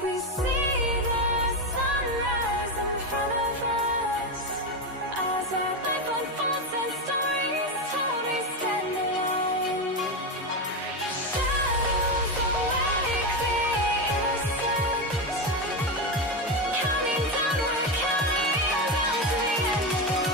We see the sunrise in front of us as our life unfolds and stories told. We stand alone. Shadows awake the innocence, counting down, we're counting down to the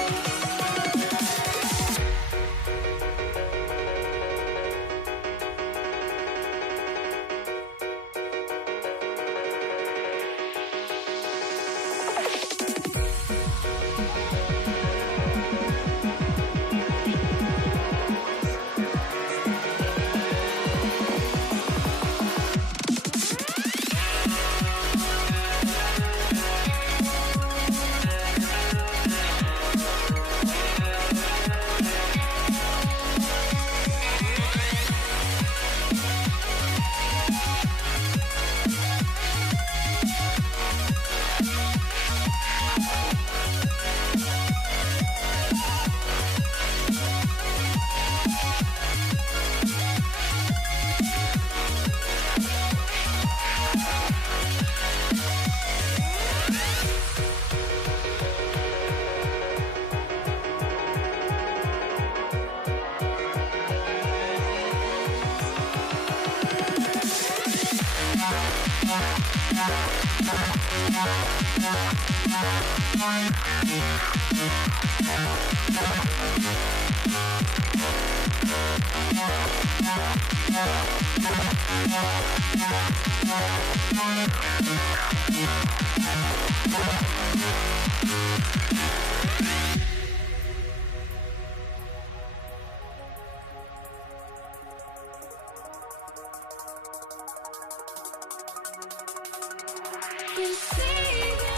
We see the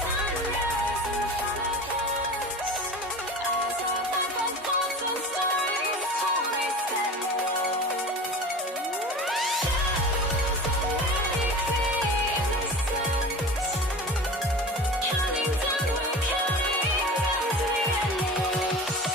sunrise in front of us as our life unfolds and stories told. We stand alone. Shadows awake the innocence, counting down, we're counting down to the endless.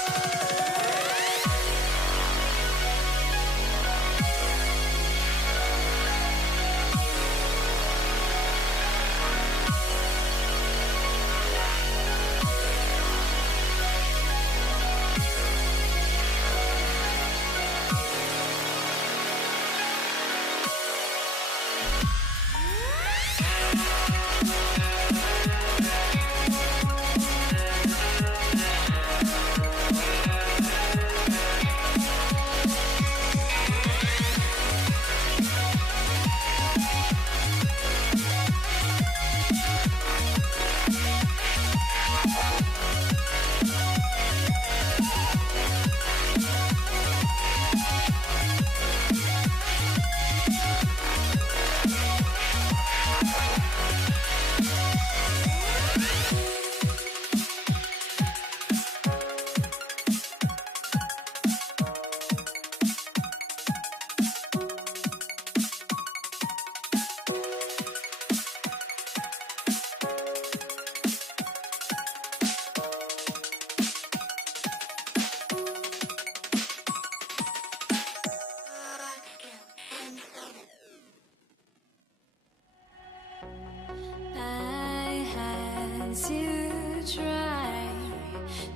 I had to try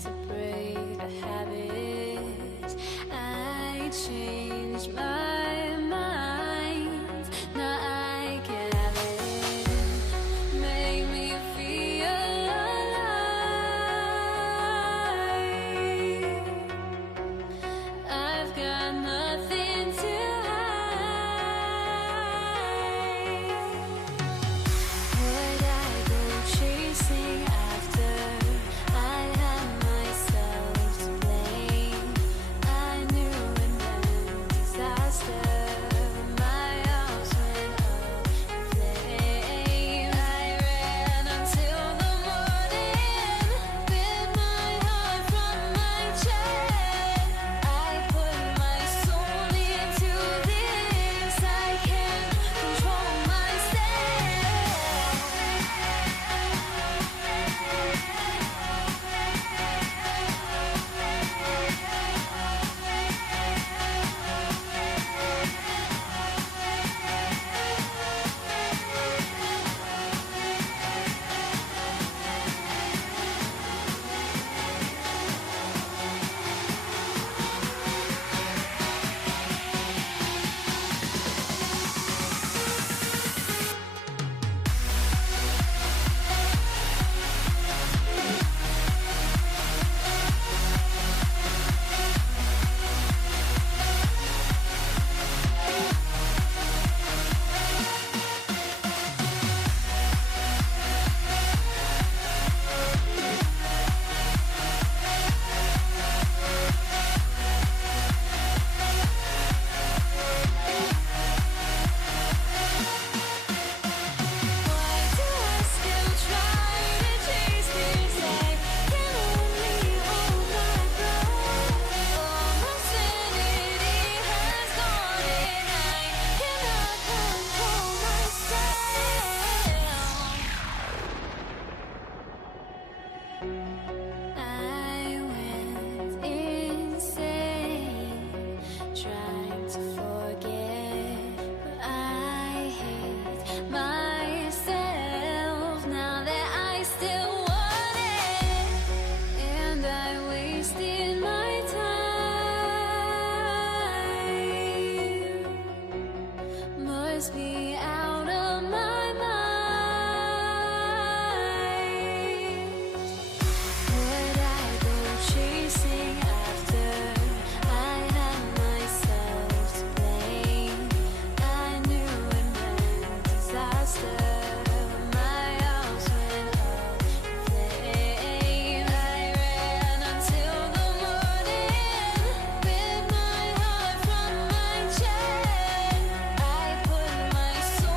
to break the habit. I changed my mind. Now I can have it. Make me feel alive. I've got nothing to hide. Would I go chasing after me out of my mind. Would I go chasing after? I had myself to blame. I knew it meant disaster. My house went up in flames. I ran until the morning, with my heart from my chest. I put my soul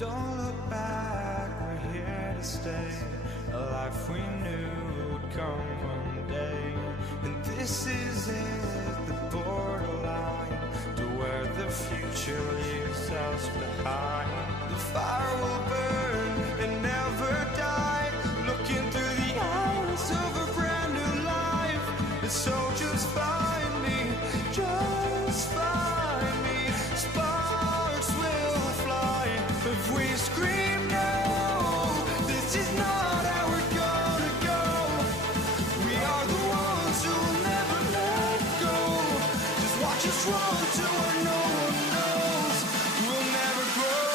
Don't look back, we're here to stay. A life we knew would come one day. And this is it, the borderline to where the future leaves us behind. The fire will burn and never die, looking through the eyes of a brand new life. And so just find me, just find me. Sparks will fly if we scream no. This is not how we're gonna go. We are the ones who will never let go. Just watch us run to where no one knows. We'll never grow.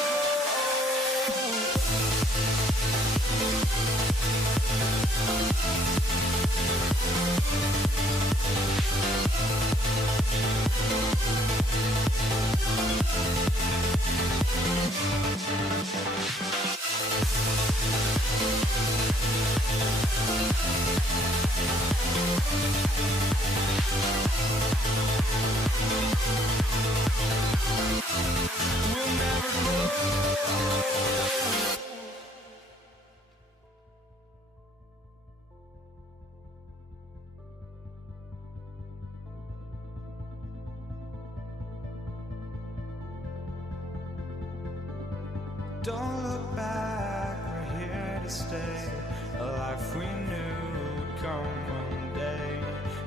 We'll never grow. Don't look back, we're here to stay. A life we knew would come one day.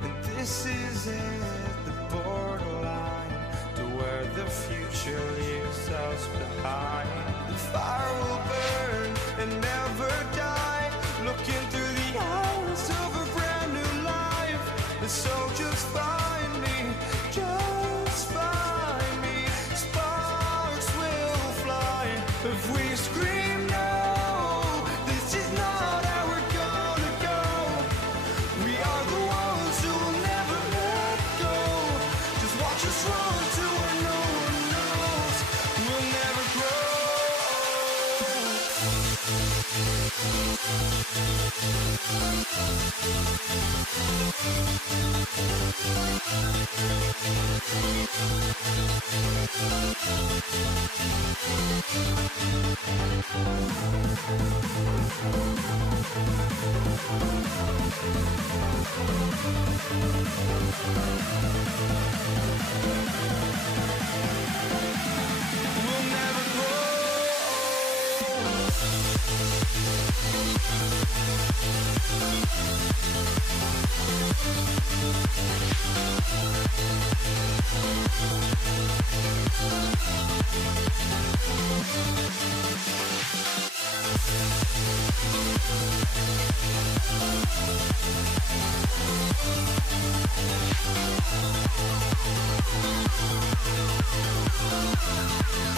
And this is it, the borderline to where the future leaves us behind. The fire will burn and never die, looking through the eyes of a brand new life. And so just find me, just find me. Sparks will fly if we scream no. This is not how we're gonna go. We are the ones who will never let go. Just watch us run to where no one knows. We'll never grow. We'll never grow.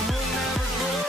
We'll never grow.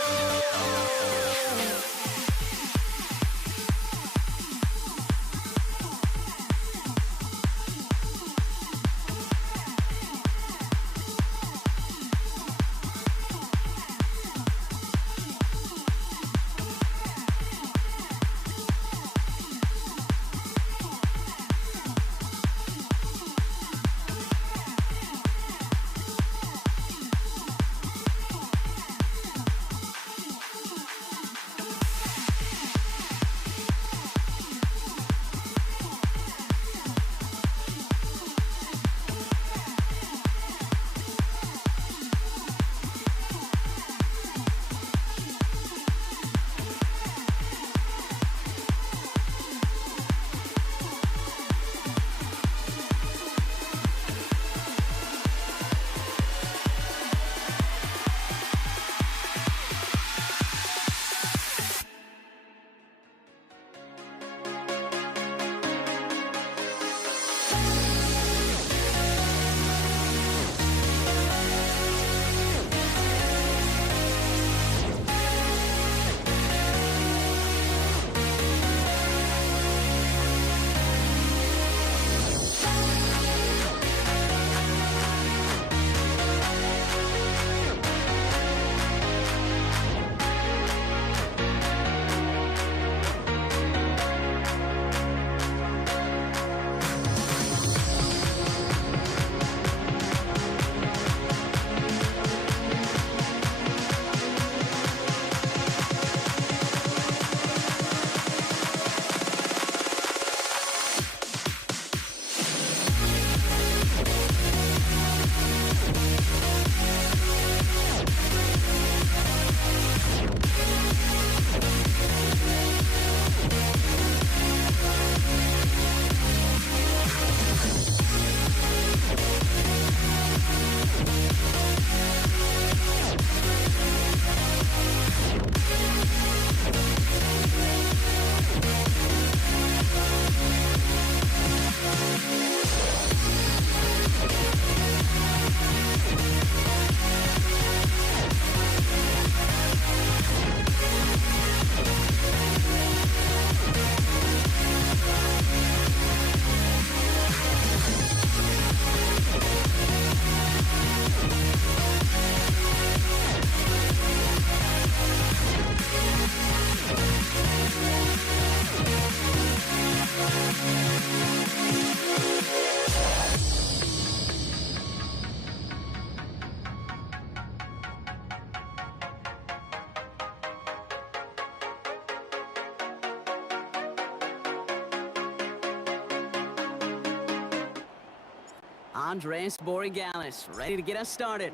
Andres Borregalis, ready to get us started.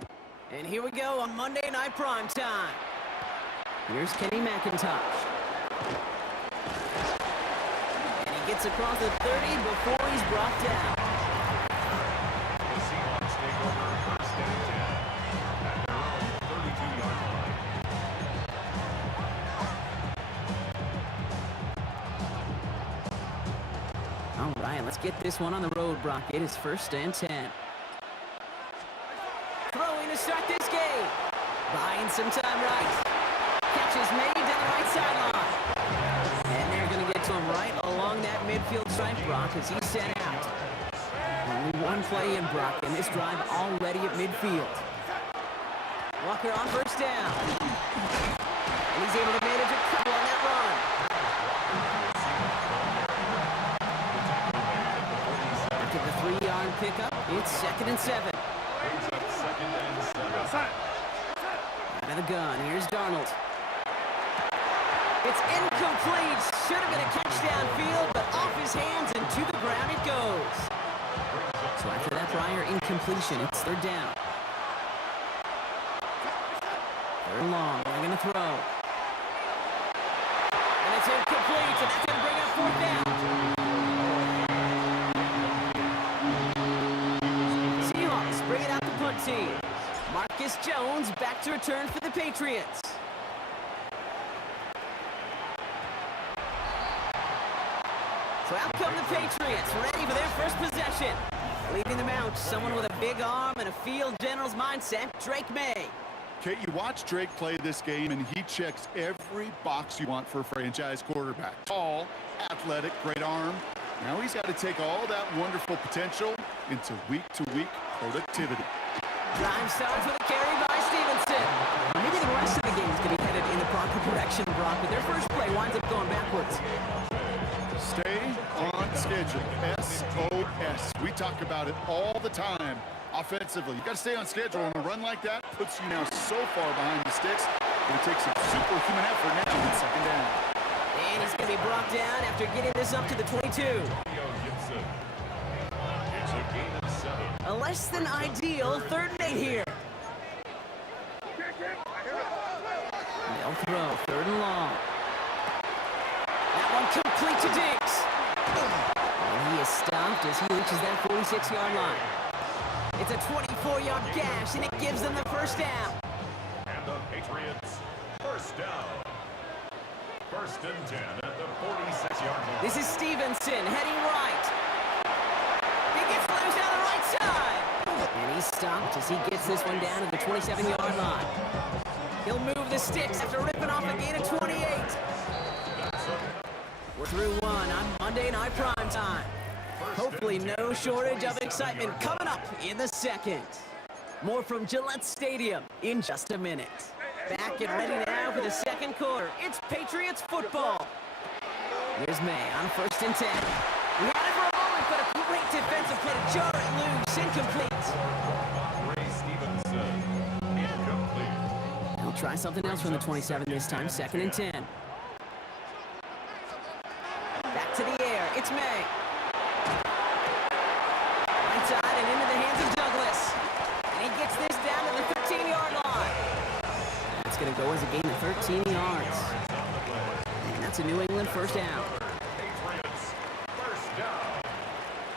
And here we go on Monday Night Prime Time. Here's Kenny McIntosh. And he gets across the 30 before he's brought down. The Seahawks take over first and 10 at their own 32-yard line. All right, let's get this one on the road, Brock. It is first and 10. Throwing to start this game. Buying some time right. Catch is made down the right sideline. And they're going to get to him right along that midfield stripe, Brock, as he's set out. Only one play in, Brock, and this drive already at midfield. Walker on first down. And he's able to manage a couple on that run. After the 3-yard pickup, it's 2nd and 7. Brings up 2nd and 7. Out of the gun, here's Darnold. It's incomplete. Should have been a catch downfield, but off his hands and to the ground it goes. So after that prior incompletion, it's 3rd down. 3rd and long, they're going to throw. And it's incomplete, and that's going to bring up 4th down. Seahawks bring it out the punt team. Marcus Jones back to return for the Patriots. So out come the Patriots, ready for their first possession. Leading them out, someone with a big arm and a field general's mindset, Drake May. Kate, you watch Drake play this game, and he checks every box you want for a franchise quarterback. Tall, athletic, great arm. Now he's got to take all that wonderful potential into week-to-week productivity. Drive starts with a carry by Stevenson. Maybe the rest of the game is going to be headed in the proper direction, Brock, but their first play winds up going backwards. Stay on schedule. SOS. We talk about it all the time. Offensively, you got to stay on schedule, and a run like that puts you now so far behind the sticks. It takes some superhuman effort now in 2nd down. And he's going to be brought down after getting this up to the 22. Gibson. It's a gain of 7. A less than ideal 3rd and 8 here. They'll throw 3rd and long. That one complete to Diggs. And he is stopped as he reaches that 46-yard line. It's a 24-yard gash, and it gives them the first down. And the Patriots, first down. 1st and 10 at the 46-yard line. This is Stevenson heading right. He gets loose down the right side. And he's stopped as he gets this one down to the 27-yard line. He'll move the sticks after ripping off a gain of 28. We're through one on Monday Night Prime Time. Hopefully no shortage of excitement coming up in the 2nd. More from Gillette Stadium in just a minute. Back and ready now for the 2nd quarter. It's Patriots football. Here's May on 1st and 10. We had it for a moment, but a great defensive play to jar it loose. Incomplete. Ray Stevenson, incomplete. He'll try something else from the 27 this time. 2nd and 10. Back to the air. It's May. Right side and into the hands of Douglas. And he gets this down to the 13-yard line. That's going to go as a gain of 13 yards. And that's a New England first down. Patriots, first down.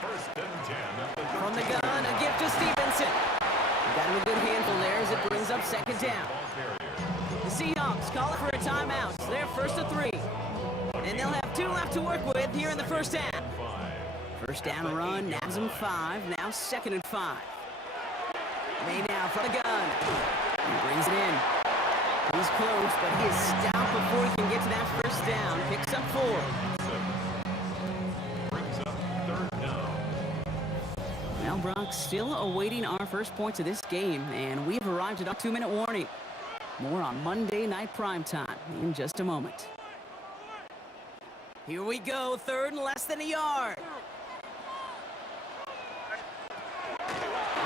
1st and 10 at the From the gun, a gift to Stevenson. Got him a good handful there as it brings up 2nd down. The Seahawks call it for a timeout. So they're 1st and 3. And they'll have 2 left to work with here in the first half. First down run, nabs him 5, now 2nd and 5. May now from the gun. He brings it in. He's close, but he is stopped before he can get to that first down. Picks up 4. brings up 3rd down. Well, Brock, still awaiting our first points of this game, and we've arrived at our 2-minute warning. More on Monday Night Prime Time in just a moment. Here we go, 3rd and less than a yard.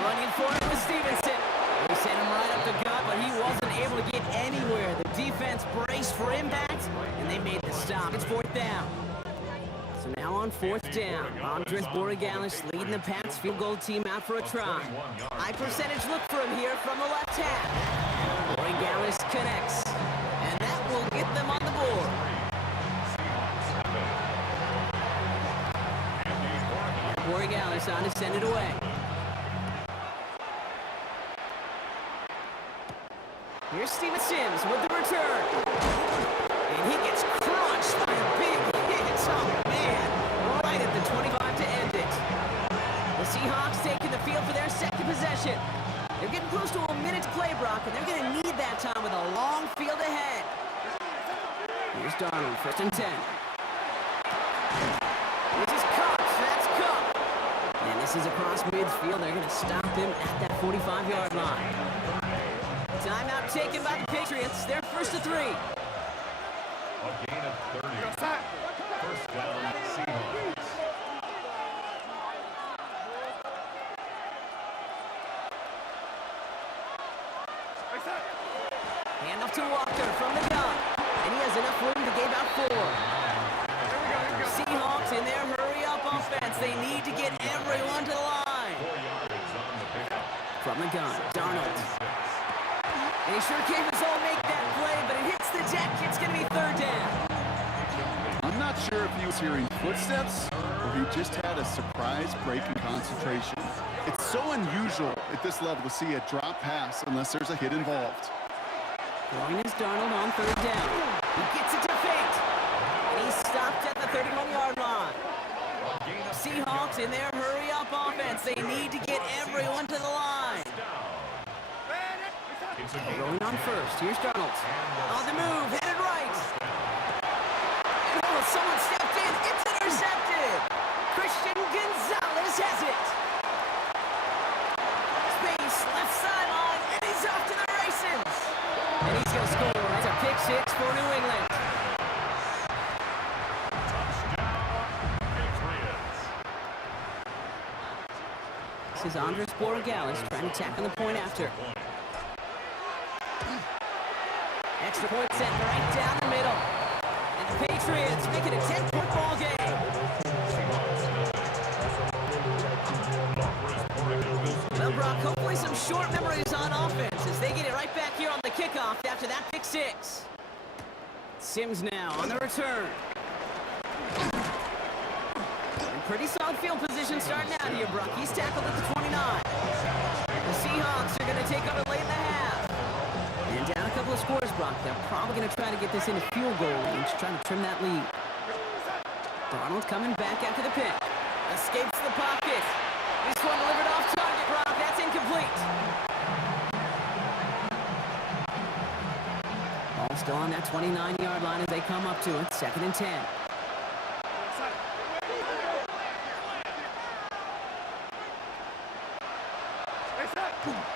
Running for it was Stevenson. They sent him right up the gut, but he wasn't able to get anywhere. The defense braced for impact, and they made the stop. It's 4th down. So now on 4th down, Andres Borregales leading the Pats field goal team out for a try. High percentage look for him here from the left half. Borregales connects, and that will get them on the board. Borregales on to send it away. Here's Steven Sims with the return. And he gets crunched by a big hit. Oh, man. Right at the 25 to end it. The Seahawks taking the field for their second possession. They're getting close to a minute to play, Brock, and they're going to need that time with a long field ahead. Here's Darnold, 1st and 10. This is Cox. That's Cook. And this is across midfield. They're going to stop him at that 45-yard line. Timeout taken by the Patriots. They're 1st to 3. A gain of 30. First down, Seahawks. Handoff to Walker from the gun. And he has enough room to gain out 4. Seahawks in their hurry-up offense. They need to get everyone to the line. 4 yards on the pickup. From the gun, Darnold. And he sure gave his all make that play, but it hits the deck. It's going to be 3rd down. I'm not sure if he was hearing footsteps or he just had a surprise break in concentration. It's so unusual at this level to see a drop pass unless there's a hit involved. Throwing is Darnold on 3rd down. He gets it to Fate. And he's stopped at the 31-yard line. Seahawks in their hurry-up offense. They need to get everyone to the line. Rolling on 1st. Here's Darnold. On the move, headed right. And oh, someone stepped in. It's intercepted. Christian Gonzalez has it. Space, left sideline, and he's off to the races. And he's going to score. It's a pick 6 for New England. This is Andres Borregales trying to tack on the point after. Extra point set right down the middle. And the Patriots make it a 10-point ball game. Well, Brock, hopefully some short memories on offense as they get it right back here on the kickoff after that pick 6. Sims now on the return. And pretty solid field position starting out here, Brock. He's tackled at the 29. The Seahawks are going to take over late in the half. And down a couple of scores, Brock. They're probably going to try to get this into field goal range, trying to trim that lead. Darnold coming back after the pick. Escapes the pocket. This one delivered off target, Brock. That's incomplete. Ball still on that 29-yard line as they come up to it. 2nd and 10.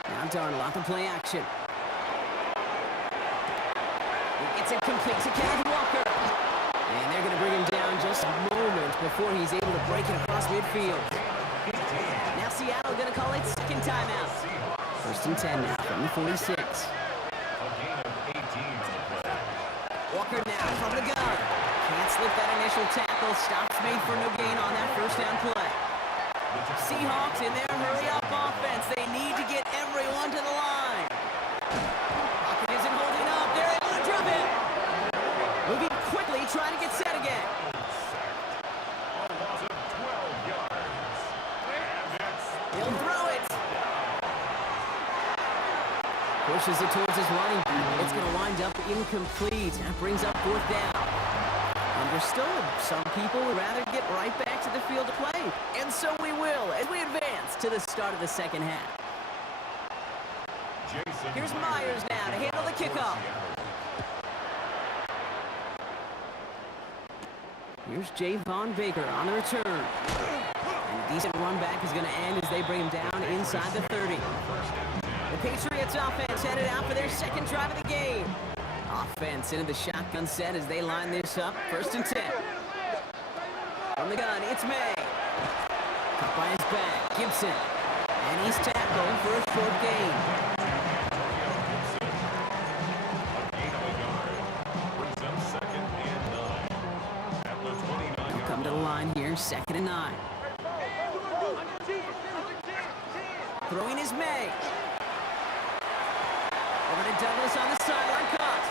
Now Darnold off the play action. It's incomplete to Kenneth Walker. And they're going to bring him down just a moment before he's able to break it across midfield. Now Seattle going to call it 2nd timeout. 1st and 10 now from the 46. Walker now from the gun. Can't slip that initial tackle. Stops made for no gain on that 1st down play. Seahawks in their hurry-up offense. They need to get everyone to the line. Pocket isn't holding up. They're able to drop it. Moving quickly, trying to get set again. He'll throw it. Pushes it towards his running back. It's going to wind up incomplete. That brings up 4th down. Understood. Some people would rather get right back to the field to play. And so we will as we advance to the start of the 2nd half. Here's Myers now to handle the kickoff. Here's Javon Baker on the return. And a decent run back is going to end as they bring him down inside the 30. The Patriots offense headed out for their 2nd drive of the game. Offense into the shotgun set as they line this up. 1st and 10. From the gun, it's May. Caught by his back, Gibson. And he's tackled for a short gain. to the line here, 2nd and 9. Throwing is May. Over to Douglas on the sideline, caught.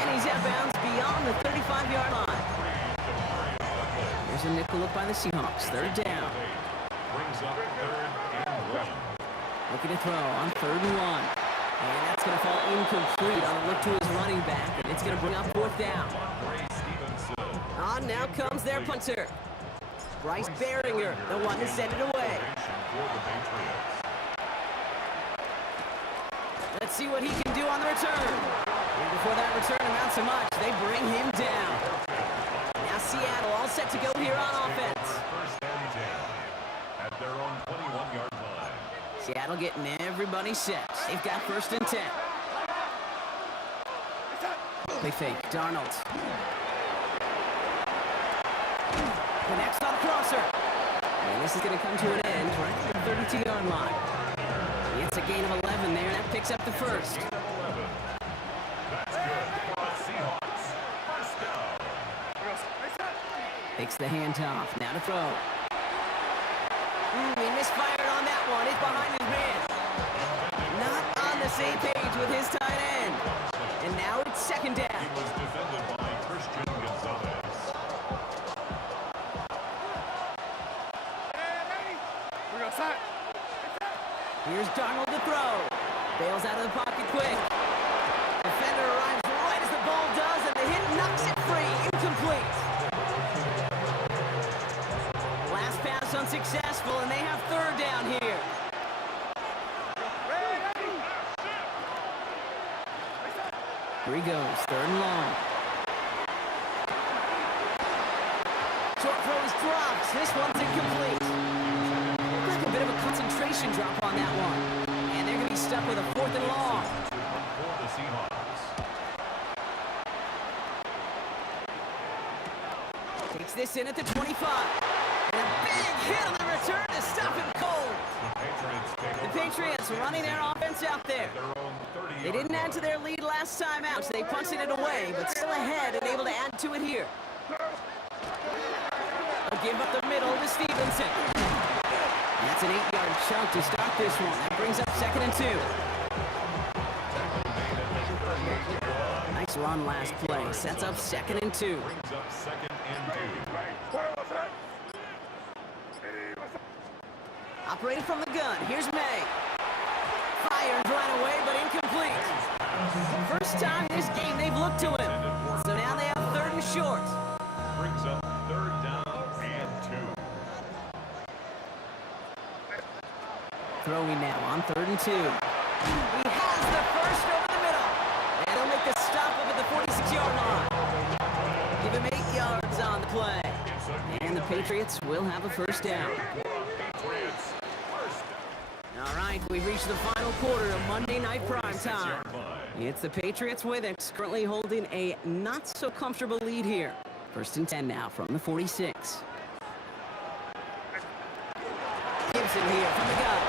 And he's out of bounds beyond the 35-yard line. There's a nickel look by the Seahawks, 3rd down. Brings up 3rd and 1. Looking to throw on 3rd and 1. And that's going to fall incomplete on a look to his running back, and it's going to bring up 4th down. On now comes their punter. Bryce Baringer, the one to send it away. Let's see what he can do on the return. And before that return amounts to much, they bring him down. Now Seattle all set to go here on offense. 1st and 10 at their own 21-yard line. Seattle getting everybody set. They've got 1st and 10. They fake. Darnold. Connects on the crosser. And this is going to come to an end right at the 32-yard line. It's a gain of 11 there. That picks up the 1st. Gain of 11. That's good for the Seahawks. 1st down. Takes the handoff. Now to throw. He misfired on that one. It's behind his man. Not on the same page with his tight end. And now it's 2nd down. He was defended by Christian Gonzalez. Here's Darnold to throw. Bails out of the pocket quick. Defender arrives right as the ball does, and the hit knocks it free. Incomplete. Last pass unsuccessful, and they have 3rd down here. Here he goes, 3rd and long. Short throw is dropped. This one's incomplete. Like a bit of a concentration drop on that one. And they're going to be stuck with a 4th and long. For the Seahawks. Takes this in at the 25. And a big hit on the return to stop him cold. The Patriots running their offense out there. They didn't add to their lead last time out, so they punted it away, but still ahead and able to add to it here. They'll give up the middle to Stevenson. That's an 8-yard chunk to start this one. That brings up 2nd and 2. Nice run last play. Sets up 2nd and 2. Brings up 2nd and 2. Operating from the gun. Here's May. Fires right away, but incomplete. First time this game they've looked to him. So now they have 3rd and short. Brings up 3rd down and 2. Throwing now on 3rd and 2. He has the first over the middle. And they'll make the stop up at the 46-yard line. Give him 8 yards on the play. And the Patriots will have a 1st down. Patriots first. All right, we've reached the final quarter of Monday Night Prime Time. It's the Patriots with it, currently holding a not-so-comfortable lead here. 1st and 10 now from the 46. Gibson here from the gun.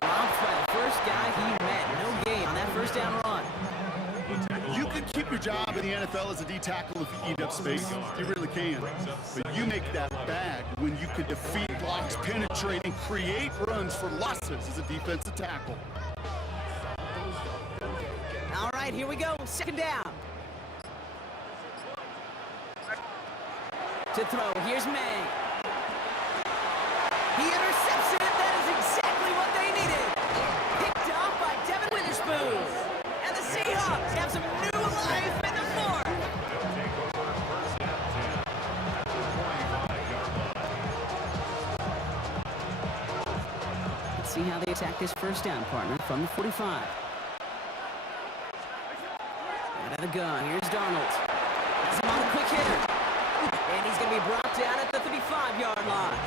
Dropped by the first guy he met. No gain on that 1st down run. You can keep your job in the NFL as a D tackle if you eat up space. You really can. But you make that bag when you can defeat blocks, penetrate, and create runs for losses as a defensive tackle. All right, here we go. 2nd down. To throw, here's May. He intercepts it. That is exactly what they needed. Picked off by Devin Witherspoon. And the Seahawks have some new life in the 4th. They'll take over 1st and 10 at the 45-yard line. Let's see how they attack this 1st down, partner, from the 45. Out of the gun, here's Darnold. Has him on a quick hitter. And he's going to be brought down at the 35-yard line.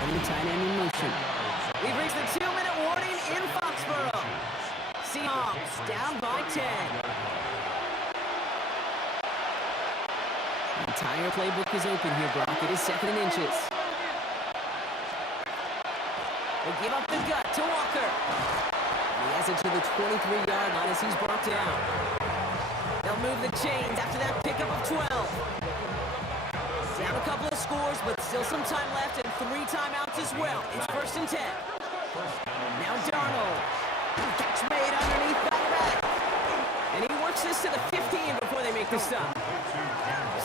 And the tight end in motion. We've reached the 2-minute warning in Foxborough. Seahawks down by 10. The entire playbook is open here, Brock. It is 2nd and inches. They give up the gut to Walker. He has it to the 23-yard line as he's brought down. They'll move the chains after that pickup of 12. Still some time left and 3 timeouts as well. It's 1st and 10. Now Darnold. Catch made underneath by the back. And he works this to the 15 before they make the stop.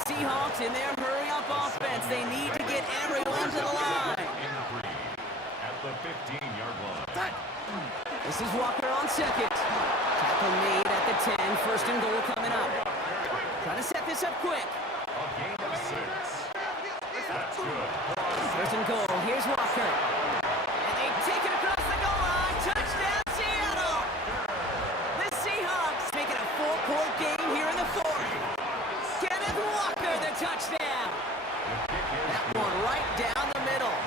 Seahawks in their hurry-up offense. They need to get everyone to the line. At the 15-yard line. This is Walker on second. Tackle made at the 10. 1st and goal coming up. Trying to set this up quick. A gain of 6. That's good. 1st and goal. Here's Walker. And they take it across the goal line. Touchdown, Seattle. The Seahawks make it a 4-point game here in the 4th. Kenneth Walker, the touchdown. That one right down the middle.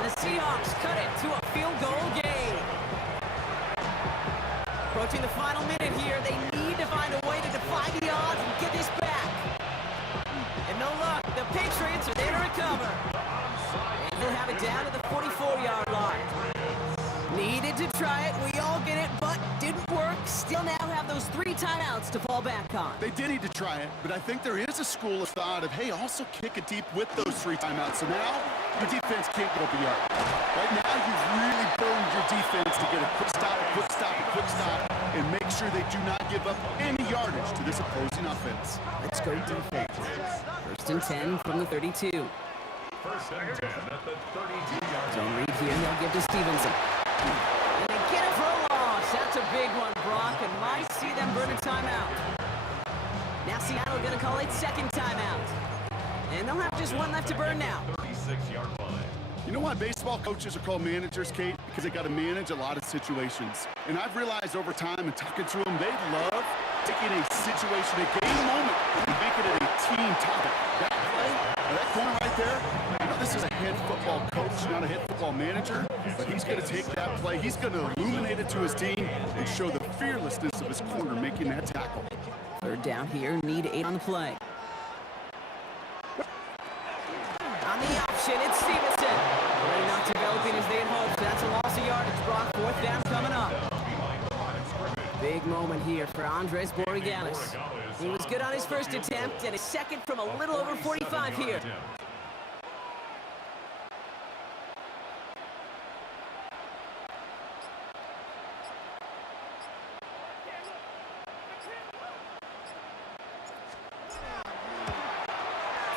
And the Seahawks cut it to a field goal game. Approaching the final minute here, they need to find a way to defy the odds and get this back. And no luck, the Patriots are there to recover. And they'll have it down to the 44-yard line. Needed to try it, we all get it, but didn't work. Still now have those 3 timeouts to fall back on. They did need to try it, but I think there is a school of thought of, hey, also kick it deep with those 3 timeouts. So now your defense can't get up a yard. Right now, you've really burned your defense to get a quick stop, and make sure they do not give up any yardage to this opposing offense. Let's go defense. 1st and 10 from the 32. 1st and 10 at the 32-yard Zone line. read here, and they'll give to Stevenson. And they get it for a loss. That's a big one, Brock, and might see them burn a timeout. Now Seattle going to call it 2nd timeout. And they'll have just 1 left to burn now. 36-yard line. You know why baseball coaches are called managers, Kate? Because they got to manage a lot of situations. And I've realized over time and talking to them, they love taking a situation, a game moment, and making it a team topic. That play, that corner right there, you know, this is a head football coach, not a head football manager, but he's going to take that play, he's going to illuminate it to his team and show the fearlessness of his corner making that tackle. 3rd down here, need 8 on the play. On the option, it's Stevenson. Really not developing as they had hoped. That's a loss of yardage, Brock. 4th down coming up. Big moment here for Andres Borregales. He was good on his 1st attempt and his 2nd from a little over 45 here.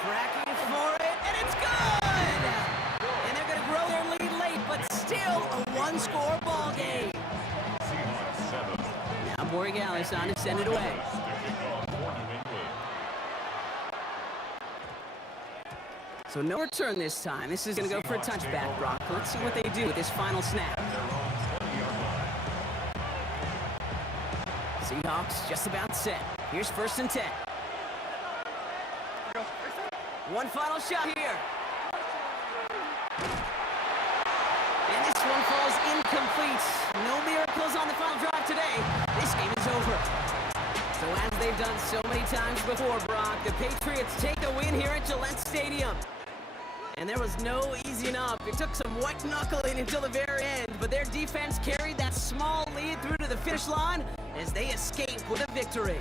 Tracking for it, and it's good! And they're going to grow their lead late, but still a 1-score ball game. Now Borregales on to send it away. So no return this time. This is going to go for a touchback, Brock. Let's see what they do with this final snap. Seahawks just about set. Here's 1st and 10. One final shot here. And this one falls incomplete. No miracles on the final drive today. This game is over. So as they've done so many times before, Brock, the Patriots take the win here at Gillette Stadium. And there was no easing up. It took some white knuckling until the very end, but their defense carried that small lead through to the finish line as they escape with a victory.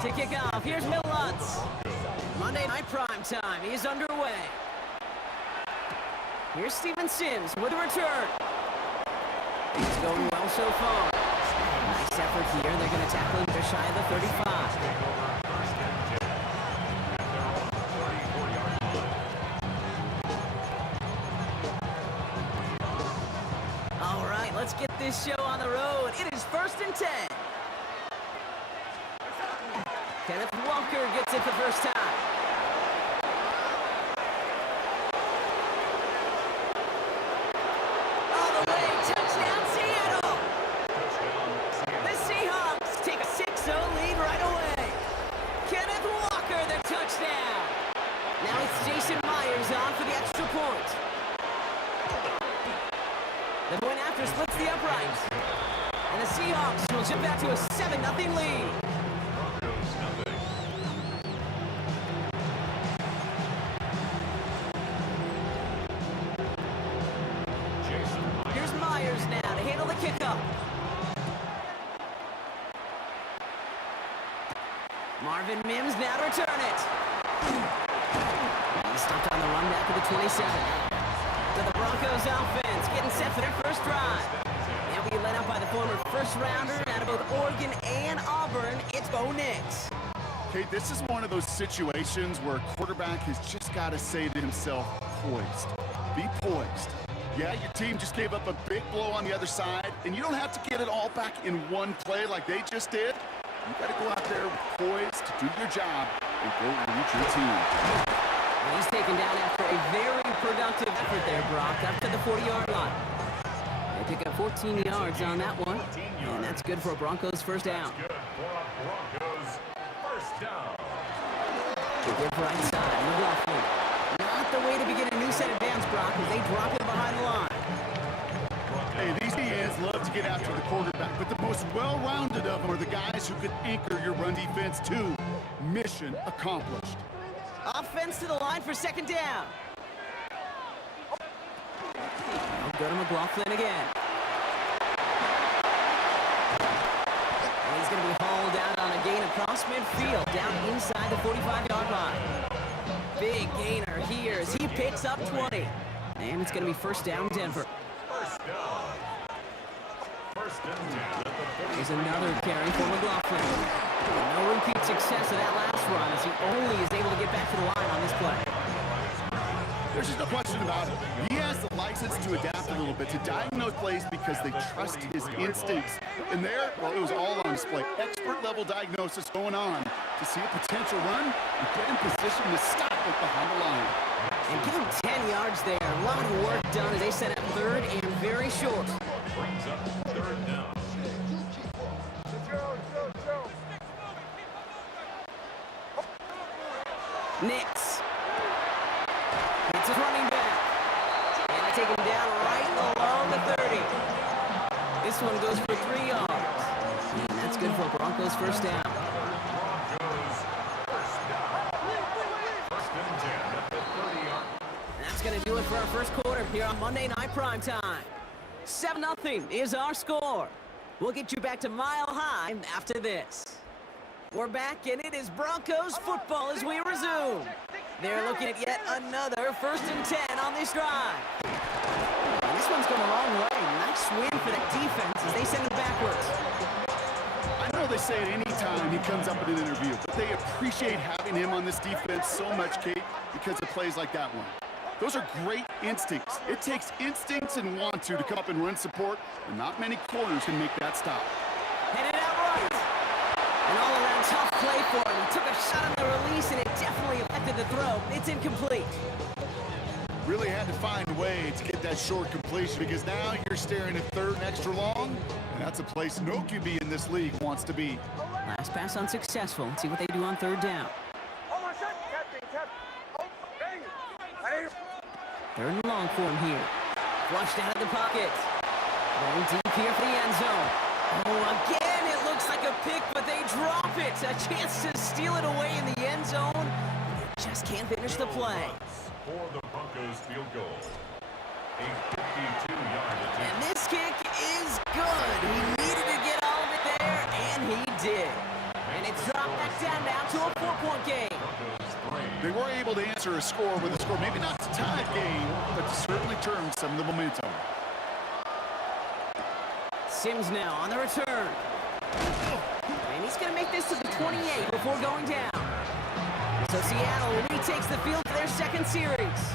To kick off, here's Will Lutz. Monday Night Prime Time is underway. Here's Steven Sims with a return. It's going well so far. Nice effort here. They're going to tackle him just shy of the 35. All right, let's get this show on the road. It is 1st and 10. Kenneth Walker gets it the first time. All the way, touchdown Seattle! The Seahawks take a 6-0 lead right away. Kenneth Walker, the touchdown. Now it's Jason Myers on for the extra point. The point after splits the uprights. And the Seahawks will jump back to a 7-0 lead. Here's Myers now to handle the kickoff. Marvin Mims now to return it. He stopped on the run back of the 27. To the Broncos offense, getting set for their first drive. They'll be led out by the former first-rounder out of both Oregon and Auburn. It's Bo Nix. Okay, this is one of those situations where a quarterback has just got to say to himself, poised. Be poised. Yeah, your team just gave up a big blow on the other side, and you don't have to get it all back in one play like they just did. You got to go out there poised to do your job and go lead your team. And he's taken down after a very productive effort there, Brock, up to the 40-yard line. They pick up 14 yards on that one, and that's good for a Broncos first down. Good for a Broncos first down. To give right side, McLaughlin. Not the way to begin a new set of downs, Brock, as they drop it behind the line. Hey, these DNs love to get after the quarterback, but the most well-rounded of them are the guys who can anchor your run defense too. Mission accomplished. Offense to the line for second down. Now go to McLaughlin again. And he's going to be hauled out on a gain across midfield, down inside the 45-yard line. Big gainer here as he picks up 20. And it's going to be first down Denver. First down. First and 10 at the 40. Here's another carry for McLaughlin. No repeat success of that last run as he only is able to get back to the line on this play. There's just no question about it. He has the license to adapt a little bit, to diagnose plays because they trust his instincts. And there, well, it was all on display. Expert-level diagnosis going on to see a potential run and get in position to stop it behind the line. And give him 10 yards there. A lot of work done as they set up third and very short. Brings up third down. Nix. It's a running back. And they take him down right along the 30. This one goes for 3 yards. good for a Broncos first down. Broncos first down. First and 10 at the 30-yard. And that's going to do it for our first quarter here on Monday Night Primetime. 7-0 is our score. We'll get you back to Mile High after this. We're back, and it is Broncos football as we resume. They're looking at yet another 1st and 10 on this drive. And this one's going a long way. Nice win for that defense as they send it backwards. I know they say it any time he comes up in an interview, but they appreciate having him on this defense so much, Kate, because of plays like that one. Those are great instincts. It takes instincts and want to come up and run support, and not many corners can make that stop. Headed out right. An all-around tough play for him. He took a shot on the release, and it definitely affected the throw. It's incomplete. Really had to find a way to get that short completion because now you're staring at third and extra long, and that's a place no QB in this league wants to be. Last pass unsuccessful. Let's see what they do on 3rd down. 3rd and long for him here. Flushed out of the pocket. Going deep here for the end zone. Oh, again, it looks like a pick, but they drop it. A chance to steal it away in the end zone. They just can't finish the play. For the Broncos field goal. A 52-yard attempt. And this kick is good. He needed to get all of it there, and he did. And it's dropped back down now to a 4-point game. They were able to answer a score with a score, maybe not to tie the game, but to certainly turn some of the momentum. Sims now on the return. And he's going to make this to the 28 before going down. So Seattle retakes the field for their second series.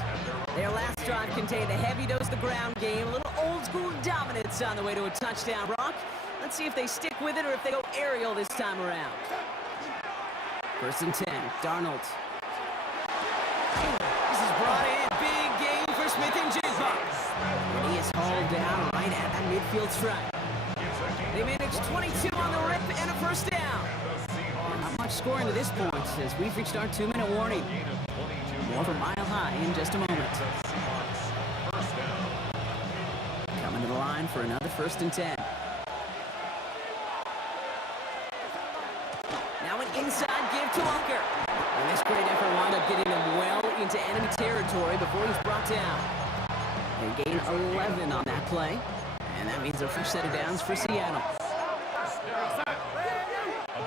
Their last drive contained a heavy dose of the ground game, a little old-school dominance on the way to a touchdown. Brock, let's see if they stick with it or if they go aerial this time around. 1st and 10, Darnold. This is brought in. Big game for Smith and Jigba. And he is hauled down right at that midfield stripe. They managed 22 on the rip and a first down. Not much scoring to this point as we've reached our 2-minute warning. More from Mile High in just a moment. Coming to the line for another 1st and 10. Now an inside give to Walker. And this great effort wound up getting him well into enemy territory before he's brought down. They gain 11 on that play. And that means a fresh set of downs for Seattle. A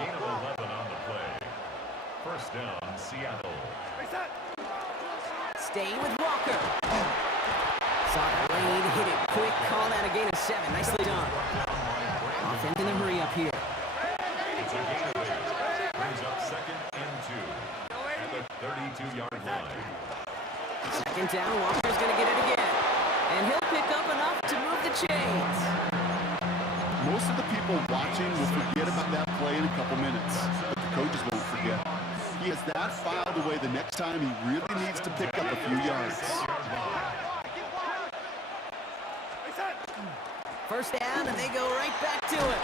gain of 11 on the play. First down, Seattle. Staying with Walker. Saw the lane, hit it quick, called out a gain of 7. Nicely done. Offense in the hurry up here. It's a gain of 8. Brings up 2nd and 2 at the 32-yard line. 2nd down, Walker's going to get it again. And he'll pick up enough to move the chains. Most of the people watching will forget about that play in a couple minutes, but the coaches won't forget. He has that filed away the next time he really needs to pick up a few yards. First down, and they go right back to it.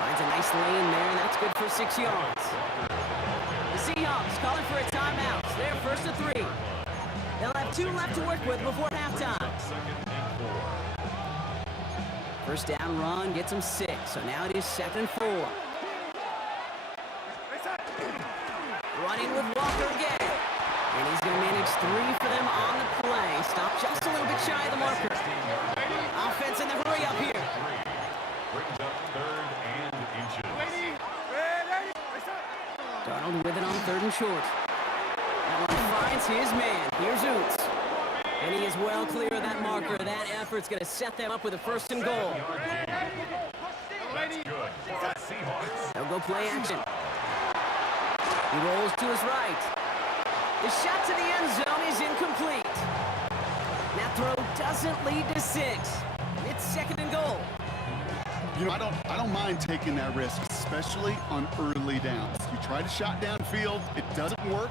Finds a nice lane there, and that's good for 6 yards. The Seahawks calling for a timeout. They're 1st and 3. They'll have 2 left to work with before halftime. 2nd and 4. First down run gets them 6, so now it is 2nd and 4. Running with Walker again. And he's going to manage 3 for them on the play. Stop just a little bit shy of the marker. Offense in the hurry up here. Brings up 3rd and inches. Darnold with it on 3rd and short. That one finds his man. Here's Oots. And he is well clear of that marker. That effort's going to set them up with a 1st and goal. That's good for the Seahawks. They'll go play action. He rolls to his right. The shot to the end zone is incomplete. That throw doesn't lead to 6. It's 2nd and goal. You know, I don't mind taking that risk, especially on early downs. You try to shot downfield, it doesn't work.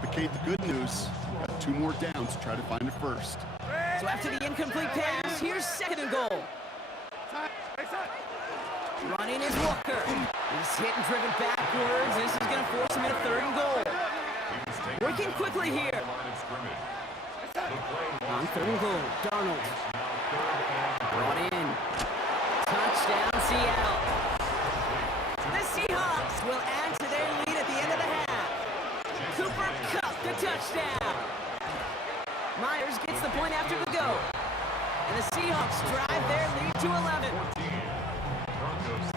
But Kate, the good news, you got 2 more downs to try to find it first. So after the incomplete pass, here's 2nd and goal. Running is Walker. He's hit and driven backwards. This is going to force him into 3rd and goal. Working quickly here. On 3rd and goal, Darnold. Brought in. Touchdown, Seattle. touchdown. Myers gets the point after the go. And the Seahawks drive their lead to 11. 14. Broncos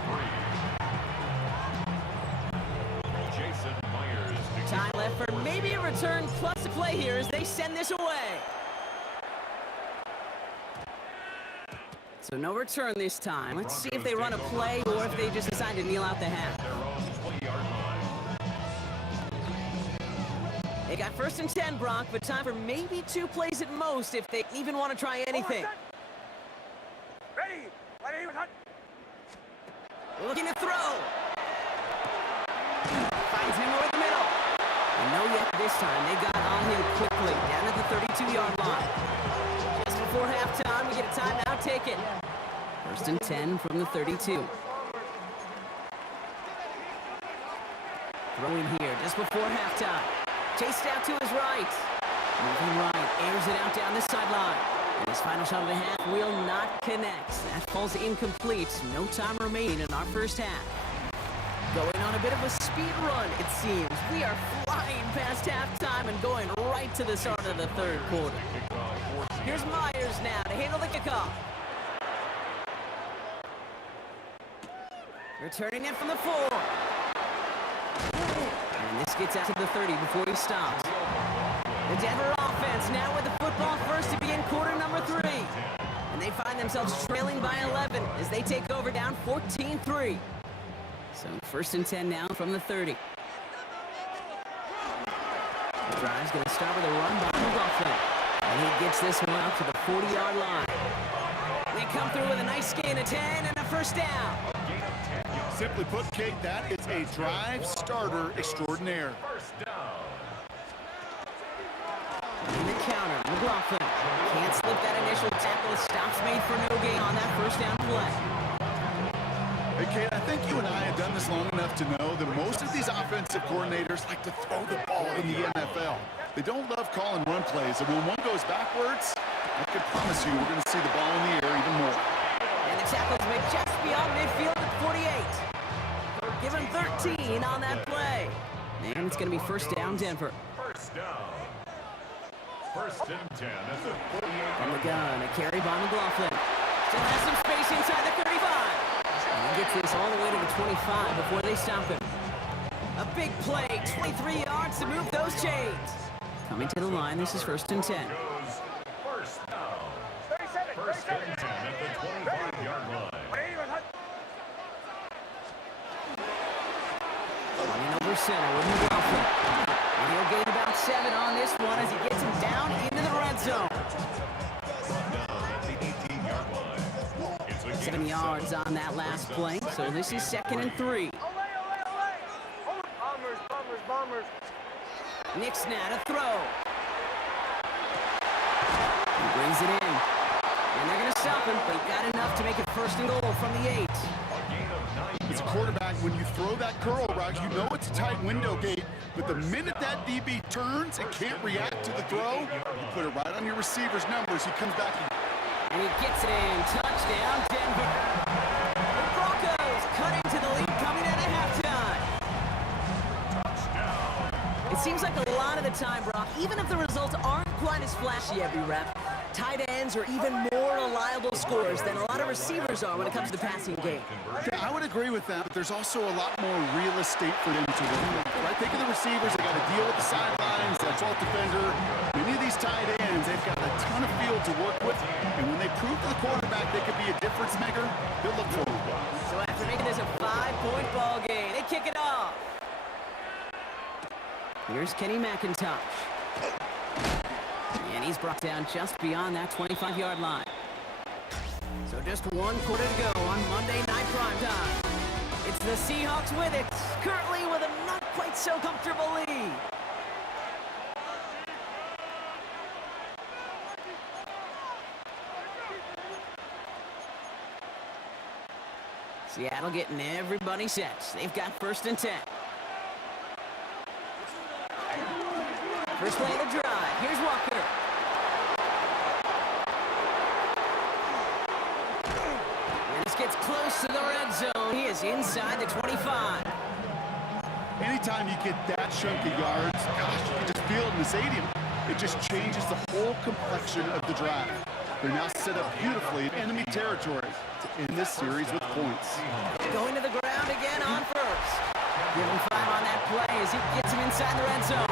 3. Jason Myers. to Time left for maybe a return plus a play here as they send this away. So no return this time. Let's see if they run a play or if they just decide to kneel out the half. their own 20-yard line. They got 1st and 10, Brock, but time for maybe 2 plays at most if they even want to try anything. Ready. Looking to throw. Finds him over the middle. And no yet this time. They got on him quickly down at the 32-yard line. Just before halftime, we get a timeout taken. 1st and 10 from the 32. Throwing here just before halftime. Chased out to his right. Moving right, airs it out down the sideline. And his final shot of the half will not connect. That falls incomplete. No time remaining in our first half. Going on a bit of a speed run, it seems. We are flying past halftime and going right to the start of the 3rd quarter. Here's Myers now to handle the kickoff. Returning it from the 4. And this gets out to the 30 before he stops. The Denver offense now with the football first to begin quarter number 3. And they find themselves trailing by 11 as they take over down 14-3. So 1st and 10 now from the 30. The drive's going to start with a run by McLaughlin. And he gets this one out to the 40-yard line. They come through with a nice gain of 10 and a 1st down. Simply put, Kate, that is a drive starter extraordinaire. First down. In the counter, McLaughlin can't slip that initial tackle. Stops made for no gain on that 1st down play. Hey, Kate, I think you and I have done this long enough to know that most of these offensive coordinators like to throw the ball in the NFL. They don't love calling run plays, and when one goes backwards, I can promise you we're going to see the ball in the air even more. And the tackle's made just beyond midfield at 48. Give him 13 on that play. And it's going to be 1st down, Denver. First down. 1st and 10 at the 48. From the gun, a carry by McLaughlin. Still has some space inside the 35. And he gets this all the way to the 25 before they stop him. A big play, 23 yards to move those chains. Coming to the line, this is 1st and 10. Goes first down. 1st and 10 at the 25-yard line. Running over center with McLaughlin. And he'll gain about 7 on this one as he gets him down into the red zone. Brought down at the 18-yard line. It's a gain 7 of yards on that last play, so this is 2nd and 3. Bombers. Nick's now to throw. He brings it in. And they're going to stop him, but he got enough to make it 1st and goal from the 8. A gain of 9 As a yards. quarterback, when you throw that curl route, you know it's a tight window gate, but the minute that DB turns and can't react to the throw, you put it right on your receiver's numbers. He comes back and And he gets it in. Touchdown, Denver. The Broncos cut into the lead coming out of halftime. It seems like a lot of the time, Brock, even if the results aren't quite as flashy every rep, tight ends are even more reliable scorers than a lot of receivers are when it comes to the passing game. yeah, I would agree with that, but there's also a lot more real estate for them to work with. Right? Think of the receivers, they got to deal with the sidelines, that 12th defender. Many of these tight ends, they've got a ton of field to work with, and when they prove to the quarterback they could be a difference maker, they'll look for it. So after making this a 5-point ball game, they kick it off. Here's Kenny McIntosh. And he's brought down just beyond that 25-yard line. So just 1 quarter to go on Monday Night Primetime. It's the Seahawks with it, currently with a not quite so comfortable lead. Seattle getting everybody set. They've got 1st and 10. First play of the drive. Here's Walker. And this gets close to the red zone. He is inside the 25. Anytime you get that chunk of yards, gosh, you can just feel it in the stadium. It just changes the whole complexion of the drive. They're now set up beautifully in enemy territory to end this series with points. Going to the ground again on first. Give him 5 on that play as he gets him inside the red zone.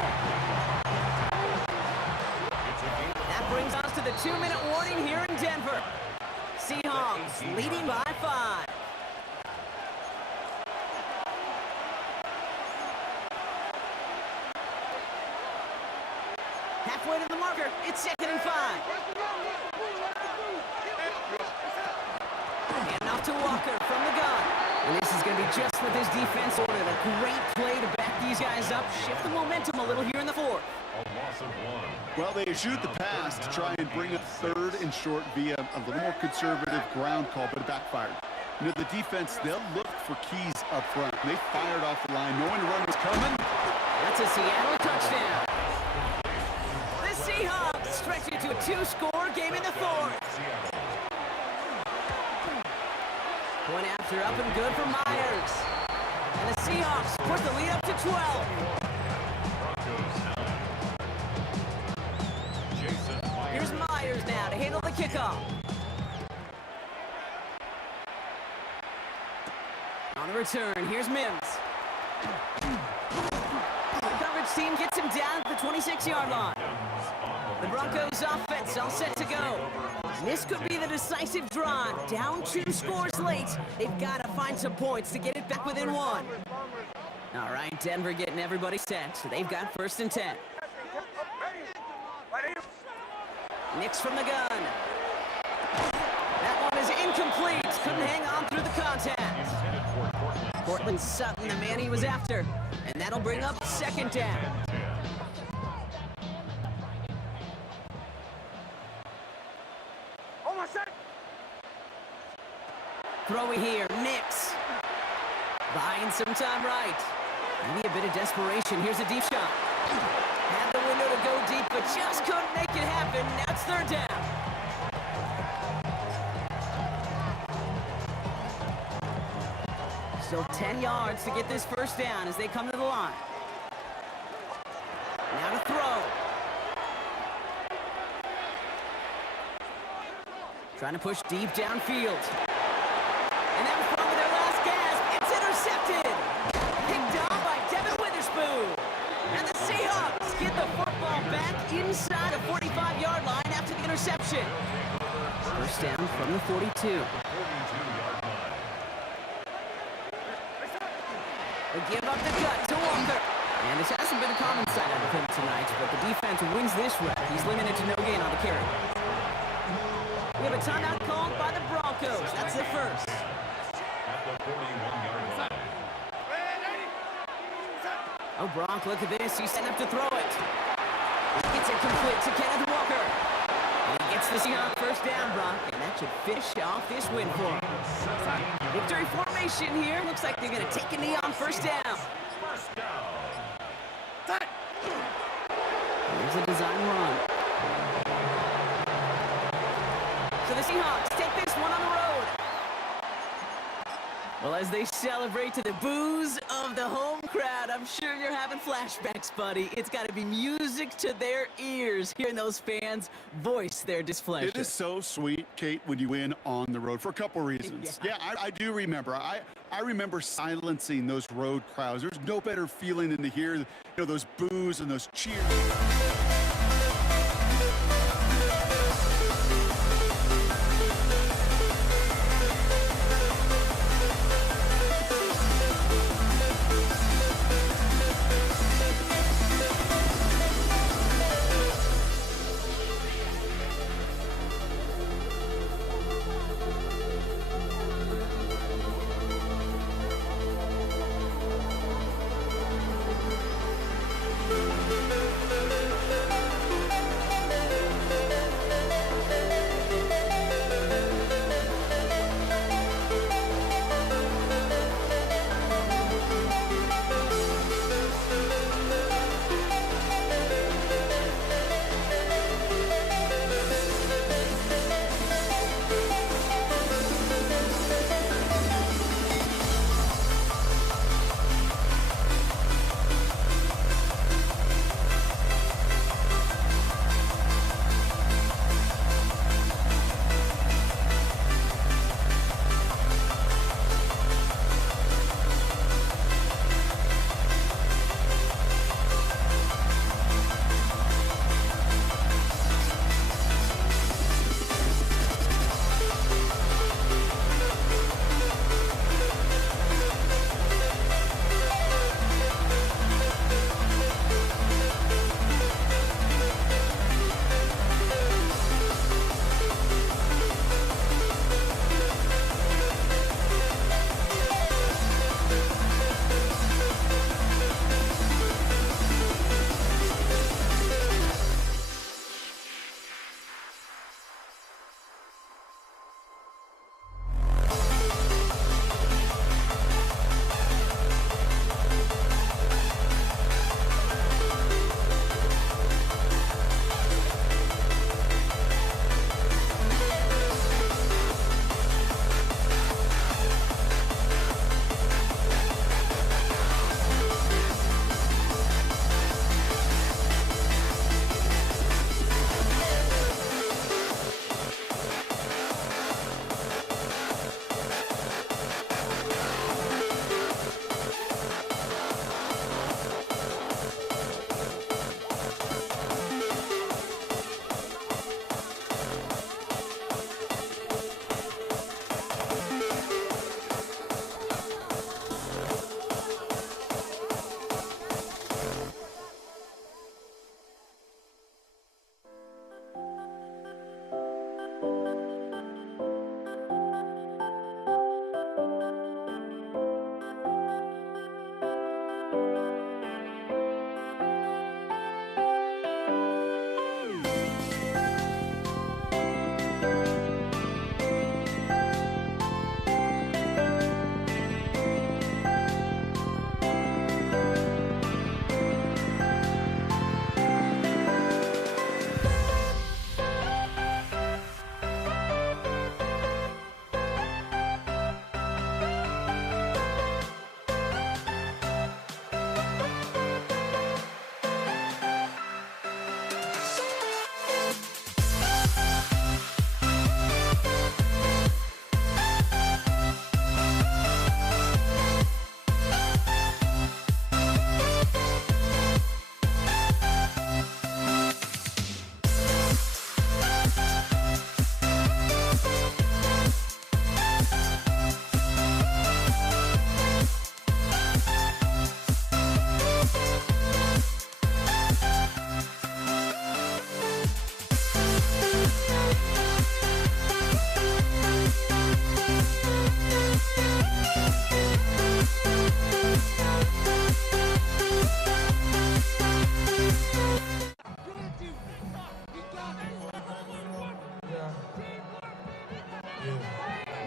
That brings us to the 2-minute warning here in Denver. Seahawks leading by 5. Halfway to the marker, it's 2nd and 5. And off to Walker from the gun. And this is going to be just what this defense ordered. A great play to back these guys up, shift the momentum a little here in the 4th. A loss of 1. Well, they shoot the pass to try and bring up 3rd and short via a little more conservative ground call, but it backfired. You know, the defense, they'll look for keys up front. They fired off the line, knowing the run was coming. That's a Seattle touchdown. The Seahawks stretch it to a 2-score game in the 4th. Point after up and good for Myers. And the Seahawks push the lead up to 12. Here's Myers now to handle the kickoff. On the return, here's Mims. The coverage team gets him down at the 26-yard line. The Broncos offense all set to go. This could be the decisive drive. Down 2 scores late. They've got to find some points to get it back within 1. All right, Denver getting everybody set. So they've got 1st and 10. Nix from the gun. That one is incomplete. Couldn't hang on through the contact. Cortland Sutton, the man he was after. And that'll bring up 2nd down. Throw it here, Nix. Buying some time right. Maybe a bit of desperation. Here's a deep shot. Had the window to go deep, but just couldn't make it happen. Now it's 3rd down. Still 10 yards to get this 1st down as they come to the line. Now to throw. Trying to push deep downfield. And that was probably their last gasp. It's intercepted. Picked off by Devin Witherspoon. And the Seahawks get the football back inside the 45-yard line after the interception. 1st down from the 42. They give up the gut to Walker. And this hasn't been a common sight out of him tonight, but the defense wins this rep. He's limited to no gain on the carry. We have a timeout called by the Broncos. That's the 1st. At the 41-yard line. Oh, Bronk, look at this. He's setting up to throw it. Gets it complete to Kenneth Walker. And he gets the Seahawks 1st down, Bronk. And that should finish off this win for him. Victory formation here. Looks like they're going to take a knee on 1st down. Here's a design run. So the Seahawks take this one on the road. Well, as they celebrate to the boos of the home crowd, I'm sure you're having flashbacks, buddy. It's got to be music to their ears, hearing those fans voice their displeasure. It is so sweet, Kate, when you win on the road for a couple reasons. Yeah, I do remember. I remember silencing those road crowds. There's no better feeling than to hear, those boos and those cheers.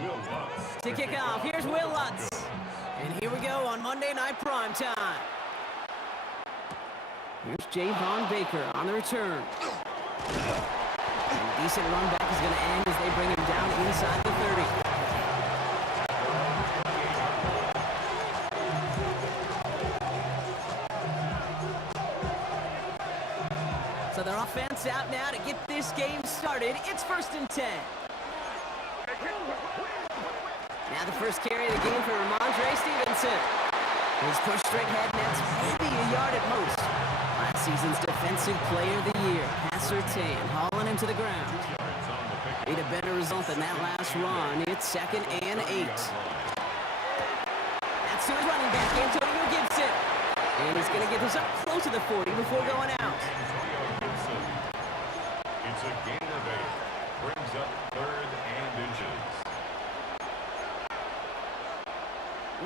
Will Lutz. To kick off, here's Will Lutz. And here we go on Monday Night Primetime. Here's Javon Baker on the return. And a decent run back is going to end as they bring him down inside the 30. So their offense out now to get this game started. It's 1st and 10. Now the first carry of the game for Ramondre Stevenson. His push straight head nets maybe a yard at most. Last season's Defensive Player of the Year, pass Surtain, hauling him to the ground. Need a better result than that last run. It's 2nd and 8. That's to his running back, Antonio Gibson. And he's going to get this up close to the 40 before going out. It's a gain of 8. Brings up 3rd and inches.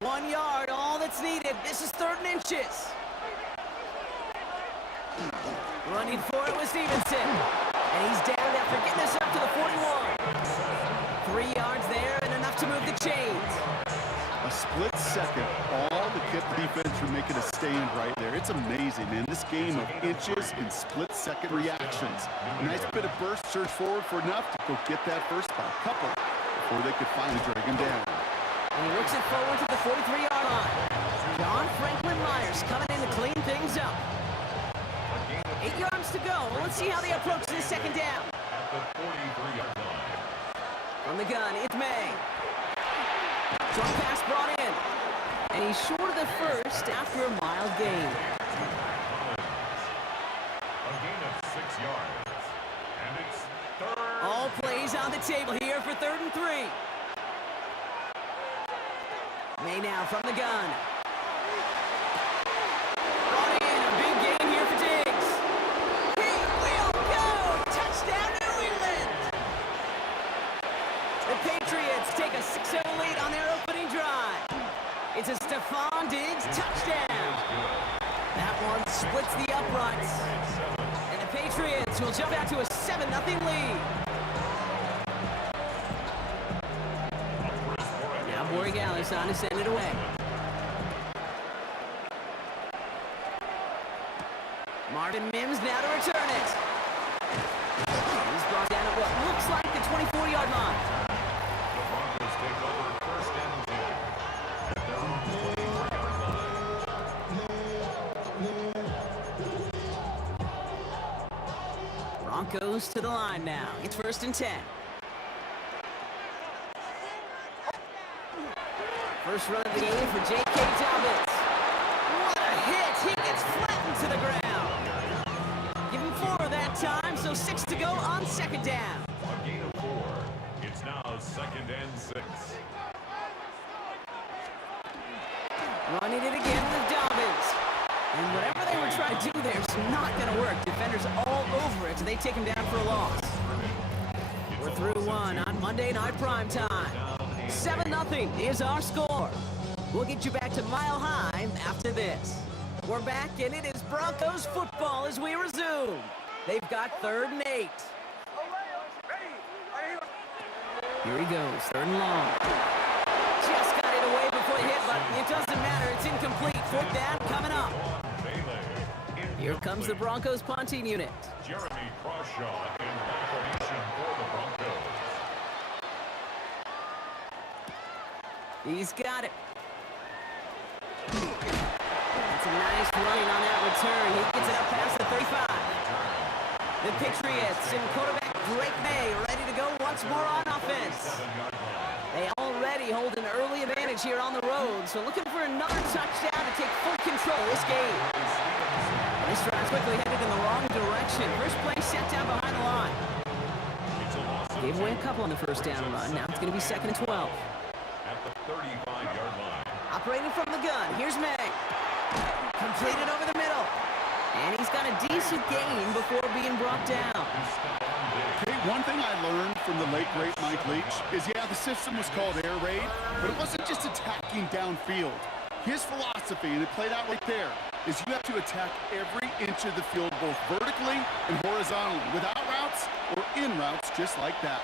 1 yard, all that's needed. This is 3rd and inches. Running for it with Stevenson. And he's down after getting this up to the 41. 3 yards there and enough to move the chains. A split second, all to keep the defense from making a stand right there. It's amazing, man. This game of inches and split-second reactions. A nice bit of burst, surge forward for enough to go get that first by a couple before they could finally drag him down. And he works it forward to the 43-yard line. John Franklin Myers coming in to clean things up. 8 yards to go. Let's see how they approach this 2nd down. At the 43-yard line. From the gun, it's May. Short pass brought in. And he's short of the first after a mild gain. A gain of 6 yards. And it's 3rd. All plays on the table here for 3rd and 3. May now from the gun. Brought in, a big gain here for Diggs. He will go! Touchdown, New England! The Patriots take a 6-0 lead on their opening drive. It's a Stephon Diggs touchdown. That one splits the uprights. And the Patriots will jump out to a 7-0 lead. Now Borregales on to send it away. Marvin Mims now to return it. He's brought down at what looks like the 24-yard line. The Broncos take over 1st and 10. At their own 24-yard line. Broncos to the line now. It's 1st and 10. First run of the game for J.K. Dobbins. What a hit! He gets flattened to the ground. Give him 4 that time, so 6 to go on 2nd down. A gain of 4. It's now 2nd and 6. Running it again with Dobbins. And whatever they were trying to do there is not going to work. Defenders all over it, so they take him down for a loss. We're through 1 on Monday Night Primetime. 7-0 is our score. We'll get you back to Mile High after this. We're back, and it is Broncos football as we resume. They've got 3rd and 8. Here he goes, 3rd and long. Just got it away before the hit, but it doesn't matter. It's incomplete. 4th down coming up. Here comes the Broncos punting unit. Jeremy Crawshaw in formation for the Broncos. He's got it. That's a nice running on that return. He gets it up past the 35. The Patriots and quarterback Drake May ready to go once more on offense. They already hold an early advantage here on the road, so looking for another touchdown to take full control of this game. This drive's quickly headed in the wrong direction. First play set down behind the line. Gave away a couple on the first down run. Now it's going to be 2nd and 12. At the 35-yard line. Operating from the gun, here's May. Completed over the middle. And he's got a decent gain before being brought down. Hey, one thing I learned from the late, great Mike Leach is, yeah, the system was called air raid, but it wasn't just attacking downfield. His philosophy, and it played out right there, is you have to attack every inch of the field, both vertically and horizontally, without routes or in routes, just like that.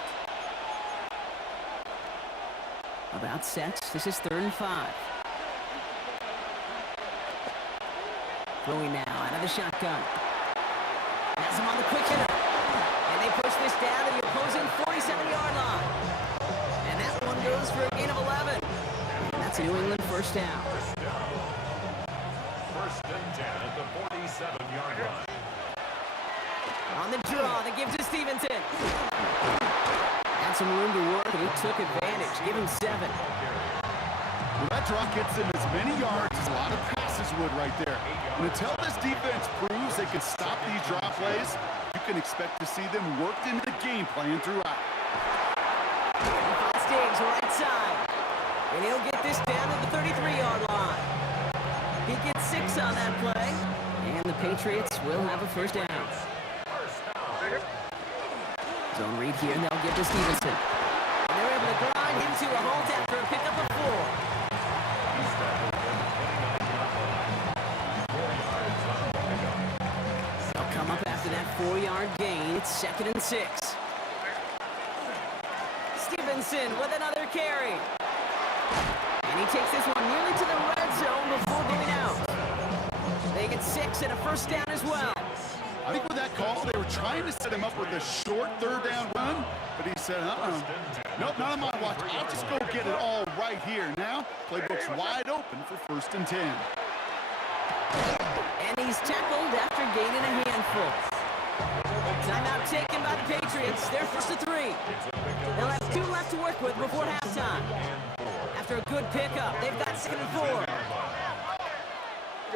About sets. This is 3rd and 5. Throwing now out of the shotgun. Has him on the quick hitter. And they push this down to the opposing 47-yard line. And that one goes for a gain of 11. And that's a New England first down. First and 10 at the 47-yard line. On the draw, they give to Stevenson. Had some room to work, and he took advantage. Give him 7. Well, that draw gets him as many yards as a lot of passes would right there. And until this defense proves they can stop these draw plays, you can expect to see them worked into the game plan throughout. Diggs, right side. And he'll get this down to the 33-yard line. He gets 6 on that play. And the Patriots will have a first down. Zone read here, and they'll give to Stevenson. And they're able to grind into a halt after a pickup of 4. They'll come up after that 4-yard gain. It's 2nd and 6. Stevenson with another carry. And he takes this one nearly to the red zone before going out. They get 6 and a first down as well. I think with that call, they were trying to set him up with a short 3rd down run, but he said, nope, not on my watch. I'll just go get it all right here. Now, playbook's wide open for 1st and 10. And he's tackled after gaining a handful. Timeout taken by the Patriots. They're 1st and 3. They'll have 2 left to work with before halftime. After a good pickup, they've got 2nd and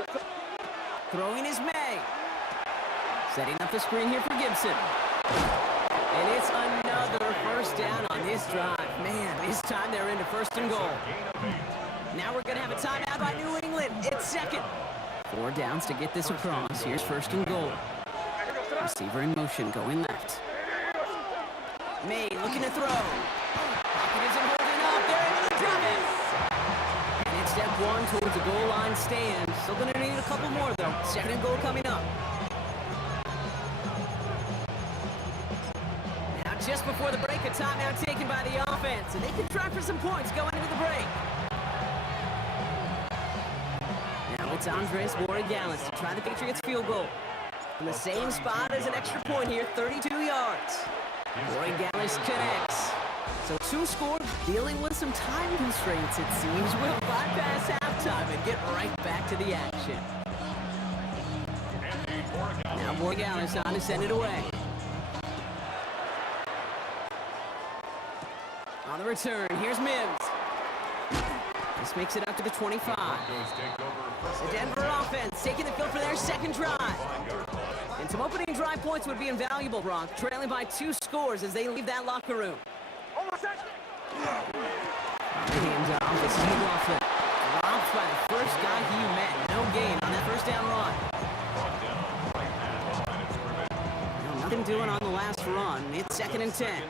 4. Throwing is May. Setting up the screen here for Gibson. And it's another first down on this drive. Man, this time they're into 1st and goal. Now we're going to have a timeout by New England. It's 2nd. 4 downs to get this across. Here's 1st and goal. Receiver in motion, going left. May looking to throw. Pocket isn't holding up. They're able to drop it. And it's step 1 towards the goal line stand. Still going to need a couple more, though. 2nd and goal coming up. Now, just before the break, a timeout taken by the offense. And they can try for some points going into the break. Now it's Andres Borregales to try the Patriots field goal. From the same spot as an extra point here, 32 yards. Borregales connects. So 2 scores, dealing with some time constraints, it seems. Will bypass halftime and get right back to the action. Now Borregales on to send it away. On the return, here's Mims. This makes it up to the 25. The Denver offense taking the field for their 2nd drive. And some opening drive points would be invaluable, Brock, trailing by 2 scores as they leave that locker room. Handoff, this is McLaughlin. Dropped by the first guy he met. No gain on that first down run. Well, nothing doing on the last run. It's 2nd and 10.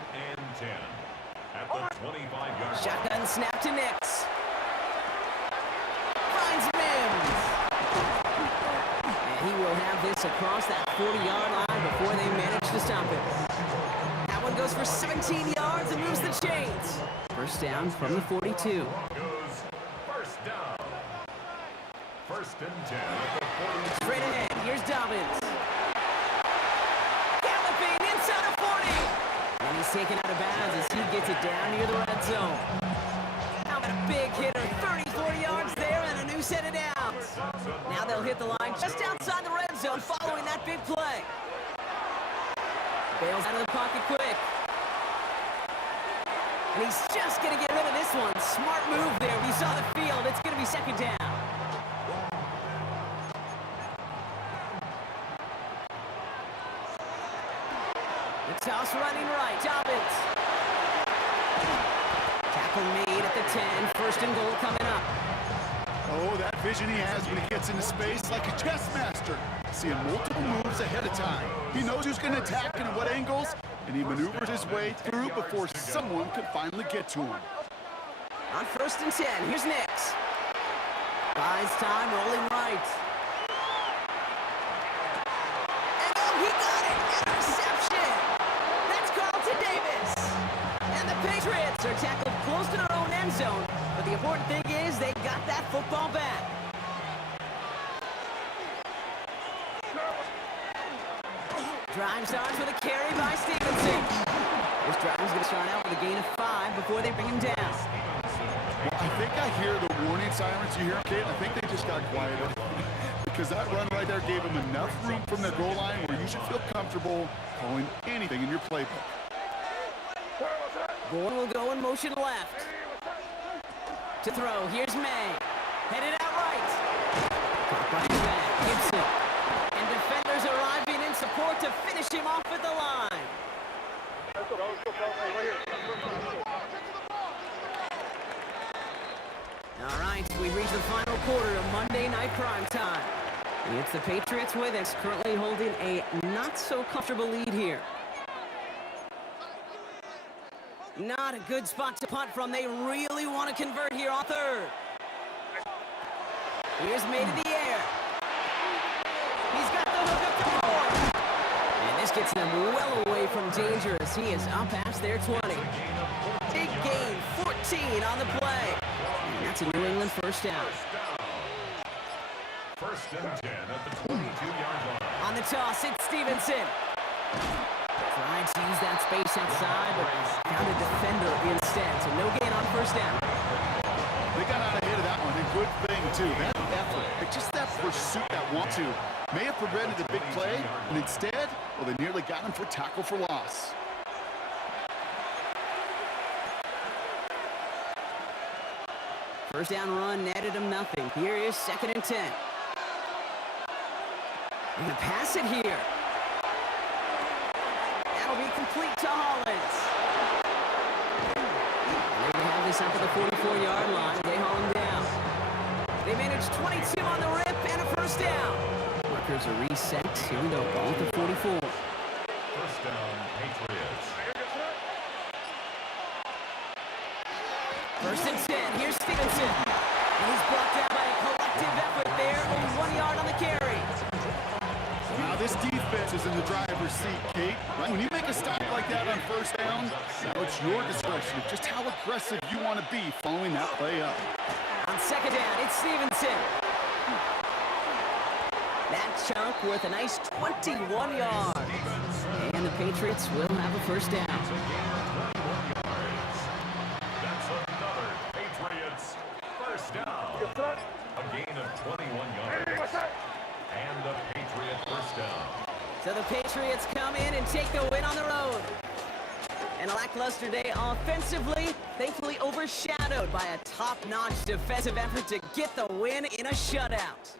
Shotgun snap to Nix. Finds Mims. And he will have this across that 40-yard line before they manage to stop it. That one goes for 17 yards and moves the chains. First down from the 42. Goes first down. 1st and 10 at the 42. Straight ahead, here's Dobbins. Galloping inside the 40. And he's taken out of bounds as he gets it down near the red zone. How about a big hitter, 34 yards there and a new set of downs. Now they'll hit the line just outside the red zone following that big play. Bails out of the pocket quick. And he's just going to get rid of this one. Smart move there. We saw the field. It's going to be 2nd down. The toss running right. Dobbins. Tackle made at the 10. 1st and goal coming up. Oh, that vision he has when he gets into space like a chess master. Seeing multiple moves ahead of time. He knows who's going to attack and at what angles, and he maneuvers his way through before someone can finally get to him. On 1st and 10, here's Nix. Buys time, rolling right. And oh, he got it! Interception! That's Carlton Davis! And the Patriots are tackled close to their own end end zone, but the important thing is they got that football back. Drive starts with a carry by Stevenson. This drive is going to start out with a gain of 5 before they bring him down. Well, I think I hear the warning sirens. You hear them, Kate? I think they just got quieter. Because that run right there gave them enough room from the goal line where you should feel comfortable calling anything in your playbook. Bourne will go in motion left. To throw, here's May. Headed out right. Caught by his back, Gibson. And defenders arriving in support to finish him off at the line. All right, we've reached the final quarter of Monday Night Primetime. It's the Patriots with us, currently holding a not-so-comfortable lead here. Not a good spot to punt from. They really want to convert here on third. Here's May to the air. He's got the hook up to Moore. And this gets them well away from danger as he is up past their 20. Big gain, 14 on the play. And that's a New England first down. First and 10 at the 22-yard line. On the toss, it's Stevenson. Trying to use that space outside, but found a defender instead. So no gain on first down. They got out ahead of that one. A good thing, too. That effort, just that pursuit that want to, may have prevented a big play, and instead, well, they nearly got him for tackle for loss. First down run netted him nothing. Here is 2nd and 10. And pass it here. That'll be complete to Hollins. And they have this up at the 44-yard line. They haul him down. They manage 22 on the rip and a first down. Markers are reset. Here we go, ball at the 44. First down, Patriots. First and 10. Here's Stevenson. And he's brought down by a collective effort there. Only 1 yard on the carry. Now this defense is in the driver's seat, Kate. Right? When you make a stop like that on first down, now it's your discretion of just how aggressive you want to be following that play up. On 2nd down, it's Stevenson. That chunk worth a nice 21 yards. And the Patriots will have a first down. That's another Patriots first down. A gain of 21 yards. And the Patriot first down. So the Patriots come in and take the win on the road. And a lackluster day offensively, thankfully overshadowed by a top-notch defensive effort to get the win in a shutout.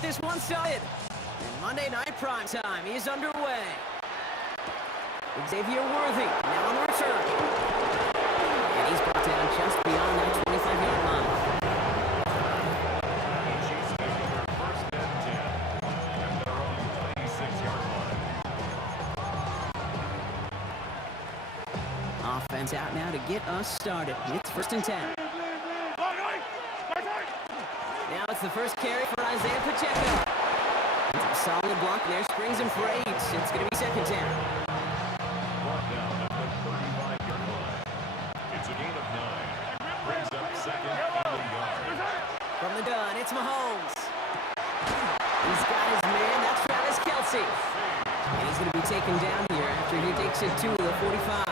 get this one started. And Monday Night Primetime is underway. Xavier Worthy now on the return. And he's brought down just beyond that 25-yard line. Chiefs take over first and 10 at their own 26-yard line. Offense out now to get us started. It's first and 10. Now it's the first carry for Isaiah Pacheco. It's a solid block there, springs him for 8. It's going to be second down. Brought down at the 35-yard line. It's a gain of 9. Brings up second and a yard. From the gun, it's Mahomes. He's got his man, that's Travis Kelce. And he's going to be taken down here after he takes it to the 45.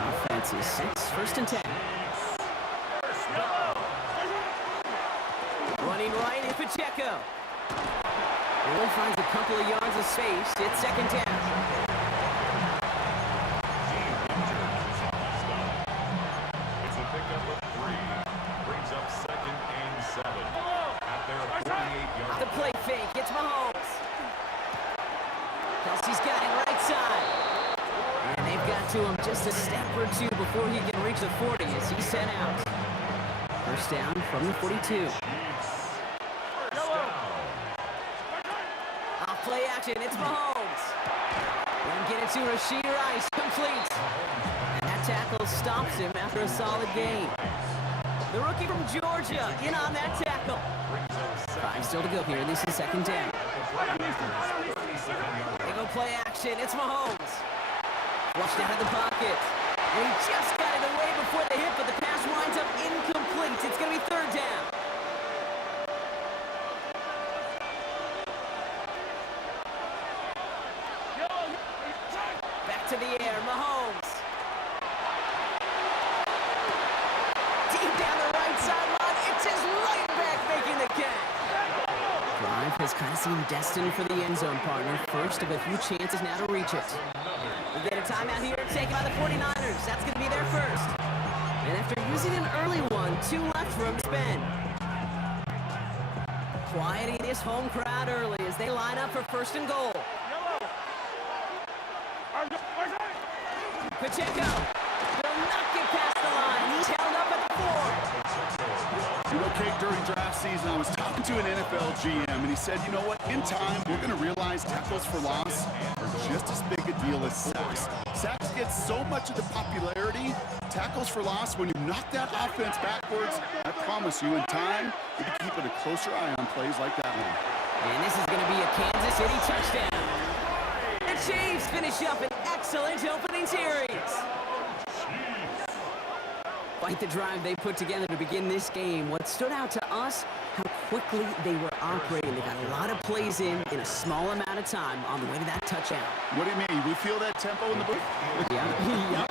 Offense is 6, first and 10. Running right is Pacheco. Only finds a couple of yards of space. It's second down. It's a pickup of 3. Brings up second and 7 at their 48-yard The play fake, it's Mahomes. Kelsey's got it right side. And they've got to him just a step or two before he can reach the 40 as he's sent out. First down from the 42. Off play action, it's Mahomes. And get it to Rashid Rice, complete. And that tackle stops him after a solid gain. The rookie from Georgia in on that tackle. 5 still to go here. This is second down. They go play action. It's Mahomes. Flushed out of the pocket. And he just got it away before the hit, but the pass winds up incomplete. It's going to be third down. Back to the air. Mahomes. Deep down the right sideline. It's his right back making the catch. Drive has kind of seemed destined for the end zone partner. First of a few chances now to reach it. We get a timeout here taken by the 49ers. That's going to be their first. And after using an early one, 2 left for him to spend. Quieting this home crowd early as they line up for first and goal. Pacheco will not get past the line. He's held up at the 4. You know, Kate, during draft season, I was talking to an NFL GM, and he said, you know what, in time, we're going to realize tackles for loss are just as big a deal as sacks. Sacks get so much of the popularity. Tackles for loss, when you knock that offense backwards, I promise you, in time, we'll be keeping a closer eye on plays like that one. And this is going to be a Kansas City touchdown. The Chiefs finish up an excellent opening series. Quite the drive they put together to begin this game. What stood out to us, how quickly they were operating. They got a lot of plays in a small amount of time on the way to that touchdown. What do you mean? We feel that tempo in the booth? Yeah,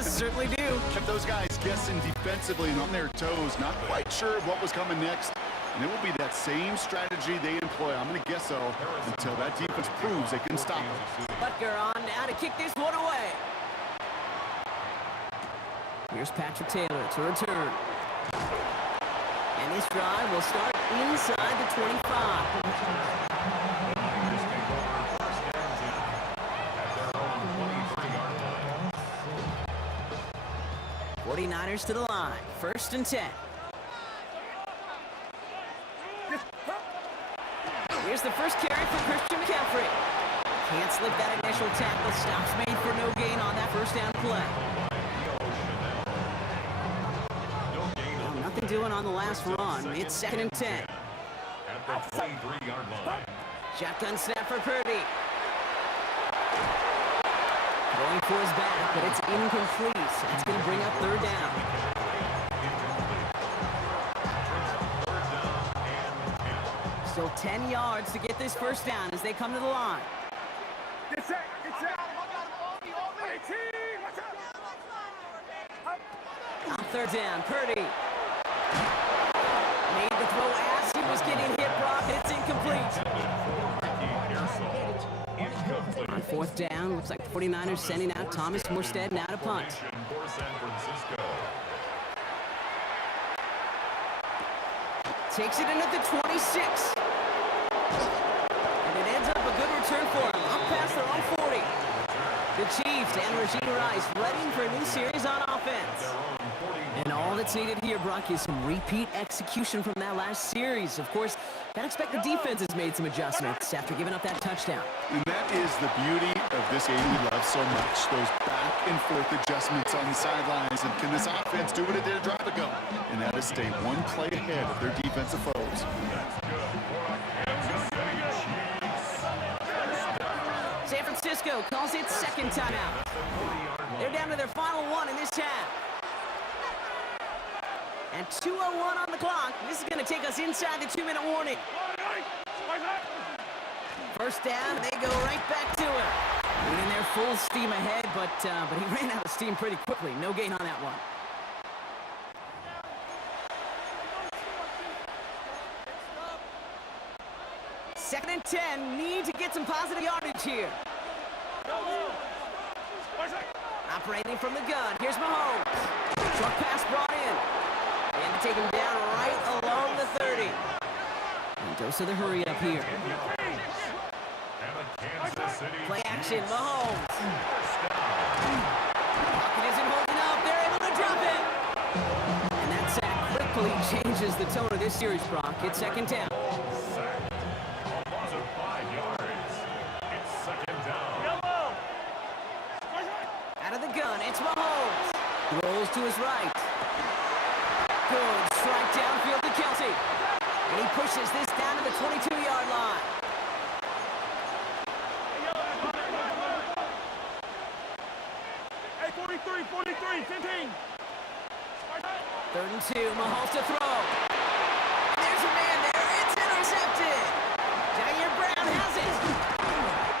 certainly do. Kept those guys guessing defensively and on their toes, not quite sure what was coming next. And it will be that same strategy they employ, I'm going to guess so, until that defense proves they can stop it. Butker on now to kick this one away. Here's Patrick Taylor to return. And this drive will start inside the 25. 49ers to the line. First and 10. Here's the first carry for Christian McCaffrey. Can't slip that initial tackle. Stops made for no gain on that first down play. Nothing doing on the last run. It's second and 10. At the 23-yard line. Shotgun snap for Purdy. Going for his back, but it's incomplete. That's going to bring up third down. Still 10 yards to get this first down as they come to the line. Get set, get set. On third down, Purdy. Made the throw as he was getting hit, Brock. It's incomplete. On fourth down, looks like the 49ers sending out Thomas Morstead now to punt. For San Francisco. Takes it in at the 26. And it ends up a good return for him. Up past their own 40. The Chiefs and Rashee Rice ready for a new series on offense. And all that's needed here, Brock, is some repeat execution from that last series. Of course, I expect the defense has made some adjustments after giving up that touchdown. And that is the beauty of this game we love so much. Those back and forth adjustments on the sidelines. And can this offense do what it did a drive ago? And that is stay one play ahead of their defensive foes. San Francisco calls it second timeout. They're down to their final one in this half. And 2:01 on the clock. This is going to take us inside the 2-minute warning. First down, they go right back to it. Moving their full steam ahead, but he ran out of steam pretty quickly. No gain on that one. Second and 10, need to get some positive yardage here. Operating from the gun, here's Mahomes. Short pass brought in. And take him down right along the 30. And dose of the hurry up here. Play action, Mahomes. Pocket isn't holding up, they're able to drop it. And that sack quickly changes the tone of this series, Brock. It's second down. Out of the gun, it's Mahomes. Rolls to his right. Good strike downfield to Kelsey. And he pushes this down to the 22-yard line. Hey, 43, 15. 3rd and 2, Mahomes to throw. And there's a man there. It's intercepted. Jair Brown has it.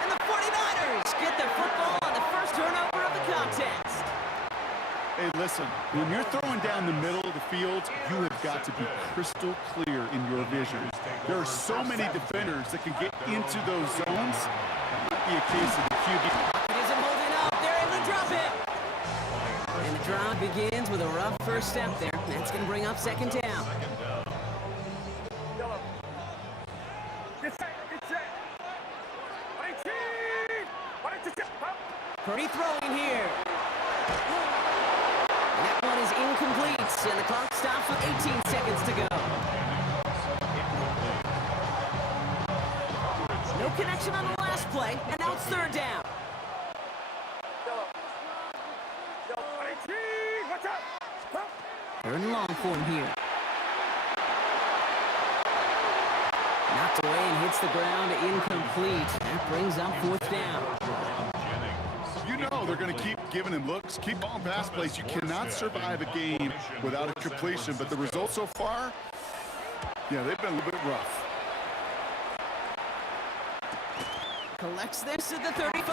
And the 49ers get the football on the first turnover of the contest. Hey, listen, when you're throwing down the middle of the field, you have got to be crystal clear in your vision. There are so many defenders that can get into those zones. It might be a case of the QB. It isn't holding up. They're able to drop it. And the drive begins with a rough first step there. That's going to bring up second down. Purdy throwing here. And that one is incomplete, and the clock stops with 18 seconds to go. No connection on the last play, and now it's third down. Third and long for him here. Knocked away and hits the ground, incomplete. That brings up fourth down. You know they're going to keep giving him looks, keep balling pass plays. You cannot survive a game without a completion, but the results so far, yeah, they've been a little bit rough. Collects this at the 35.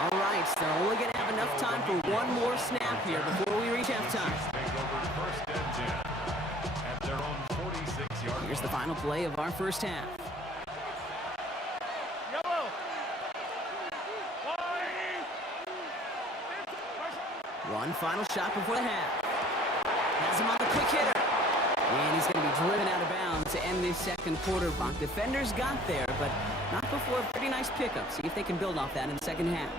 All right, they're only going to have enough time for one more snap here before we reach halftime. Here's the final play of our first half. One final shot before the half. Has him on the quick hitter. And he's going to be driven out of bounds to end this second quarter. Brock defenders got there, but not before a pretty nice pickup. See if they can build off that in the second half.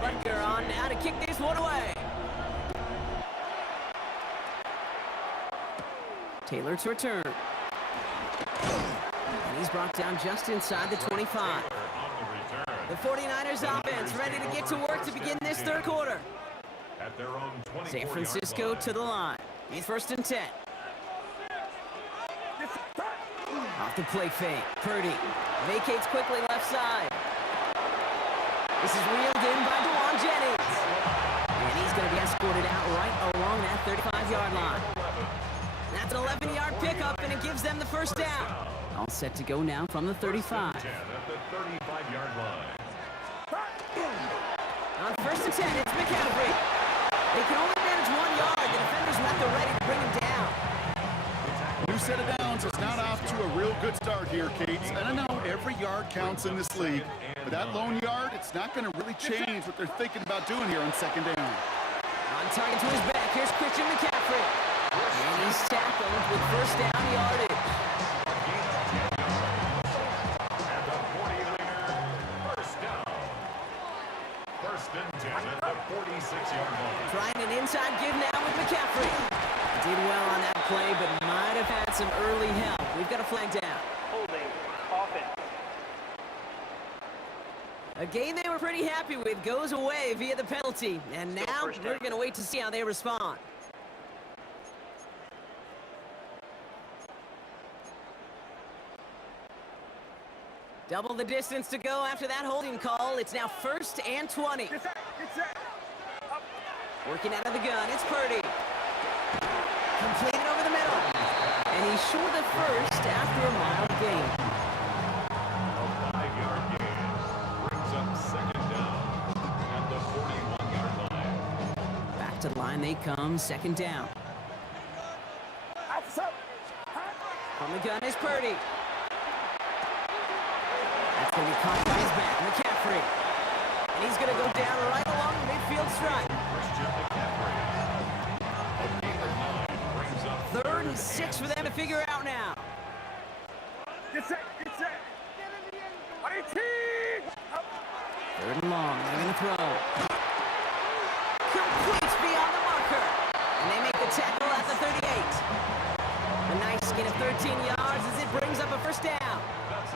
Butker on now to kick this one away. Taylor to return. And he's brought down just inside the 25. The 49ers offense ready to get to work to begin this third quarter. San Francisco to the line. He's 1st and 10. Off the play fake. Purdy vacates quickly left side. This is reeled in by DeJuan Jennings. And he's going to be escorted out right along that 35-yard line. That's an 11-yard pickup, and it gives them the first down. All set to go now from the 35. On 1st and 10, it's McCaffrey. They can only manage 1 yard. The defenders are at the ready to bring him down. New set of downs. It's not off to a real good start here, Cates. And I know every yard counts in this league, but that lone yard, it's not going to really change what they're thinking about doing here on second down. On target to his back. Here's Christian McCaffrey. And he's tackled with first down yardage. Gain of 10 yards. At the 40-meter, first down. First and 10 at the 46-yard line. Trying an inside give now with McCaffrey. Did well on that play, but might have had some early help. We've got a flag down. Holding. Offense. A game they were pretty happy with goes away via the penalty. And now we're going to wait to see how they respond. Double the distance to go after that holding call. It's now first and 20. Get set. Get set. Up. Working out of the gun, it's Purdy. Completed over the middle. And he's short of first after a mild gain. A 5-yard gain brings up second down at the 41-yard line. Back to the line they come, second down. That's up. From the gun is Purdy. That's going to be caught by his back, McCaffrey. And he's going to go down right along the midfield stripe. Christian McCaffrey. A gain of 9 brings up Third and 6 for them to figure out now. Get set. Get set. IT. Up. Third and long, they're going to throw. Completes beyond the marker. And they make the tackle at the 38. A nice gain of 13 yards as it brings up a first down.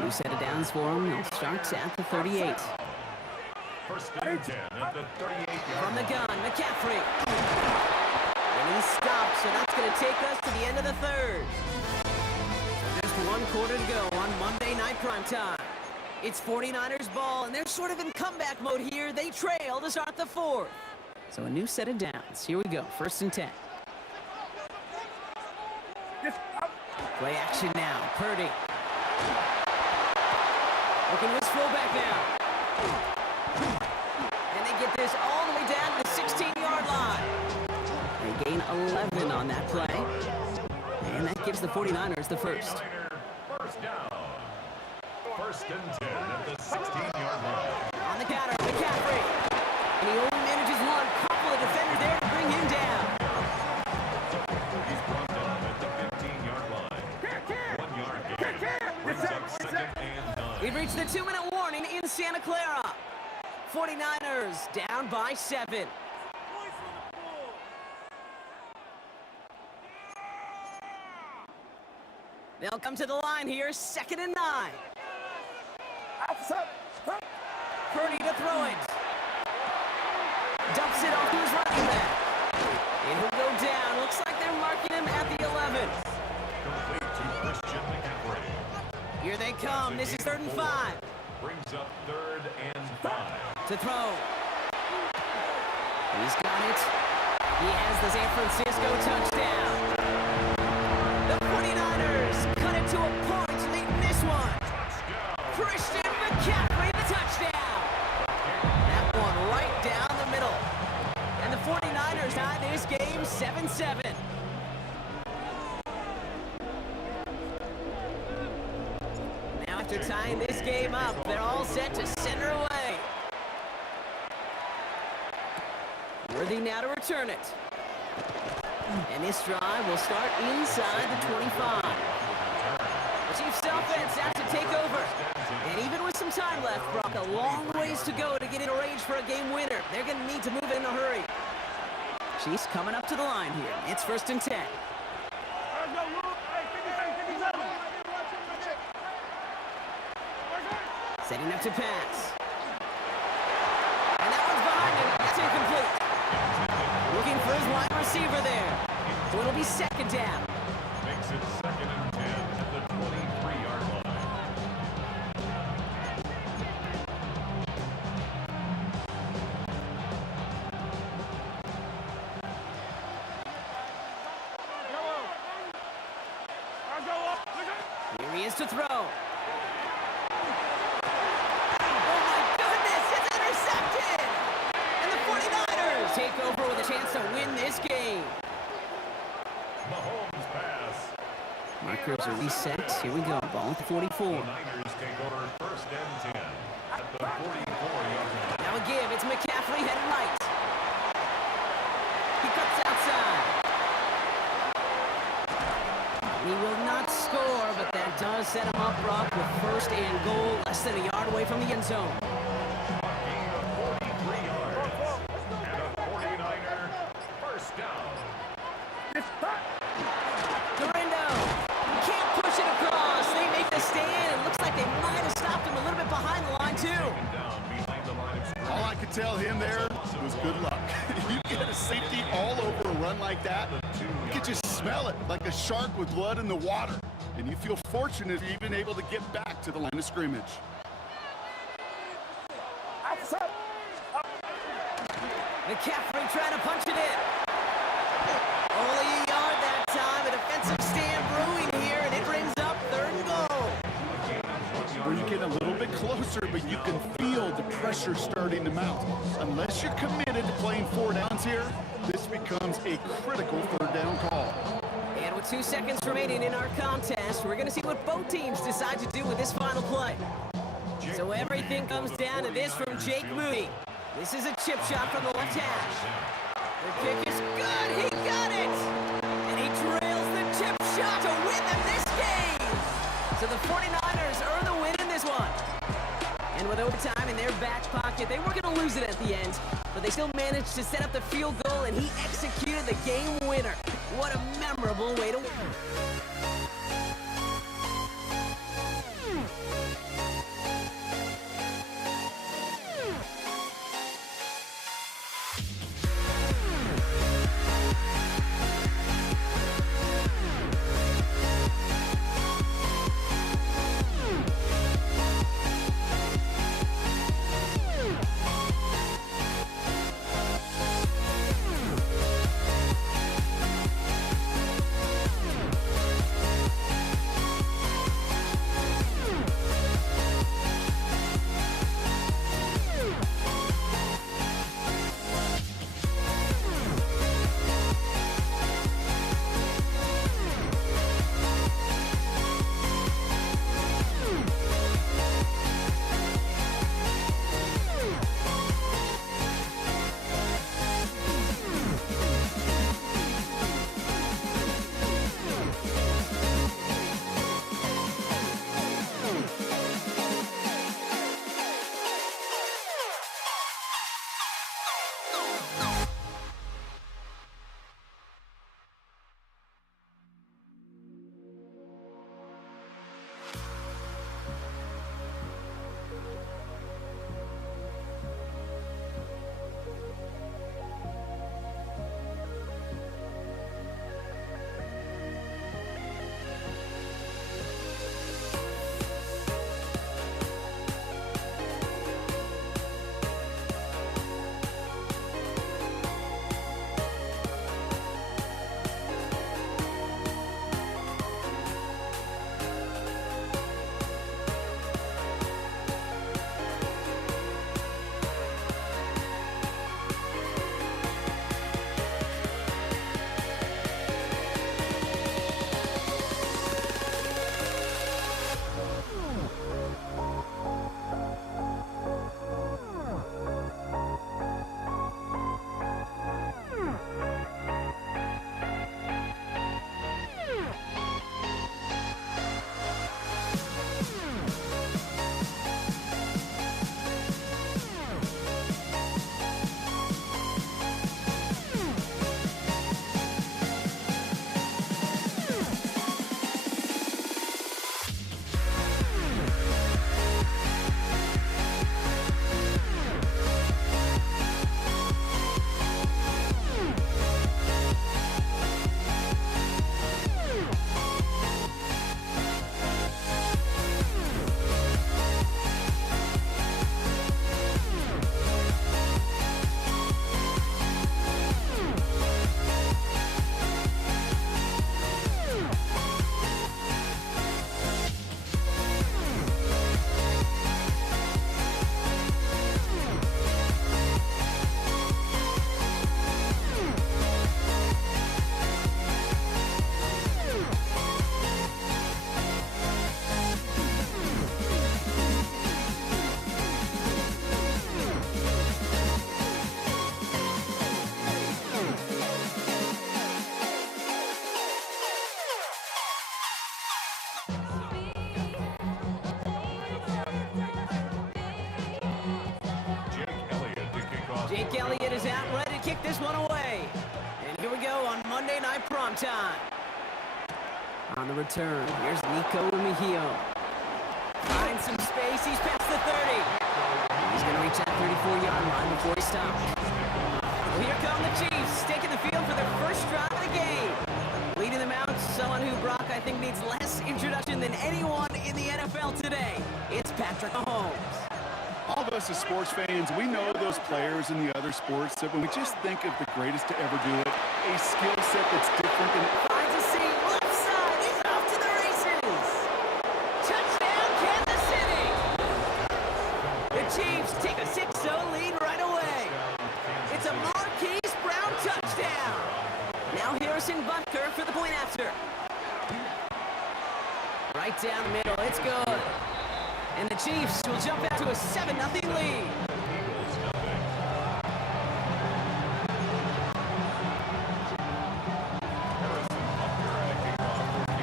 New set of downs for them. They'll start at the 38. first and 10 at the 38-yard From the gun, McCaffrey. And he's stopped, so that's going to take us to the end of the third. So just one quarter to go on Monday Night Primetime. It's 49ers ball, and they're sort of in comeback mode here. They trail to start the fourth. So a new set of downs. Here we go, first and 10. Get up. Play action now, Purdy. Looking to his fullback now. And they get this all the way down to the 16-yard line. They gain 11 on that play. And that gives the 49ers the first. First down. First and 10 at the 16-yard line. On the counter, McCaffrey. And he only manages one. Couple of defenders there to bring him down. He's brought down at the 15-yard line. 1 yard gain brings up second and 9. We've reached the 2-minute warning in Santa Clara. 49ers down by 7. They'll come to the line here, second and 9. Outside. Up. Purdy to throw it. Dumps it off to his running back. And he'll go down. Looks like they're marking him at the 11. Complete to Christian McCaffrey. Here they come. This is third and 5. Brings up third and 5. To throw. He's got it. He has the San Francisco touchdown. The 49ers cut it to a point. They miss one. Christian McCaffrey, the touchdown. That one right down the middle. And the 49ers tie this game 7-7. Now after tying this game up, they're all set to center away. Worthy now to return it. And this drive will start inside the 25. The Chiefs offense has to take over. And even with some time left, Brock, a long ways to go to get in a range for a game winner. They're going to need to move in a hurry. Chiefs coming up to the line here. It's first and 10. Setting up to pass. And that one's behind him. That's incomplete. Looking for his wide receiver there. So it'll be second down. Makes it second and 10 at the 23-yard line. Here he is to throw. Oh my goodness, it's intercepted! And the 49ers take over with a chance to win this game. Mahomes pass. Markers are reset. Here we go. Ball at the 44. The Niners take over first and 10 at the 44-yard line. Now a give. It's McCaffrey heading right. He cuts outside. And he will not score, but that does set him up, Brock, with first and goal, less than a yard away from the end zone. A gain of 43 yards. And a 49er first down. Dorindo can't push it across. They make the stand. It looks like they might have stopped him a little bit behind the line, too. Down behind the line of scrimmage. All I could tell him there was good luck. You get a safety all over a run like that, you can just smell it like a shark with blood in the water. And you feel fortunate you're even able to get back to the line of scrimmage. McCaffrey trying to punch it in. Only a yard that time. A defensive stand brewing here, and it brings up third and goal. Where you get a little bit closer, but you can feel the pressure starting to mount. Unless you're committed to playing 4 downs here, this becomes a critical third down call. And with 2 seconds remaining in our contest, we're going to see what both teams decide to do with this final play. So everything comes down to this from Jake Moody. This is a chip shot from the left hash. The kick is good. He got it. And he drills the chip shot to win them this game. So the 49ers earn the win in this one. And with overtime in their back pocket, they were going to lose it at the end, but they still managed to set up the field goal, and he executed the game winner. What a memorable way to win. Jake Elliott is out, ready to kick this one away. And here we go on Monday Night Primetime. On the return, here's Nico Mejio. Finds some space, he's past the 30. He's going to reach that 34-yard line before he stops. Well, here come the Chiefs, taking the field for their first drive of the game. Leading them out, someone who, Brock, I think needs less introduction than anyone in the NFL today. It's Patrick Mahomes. All of us as sports fans, we know those players in the other sports that when we just think of the greatest to ever do it, a skill set that's different than... Finds a seam, left side, he's off to the races. Touchdown, Kansas City. The Chiefs take a 6-0 lead right away. It's a Marquise Brown touchdown. Now Harrison Butker for the point after. Right down the middle, it's good. And the Chiefs will jump out to a 7-0 lead.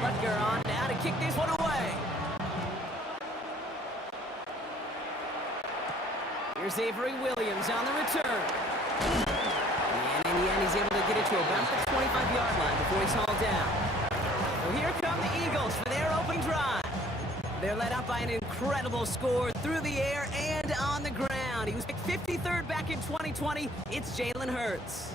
Butker on now to kick this one away. Here's Avery Williams on the return. And in the end, he's able to get it to about the 25-yard line before he's hauled down. Well, here come the Eagles for their opening drive. They're led up by an incredible score through the air and on the ground. He was picked 53rd back in 2020. It's Jalen Hurts.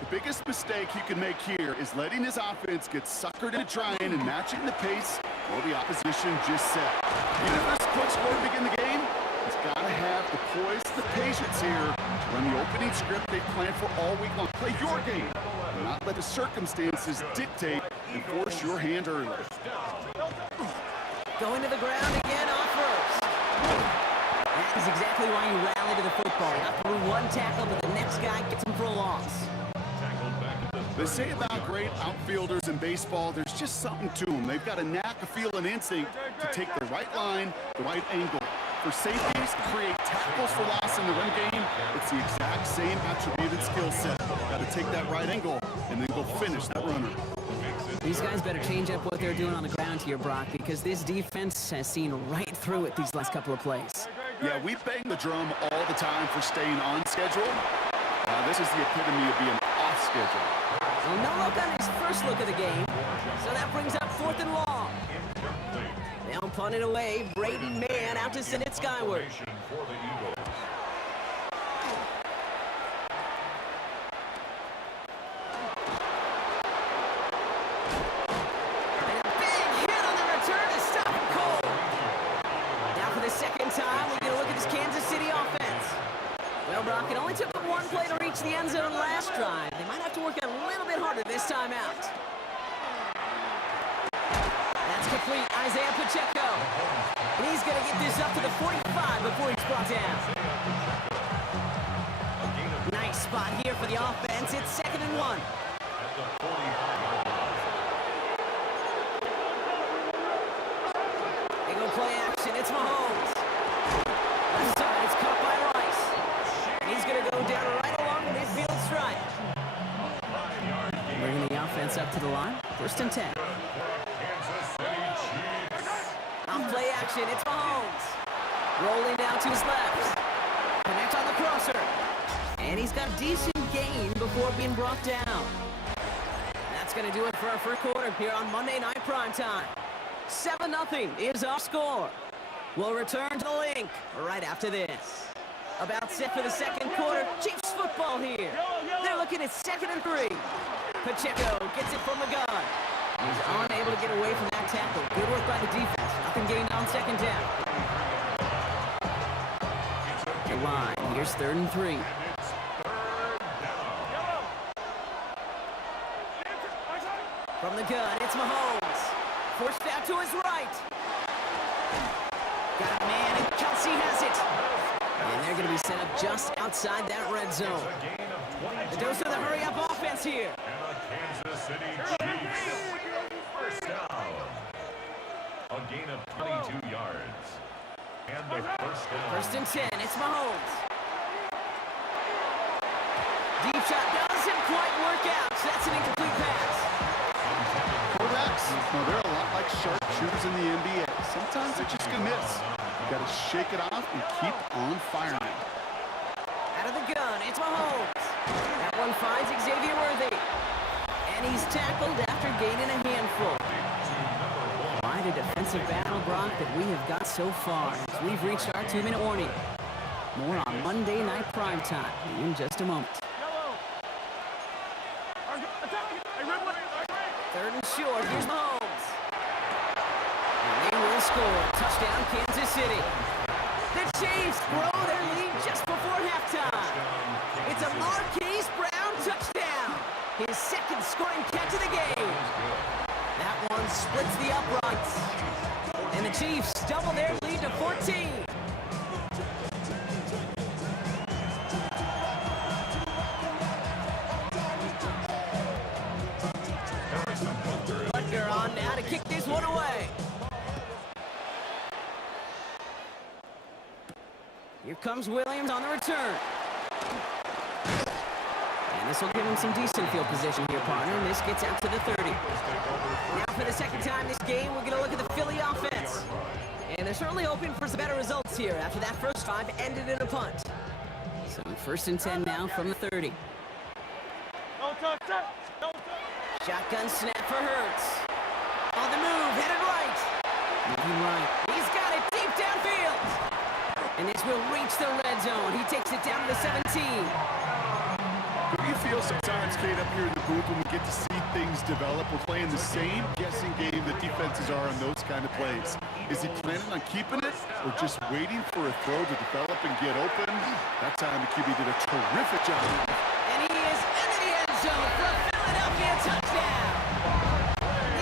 The biggest mistake you can make here is letting his offense get suckered into trying and matching the pace while the opposition just set. Even if this quick score to begin the game, he's got to have the poise and the patience here to run the opening script they planned for all week long. Play your game, and not let the circumstances dictate and force your hand early. Going to the ground again off first. That is exactly why you rally to the football. Not through one tackle, but the next guy gets him for a loss. They say about great outfielders in baseball, there's just something to them. They've got a knack, a feel, and instinct to take the right line, the right angle. For safeties, create tackles for loss in the run game, it's the exact same attributed skill set. Got to take that right angle and then go finish that runner. These guys better change up what they're doing on the ground here, Brock, because this defense has seen right through it these last couple of plays. Yeah, we bang the drum all the time for staying on schedule. This is the epitome of being off schedule. Well, no look on his first look of the game, so that brings up 4th and long. They'll punt it away. Braden Mann out to send it skyward. Brock, it only took them one play to reach the end zone last drive. They might have to work a little bit harder this time out. That's complete. Isaiah Pacheco. And he's going to get this up to the 45 before he's brought down. Nice spot here for the offense. It's 2nd and 1. They go play action. It's Mahomes. Left side. It's caught by Rice. He's going to go down right along the midfield stripe. Bringing the offense up to the line. 1st and 10. On play action, it's Mahomes. Rolling down to his left. Connects on the crosser. And he's got decent gain before being brought down. That's going to do it for our first quarter here on Monday Night Primetime. 7-0 is our score. We'll return to the link right after this. About set for the second quarter. Chiefs football here. They're looking at 2nd and 3. Pacheco gets it from the gun. He's unable to get away from that tackle. Good work by the defense. Nothing gained on 2nd down. The line. Here's 3rd and 3. From the gun, it's Mahomes. Forced out to his right. Got a man, and Kelsey has it. And they're going to be set up just outside that red zone. The dose of the hurry-up offense here. Kansas City Chiefs. First down. A gain of 22 yards. And the first down. 1st and 10. It's Mahomes. Deep shot doesn't quite work out. So that's an incomplete pass. Quarterbacks, well, they're a lot like sharpshooters in the NBA. Sometimes they're just going to miss. You got to shake it off and keep on firing. Out Out of the gun, it's Mahomes. That one finds Xavier Worthy. And he's tackled after gaining a handful. Quite a defensive battle, Brock, that we have got so far as we've reached our 2-minute warning. More on Monday Night Primetime in just a moment. Third and short, here's Mahomes. And they will score. Touchdown, Kansas City. The Chiefs grow their lead just before halftime. It's a Marquise Brown touchdown. His second scoring catch of the game. That one splits the uprights. And the Chiefs double their lead to 14. Butker on now to kick this one away. Here comes Williams on the return. And this will give him some decent field position here, partner. And this gets out to the 30. Now for the second time this game, we're going to look at the Philly offense. And they're certainly hoping for some better results here after that first drive ended in a punt. So first and 10 now from the 30. Shotgun snap for Hurts. On the move, headed right. Moving right. He's got it deep downfield. And this will reach the red zone. He takes it down to the 17. What do you feel sometimes, Kate, up here in the booth when we get to see things develop? We're playing the same guessing game that defenses are on those kind of plays. Is he planning on keeping it or just waiting for a throw to develop and get open? That time the QB did a terrific job. And he is into the end zone for a Philadelphia touchdown.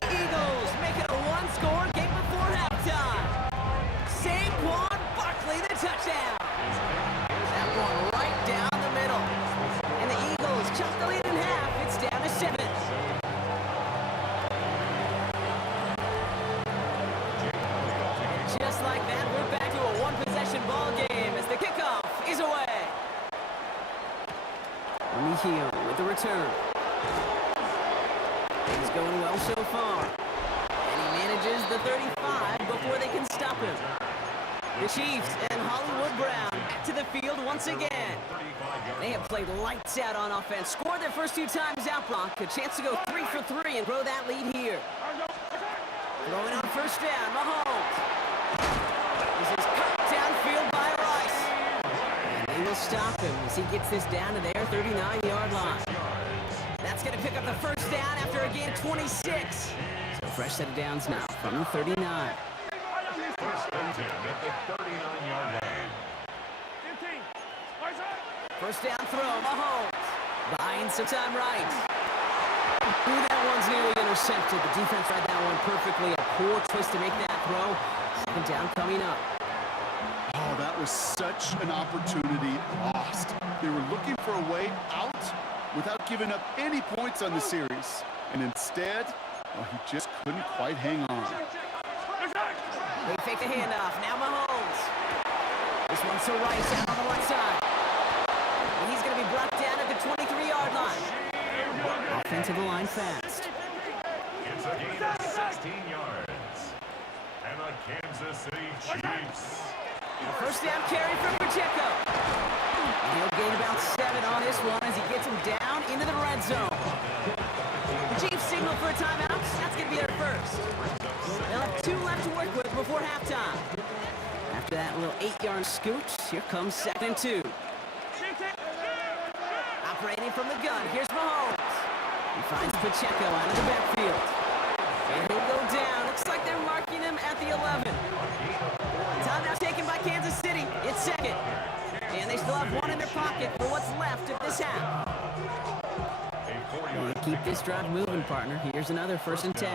The Eagles make it a one-score game before halftime. Saquon Barkley, the touchdown. That one right down the middle. And the Eagles cut the lead in half. It's down to 7. Just like that, we're back to a one-possession ball game as the kickoff is away. Mejia with the return. Things going well so far. And he manages the 35 before they can stop him. The Chiefs and Hollywood Brown back to the field once again. They have played lights out on offense. Scored their first 2 times out, Brock. A chance to go 3 for 3 and grow that lead here. Throwing on first down, Mahomes. This is cut downfield by Rice. And they will stop him as he gets this down to their 39-yard line. That's going to pick up the first down after a gain of 26. So fresh set of downs now from the 39. First and 10 at the 39-yard line. First down throw, Mahomes. Buying some time right. Ooh, that one's nearly intercepted. The defense read that one perfectly. A poor twist to make that throw. Second down coming up. Oh, that was such an opportunity lost. They were looking for a way out without giving up any points on the series. And instead, well, he just couldn't quite hang on. They fake the handoff. Now Mahomes. This one's to Rice out on the right side. And he's going to be brought down at the 23-yard line. Offensive line fast. It's a gain of 16 yards. And the Kansas City Chiefs. First down carry from Pacheco. And he'll gain about 7 on this one as he gets him down into the red zone. The Chiefs signal for a timeout. That's going to be their first. They'll have 2 left to work with before halftime. After that little 8-yard scoot, here comes 2nd and 2. Operating from the gun, here's Mahomes. He finds Pacheco out of the backfield. And he'll go down. Looks like they're marking him at the 11. Timeout taken by Kansas City. It's second. And they still have 1 in their pocket for what's left of this half. And keep this drive moving, partner. Here's another first and 10.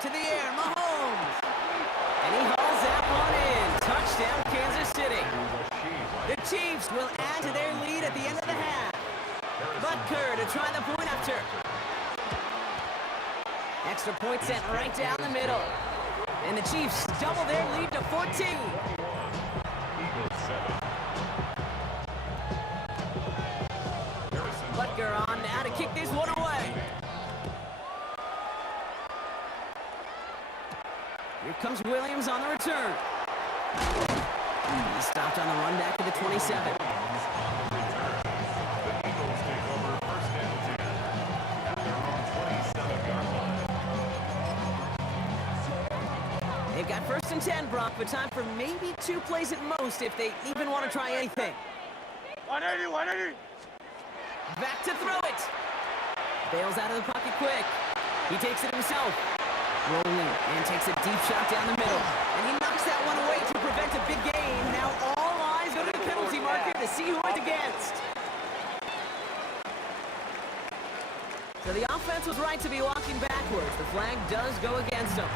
To the air, Mahomes. And he hauls that one in. Touchdown, Kansas City. The Chiefs will add to their lead at the end of the half. Butker to try the point after. Extra point sent right down the middle. And the Chiefs double their lead to 14. Butker on now to kick this one away. Here comes Williams on the return. He's stopped on the run back to the 27. The Eagles take over first and 10 at their own 27-yard line. They've got first and 10, Brock, but time for maybe 2 plays at most if they even want to try anything. 180, 180. Back to throw it. Bails out of the pocket quick. He takes it himself. Rolling and takes a deep shot down the middle. And he knocks that one away to prevent a big gain. Now all eyes go to the penalty marker to see who it's against. So the offense was right to be walking backwards. The flag does go against them.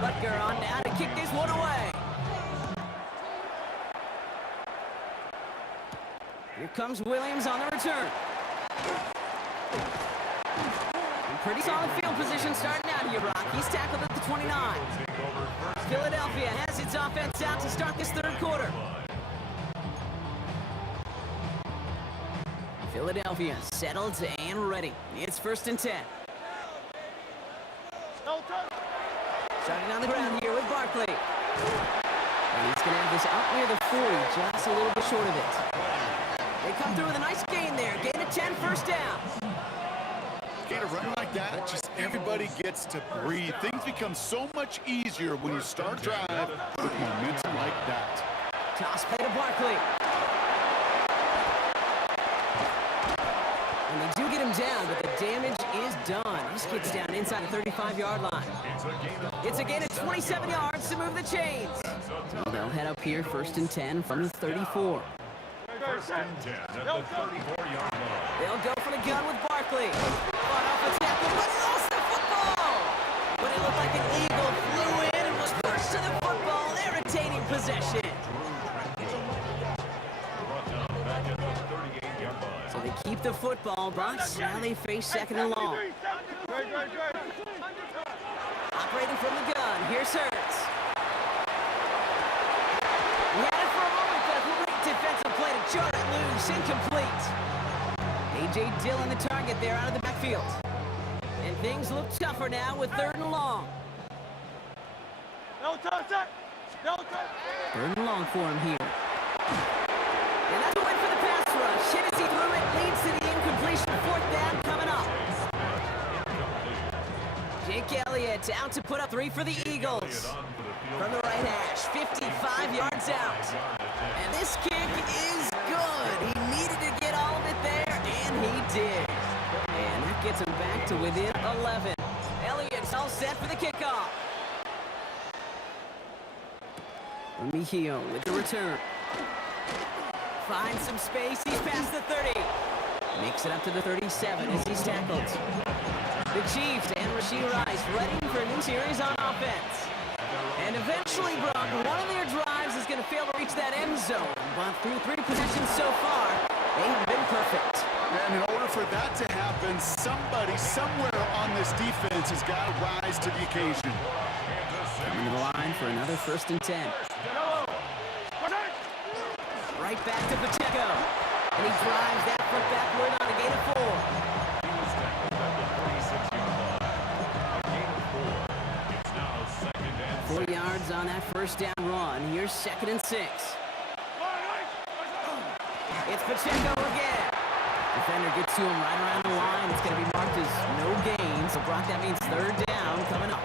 Butker on now to kick this one away. Here comes Williams on the return. In pretty solid field position starting out here, Brock. He's tackled at the 29. Philadelphia has its offense out to start this third quarter. Philadelphia settled and ready. It's first and 10. Starting on the ground here with Barkley. And he's going to have this out near the 40, just a little bit short of it. They come through with a nice gain there. Gain of 10, first down. Get a run like that, just everybody gets to breathe. Things become so much easier when you start drive with momentum like that. Toss play to Barkley. And they do get him down, but the damage is done. This gets down inside the 35-yard line. It's a gain of 27 yards to move the chains. So they'll head up here first and 10 from the 34. First and 10 at the 34-yard line. They'll go for the gun with Barkley. Fought off a tackle, but he lost the football. But it looked like an eagle flew in and was pushed to the football. They're retaining possession. Brought down back at the 38-yard line. So they keep the football, but now they face second and long. Operating from the gun, here's Hurts. He had it for a moment, but a great defensive play to jar it loose, incomplete. A.J. Dillon the target there out of the backfield. And things look tougher now with third and long. Third and long for him here. And that's a win for the pass rush. Hennessy threw it, leads to the incompletion. Fourth down coming up. Jake Elliott out to put up 3 for the Eagles. From the right hash, 55 yards out. And this kick is good. He needed to get all of it there, and he did. And that gets him back to within 11. Elliott's all set for the kickoff. Mejio with the return. Finds some space. He's past the 30. Makes it up to the 37 as he's tackled. The Chiefs and Rashee Rice ready for a new series on offense. And eventually, Brock, one of their drives is going to fail to reach that end zone. But through 3 possessions so far, they've been perfect. And in order for that to happen, somebody somewhere on this defense has got to rise to the occasion. Coming to the line for another first and 10. Right back to Pacheco. And he drives that foot backward on a gain of 4. 4 yards on that first down run. Here's second and 6. It's Pacheco again. Defender gets to him right around the line. It's going to be marked as no gain. So, Brock, that means third down coming up.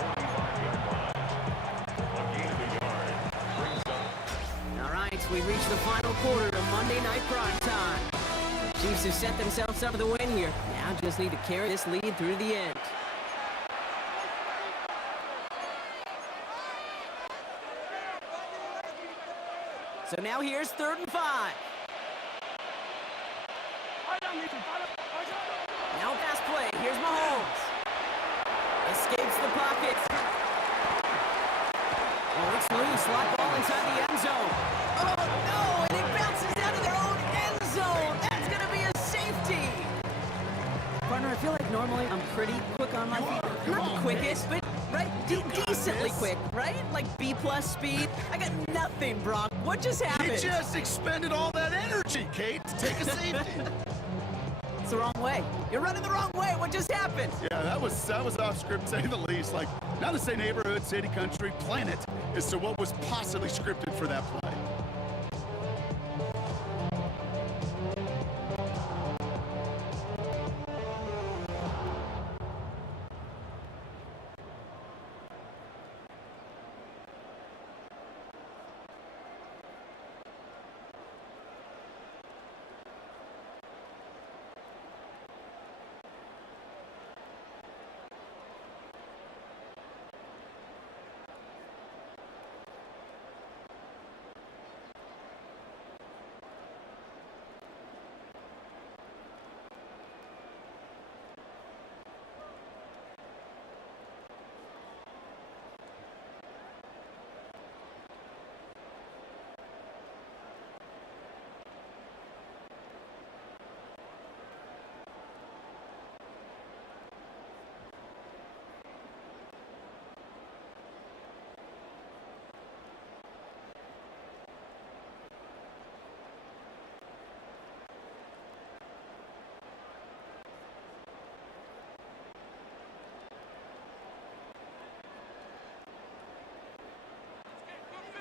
All right, we reach the final quarter of Monday Night Prime Time. Chiefs have set themselves up for the win here. Now just need to carry this lead through to the end. So now here's third and 5. Now pass play. Here's Mahomes. Escapes the pocket. Oh, it's loose. Slot ball inside the end zone. Oh, no, and it bounces down to their own end zone. That's going to be a safety. Partner, I feel like normally I'm pretty quick on my feet. Not the quickest, but right, decently quick, right? Like B-plus speed. I got nothing, Brock. What just happened? He just expended all that energy, Kate, to take a safety. It's the wrong way. You're running the wrong way. What just happened? Yeah, that was off script, to say the least. Like, not to say neighborhood, city, country, planet, as to what was possibly scripted for that play.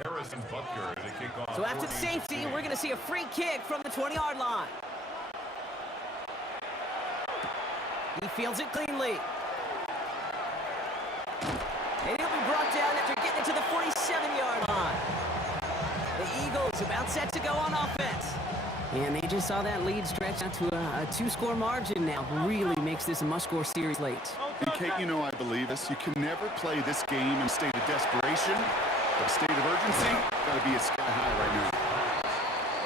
Harrison Butker to kick off. So after the safety, we're going to see a free kick from the 20-yard line. He fields it cleanly. And he'll be brought down after getting it to the 47-yard line. The Eagles about set to go on offense. And they just saw that lead stretch out to a two-score margin now. Really makes this a must-score series late. And Kate, you know I believe this. You can never play this game in a state of desperation. A state of urgency, got to be a sky high right now.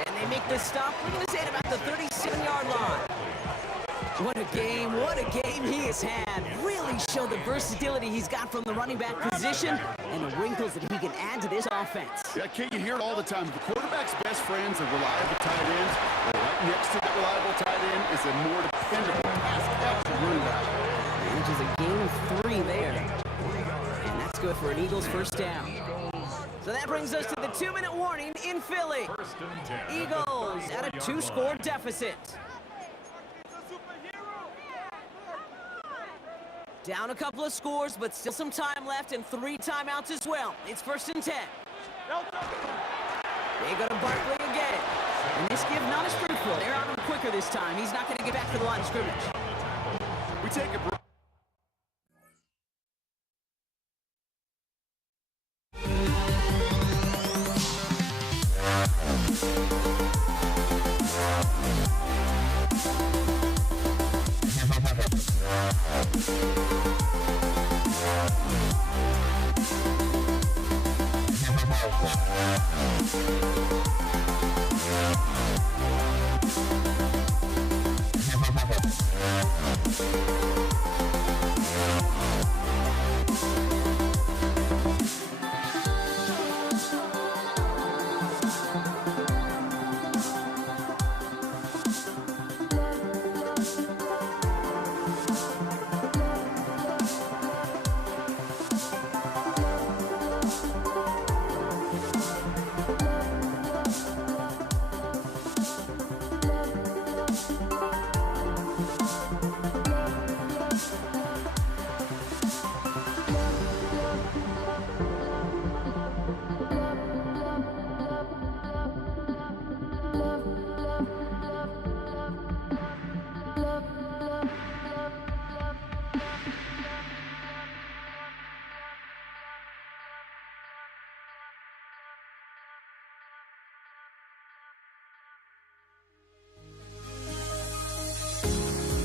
And they make this stop, we're going to say at about the 37-yard line. What a game he has had. Really showed the versatility he's got from the running back position and the wrinkles that he can add to this offense. Yeah, Kate, you hear it all the time. The quarterback's best friends are reliable tight ends. Right next to the reliable tight end is a more dependable pass-catching running back. Manages a gain of 3 there. And that's good for an Eagles first down. So that brings us to the 2-minute warning in Philly. First and 10. Eagles at a 2-score deficit. Down a couple of scores, but still some time left and 3 timeouts as well. It's first and 10. They go to Barkley again. And this give not as fruitful. They're on him quicker this time. He's not going to get back to the line of scrimmage. We take a break.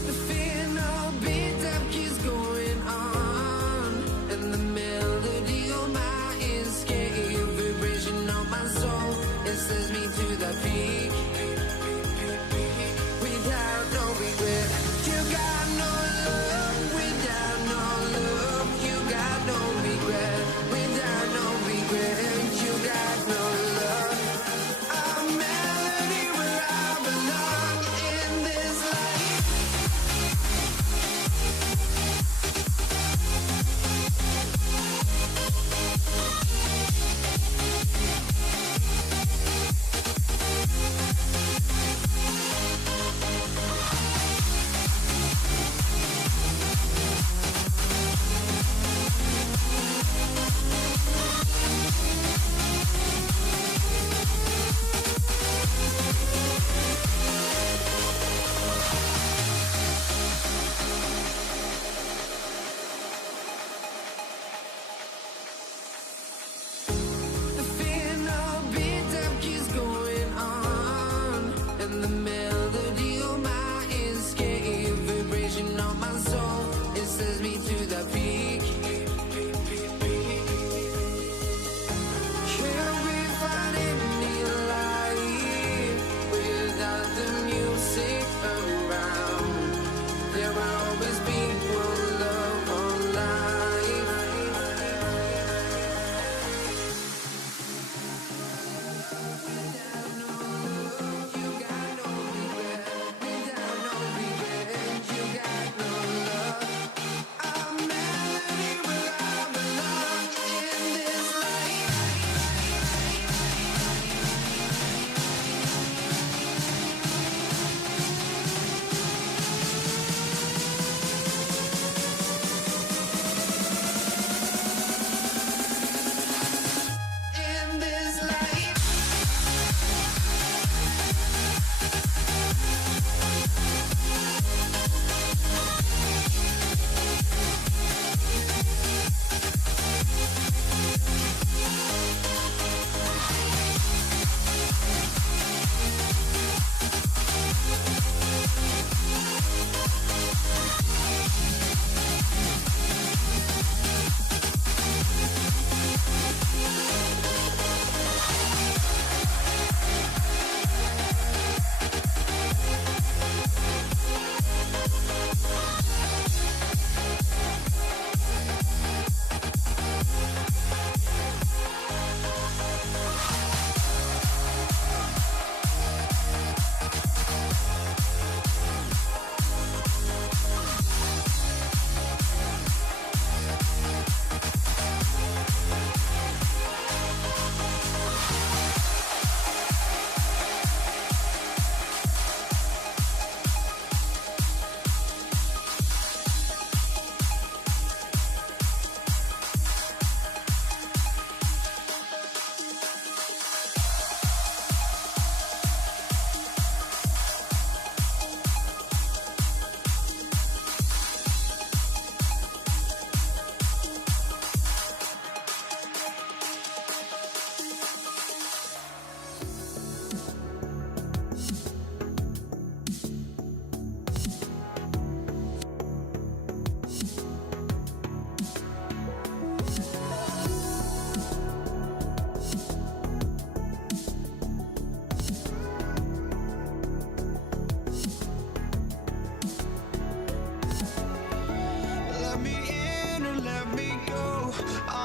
The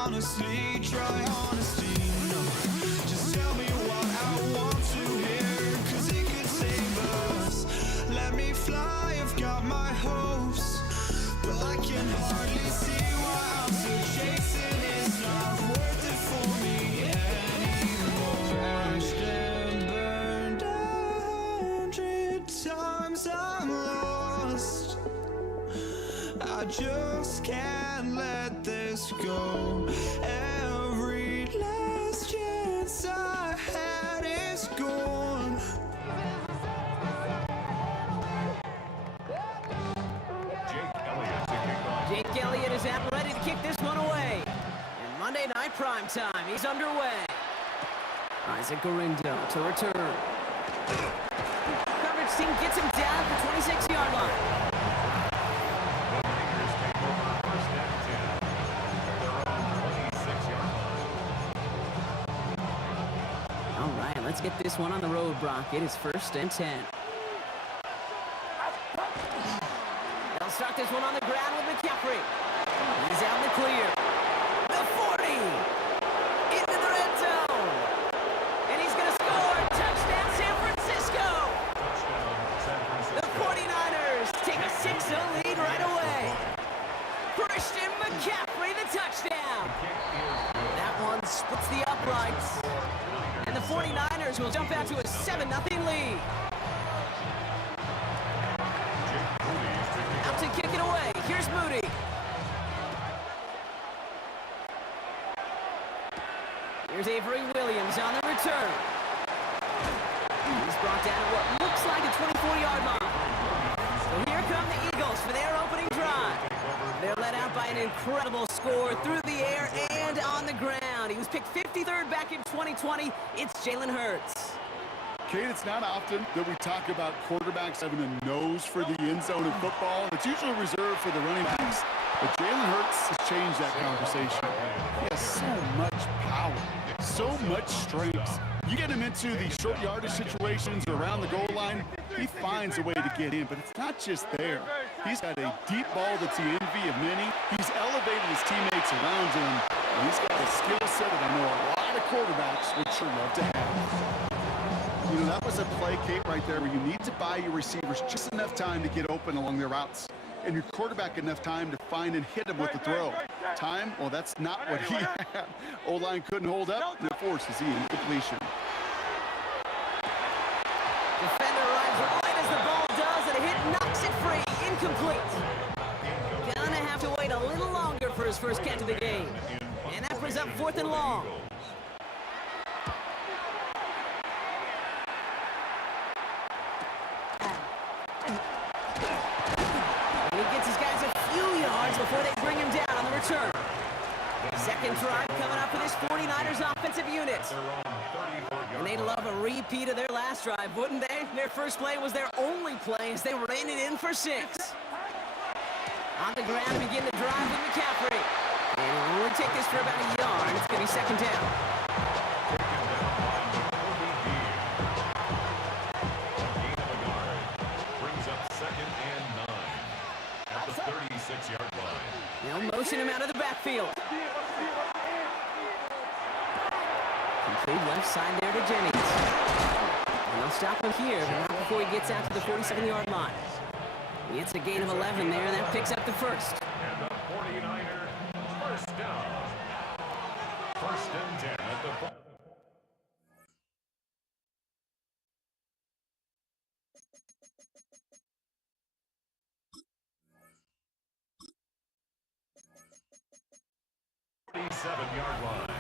honestly, try honesty. No, just tell me what I want to hear, 'cause it could save us. Let me fly, I've got my hopes, but I can hardly see why I'm still chasing. It's not worth it for me anymore. Crashed and burned 100 times, I'm lost. I just can't let this go. Every last chance I had is gone. Jake Elliott is out ready to kick this one away. And Monday Night Primetime, he's underway. Isaac Gorindo to return. Coverage team gets him down at the 26-yard line. All right, let's get this one on the road, Brock. It is 1st and 10. They'll start this one on the ground with McCaffrey. He's out in the clear. The 40! Into the red zone! And he's going to score! Touchdown, San Francisco! The 49ers take a 6-0 lead right away. Christian McCaffrey, the touchdown! That one splits the uprights. And the 49ers will jump out to a 7-0 lead. Out to kick it away. Here's Moody. Here's Avery Williams on the return. He's brought down at what looks like a 24-yard line. So here come the Eagles for their opening drive. They're led out by an incredible score through the air and on the ground. He was picked 53rd back in 2020. It's Jalen Hurts. Kate, it's not often that we talk about quarterbacks having a nose for the end zone in football. It's usually reserved for the running backs. But Jalen Hurts has changed that conversation. He has so much power, so much strength. You get him into the short yardage situations or around the goal line, he finds a way to get in. But it's not just there. He's got a deep ball that's the envy of many. He's elevated his teammates around him. And he's got a skill set that I know a lot of quarterbacks would sure love to have. You know, that was a play, Kate, right there where you need to buy your receivers just enough time to get open along their routes. And your quarterback enough time to find and hit him with the throw. Time? Well, that's not what he had. O-line couldn't hold up, and it forces the incompletion. Defender arrives right as the ball does, and a hit knocks it free. Incomplete. Gonna have to wait a little longer for his first catch of the game. And that brings up 4th and long. And he gets his guys a few yards before they bring him down on the return. Second drive coming up for this 49ers offensive unit. And they'd love a repeat of their last drive, wouldn't they? Their first play was their only play as they ran it in for 6. On the ground to begin the drive with McCaffrey. And he'll only take this for about a yard. It's going to be 2nd down. At the 36-yard line. They'll motion him out of the backfield. Complete left side there to Jennings. And they'll stop him here, but not before he gets out to the 47-yard line. He gets a gain of 11 there, and that picks up the first. And the 49er first down. 1st and 10 at the... Seven-yard line.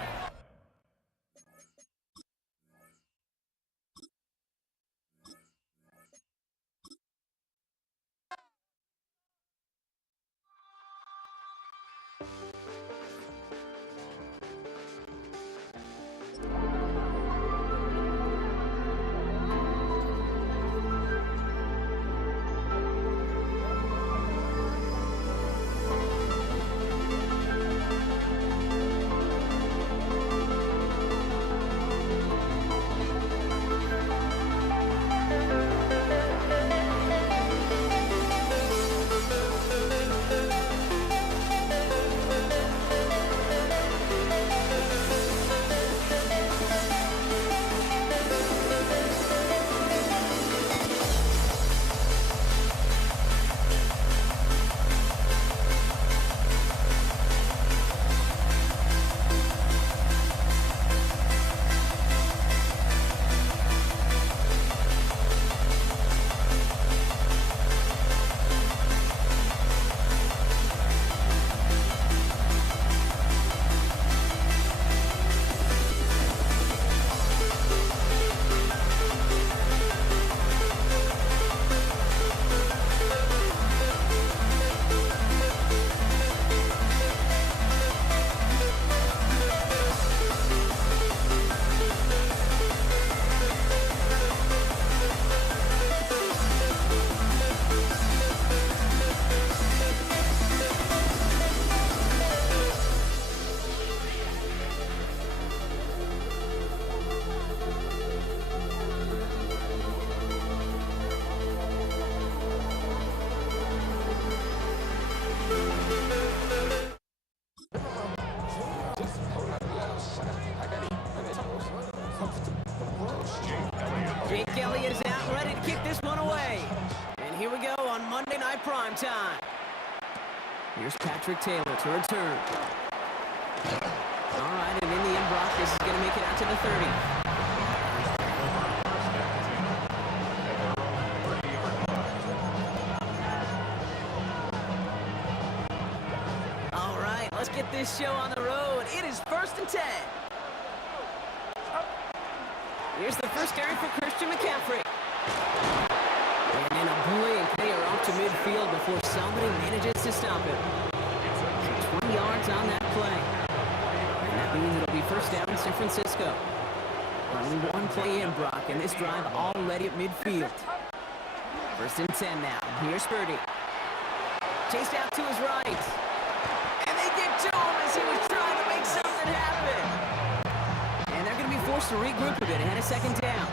on Monday Night Primetime. Here's Patrick Taylor to return. All right, and in the end, Brock, this is going to make it out to the 30. All right, let's get this show on the road. It is 1st and 10. Here's the first carry for Christian McCaffrey. And in a blink, they are off to midfield before somebody manages to stop him. 20 yards on that play. And that means it'll be first down San Francisco. Only one play in, Brock, and this drive already at midfield. 1st and 10 now. Here's Purdy. Chased out to his right. And they get to him as he was trying to make something happen. And they're going to be forced to regroup a bit ahead of 2nd down.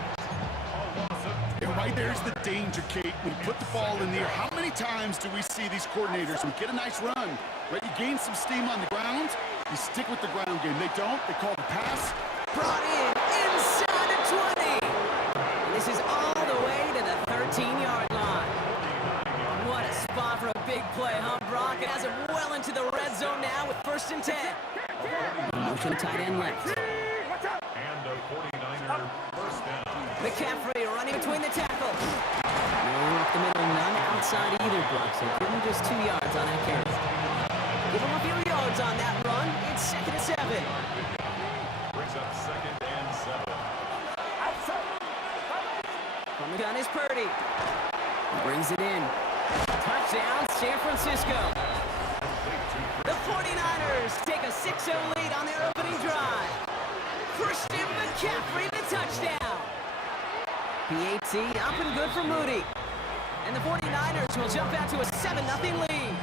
And right there's the danger, Kate. When you put the ball in the air, how many times do we see these coordinators who get a nice run, right? You gain some steam on the ground, you stick with the ground game. They don't. They call the pass. Brought in inside the 20. And this is all the way to the 13-yard line. What a spot for a big play, huh, Brock? It has it well into the red zone now with 1st and 10. Motion tight end left. And a 49er first down. McCaffrey running between the tackles. No up the middle, none outside either, Brock. So give him just 2 yards on that carry. Give him a few yards on that run. It's 2nd and 7. Brings up 2nd and 7. From the gun is Purdy. Brings it in. Touchdown, San Francisco. The 49ers take a 6-0 lead on their opening drive. Christian McCaffrey, the touchdown. PAT up and good for Moody. And the 49ers will jump out to a 7-0 lead.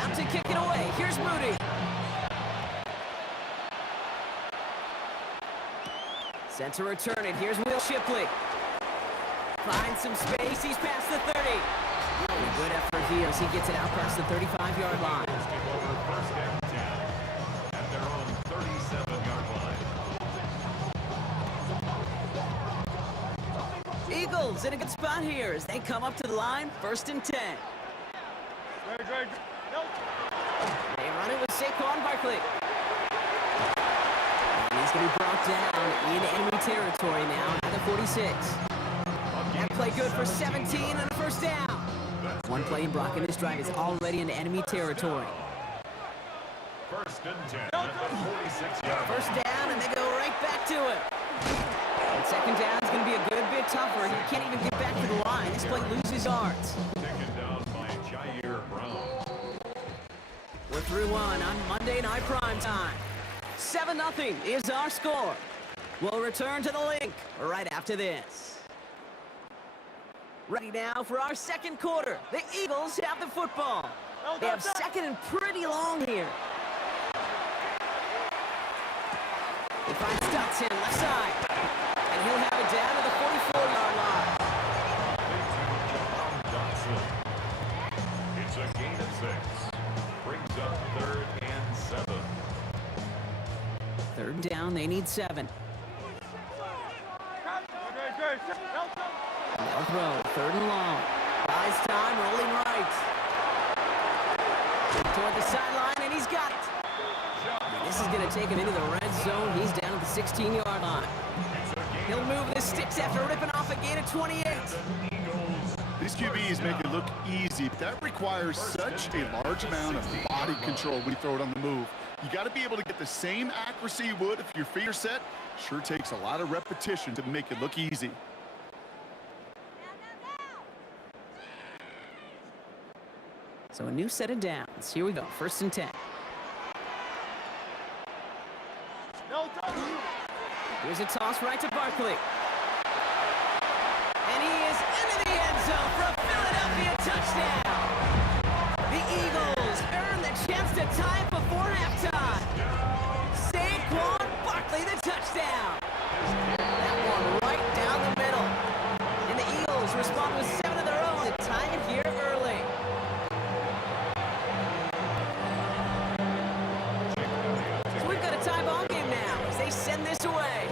Out to kick it away. Here's Moody. Sent to return it. Here's Will Shipley. Finds some space. He's past the 30. A good effort here as he gets it out past the 35-yard line. Over 1st and 10 at their own 37-yard line. Eagles in a good spot here as they come up to the line. 1st and 10. They run it with Saquon Barkley. And he's going to be brought down in enemy territory now at the 46. That play good for 17 and a 1st down. One play in Brock in this drive is already in enemy territory. 1st and 10 at the 46-yard line. 1st down, and they go right back to it. And 2nd down is going to be a good bit tougher. He can't even get back to the line. This play loses yards. Taken down by Jair Brown. We're 3-1 on Monday Night Primetime. 7-0 is our score. We'll return to the link right after this. Ready now for our 2nd quarter. The Eagles have the football. They have 2nd and pretty long here. They find Stutson left side. And he'll have it down to the 44-yard line. It's a gain of 6. Brings up 3rd and 7. 3rd down, they need 7. Now throw, 3rd and long. Buys time, rolling right. Toward the sideline, and he's got it. And this is going to take him into the red zone. He's down at the 16-yard line. He'll move the sticks after ripping off a gain of 28. These QBs make it look easy, but that requires such a large amount of body control when you throw it on the move. You got to be able to get the same accuracy you would if your feet are set. Sure takes a lot of repetition to make it look easy. So a new set of downs. Here we go, 1st and 10. Here's a toss right to Barkley. And he is into the end zone for a Philadelphia touchdown. The Eagles earn the chance to tie it before halftime. Saquon Barkley, the touchdown. That one right down the middle. And the Eagles respond with 7 of their own to tie it here early. So we've got a tie ball game now as they send this away.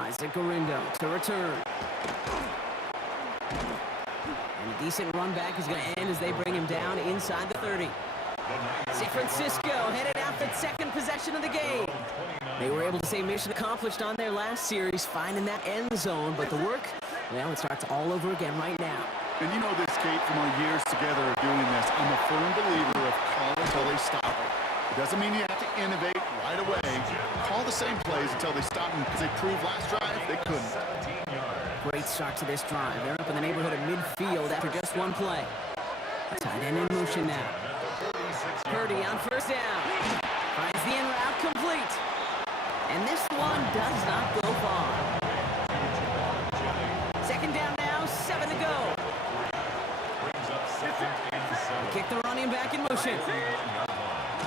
Isaac Gorindo to return. And a decent run back is going to end as they bring him down inside the 30. San Francisco headed out the second possession of the game. They were able to say mission accomplished on their last series, finding that end zone, but the work, well, it starts all over again right now. And you know this, Kate, from our years together of doing this, I'm a firm believer of call until they stop it. It doesn't mean you have to innovate right away. Call the same plays until they stop them, because they proved last drive they couldn't. Great start to this drive. They're up in the neighborhood of midfield after just one play. Tight end in motion now. Purdy on first down. Finds the in route complete. And this one does not go far. Second down now, 7 to go. Kick the running back in motion.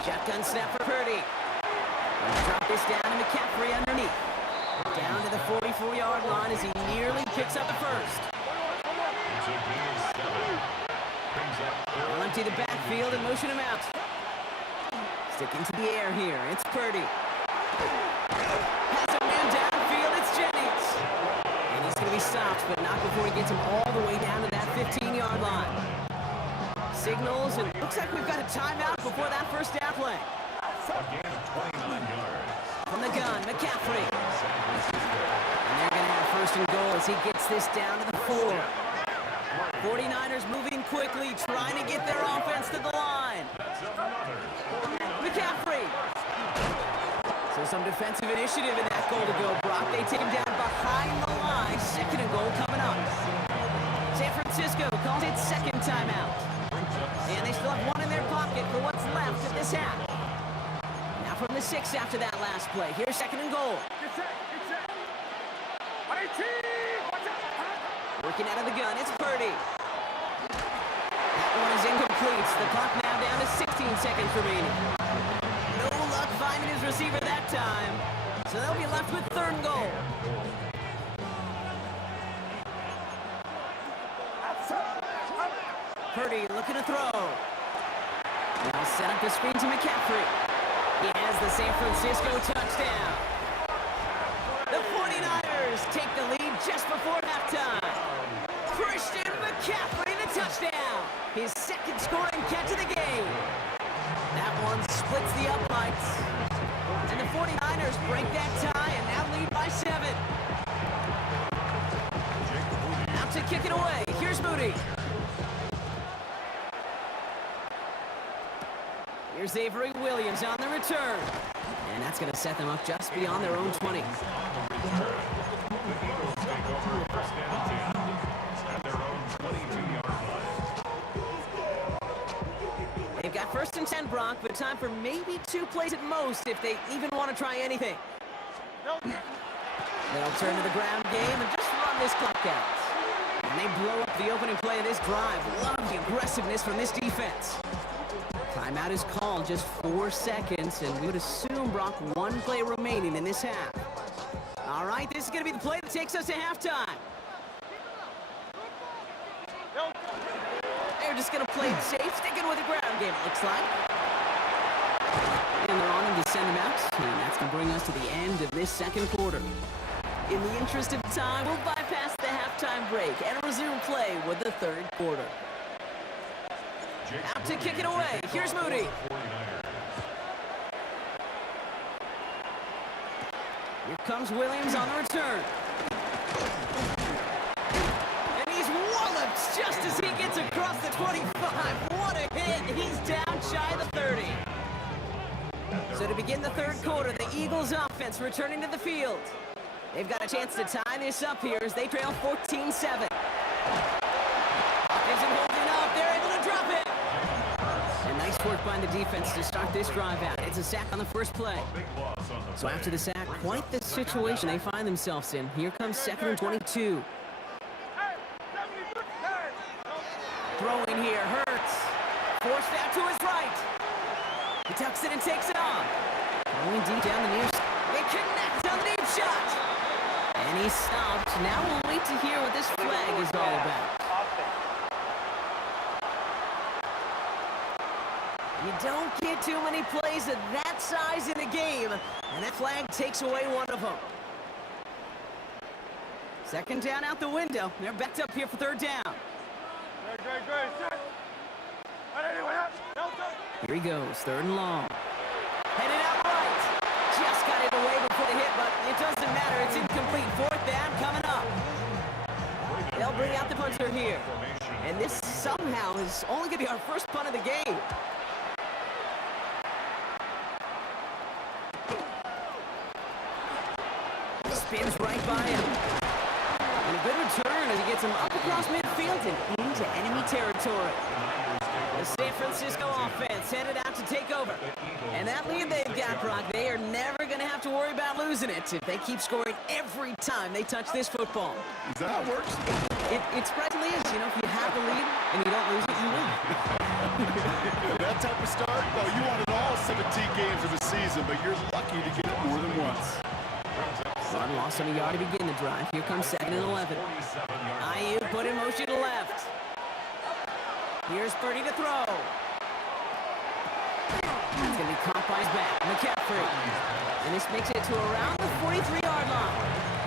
Shotgun snap for Purdy. Drop this down to McCaffrey underneath. Down to the 44-yard line as he nearly picks up the first. They'll empty the backfield and motion him out. Sticking to the air here, it's Purdy. Has a man downfield, it's Jennings. And he's going to be stopped, but not before he gets him all the way down to that 15-yard line. Signals, and looks like we've got a timeout before that first down play. From the gun, McCaffrey. And they're going to have first and goal as he gets this down to the 4. 49ers moving quickly, trying to get their offense to the line. McCaffrey. So some defensive initiative in that goal to go, Brock. They take him down behind the line. Second and goal coming up. San Francisco calls it second timeout. And they still have one in their pocket for what's left of this half. Now from the 6 after that last play. Here's second and goal. Working out of the gun, it's Purdy. That one is incomplete. The clock now down to 16 seconds remaining. No luck finding his receiver that time. So they'll be left with third and goal. Purdy looking to throw. Now set up the screen to McCaffrey. He has the San Francisco touchdown. The 49ers take the lead just before halftime. Christian McCaffrey, the touchdown. His second scoring catch of the game. That one splits the uprights. And the 49ers break that tie and now lead by 7. Out to kick it away. Here's Moody. Here's Avery Williams on the return. And that's going to set them up just beyond their own 20. They've got first and 10, Brock, but time for maybe 2 plays at most if they even want to try anything. They'll turn to the ground game and just run this clock out. And they blow up the opening play of this drive. Love the aggressiveness from this defense. Timeout is called, just 4 seconds, and we would assume, Brock, 1 play remaining in this half. All right, this is going to be the play that takes us to halftime. They're just going to play it safe, sticking with the ground game, it looks like. And they're on him to send him out, and that's going to bring us to the end of this second quarter. In the interest of time, we'll bypass the halftime break and resume play with the third quarter. Out to kick it away. Here's Moody. Here comes Williams on the return. And he's walloped just as he gets across the 25. What a hit. He's down shy of the 30. So to begin the third quarter, the Eagles offense returning to the field. They've got a chance to tie this up here as they trail 14-7. Isn't holding up. They're able to drop it. And nice work by the defense to start this drive out. It's a sack on the first play. So after the sack, quite the situation they find themselves in. Here comes second and 22. Throwing here, Hurts. Forced out to his right. He tucks it and takes it off. Going deep down the near side. They connect on the deep shot. And he's stopped. Now we'll wait to hear what this flag is all about. You don't get too many plays of that size in a game, and that flag takes away one of them. Second down out the window. They're backed up here for third down. Great, set. 180, 180. Here he goes, third and long. Headed out right. Just got it away before the hit, but it doesn't matter. It's incomplete. Fourth down coming up. They'll bring out the punter here. And this somehow is only going to be our first punt of the game. Spins right by him. And a good return as he gets him up across midfield and into enemy territory. The San Francisco offense headed out to take over. And that lead they've got, Brock, they are never going to have to worry about losing it if they keep scoring every time they touch this football. Is that how it works? It surprisingly is. You know, if you have the lead and you don't lose it, you win. That type of start? No, you want it all 17 games of the season, but you're lucky to get it more than once. Run loss on a yard to begin the drive. Here comes 2nd and 11. Ayuk put in motion to left. Here's Purdy to throw. It's going to be caught by his back. McCaffrey. And this makes it to around the 43-yard line.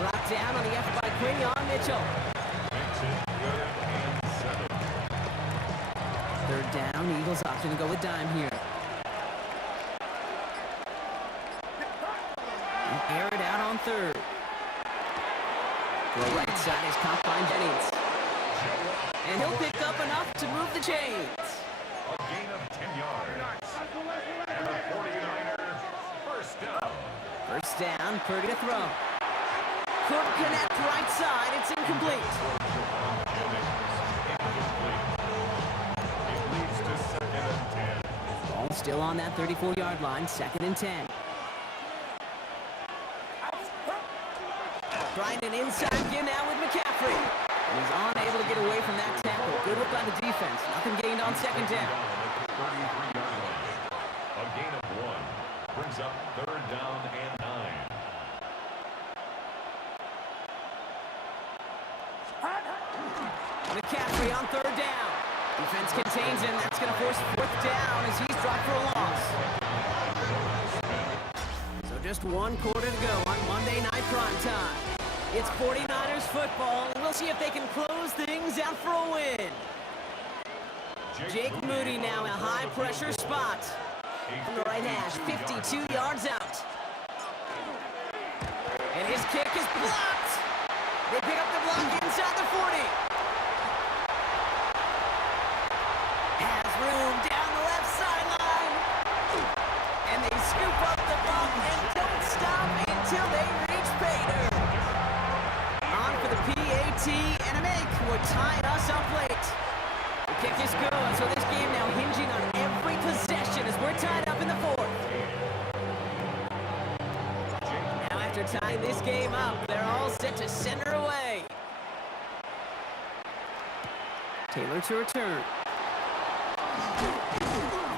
Brought down on the effort by Quinion Mitchell. Third down. Eagles option to go with dime here. Air it out on third. The right side is caught by Jennings. And he'll pick up enough to move the chains. A gain of 10 yards. And a 49er first down. First down, Purdy to throw. Could connect right side. It's incomplete. It leads to 2nd and 10. Ball still on that 34-yard line. 2nd and 10. Trying an inside give now with McCaffrey. And he's unable to get away from that tackle. Good work by the defense. Nothing gained on 2nd down. 33-yard line. A gain of 1 brings up 3rd down and 9. McCaffrey on 3rd down. Defense contains him. That's going to force 4th down as he's dropped for a loss. So just 1 quarter to go on Monday Night Prime Time. It's 49ers football, and we'll see if they can close things out for a win. Jake Moody now in a high-pressure spot. From the right hash, 52 yards out. And his kick is blocked. They pick up the block inside the 40. Has room down the left sideline. And they scoop up the ball and don't stop until they reach pay dirt. On for the PAT and a make. We're tying us up late. The kick is good, so this game now hinging on every possession as we're tied up in the 4th. Now after tying this game up, they're all set to center away. Taylor to return.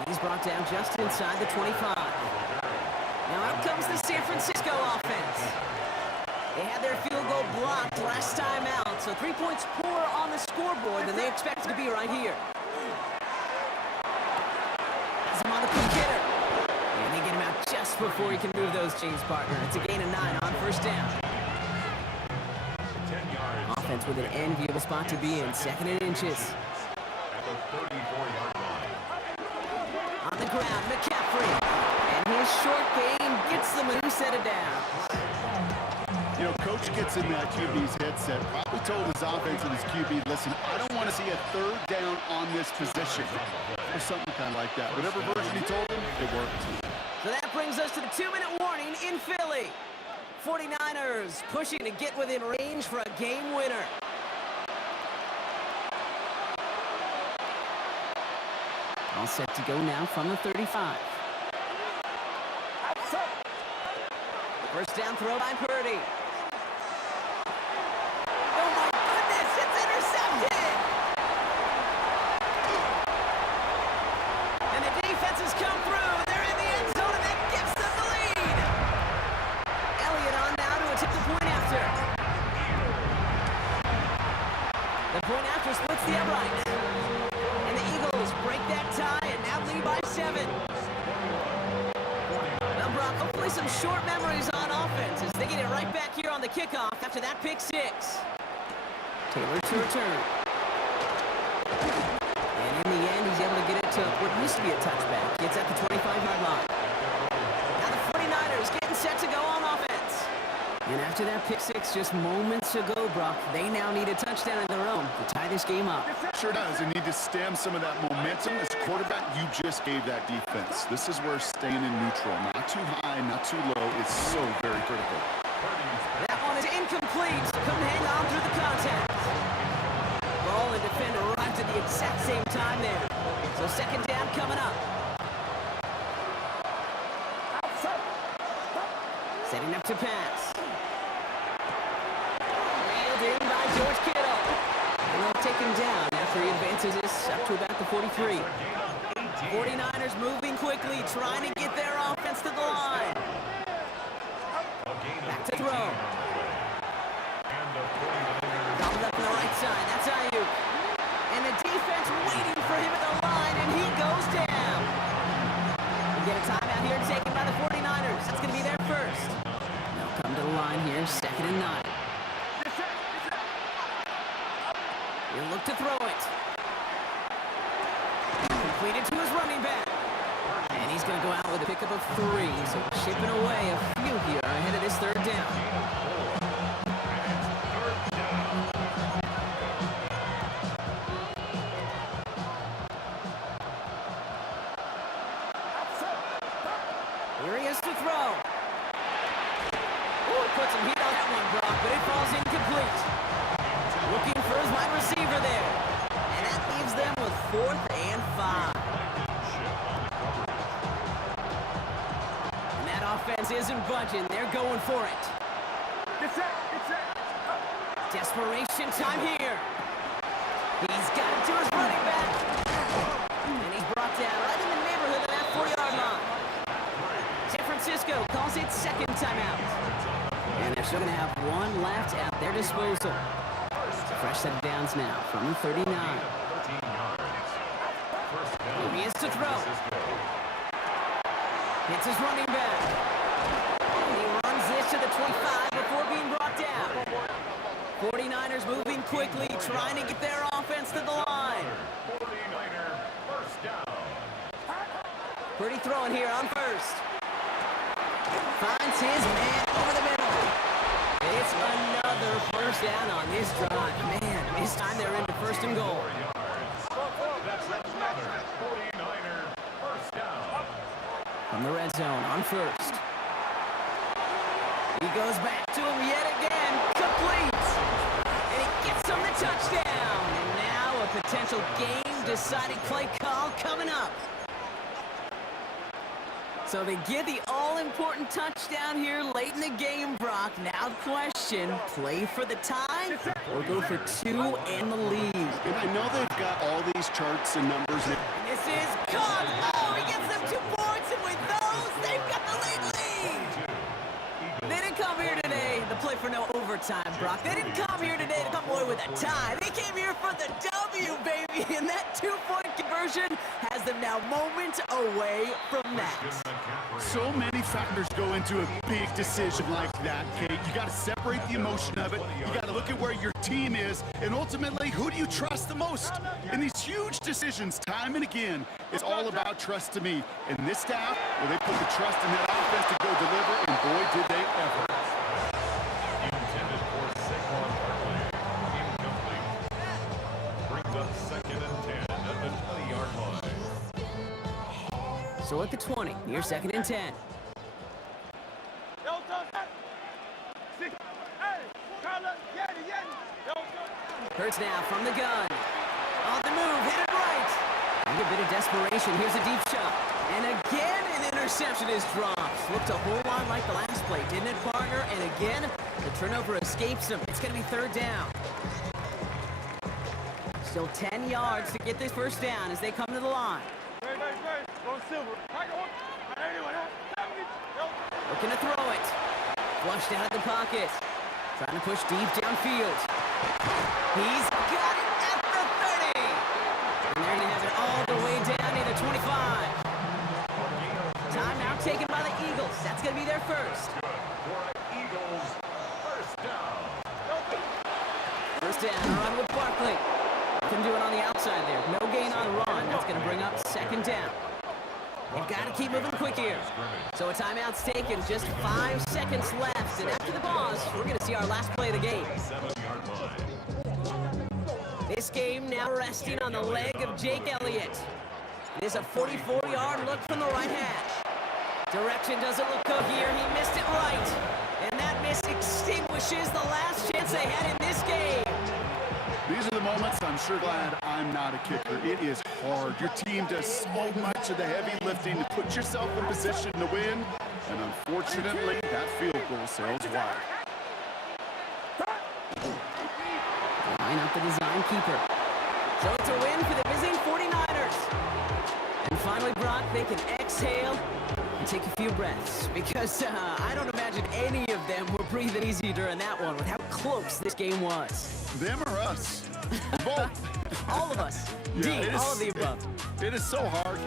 He's brought down just inside the 25. Now out comes the San Francisco offense. They had their field goal blocked last time out, so 3 points poorer on the scoreboard than they expected to be right here. Has him on the quick hitter. And they get him out just before he can move those chains, partner. It's a gain of 9 on first down. 10 yards. Offense with an enviable spot to be in, 2nd and inches. At the 34-yard line. On the ground, McCaffrey. And his short game gets them a new set of downs. You know, coach gets in that QB's headset, probably told his offense and his QB, listen, I don't want to see a 3rd down on this position. Or something kind of like that. Whatever version he told him, it worked. So that brings us to the 2-minute warning in Philly. 49ers pushing to get within range for a game winner. All set to go now from the 35. First down throw by Purdy. Oh my goodness, it's intercepted! And the defense has come through. They're in the end zone and that gives them the lead. Elliott on now to attempt the point after. The point after splits the uprights. And the Eagles break that tie and now lead by 7. Now, Brock, hopefully some short memories on offense as they get it right back here on the kickoff after that pick 6. Taylor to return. And in the end, he's able to get it to what used to be a touchback. It's at the 25-yard line. Now the 49ers getting set to go on offense. And after that pick six just moments ago, Brock, they now need a touchdown of their own to tie this game up. Sure does. They need to stem some of that momentum. As quarterback, you just gave that defense. This is where staying in neutral, not too high, not too low, is so very critical. That one is incomplete. Couldn't hang on through the contact. Ball and defender arrived at the exact same time there. So second down coming up. Setting up to pass. Reeled in by George Kittle. And they'll take him down after he advances this up to about the 43. 49ers moving quickly, trying to get their offense to the line. Back to throw. Gobbled up on the right side. That's Ayuk. And the defense waiting for him at the line, and he goes down. We get a timeout here taken by the 49ers. That's going to be their first. They'll come to the line here, 2nd and 9. He'll look to throw it. Completed to his running back. And he's going to go out with a pickup of 3. So chipping away a few here ahead of this third down. Here he is to throw. Oh, he put some heat on that one, Brock, but it falls incomplete. Looking for his wide receiver there. And that leaves them with 4th and 5. And that offense isn't budging. They're going for it. Desperation time here. He's got it to his running back. And he's brought down right in the neighborhood of that 4-yard line. San Francisco calls it second timeout. And they're still going to have one left at their disposal. Fresh set of downs now from the 39. Here he is to throw. Hits his running back. He runs this to the 25 before being brought down. 49ers moving quickly, trying to get their offense to the line. 49er first down. Pretty throwing here on first. Finds his man over the middle. It's another first down on this drive. Man, this time they're into 1st and goal. That's another 49er first down. From the red zone on first. He goes back to him yet again. Complete. And he gets him the touchdown. And now a potential game-deciding play call coming up. So they get the all-important touchdown here late in the game, Brock. Now the question, play for the tie or go for 2 and the lead? And I know they've got all these charts and numbers. And this is caught. Oh, he gets them 2 points, and with those, they've got the lead. They didn't come here today to play for no overtime, Brock. They didn't come here today to come away with a tie. They came here for the W, baby, and that 2-point conversion has them now moments away from that. So many factors go into a big decision like that, Kate. You got to separate the emotion of it. You got to look at where your team is, and ultimately, who do you trust the most? In these huge decisions, time and again, it's all about trust to me. And this staff, well, they put the trust in that offense to go deliver, and boy, did they ever. Intended for Saquon Barkley. Incomplete. Brings up 2nd and 10 at the 20-yard line. So at the 20, near 2nd and 10. Hurts now from the gun. On the move, hit it right. And a bit of desperation. Here's a deep shot. And again, an interception is dropped. Looked a whole lot like the last play, didn't it, partner? And again, the turnover escapes him. It's going to be 3rd down. Still 10 yards to get this first down as they come to the line. Looking to throw it. Flushed out of the pocket. Trying to push deep downfield. He's got it at the 30. And there you have it all the way down to the 25. Timeout taken by the Eagles. That's going to be their first. Good for Eagles first down. First down, a run with Barkley. Can do it on the outside there. No gain on the run. That's going to bring up second down. They've got to keep moving quick here. So a timeout's taken, just 5 seconds left. And after the pause, we're going to see our last play of the game. 7-yard line. This game now resting on the leg of Jake Elliott. It is a 44-yard look from the right hash. Direction doesn't look good here. He missed it right. And that miss extinguishes the last chance they had in this game. These are the moments I'm sure glad I'm not a kicker. It is hard. Your team does so much of the heavy lifting to put yourself in position to win. And unfortunately, that field goal sails wide. Line up the design keeper. So it's a win for the visiting 49ers. And finally, Brock, they can exhale and take a few breaths. Because I don't imagine any of them were breathing easy during that one with how close this game was. Them or us? Both. All of us. Yeah, D, all of the above. It is so hard.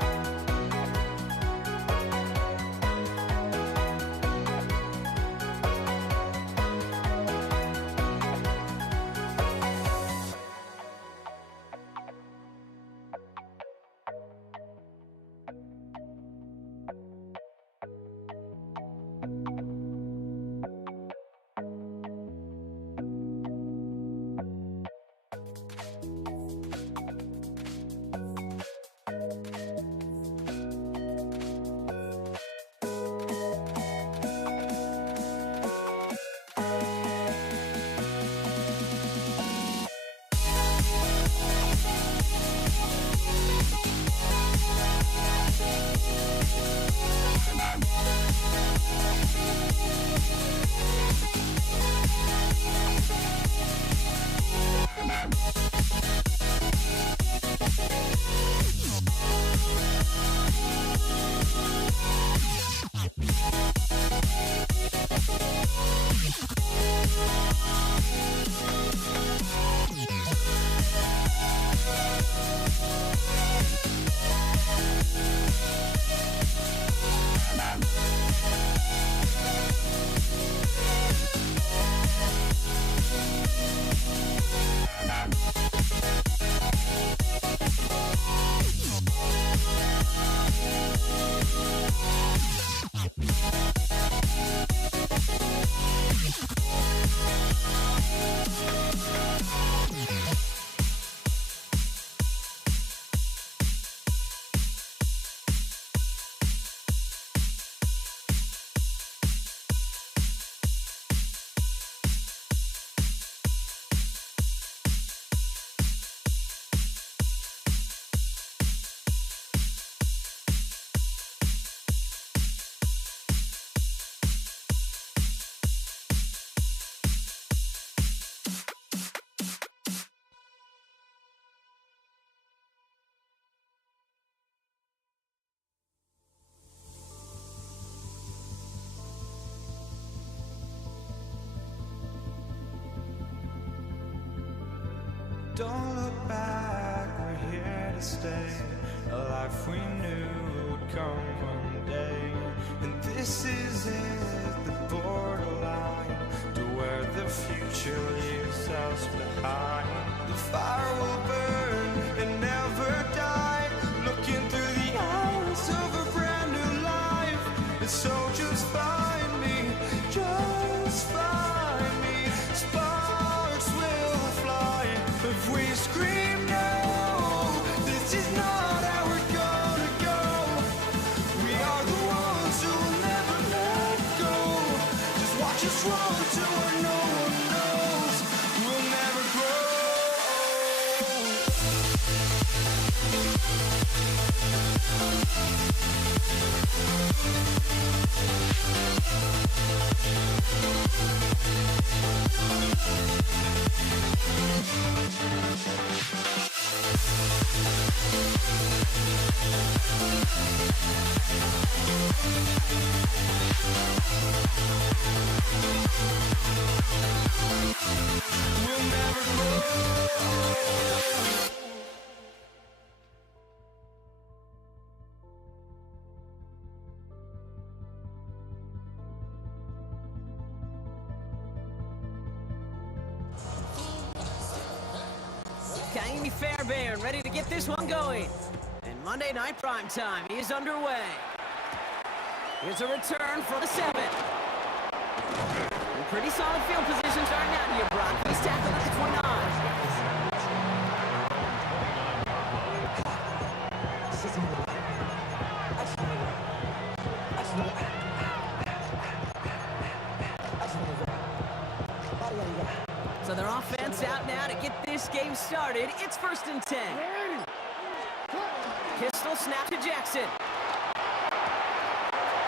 Don't look back, we're here to stay. A life we knew would come one day. And this is it, the borderline to where the future leaves us behind. The fire will burn and never die. Looking through the eyes of a brand new life. And so just find me, just find me. Sparks will fly if we scream no. This is not how we're gonna go. We are the ones who will never let go. Just watch us run to where no one knows. We'll never grow. We'll never grow. Amy Fairbairn ready to get this one going. And Monday Night Primetime is underway. Here's a return for the 7. Pretty solid field position starting out here, Brock. He's tackled at the 29. So their offense out now to get this game started. It's 1st and 10. Pistol snap to Jackson.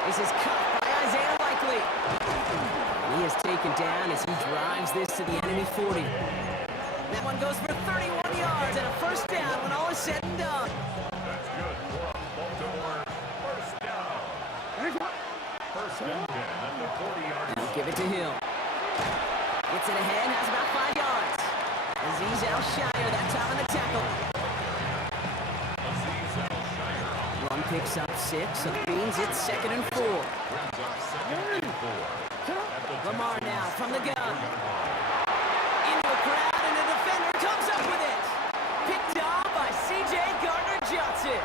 This is cut by Isaiah Likely. He is taken down as he drives this to the enemy 40. That one goes for 31 yards and a 1st down when all is said and done. That's good for a Baltimore first down. 1st and 10 at the 40-yard line. Give it to Hill. Gets it ahead, has about 5 yards. Aziz Al-Shire that time on the tackle. Aziz Al-Shire Run picks up 6, so that means it's 2nd and 4. brings up 2nd and 4. At the Lamar now from the gun. 10-yard line. Into a crowd, and a defender comes up with it. Picked off by C.J. Gardner-Johnson.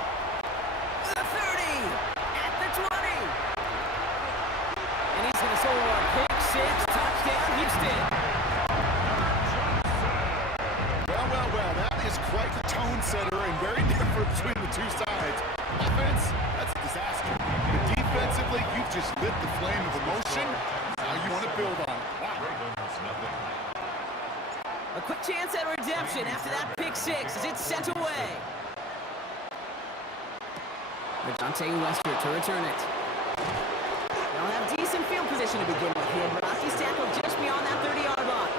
The 30, at the 20. And he's going to score a pick 6, touchdown Houston. Well, that is quite the tone setter and very different between the two sides. Offense, that's a disaster. But defensively, you've just lit the flame of emotion. Now you want to build on it. Wow. Ravens nothing. A quick chance at redemption after that pick 6 as it's sent away. Dante Westbrook to return it. They'll have decent field position to begin with here. Rocky's tackled just beyond that 30-yard line.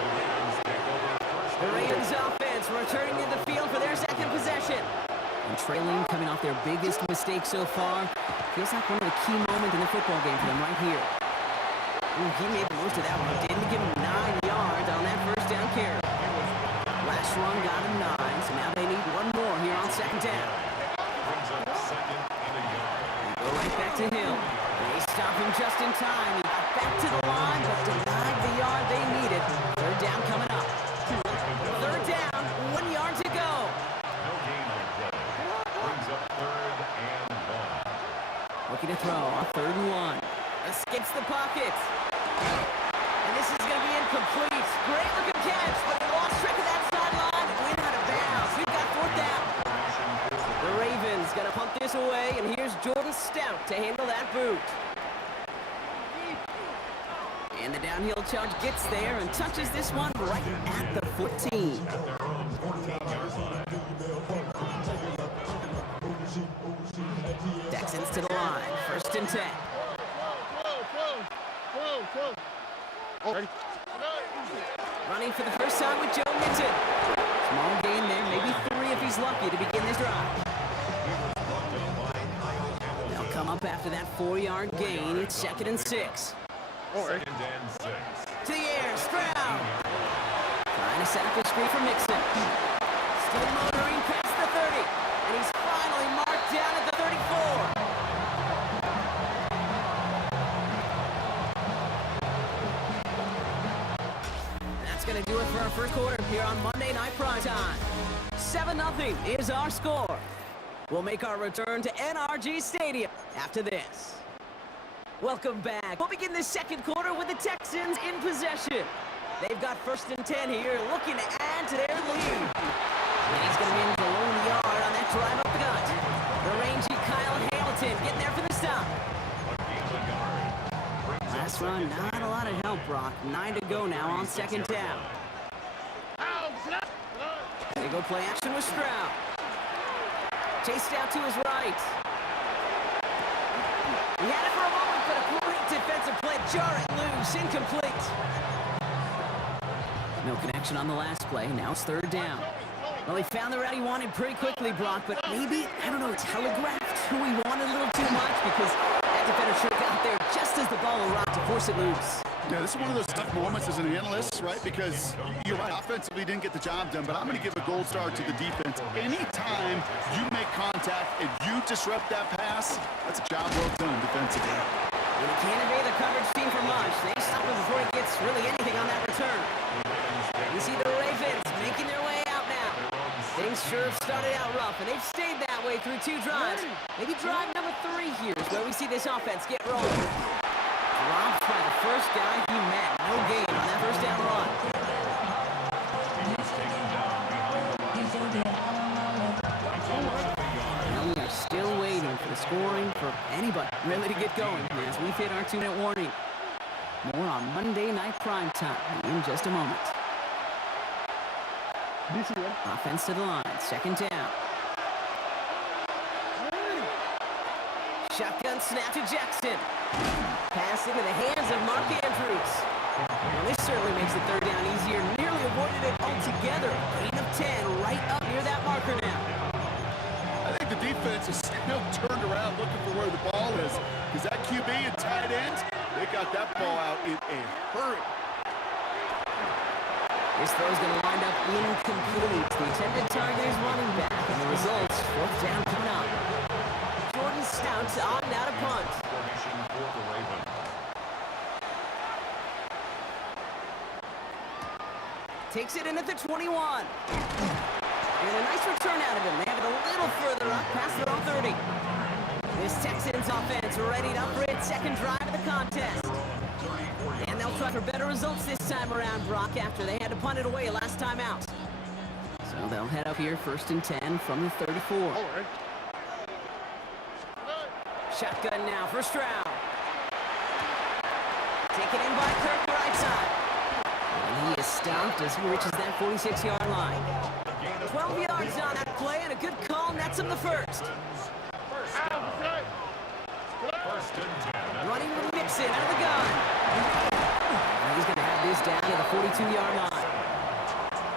The Ravens offense returning to the field for their 2nd possession. And trailing, coming off their biggest mistake so far. Feels like one of the key moments in the football game for them right here. Ooh, he made the most of that one. Didn't give him 9 yards on that 1st down carry. Last run got him 9, so now they need one more here on 2nd down. Brings up 2nd and a yard. Go right back to Hill. They stop him just in time. He got back to the line, but denied the yard they needed. 3rd down coming up. 3rd down, 1 yard to go. No gain on play. Brings up 3rd and 1. Looking to throw on 3rd and 1. Escapes the pocket. And this is going to be incomplete. Great looking catch, but they lost track of that sideline and went out of bounds. We've got 4th down. The Ravens going to punt this away, and here's Jordan Stout to handle that boot. And the downhill charge gets there and touches this one right at the 14. At their own 14-yard line. Texans to the line. 1st and 10. Running for the first time with Joe Mixon. Small gain there, maybe 3 if he's lucky to begin this drive. They'll come up after that 4-yard gain. It's 2nd and 6. 2nd and 6. To the air, Stroud. Trying to set up the screen for Mixon. Still motoring past the 30. And he's finally marked down at the 34. That's going to do it for our 1st quarter here on Monday Night Primetime. 7-0 is our score. We'll make our return to NRG Stadium after this. Welcome back. We'll begin the 2nd quarter with the Texans in possession. They've got 1st and 10 here, looking to add to their lead. And he's going to win below the yard on that drive up the gut. The rangy Kyle Hamilton getting there for the stop. Last run, not a lot of help, Brock. 9 to go now on 2nd down. They go play action with Stroud. Chased out to his right. He had it for a moment, but a great defensive play. Jar it loose, incomplete. No connection on the last play. Now it's 3rd down. Well, he found the route he wanted pretty quickly, Brock, but maybe, I don't know, telegraphed who he wanted a little too much because that defender should have got there just as the ball arrived to force it loose. Yeah, this is one of those tough moments as an analyst, right? Because you're right, offensively didn't get the job done, but I'm going to give a gold star to the defense. Anytime you make contact and you disrupt that pass, that's a job well done defensively. And he can't evade the coverage team for much. They stop him before he gets really anything on that return. You see the Ravens making their way out now. Things sure have started out rough, and they've stayed that way through 2 drives. Maybe drive number 3 here is where we see this offense get rolling. Dropped by the first guy he met. No gain on that first down run. Now we are still waiting for the scoring for anybody really to get going as we've hit our 2-minute warning. More on Monday Night Primetime in just a moment. Offense to the line, 2nd down. Shotgun snap to Jackson. Pass into the hands of Mark Andrews. Well, this certainly makes the 3rd down easier. Nearly avoided it altogether. Gain of 10 right up near that marker now. I think the defense is still turned around looking for where the ball is. Because that QB and tight ends, they got that ball out in a hurry. This throw's going to wind up incomplete. The intended target is running back, and the results, 4th down coming up. Jordan Stout on now to punt. Takes it in at the 21. And a nice return out of him. They have it a little further up past their own 30. This Texans offense ready up for its 2nd drive of the contest. And they'll try for better results this time around, Brock, after they had to punt it away last time out. So they'll head up here 1st and 10 from the 34. Shotgun now for Stroud. Taken in by Kirk right side. And he is stopped as he reaches that 46-yard line. 12 yards on that play and a good call nets him the 1st. Running with Mixon out of the gun. And he's going to have this down to the 42-yard line.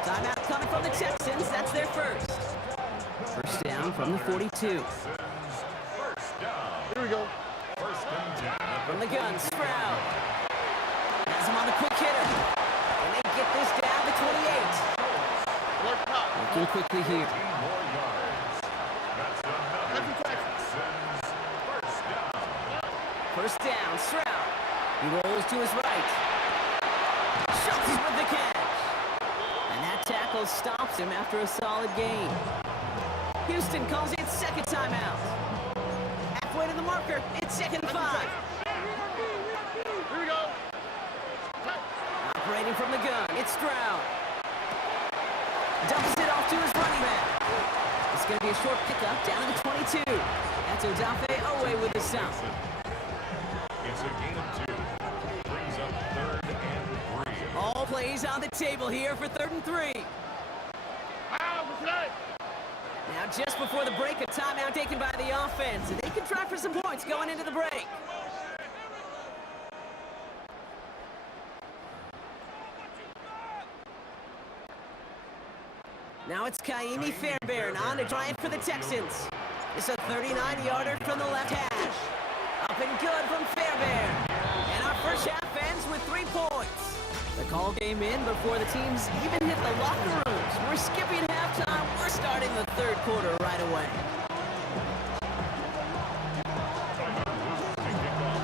Timeout coming from the Texans. That's their 1st. 1st down from the 42. Here we go. From the gun, Stroud. Has him on the quick hitter. And they get this down to 28. Looking quickly here. First down, Stroud. He rolls to his right. Schultz with the catch. And that tackle stops him after a solid gain. Houston calls its 2nd timeout. Halfway to the marker, it's 2nd and 5. Here we go. Operating from the gun, it's Stroud. Dumps it off to his running back. It's going to be a short pickup down to the 22. That's Odafe Owe with the stop. It's a gain of 2. Brings up 3rd and 3. All plays on the table here for 3rd and 3. Now just before the break, a timeout taken by the offense. And they can try for some points going into the break. Now it's Kaimi Fairbairn on to try it for the Texans. It's a 39-yarder from the left hash. Up and good from Fairbairn. And our first half ends with 3 points. The call came in before the teams even hit the locker rooms. We're skipping halftime. We're starting the 3rd quarter right away.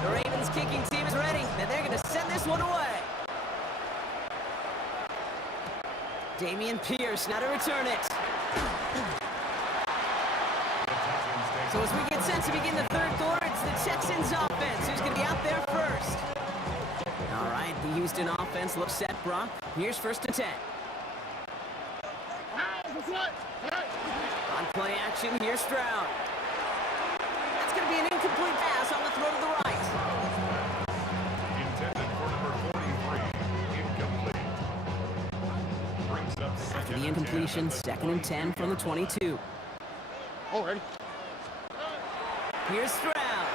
The Ravens kicking team is ready, and they're going to send this one away. Damian Pierce now to return it. So as we get set to begin the 3rd quarter, it's the Texans offense who's going to be out there first. All right, the Houston offense looks set, Brock. Here's 1st and 10. On play action, here's Stroud. That's going to be an incomplete pass on the throw to the right. Intended for number 43. Incomplete. Brings up After the incompletion, 2nd and 10 from the 22. Already. Here's Stroud.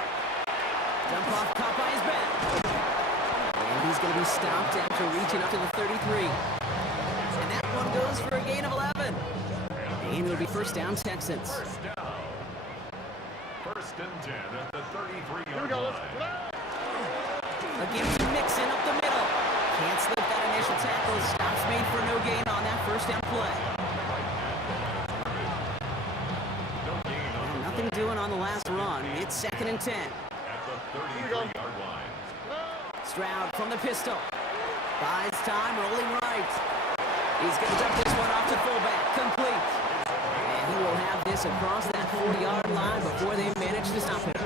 Dump off caught by his back. And he's going to be stopped after reaching up to the 33. And that one goes for a gain of 11. And it'll be 1st down Texans. 1st down. 1st and 10 at the 33-yard Here we go. line. Again to Mixon up the middle. Can't slip that initial tackle. Stops made for no gain on that 1st down play. Nothing doing on the last run. It's 2nd and 10. At the 33-yard line. Stroud from the pistol. Buys time, rolling right. He's going to dump this one off to fullback. Complete. this across that 40-yard line before they manage to stop it.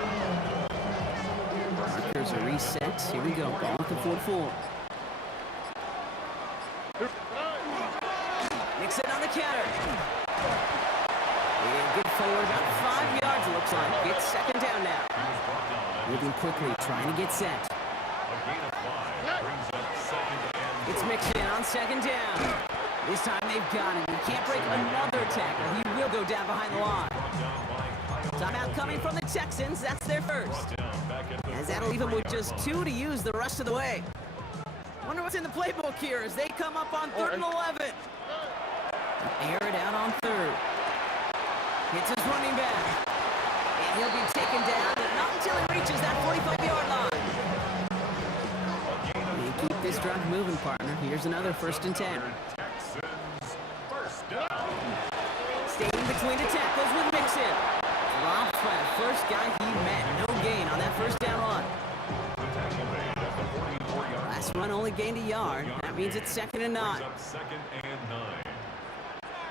Markers are reset. Here we go. Ball at the 4-4. Mixon on the counter. And get forward about 5 yards, it looks like. It's second down now. Moving quickly, trying to get set. A gain of 5 brings up second and It's Mixon on second down. This time they've got him. He can't break another tackle. He will go down behind the line. Timeout coming from the Texans. That's their first. As that'll leave them with just 2 to use the rest of the way. Wonder what's in the playbook here as they come up on 3rd and 11. Air it out on 3rd. Hits his running back. And he'll be taken down, but not until he reaches that 45-yard line. They keep this drive moving, partner. Here's another 1st and 10. Texans first down. Staying between the tackles with Mixon. Dropped by the first guy he met. No gain on that 1st down run. The tackle made at the 44-yard Last run only gained a yard. That means it's 2nd and 9. brings up second and 9.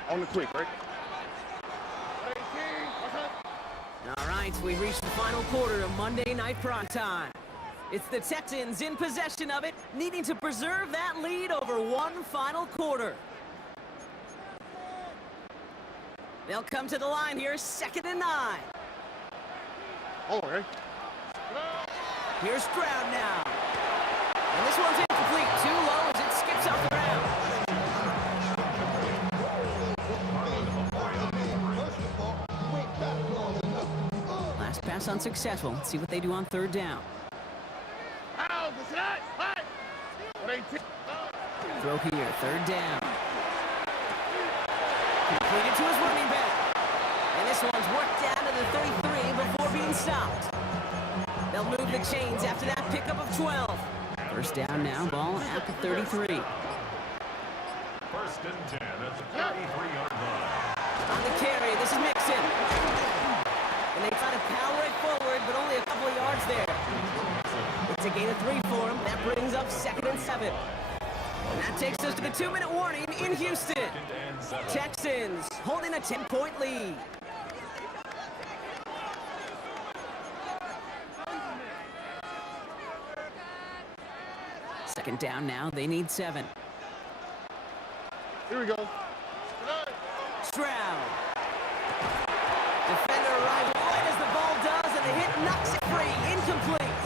On the quick, right? All right, we've reached the final quarter of Monday Night Prime Time. It's the Texans in possession of it, needing to preserve that lead over one final quarter. They'll come to the line here, 2nd and 9. Hold on, right? Here's Stroud now. And this one's incomplete, too low as it skips off the ground. Last pass unsuccessful. Let's see what they do on 3rd down. Throw here, 3rd down. Completed to his running back. And this one's worked down to the 33 before being stopped. They'll move the chains after that pickup of 12. 1st down now, ball at the 33. 1st and 10 at the 33-yard line. On the carry, this is Mixon. And they try to power it forward, but only a couple of yards there. It's a gain of 3 for him. That brings up 2nd and 7. And that takes us to the 2-minute warning in Houston. Second and 7. Texans holding a 10-point lead. Second down now, they need 7. Here we go. Stroud. Defender arrives right as the ball does, and the hit knocks it free. Incomplete.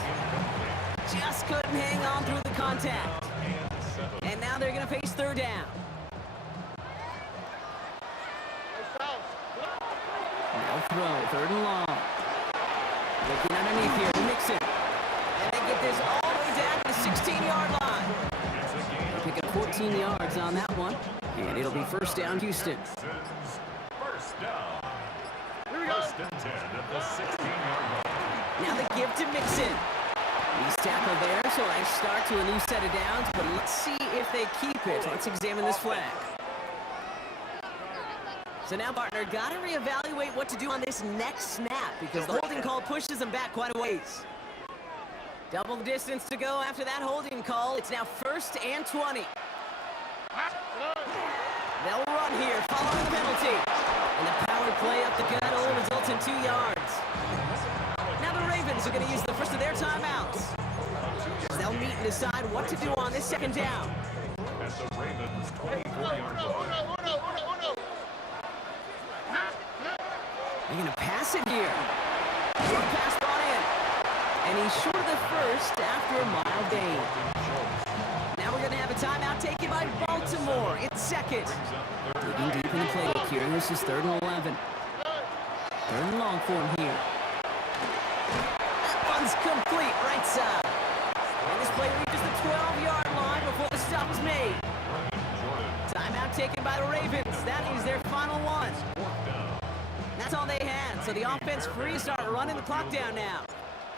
Just couldn't hang on through the contact. And now they're going to face 3rd down. No throw, 3rd and long. Looking underneath here, Mixon. And they get this all the way down to the 16-yard line. Pick up 14 yards on that one. And it'll be 1st down, Houston. First down. First and 10 at the 16-yard line. Now the give to Mixon. He's tackled there, so I start to a new set of downs, but let's see if they keep it. Let's examine this flag. So now, partner, got to reevaluate what to do on this next snap because the holding call pushes them back quite a ways. Double the distance to go after that holding call. It's now 1st and 20. They'll run here following the penalty. And the power play up the gut only results in 2 yards. Now the Ravens are going to use the first of their timeouts. They'll meet and decide what to do on this 2nd down. At the Ravens' 24-yard line. They're going to pass it here. Short pass brought in. And he's short of the 1st after a mild gain. Now we're going to have a timeout taken by Baltimore. It's 2nd. Digging deep in the playbook here. This is 3rd and 11. 3rd and long for him here. That one's complete, right side. And this play reaches the 12-yard line before the stop is made. Timeout taken by the Ravens. That is their final one. That's all they had. So the offense free to start running the clock down now.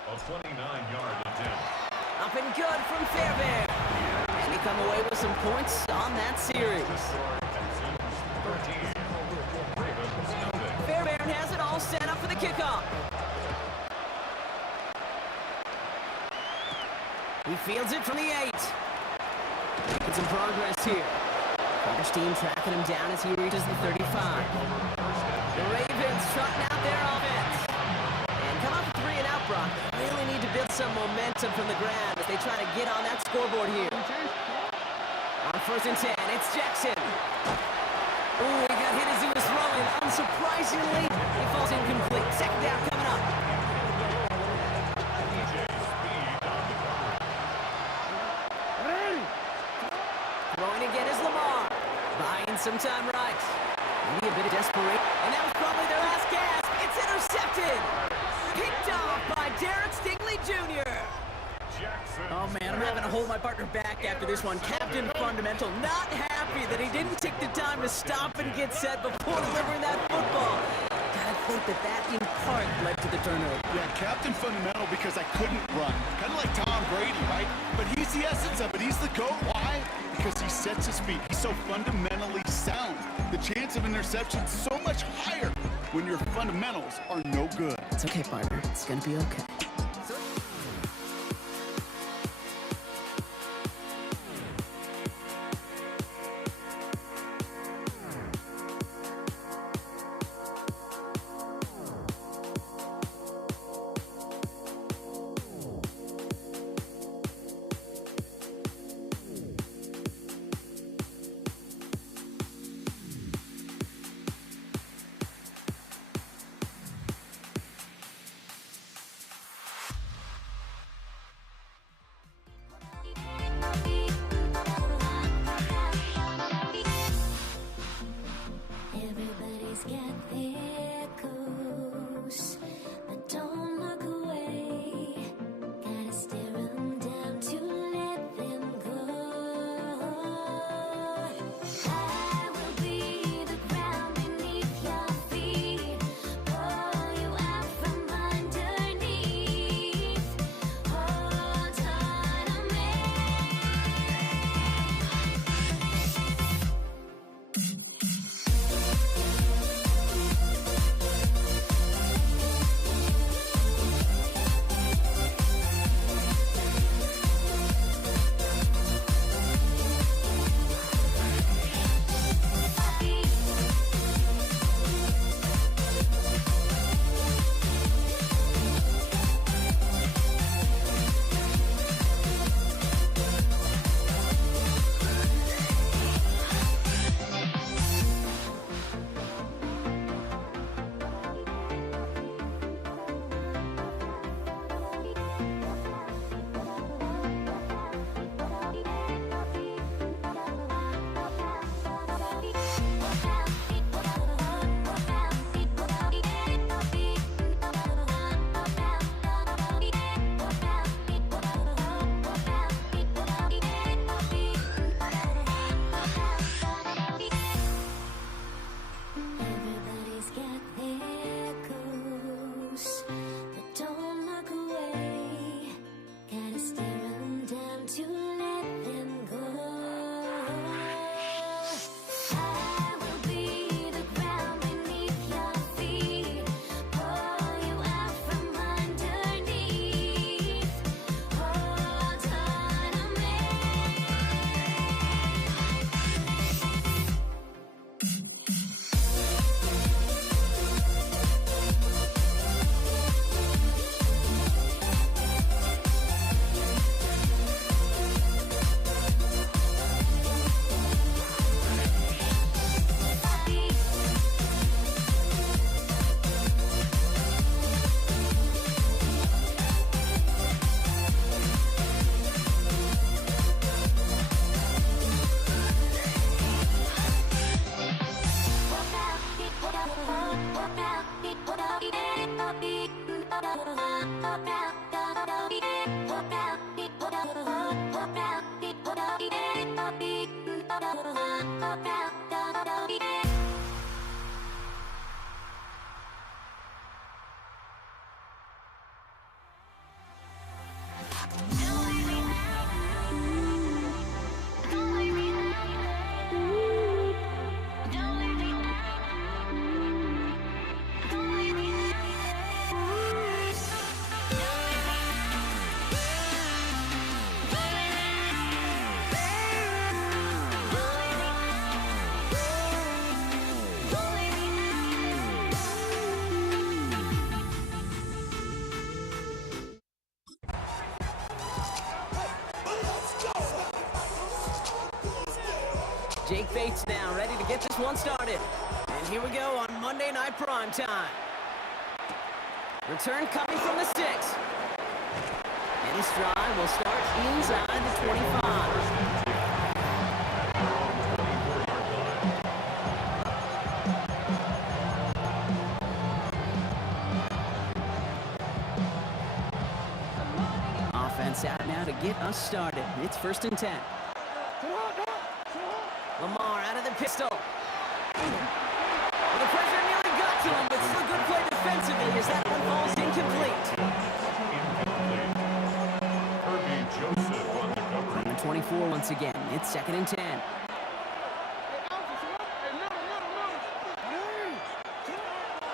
A 29-yard attempt. Up and good from Fairbairn. And they come away with some points on that series. Texans 13. Ravens nothing. Fairbairn has it all set up for the kickoff. He fields it from the 8. Making some progress here. Carter's team tracking him down as he reaches the 35. The Ravens trotting out their offense. And come up with 3 and out, Brock. They really need to build some momentum from the ground as they try to get on that scoreboard here. On 1st and 10, it's Jackson. Ooh, he got hit as he was throwing. Unsurprisingly, he falls incomplete. 2nd down coming up. Throwing again is Lamar. Buying some time right. Maybe a bit of desperation. And that was probably their last gasp. It's intercepted. Picked off by Derek Stingley Jr. Oh, man, I'm having to hold my partner back after this one. Captain Fundamental not happy that he didn't take the time to stop and get set before delivering that football. Gotta think that in part led to the turnover. Yeah, Captain Fundamental because I couldn't run. Kind of like Tom Brady, right? But he's the essence of it. He's the GOAT. Why? Because he sets his feet. He's so fundamentally sound. The chance of interception is so much higher when your fundamentals are no good. It's okay, partner. It's gonna be okay. Everybody's got their goals, but don't look away. Gotta stare 'em down to let them go. I will be the ground beneath your feet, pull you out from underneath. Hold on to me. Everybody's got their goals, but don't look away. Gotta stare 'em down to let them go. I will be the ground beneath your feet, pull you out from underneath. Hold on to me. Jake Bates now ready to get this one started. And here we go on Monday Night Prime Time. Return coming from the 6. And this drive will start inside the 25. Offense out now to get us started. It's 1st and 10. Lamar out of the pistol. Well, the pressure nearly got to him, but still good play defensively as that one falls incomplete. Herbie Joseph on the cover. On the 24 once again. It's 2nd and 10.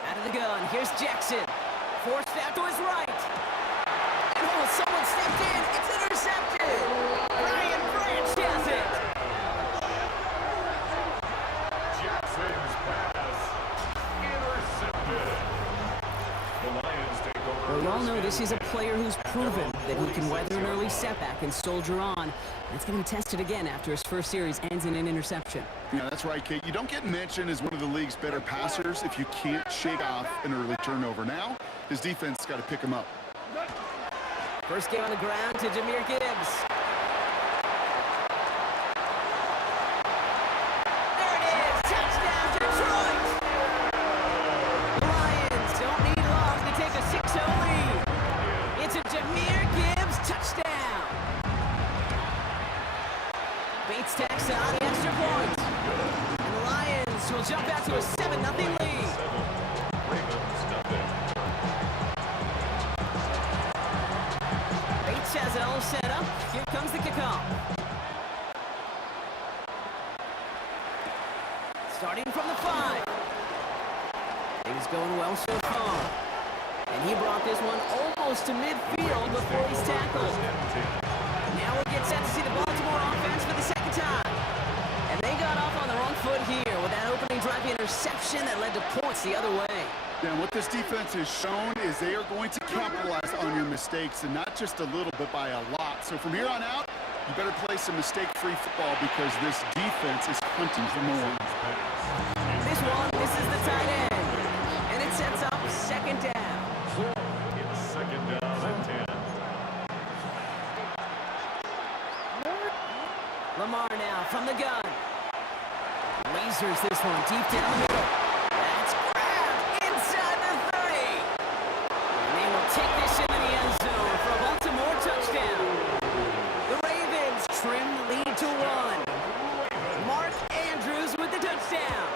Out of the gun. Here's Jackson. Forced out to his right. And oh, someone stepped in. It's intercepted. Brian Branch has it. Jackson's pass intercepted. The Lions take over. Well, we all know this is a player who's proven that he can weather an early setback and soldier on. That's going to be tested again after his first series ends in an interception. Yeah, that's right, Kate. You don't get mentioned as one of the league's better passers if you can't shake off an early turnover. Now, his defense has got to pick him up. First game on the ground to Jahmyr Gibbs. There it is! Touchdown, Detroit! The Lions don't need long to take a 6-0 lead. It's a Jahmyr Gibbs touchdown. Bates tacks on the extra point. And the Lions will jump out to a 7-0 lead. Ravens nothing. Bates has it all set up. Here comes the kickoff. Starting from the 5. Things going well so far. And he brought this one almost to midfield before he's tackled. Now we'll get set to see the Baltimore offense for the 2nd time. And they got off on the wrong foot here with that opening drive interception that led to points the other way. And what this defense has shown is they are going to capitalize on your mistakes, and not just a little, but by a lot. So from here on out, you better play some mistake-free football because this defense is hunting for more. This one misses the tight end. And it sets up 2nd down. It's 2nd down and 10. Lamar now from the gun. Lasers this one deep down the middle. That's grabbed inside the 30. And they will take this into the end zone for a Baltimore touchdown. The Ravens trim the lead to 1. Mark Andrews with the touchdown.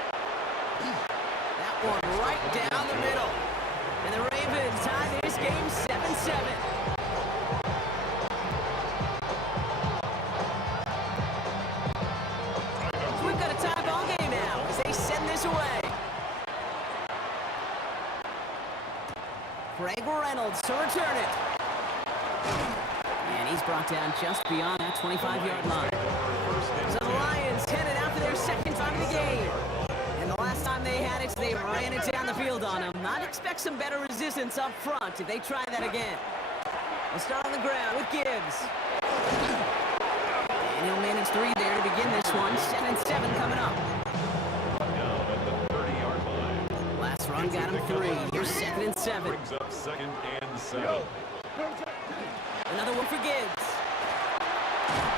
That one right down the middle. And the Ravens tie this game 7-7. We've got a tie ball game now as they send this away. Craig Reynolds to return it. And he's brought down just beyond that 25-yard line. So the Lions headed out for their 2nd time of the game. And the last time they had it, they ran it down the field on him. I'd expect some better resistance up front if they try that again. We'll start on the ground with Gibbs. And he'll manage 3 there to begin this one. 7-7 coming up. Down at the 30-yard line. Last run got him 3. Here's 2nd and 7. Brings up 2nd and 7. Another one for Gibbs.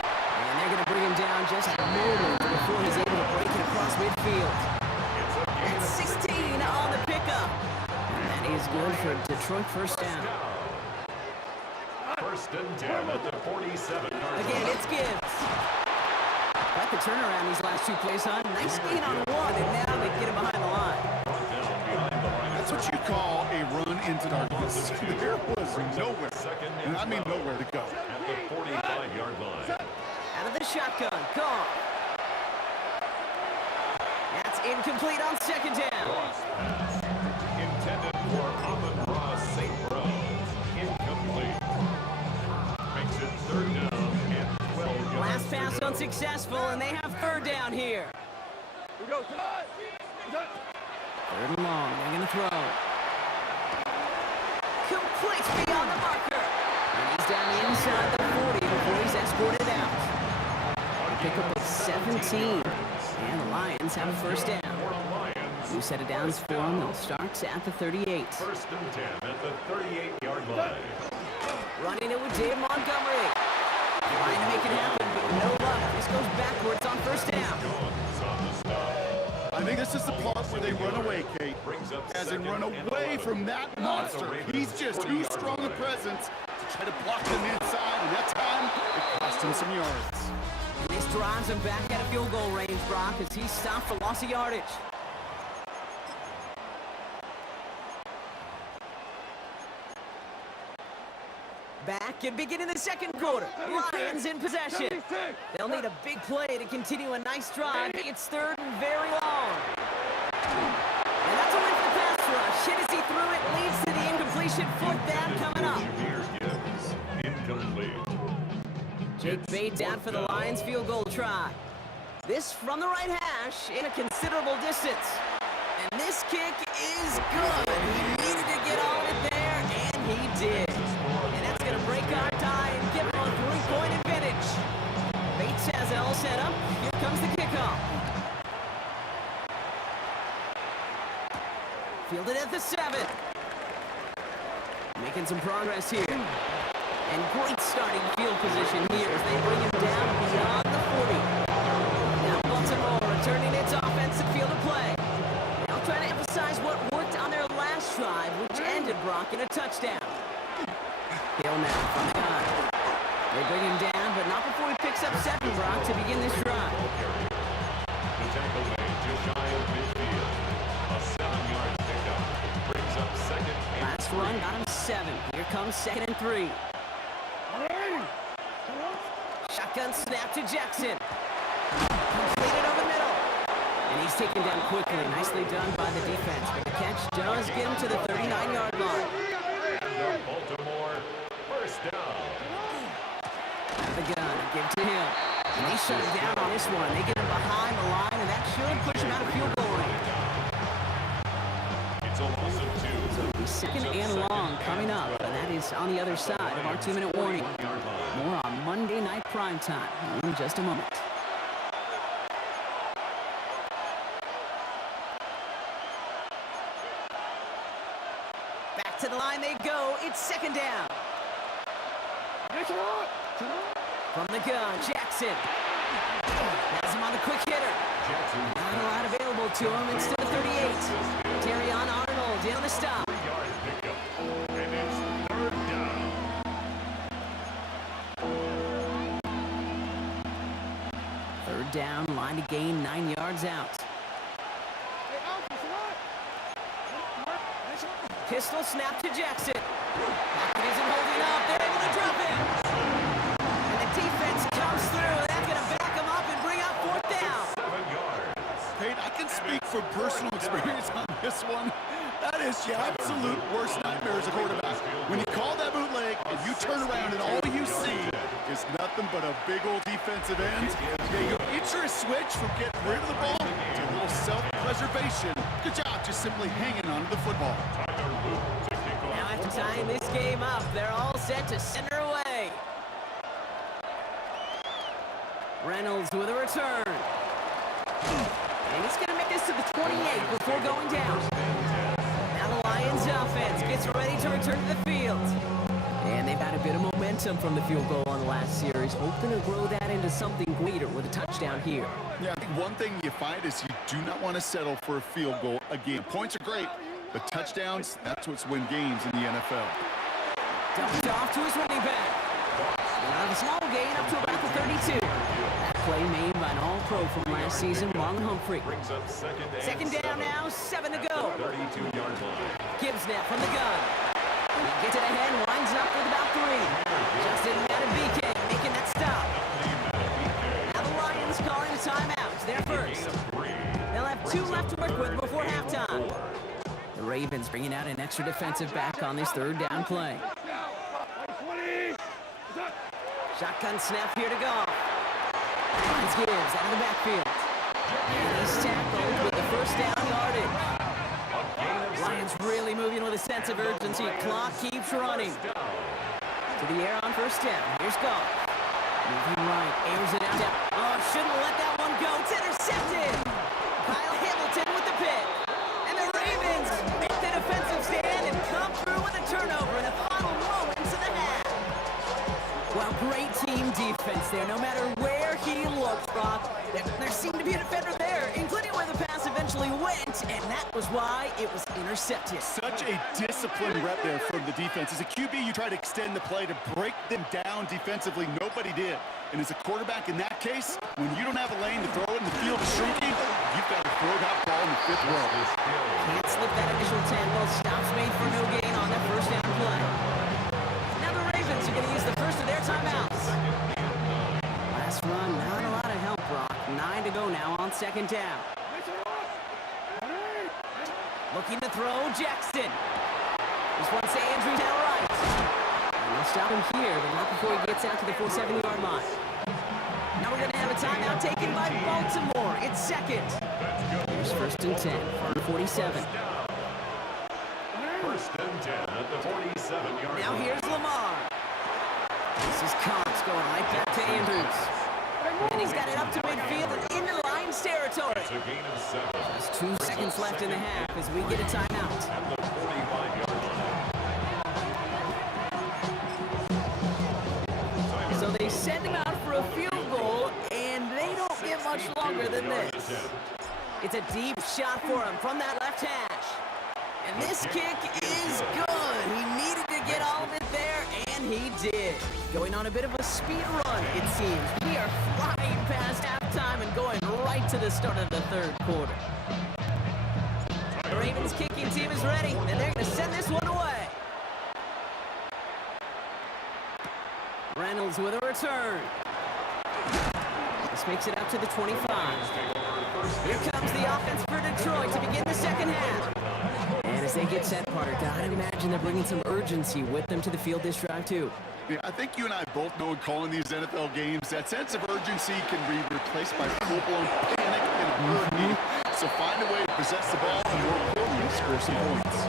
And they're going to bring him down just a moment before he's able to break it across midfield. That's 16 on the pickup. And that is good for Detroit 1st down. 1st and 10 at the 47-yard line. Again, it's Gibbs. Quite the turnaround these last 2 plays, huh? Nice gain on 1, and now they get him behind the line. Down behind the line. That's what you call a run into darkness. There was nowhere, and I mean nowhere to go. At the 45-yard line. Out of the shotgun, gone. That's incomplete on 2nd down. Cross pass. Intended for Amon-Ra St. Brown. Incomplete. Makes it 3rd down and 12 yards. Last pass unsuccessful, and they have 3rd down here. 3rd and long, they're going to throw. Complete beyond the marker. And he's down inside the 40 before he's escorted out. A pickup of 17. And the Lions have a first down. Lions. New set of downs for them. They'll start at the 38. First and 10 at the 38-yard line. Running it with Dave Montgomery. Trying to make it happen, but no luck. This goes backwards on first down. Jones on the stop. I think this is the part where they run away, Kate. Brings up As in second run and away 11. from that monster. He's just too strong a presence to try to block them inside, and that time, it cost him some yards. And this drives him back at a field goal range, Brock, as he stopped for loss of yardage. Back and beginning the second quarter. Lions in possession. They'll need a big play to continue a nice drive. It's third and very long. And that's a win for the pass rush. Hit as he threw it, leads to the incompletion. Fourth down coming up. Jameer Gibbs, incomplete. Jake Bates out for the Lions field goal try. This from the right hash in a considerable distance. And this kick is good. He needed to get on it there, and he did. And that's going to break our tie and give him a three-point advantage. Bates has it all set up. Here comes the kickoff. Fielded at the 7. Making some progress here. And great starting field position here as they bring him down beyond the 40. Now Baltimore returning its offensive field of play. Now trying to emphasize what worked on their last drive, which ended Brock in a touchdown. Hill now from the gun. They bring him down, but not before he picks up 7, Brock, to begin this drive. The tackle made just shy of midfield. A 7-yard pickup brings up second and Last run got him 7. Here comes 2nd and 3. Shotgun snap to Jackson. Completed over the middle. And he's taken down quickly. Nicely done by the defense. But the catch does get him to the 39-yard line. Baltimore, first down. Out of the gun, give to him. And they shut him down on this one. They get him behind the line, and that should push him out of field goal range. It's a loss of 2. It'll be second and long coming up, and that is on the other side of our 2-minute warning. More on Monday Night Primetime in just a moment. Back to the line they go. It's second down. From the gun, Jackson. Has him on the quick hitter. Not a lot available to him. It's to the 38. Terrion Arnold down the stop. 3-yard pickup. And it's third down. Third down, line to gain 9 yards out. Pistol snap to Jackson. Pocket isn't holding up. They're able to drop him. And the defense comes through. And that's going to back him up and bring out fourth down. 7 yards. Kate, I can speak from personal experience on this one. That is the absolute worst nightmare as a quarterback. When you call that bootleg and you turn around and all you see is nothing but a big old defensive end. Yeah, your interest switch from getting rid of the ball to a little self-preservation. Good job just simply hanging on to the football. Tyler Luke to kick off. Now after tying this game up, they're all set to send her away. Reynolds with a return. And he's going to make this to the 28 before going down. Now the Lions offense gets ready to return to the field. And they've had a bit of momentum from the field goal on the last series, hoping to grow that into something greater with a touchdown here. Yeah, I think one thing you find is you do not want to settle for a field goal again. Points are great, but touchdowns, that's what's win games in the NFL. Dumped off to his running back. And out of a small gain up to about the 32. That play made by an all-pro from last season, Marlon Humphrey. Brings up Second down now, 7 to go. 32-yard line. Gibbs now from the gun. He gets it ahead, winds up with about 3. Justin Matabike making that stop. Now the Lions calling a timeout. They're first. They'll have 2 left to work with before halftime. The Ravens bringing out an extra defensive back on this third down play. Shotgun snap here to go. Finds Gibbs out of the backfield. And he's tackled with the first down yardage. Lions really moving with a sense of urgency. Clock keeps running. To the air on first down. Here's Goff. Moving right, airs it out. Oh, shouldn't let that one go. It's intercepted. And no matter where he looked, Brock, there seemed to be a defender there, including where the pass eventually went, and that was why it was intercepted. Such a disciplined rep there from the defense. As a QB, you try to extend the play to break them down defensively. Nobody did. And as a quarterback in that case, when you don't have a lane to throw it and the field is shrinking, you've got to throw that ball in the fifth row. Can't slip that initial tackle. Stops made for no gain on that first down play. Now the Ravens are going to use the first of their timeouts. Last run, not a lot of help, Brock. 9 to go now on second down. Looking to throw, Jackson. This one's to Andrews down right. And they'll stop him here, but not before he gets out to the 47-yard line. Now we're going to have a timeout taken by Baltimore. It's second. Here's first and 10 from the 47. First and 10 at the 47-yard line. Now here's Lamar. This is Cox going right back to Andrews. And he's got it up to midfield and into Lions territory. It's a gain of 7 There's 2 seconds left in the half as we get a timeout. at the 45-yard line. So they send him out for a field goal, and they don't get much longer than this. It's a deep shot for him from that left hash. And this kick is good. He needed to get all of it there, and he did. Going on a bit of a speed run, it seems. We are flying past halftime and going right to the start of the third quarter. The Ravens kicking team is ready, and they're going to send this one away. Reynolds with a return. This makes it out to the 25. Here comes the offense for Detroit to begin the second half. And as they get set, Carter, gotta imagine they're bringing some urgency with them to the field this drive, too. Yeah, I think you and I both know in calling these NFL games, that sense of urgency can be replaced by full-blown panic and hurry. So find a way to possess the ball and, more importantly, score some points.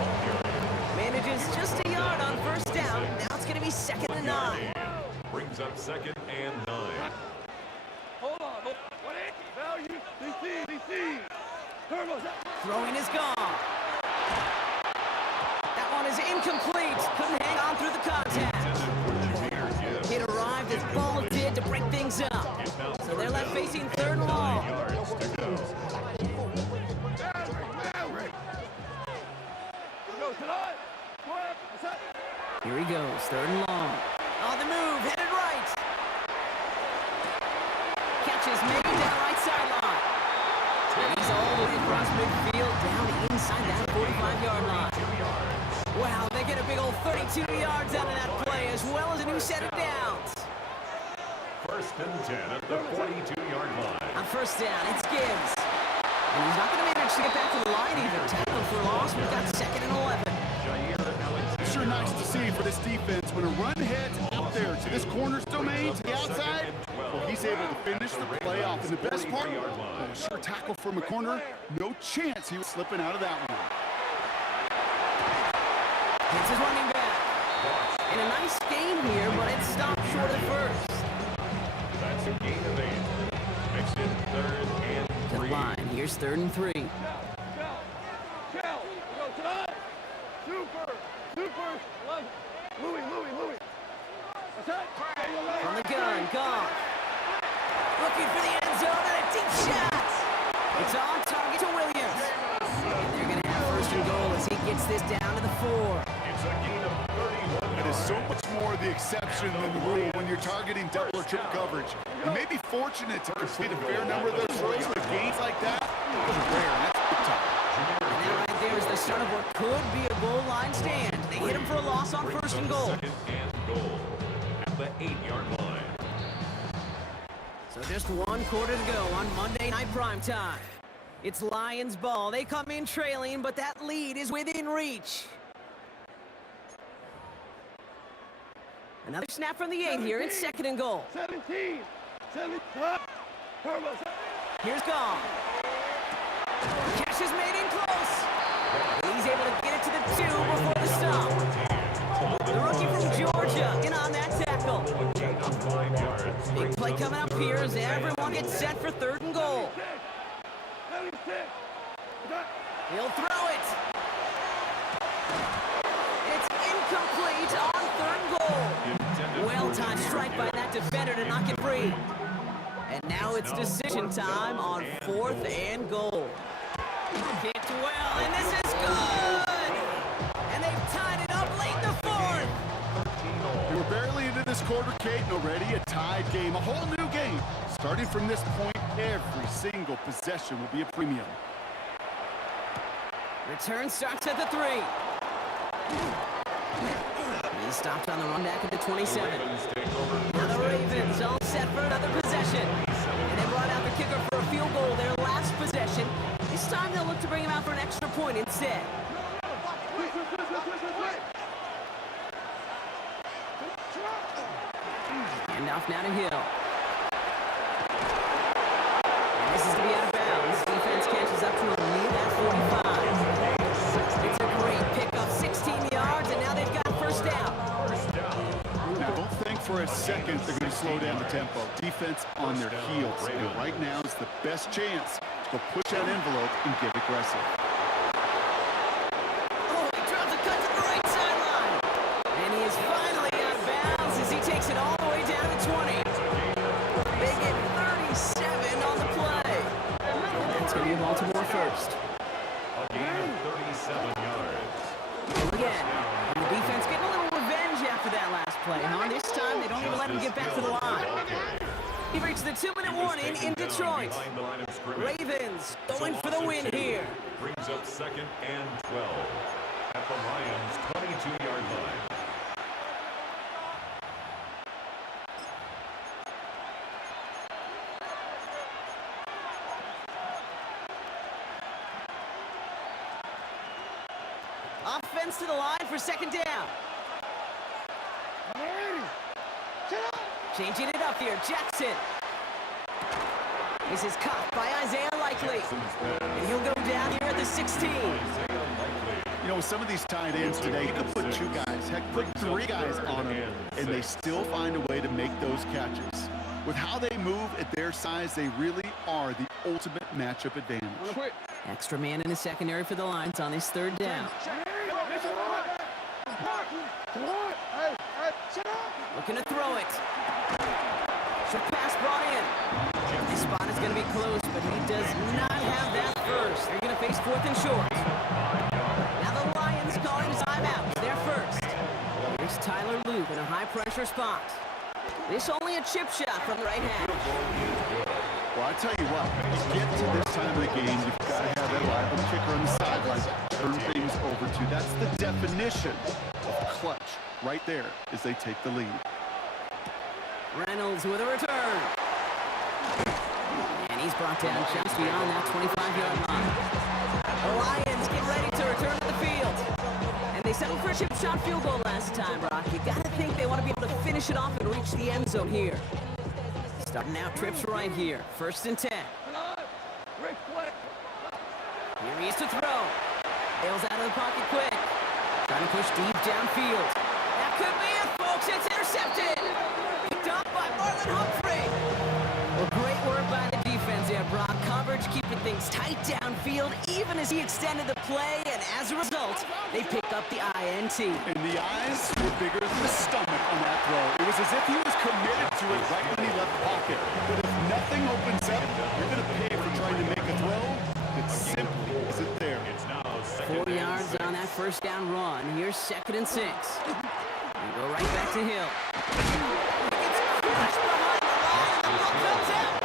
Manages just a yard on first down. Now it's going to be second and 9. Brings up second and 9. Hold on. What is value? DC. Turbos. Throwing is gone. That one is incomplete. Couldn't hang on through the contact. It arrived as Ball did to break things up. So they're left facing third and long. Yards to go. Here he goes, third and long. On the move, headed right. Catch is made down right sideline. And he's all the way across midfield, down inside that 45-yard line. Wow, they get a big old 32 yards out of that play, as well as a new set of downs. First and 10 at the 42-yard line. On first down, it's Gibbs. And he's not going to manage to get back to the line even. Tackle for loss, we've got second and 11. It's sure nice to see for this defense when a run heads out there to this corner's domain, to the outside, well, he's able to finish the play off. And the best part, a sure tackle from a corner, no chance he was slipping out of that one. It's his running back. And a nice gain here, but it stopped short at first. That's a gain of 8. Makes it third and To the 3. line, here's third and 3. Louis. From the gun, Goff. Looking for the end zone and a deep shot. It's on target to Williams. And they're going to have first and goal as he gets this down to the 4. It's a gain of 31 It is so much more the exception than the rule when you're targeting double or triple coverage. You may be fortunate to complete a fair number of those throws, but gains like that, those are rare, and that's big time. And that right there is the start of what could be a goal line stand. They hit him for a loss on Brings first and up goal. Second and goal at the 8-yard line. So just one quarter to go on Monday Night Primetime. It's Lions ball. They come in trailing, but that lead is within reach. Another snap from the 8 here. It's second and goal. 17. Turbos. Here's Goff. Catch is made in close. He's able to get it to the 2 before the stop. The rookie from Georgia in on that tackle. Gain of 5 yards. Big play coming up here as everyone gets set for third and goal. He'll throw it. It's incomplete on third and goal. Well-timed strike by that defender to knock it free. And now it's decision time on 4th and goal. Kicked well, and this is good! And they've tied it up late in the 4th. We're barely into this quarter, Kate, and already a tied game, a whole new game. Starting from this point, every single possession will be a premium. Return starts at the 3. He stopped on the run back at the 27. Now the Ravens all set for another possession. And they brought out the kicker for a field goal their last possession. This time they'll look to bring him out for an extra point instead. Hand off now to Hill. And this is to be out of bounds. Defense catches up to a lead at 45. It's a great pickup, 16 yards, and now they've got first down. Now, don't think for a second they're going to slow down the tempo. Defense on their heels. And right now is the best chance to push that envelope and get aggressive. Oh, he drops a cut to the right sideline. And he is finally out of bounds as he takes it all the way down to 20. They get 37 on the play. And that's going to be Baltimore first. A gain of 37 yards. Again, and the defense getting a little revenge after that last play, huh? This time, they don't even let him get back to the line. He reached the 2-minute warning in Detroit. Behind the line of scrimmage. Ravens going for the win here. Brings up 2nd and 12 at the Lions' 22-yard line. Offense to the line for 2nd down. Changing it up here, Jackson. This is caught by Isaiah Likely. And he'll go down here at the 16. You know, with some of these tight ends today, you can put 2 guys, heck, put 3 guys on them, and they still find a way to make those catches. With how they move at their size, they really are the ultimate matchup advantage. Extra man in the secondary for the Lions on this 3rd down. Looking to throw it. Short pass brought in. This spot is going to be close, but he does not have that first. They're going to face 4th and short. Now the Lions calling timeout. They're first. Here's Tyler Loop in a high-pressure spot. This only a chip shot from the right hand. Well, I tell you what, you get to this time of the game, you've got to have that reliable kicker on the sideline to turn things over to. That's the definition of clutch right there as they take the lead. Reynolds with a return. And he's brought down just beyond that 25-yard line. The Lions get ready to return to the field. And they settled for a chip shot field goal last time, Brock. You got to think they want to be able to finish it off and reach the end zone here. Starting out trips right here. 1st and 10. Here he is to throw. Bails out of the pocket quick. Trying to push deep downfield. That could be it, folks. It's intercepted. Picked up by Marlon Humphrey. Well, great work by the defense there, Brock. Coverage keeping things tight downfield, even as he extended the play, and as a result, they pick up the INT. And the eyes were bigger than the stomach on that throw. It was as if he was committed to it right when he left the pocket. But if nothing opens up, you're going to pay for trying to make a throw that simply isn't there. 4 yards on that 1st down run. Here's 2nd and 6. And go right back to Hill. It's crushed behind the line, and the ball comes out.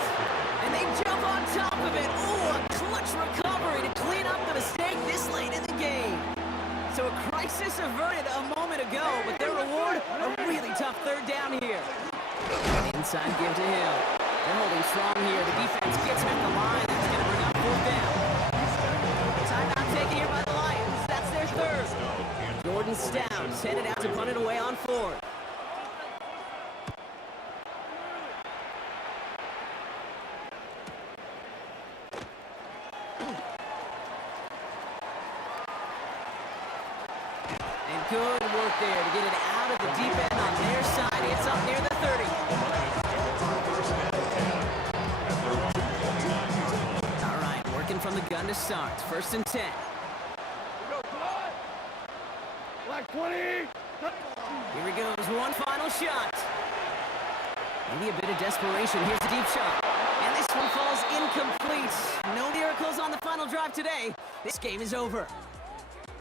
And they jump on top of it. Ooh, a clutch recovery to clean up the mistake this late in the game. So a crisis averted a moment ago, but their reward, a really tough 3rd down here. Inside give to Hill. They're holding strong here. The defense gets him at the line. That's going to bring up 4th down. Timeout taken here by the Lions. That's their 3rd. Jordan Stouts headed out to punt it away on 4th. And good work there to get it out of the deep end on their side. It's up near the 30. All right, working from the gun to start. 1st and 10. Black 20. Here he goes, one final shot. Maybe a bit of desperation. Here's a deep shot. And this one falls incomplete. No miracles on the final drive today. This game is over.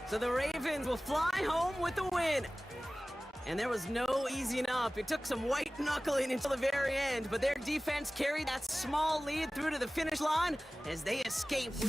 So the Ravens will fly home with the win. And there was no easing up. It took some white knuckling until the very end, but their defense carried that small lead through to the finish line as they escaped.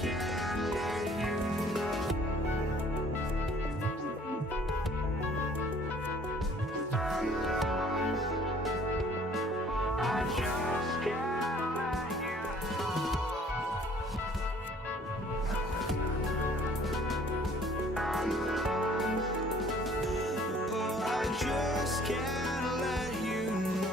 Can't let you know. I just can't let you know.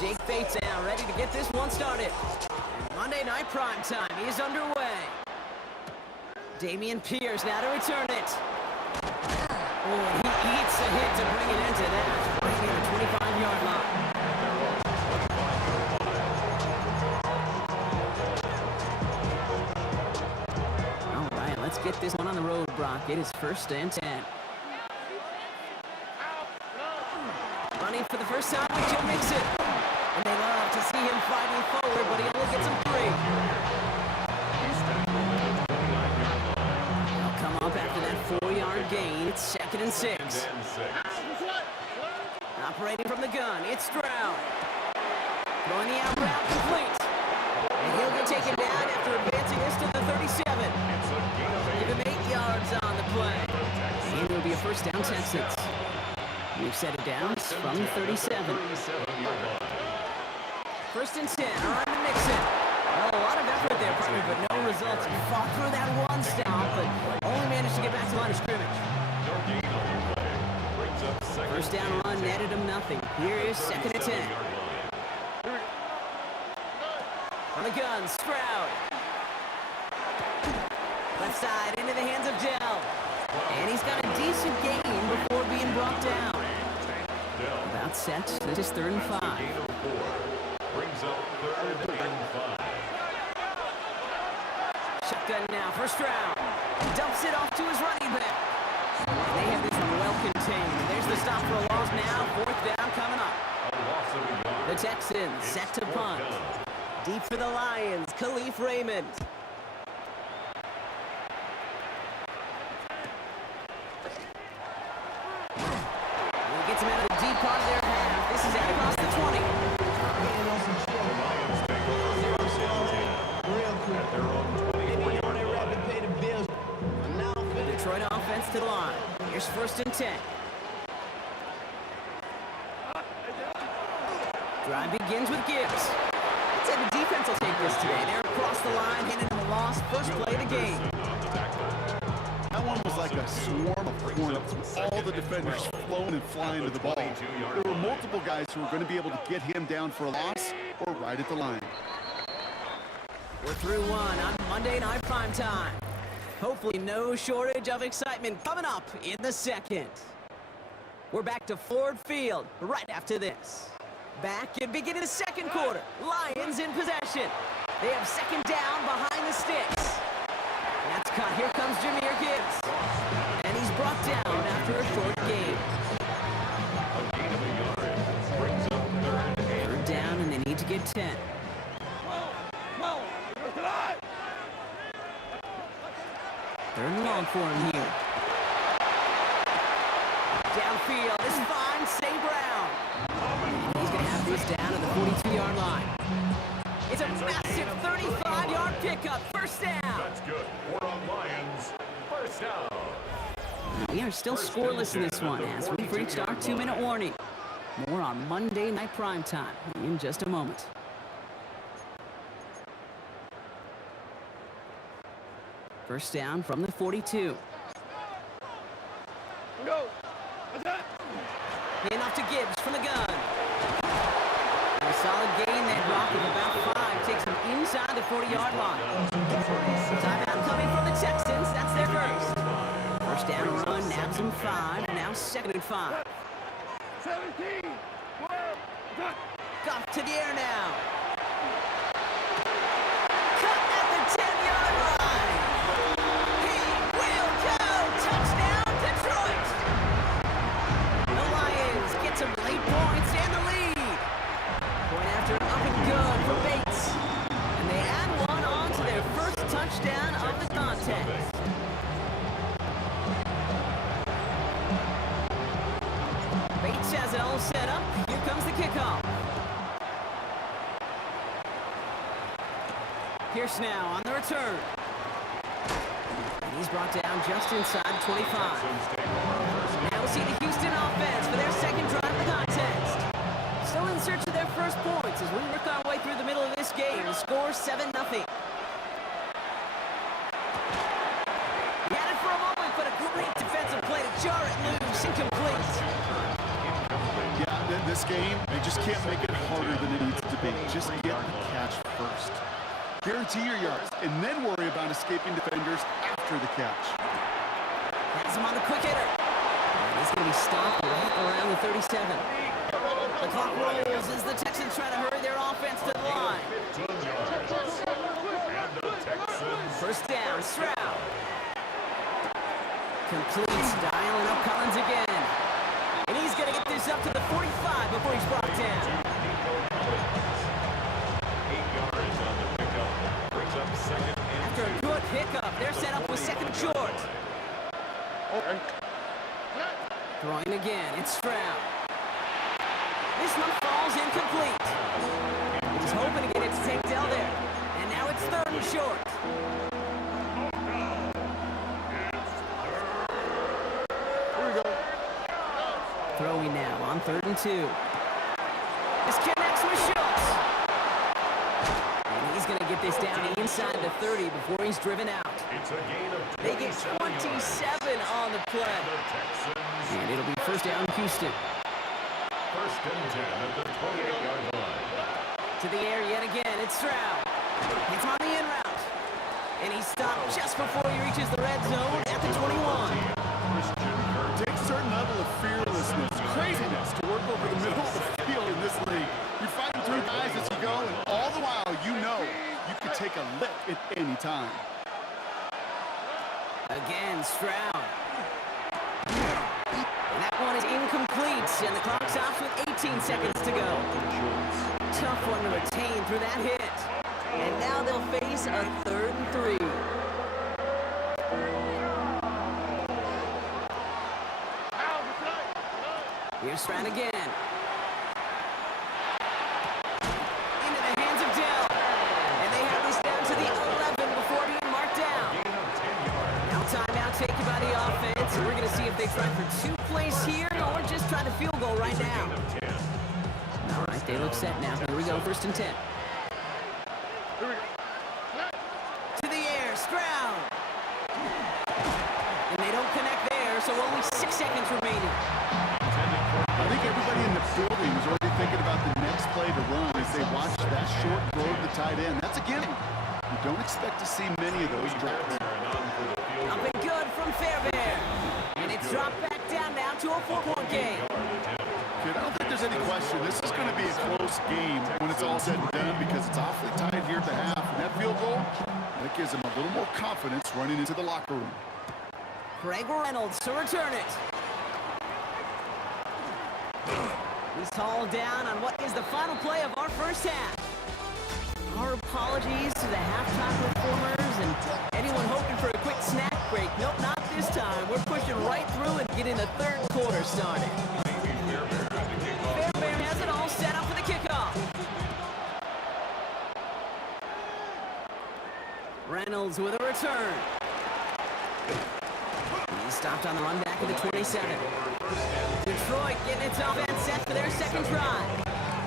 Jake Bates now ready to get this one started. And Monday Night Primetime is underway. Damian Pierce now to return it. Oh, and he eats a hit to bring it into that. Right near the 25-yard line. All right, let's get this one on the road, Brock. It is 1st and 10. Running for the first time with Joe Mixon. And they love to see him fighting forward, but he only gets him 3. They'll come up after that 4-yard gain. It's 2nd and 6. Operating from the gun, it's Stroud. Throwing the out route complete. And he'll get taken down after advancing this to the 37. Give him 8 yards on the play. And it'll be a first down, Texans. We've set it down from 37. 1st and 10, all right, to Mixon. Well, a lot of effort there, partner, but no results. He fought through that one stop, but only managed to get back to the line of scrimmage. Brings up second. First down run netted him nothing. Here is second and 10. On the gun, Stroud. Left side into the hands of Dell. And he's got a decent gain before being brought down. About set. This is 3rd and 5. Gain of 4. Brings up 3rd and 5. Shotgun now for Stroud. Dumps it off to his running back. And they have this one well contained. There's the stop for a loss now. 4th down coming up. A loss of a yard. The Texans set to It's 4th punt. down. Deep for the Lions, Khalif Raymond. He gets him out of the deep part of their half. This is out across the 20. The Lions take over first and 10 at their own 24-yard line. Detroit offense to the line. Here's 1st and 10. Drive begins with Gibbs. I'd say the defense will take this today. They're across the line, handing them a loss. First play of the game. That one was like a swarm of hornets with all the defenders flowing and flying to the ball. There were multiple guys who were going to be able to get him down for a loss or right at the line. We're through one on Monday Night Primetime. Hopefully no shortage of excitement coming up in the second. We're back to Ford Field right after this. Back and beginning the second quarter. Lions in possession. They have second down behind the sticks. That's caught. Here comes Jahmyr Gibbs. And he's brought down after a short game. A gain of a yard. Brings up 3rd and Third down and they need to get 10. Third and long for him here. Downfield is fine. St. Brown. He's going to have this down at the 42-yard line. It's a massive 35-yard pickup. First down. That's good. 4 on Lions. First down. We are still scoreless in this one as we've reached our 2-minute warning. More on Monday Night Primetime in just a moment. First down from the 42. Go. What's that? Enough to Gibbs from the gun. And a solid gain that block of about 5 takes him inside the 40-yard line. Timeout coming from the Texans. That's their first. First down run, nabs him 5. Now 2nd and 5. 17. 12. Got. Goff to the air now. Cut at the 10-yard line. He will go. Touchdown, Detroit. The Lions get some late points and the lead. Point after up and good for Bates. And they add one on to their first touchdown of the contest. Bates has it all set up. Here comes the kickoff. Pierce now on the return. And he's brought down just inside 25. Now we'll see the Houston offense for their second drive of the contest. Still in search of their first points as we work our way through the middle of this game. The score 7-0. He had it for a moment, but a great defensive play to jar it loose. Incomplete. Yeah, this game, they just can't make it harder than it needs to be. Just get the catch first. Guarantee your yards, and then worry about escaping defenders after the catch. Has him on the quick hitter. And he's going to be stopped right around the 37. The clock rolls as the Texans try to hurry their offense to the line. 15 yards. And the Texans. First down, Stroud. Completes, dialing up Collins again. And he's going to get this up to the 45 before he's brought down. 8 yards on the pickup. Brings up 2nd and After a good pickup, they're set up with 2nd and short. Throwing again, it's Stroud. This one falls incomplete. He's hoping to get it to Tank Dell there. And now it's 3rd and short. Throwing now on 3rd and 2. This connects with Schultz. And he's going to get this down inside the 30 before he's driven out. it's a gain of They get 27 on the play. The Texans And it'll be first down, Houston. First and 10 at the 28-yard line. To the air yet again, it's Stroud. It's on the in route. And he stopped just before he reaches the red zone at the 21. Takes a certain level of fearlessness, craziness to work over the middle of the field in this league. You're fighting through guys as you go, and all the while you know you could take a lick at any time. Again, Stroud. And that one is incomplete, and the clock stops with 18 seconds to go. Tough one to retain through that hit. And now they'll face a 3rd and 3. Here's Stroud again. Into the hands of Dell. And they have this down to the 11 before being marked down. Now timeout taken by the offense. And we're going to see if they try for 2 plays here or just try the field goal right now. All right, they look set now. Here we go, 1st and 10. To the air, Stroud. And they don't connect there, so only 6 seconds remaining. I think everybody in the building was already thinking about the next play to run as they watch that short throw to the tight end. That's a gimme. You don't expect to see many of those drops. Up and good from Fairbairn. And it's dropped back down now to a 4-point game. Kid, I don't think there's any question. This is going to be a close game when it's all said and done because it's awfully tight here at the half. And that field goal, that gives them a little more confidence running into the locker room. Greg Reynolds to return it. He's hauled down on what is the final play of our first half. Our apologies to the halftime performers and anyone hoping for a quick snack break. Nope, not this time. We're pushing right through and getting the 3rd quarter started. Fairbairn has it all set up for the kickoff. Reynolds with a return. He's stopped on the run back at the 27. Detroit getting its offense set for their 2nd drive.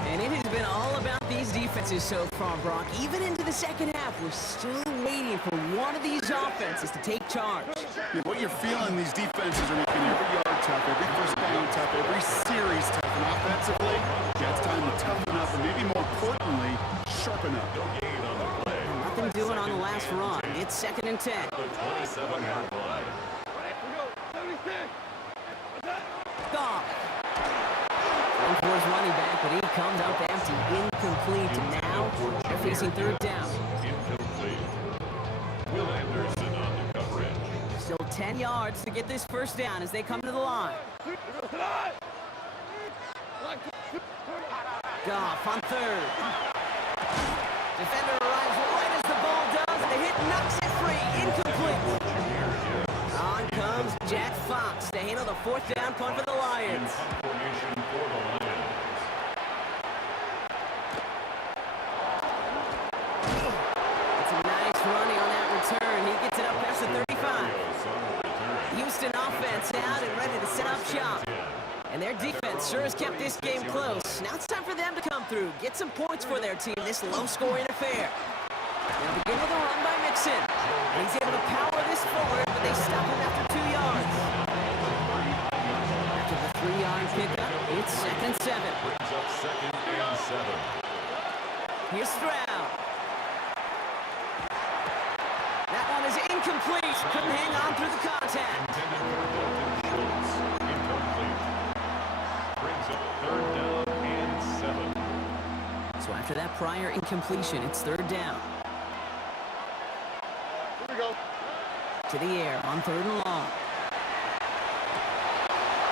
And it has been all about these defenses so far, Brock. Even into the 2nd half, we're still waiting for one of these offenses to take charge. Yeah, what you're feeling, these defenses are making every yard tough, every first down tough, every series tough. And offensively, yeah, it's time to toughen up and maybe more importantly, sharpen up. Nothing doing on the last run. It's 2nd and 10. The 27-yard line. Goff. And for his running back, but he comes up empty. Incomplete. Now they're facing 3rd down. Incomplete. Will Anderson on the coverage. Still 10 yards to get this 1st down as they come to the line. Goff on 3rd. Defender arrives right as the ball does. The hit knocks it free. Incomplete. On comes Jack Fox to handle the 4th down punt for the Lions. Formation for the Lions. It's a nice running on that return. He gets it up past the 35. Houston offense out and ready to set up shop. And their defense sure has kept this game close. Now it's time for them to come through, get some points for their team, this low-scoring affair. They'll begin with a run by Mixon. And he's able to power this forward, but they stop him after 2 yards. After the 3-yard pickup, it's 2nd and 7. Brings up 2nd and 7. Here's Stroud. That one is incomplete. Couldn't hang on through the contact. Intended for Dalton Schultz. Incomplete. Brings up 3rd down and 7. So after that prior incompletion, it's 3rd down. Here we go. To the air on 3rd and long.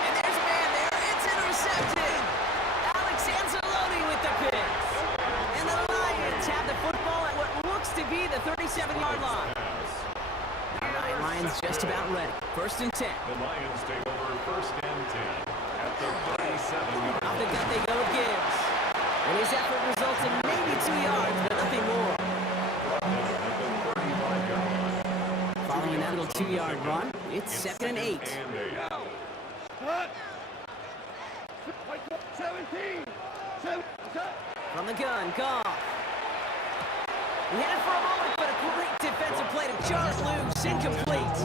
And there's a man there. It's intercepted. Alex Anzalone with the pick. And the Lions have the football at what looks to be the 37-yard line. All right, Lions just about ready. 1st and 10. The Lions take over 1st and 10 at the 37-yard Off the gut they go with Gibbs. And his effort results in maybe 2 yards, but nothing more. Following that little 2-yard run, it's 2nd and 8. Cut. 17. 7. From the gun, Goff. He had it for a moment, but a great defensive play to jar it loose. Incomplete.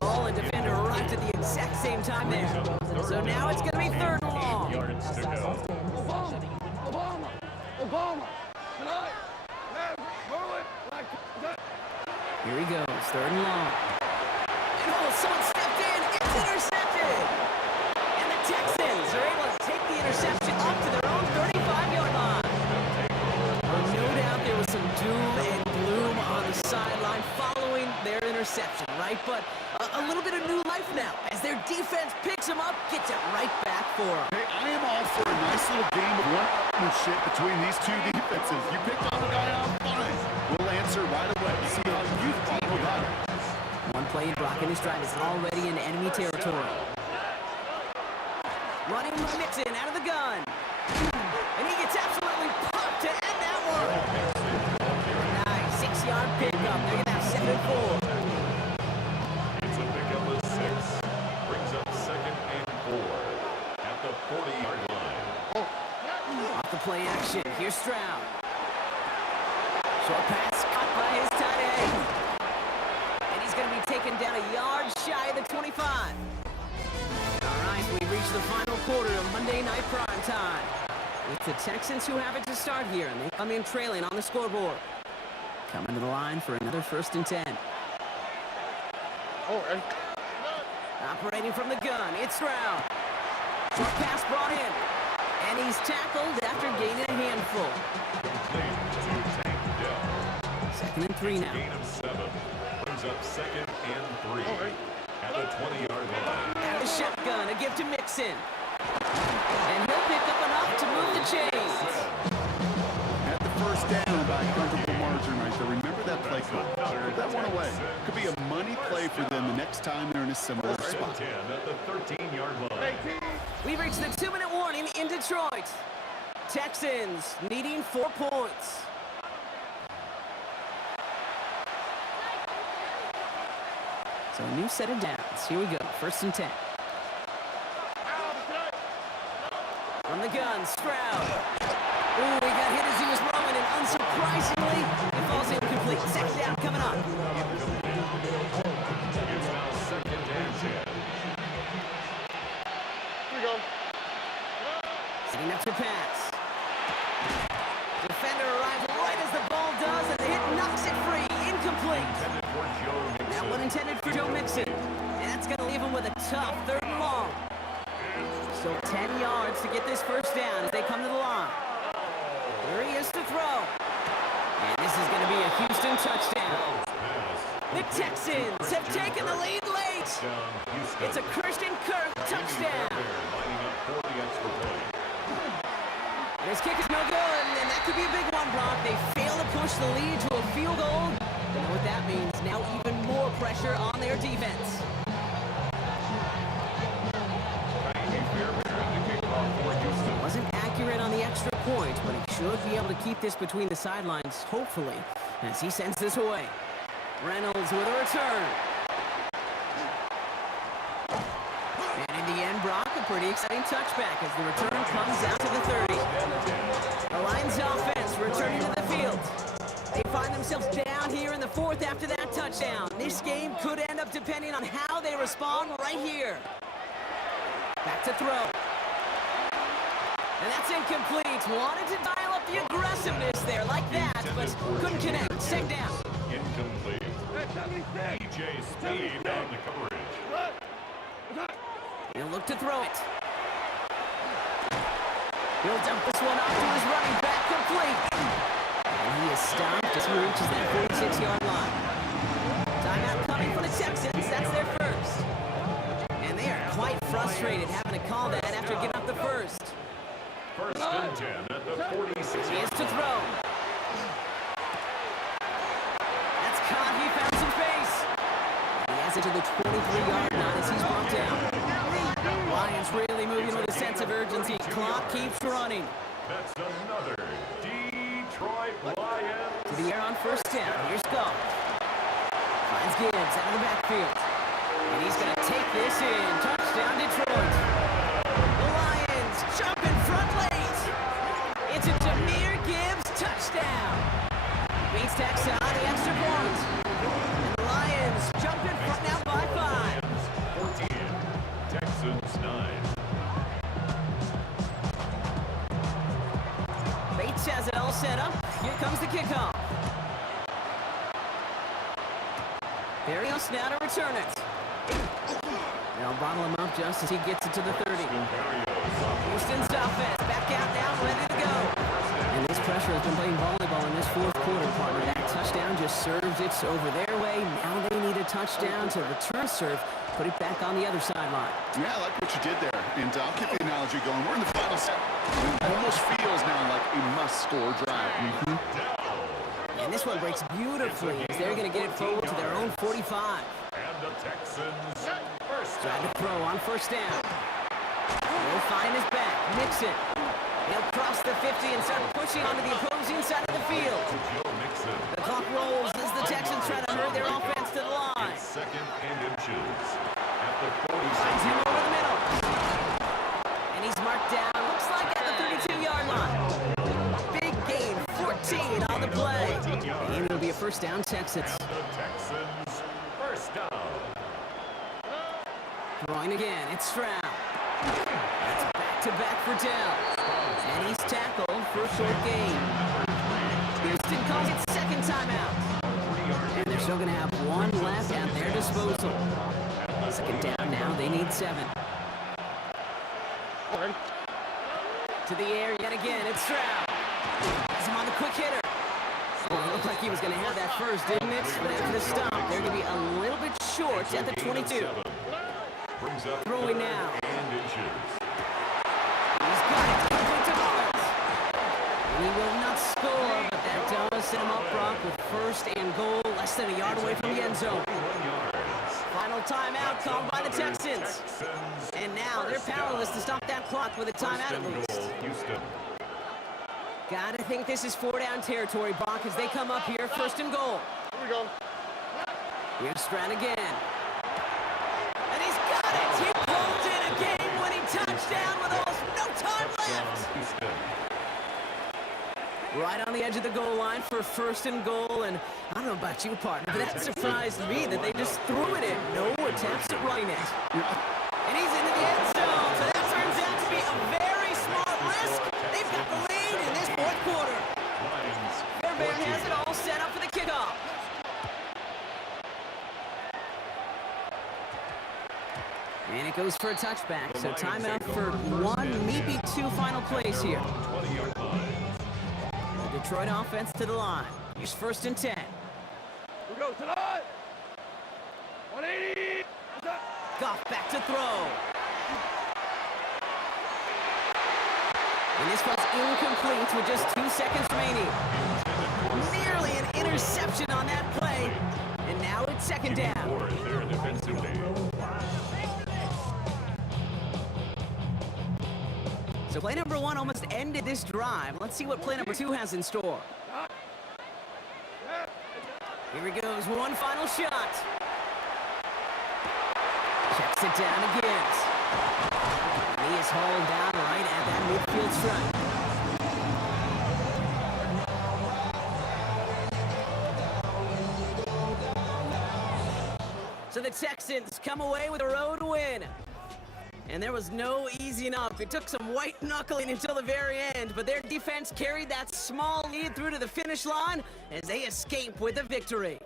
Ball and defender arrived at the exact same time there. So now it's going to be 3rd and long. Yards to go. Obama. Tonight. Move it. Here he goes, 3rd and long. And oh, someone stepped in. It's intercepted. And the Texans are able to take the interception up to their own 35-yard line. No doubt there was some doom and gloom on the sideline following their interception, right? But a little bit of new life now as their defense picks them up, gets it right back for them. Hey, I am all for a nice little game of one-upmanship between these two defenses. You picked on the guy out, fine. We'll answer right away. See how you follow that. One play, Brock in his drive is already in enemy territory. Running Mixon out of the gun. And he gets absolutely pumped to end that one. Nice 6-yard pickup. They're going to have 7 and 4. It's a pickup of 6. Brings up 2nd and 4 at the 40-yard line. Off the play action. Here's Stroud. Short pass caught by his tight end. And he's going to be taken down a yard shy of the 25. All right, we reached the final quarter of Monday Night Prime Time. It's the Texans who have it to start here, and they come in trailing on the scoreboard. Coming to the line for another 1st and 10. Operating from the gun, it's Stroud. Short pass brought in. And he's tackled after gaining a handful. Complete to Tank Dell. 2nd and 3 now. Gain of 7. Brings up 2nd and 3 at the 20-yard line. And a shotgun, a gift to Mixon. And he'll pick up enough to move the chains. At the 1st down by a comfortable margin right there. Remember that play call. Put that one away. Could be a money play for them the next time they're in a similar spot. 10 at the 13-yard line. We've reached the 2-minute warning in Detroit. Texans needing 4 points. So a new set of downs. Here we go, 1st and 10. From the gun, Stroud. Ooh, he got hit as he was rolling, and unsurprisingly, it falls incomplete. 2nd down coming up. It's now 2nd and 10. Setting up for pass. Defender arrives right as the ball does, and the hit knocks it free. Incomplete. Intended for Joe Mixon. That one intended for Joe Mixon. And that's going to leave him with a tough 3rd and long. So 10 yards to get this 1st down as they come to the line. Here he is to throw. And this is going to be a Houston touchdown. The Texans have taken the lead late. It's a Christian Kirk touchdown. Lining up for the extra point. And his kick is no good, and that could be a big one, Brock. They fail to push the lead to a field goal. You know what that means. Now even more pressure on their defense. Wasn't accurate on the extra point, but he should be able to keep this between the sidelines, hopefully, as he sends this away. Reynolds with a return. And in the end, Brock, a pretty exciting touchback as the return comes out to the 30. The Lions offense returning to the field. They find themselves down here in the 4th after that touchdown. This game could end up depending on how they respond right here. Back to throw. And that's incomplete. Wanted to dial up the aggressiveness there like that, but couldn't connect. 2nd down. Incomplete. DJ Speed on the coverage. He'll look to throw it. He'll dump this one off to his running back, complete. And he is stopped as he reaches that 46-yard line. Timeout coming for the Texans. That's their 1st. And they are quite frustrated having to call that after giving up the 1st. 1st and 10 at the 46. He is to throw. That's caught. He found some space. He has it to the 23-yard line as he's brought down. Lions really moving with a sense of urgency. Clock keeps running. That's another Detroit Lions. To the air on 1st down. Here's Goff. Finds Gibbs out of the backfield. And he's going to take this in. Touchdown, Detroit. The Lions jump in front late. It's a Jahmyr Gibbs touchdown. tacks on the extra point. And the Lions jump in front now by 5. 14, Texans 9. Bates has it all set up. Here comes the kickoff. Berrios now to return it. They'll bottle him up just as he gets it to the 30. Houston's offense back out now, ready to go. And this pressure has been playing volleyball in this fourth quarter, partner. That touchdown just serves it over their way. Now they need a touchdown to return serve, put it back on the other sideline. Yeah, I like what you did there. And I'll keep the analogy going. We're in the final set. It almost feels now like a must-score drive. And this one breaks beautifully as they're going to get it forward to their own 45. And the Texans first Trying to throw on first down. He'll find his back. Mixon. He'll cross the 50 and start pushing onto the opposing side of the field. Joe Mixon. The clock rolls as the Texans try to hurry their offense to the line. Second and inches. At the Finds him 46. over the middle. And he's marked down, looks like at the 32-yard line. Big gain, 14 on the play. And it'll be a first down, Texans. The Texans first down. Throwing again, it's Stroud. That's back-to-back for Dell. And he's tackled for a short gain. Houston calls it second timeout. And they're still going to have one left at their disposal. Second down now, they need 7. To the air yet again, it's Stroud. He's him on the quick hitter. Well, it looked like he was going to have that first, didn't it? But after the stop, they're going to be a little bit short at the 22. Brings up Throwing now. and inches. He's got it. Complete to Mullins. And he will not score, but that does set him up, Brock, with first and goal, less than a yard away from the end zone. 1 yards. Final timeout called by the Texans. Texans And now they're powerless to stop that clock with a timeout at least. goal, Houston. Gotta think this is 4-down territory, Brock, as they come up here, first and goal. Here we go. Here's Stroud again. And he's got it! He pulls in a game-winning touchdown with almost no time left! Houston. Right on the edge of the goal line for first and goal, and I don't know about you, partner, but that surprised me that they just threw it in. No attempts at running it. And he's into the end zone, so that turns out to be a very smart risk. They've got the lead in this fourth quarter. Lions Fairbairn has it all set up for the kickoff. And it goes for a touchback, so timeout for 1, maybe 2 final plays here. 20-yard line. The Detroit offense to the line. Here's first and 10. Here we go. Tonight. 180. Goff back to throw. And this one's incomplete with just 2 seconds remaining. Nearly an interception on that play. And now it's second down. Forward there defensively. So play number 1 almost ended this drive. Let's see what play number 2 has in store. Here he goes, one final shot. Checks it down again. And he is hauled down right at that midfield stripe. So the Texans come away with a road win. And there was no easing up. It took some white knuckling until the very end, but their defense carried that small lead through to the finish line as they escape with a victory.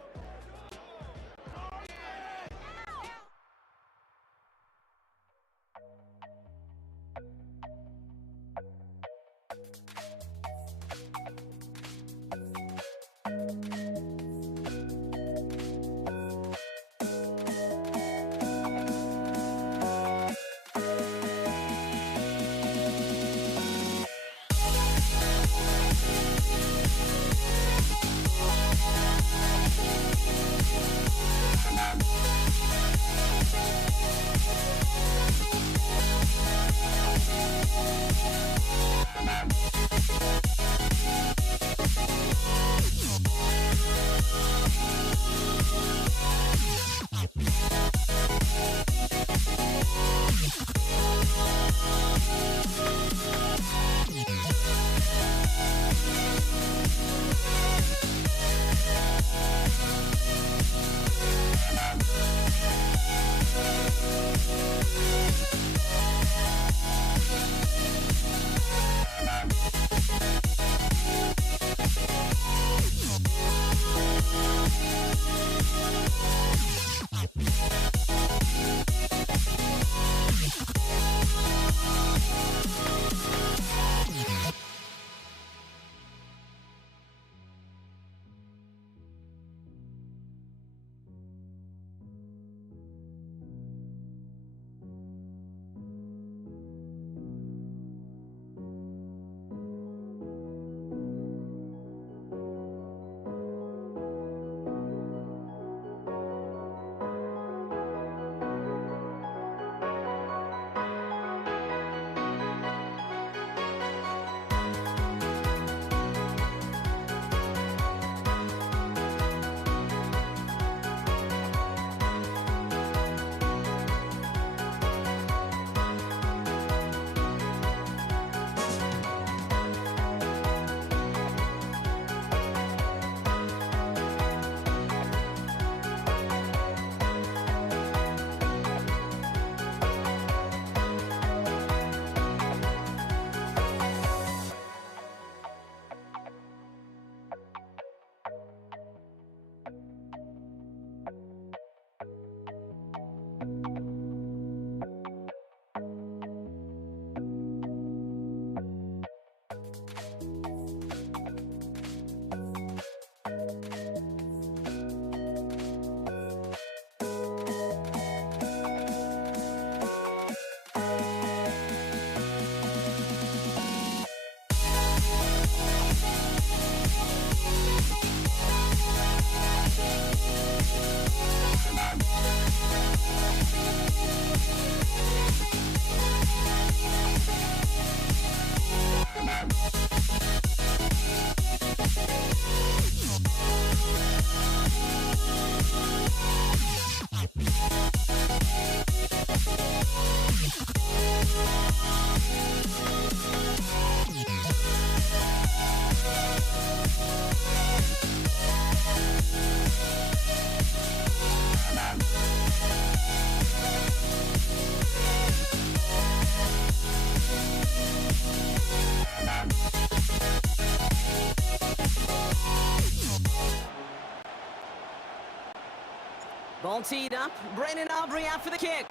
Ball teed up. Brandon Aubrey out for the kick.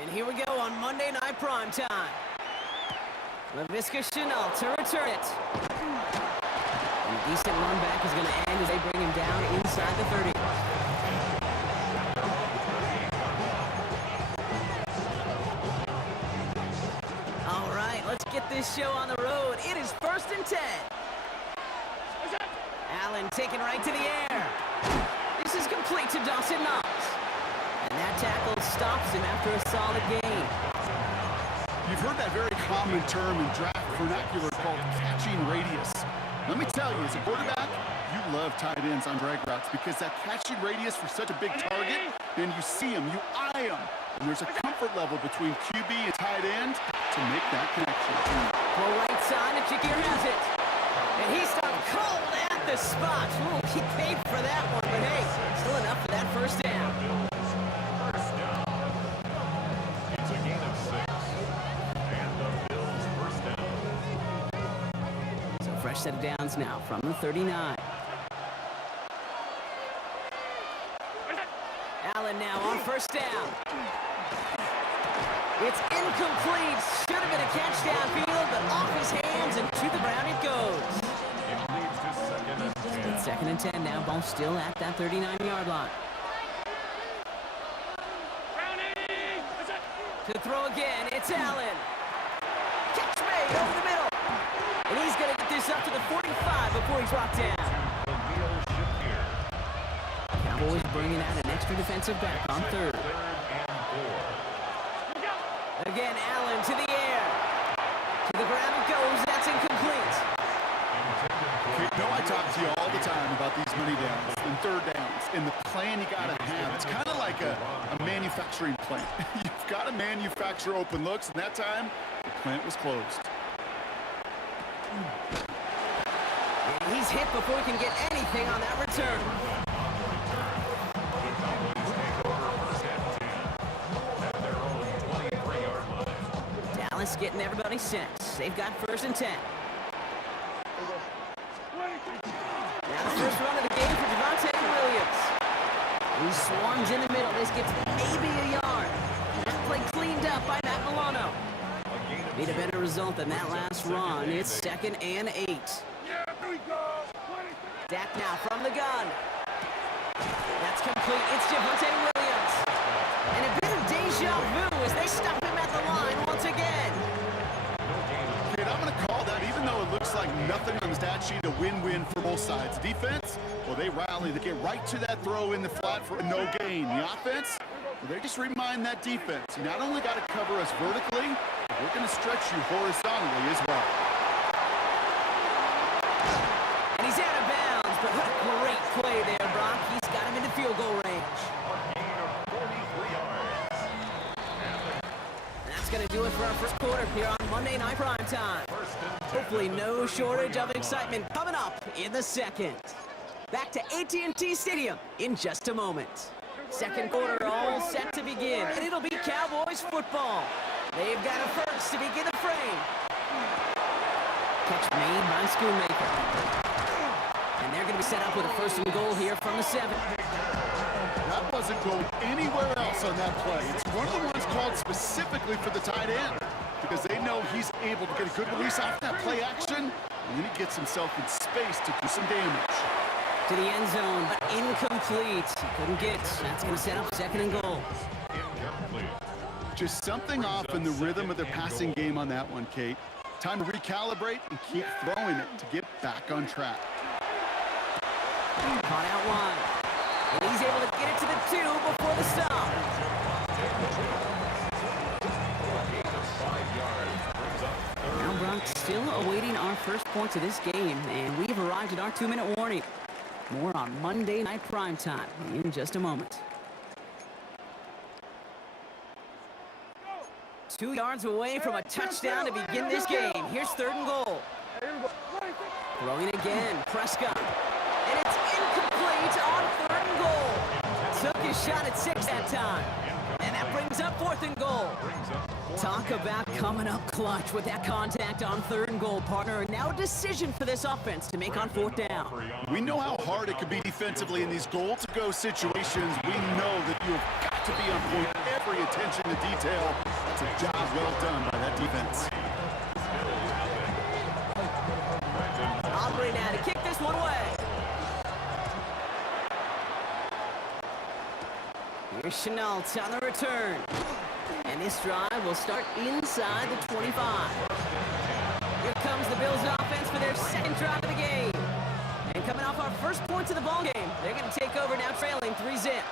And here we go on Monday Night Primetime. Laviska Shenault to return it. And a decent run back is going to end as they bring him down inside the 30. All right, let's get this show on the road. It is 1st and 10. Allen taken right to the air. This is complete to Dawson Knox. And that tackle stops him after a solid gain. You've heard that very common term in draft vernacular called catching radius. Let me tell you, as a quarterback, you love tight ends on drag routes because that catching radius for such a big target, then you see him, you eye him, and there's a comfort level between QB and tight end to make that connection. Well, right side, and Shakir has it. And he stopped cold at the spot. Ooh, he paid for that one, but hey, still enough for that first down. First down. It's a gain of 6. And the Bills first down. So fresh set of downs now from the 39. Allen now on first down. It's incomplete. Should have been a catch downfield, but off his hands and to the ground it goes. It leads to 2nd and 10. It's 2nd and 10 now. Ball still at that 39-yard line. To throw again, it's Allen. Catch made over the middle. And he's going to get this up to the 45 before he's brought down. Khalil Shakir. Cowboys bringing out an extra defensive back on 3rd. 3rd and 4. Again, Allen to the air. To the ground it goes. That's incomplete. You know, I talk to you all the time about these money downs and 3rd downs and the plan you got to have. It's kind of like a manufacturing plant. You've got to manufacture open looks, and that time, the plant was closed. And he's hit before he can get anything on that return. The Cowboys take over 1st and 10. At their own 23-yard line. Dallas getting everybody set. They've got 1st and 10. Now the first run of the game for Javonte Williams. He swarms in the middle. This gets maybe a yard. That play cleaned up by Matt Milano. Need a better result than that last run. It's 2nd and 8. Dak now from the gun. That's complete. It's Javonte Williams. And a bit of deja vu as they stop him at the line once again. Kid, I'm going to call that, even though it looks like nothing on the stat sheet, a win-win for both sides. Defense, well, they rally. They get right to that throw in the flat for a no gain. The offense, well, they just remind that defense, you not only got to cover us vertically, but we're going to stretch you horizontally as well. And he's out of bounds, but what a great play there, Brock. He's got him into field goal range. A gain of 43 yards. That's going to do it for our first quarter here on Monday Night Primetime. Hopefully no shortage of excitement coming up in the 2nd. Back to AT&T Stadium in just a moment. 2nd quarter all set to begin, and it'll be Cowboys football. They've got a first to begin the frame. Catch made by Schoonmaker. And they're going to be set up with a 1st and goal here from the 7. That wasn't going anywhere else on that play. It's one of the ones called specifically for the tight end because they know he's able to get a good release off that play action, and then he gets himself in space to do some damage. To the end zone, but incomplete. He couldn't get. That's going to set up 2nd and goal. Incomplete. Just something off in the rhythm of their passing game on that one, Kate. Time to recalibrate and keep throwing it to get back on track. Caught out wide. And he's able to get it to the 2 before the stop. Now Brock still awaiting our first points of this game, and we've arrived at our 2-minute warning. More on Monday Night Primetime in just a moment. 2 yards away from a touchdown to begin this game. Here's 3rd and goal. Throwing again, Prescott. And it's incomplete on 3rd and goal. Took his shot at 6 that time. And that that brings up 4th and goal. Talk about coming up clutch with that contact on 3rd and goal, partner. And now a decision for this offense to make on 4th down. We know how hard it can be defensively in these goal-to-go situations. We know that you have got to be on point, every attention to detail. That's a job well done by that defense. Aubrey now to kick this one away. Here's Chenault on the return. And this drive will start inside the 25. Here comes the Bills offense for their 2nd drive of the game. And coming off our first points of the ballgame, they're going to take over now trailing 3-zip.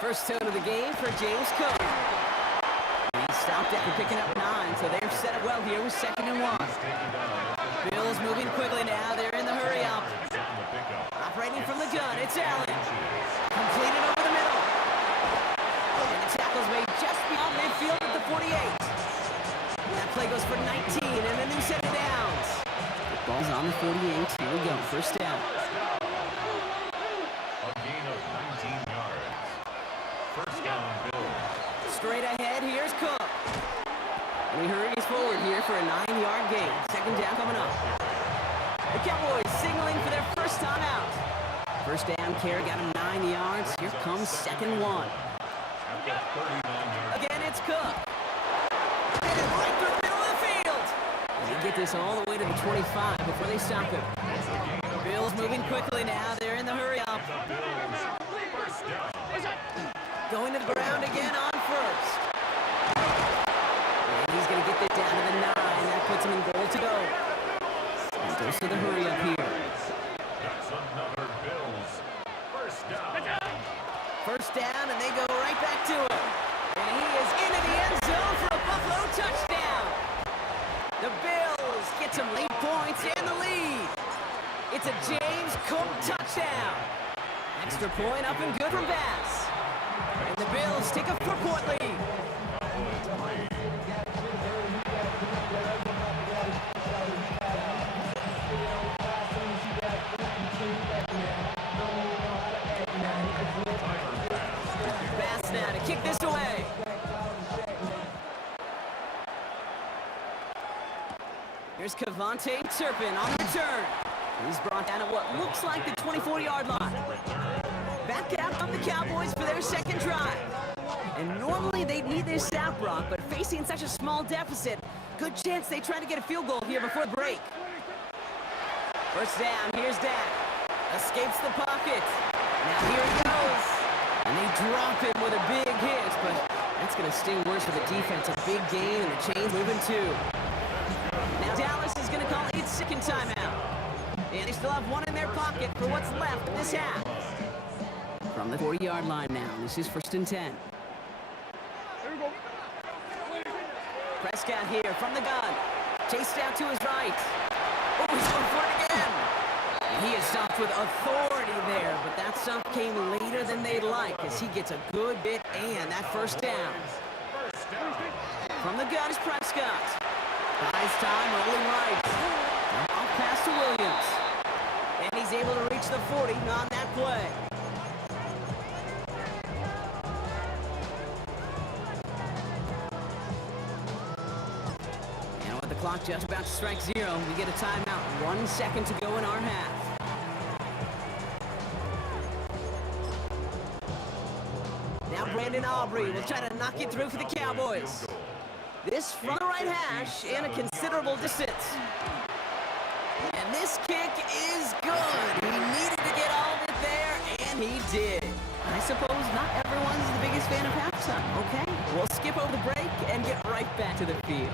First tone of the game for James Cook. He stopped after picking up 9, so they've set it well here with 2nd and 1. Bills moving quickly now. They're in the hurry up. Operating from the gun, it's Allen. Completed over the middle. And the tackle's made just beyond midfield at the 48. That play goes for 19 and a new set of downs. The ball's on the 48. Here we go, 1st down. A gain of 19 yards. 1st down, Bills. Straight ahead, here's Cook. And he hurries forward here for a 9-yard gain. 2nd down coming up. The Cowboys signaling for their first time out. 1st down carry got him 9 yards. Here comes 2nd 1. Again, it's Cook. And it right through the middle of the field. They get this all the way to the 25 before they stop him. Bills moving quickly now. They're in the hurry up. Going to the ground again on 1st. And he's going to get this down to the 9. That puts him in goal to go. And goes to the hurry up here. That's another Bills. 1st down. 1st down, and they go right back to him. And he is into the end zone for a Buffalo touchdown. The Bills get some late points and the lead. It's a James Cook touchdown. Extra point up and good from Bass. And the Bills take a 4-point lead. Bass now to kick this away. Here's Kevontae Turpin on the return. He's brought down at what looks like the 24-yard line. Back out of the Cowboys for their 2nd drive. And normally they'd need this stop, Brock, but facing such a small deficit, good chance they try to get a field goal here before the break. 1st down, here's Dak. Escapes the pocket. Now here he goes. And they drop him with a big hit, but that's going to sting worse for the defense. A big gain, and the chain's moving too. Now Dallas is going to call its 2nd timeout. And they still have 1 in their pocket for what's left of this half. From the 40-yard line now, this is 1st and 10. Prescott here from the gun. Chased out to his right. Oh, he's going for it again. And he is stopped with authority there, but that stop came later than they'd like as he gets a good bit and that 1st down. From the gun is Prescott. Buys time, rolling right. Off pass to Williams. And he's able to reach the 40 on that play. And with the clock just about to strike 0, we get a timeout. 1 second to go in our half. Now Brandon Aubrey will try to knock it through for the Cowboys. This from the right hash in a considerable distance. And this kick is good. He needed to get all of it there, and he did. I suppose not everyone's the biggest fan of halftime, okay? We'll skip over the break and get right back to the field.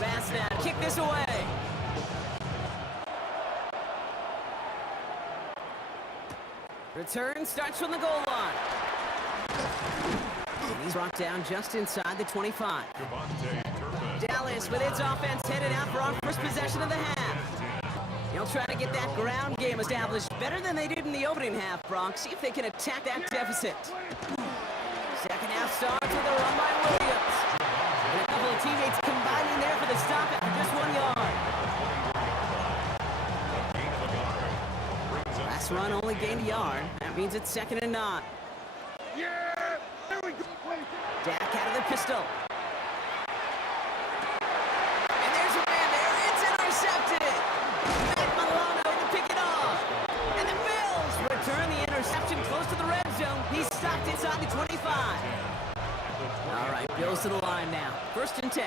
Bass now, kick this away. Return starts from the goal line. And he's brought down just inside the 25. Dallas with its offense headed out for our first possession of the half. They'll try to get that ground game established better than they did in the opening half, Bronx. See if they can attack that deficit. Second half starts with a run by Williams. And a couple of teammates combining there for the stop after just 1 yard. run only gained a yard. That means it's 2nd and 9. Yeah! There we go! Dak out of the pistol. And there's a man there. It's intercepted. Matt Milano to pick it off. And the Bills return the interception close to the red zone. He's stopped inside the 25. All right, Bills to the line now. 1st and 10.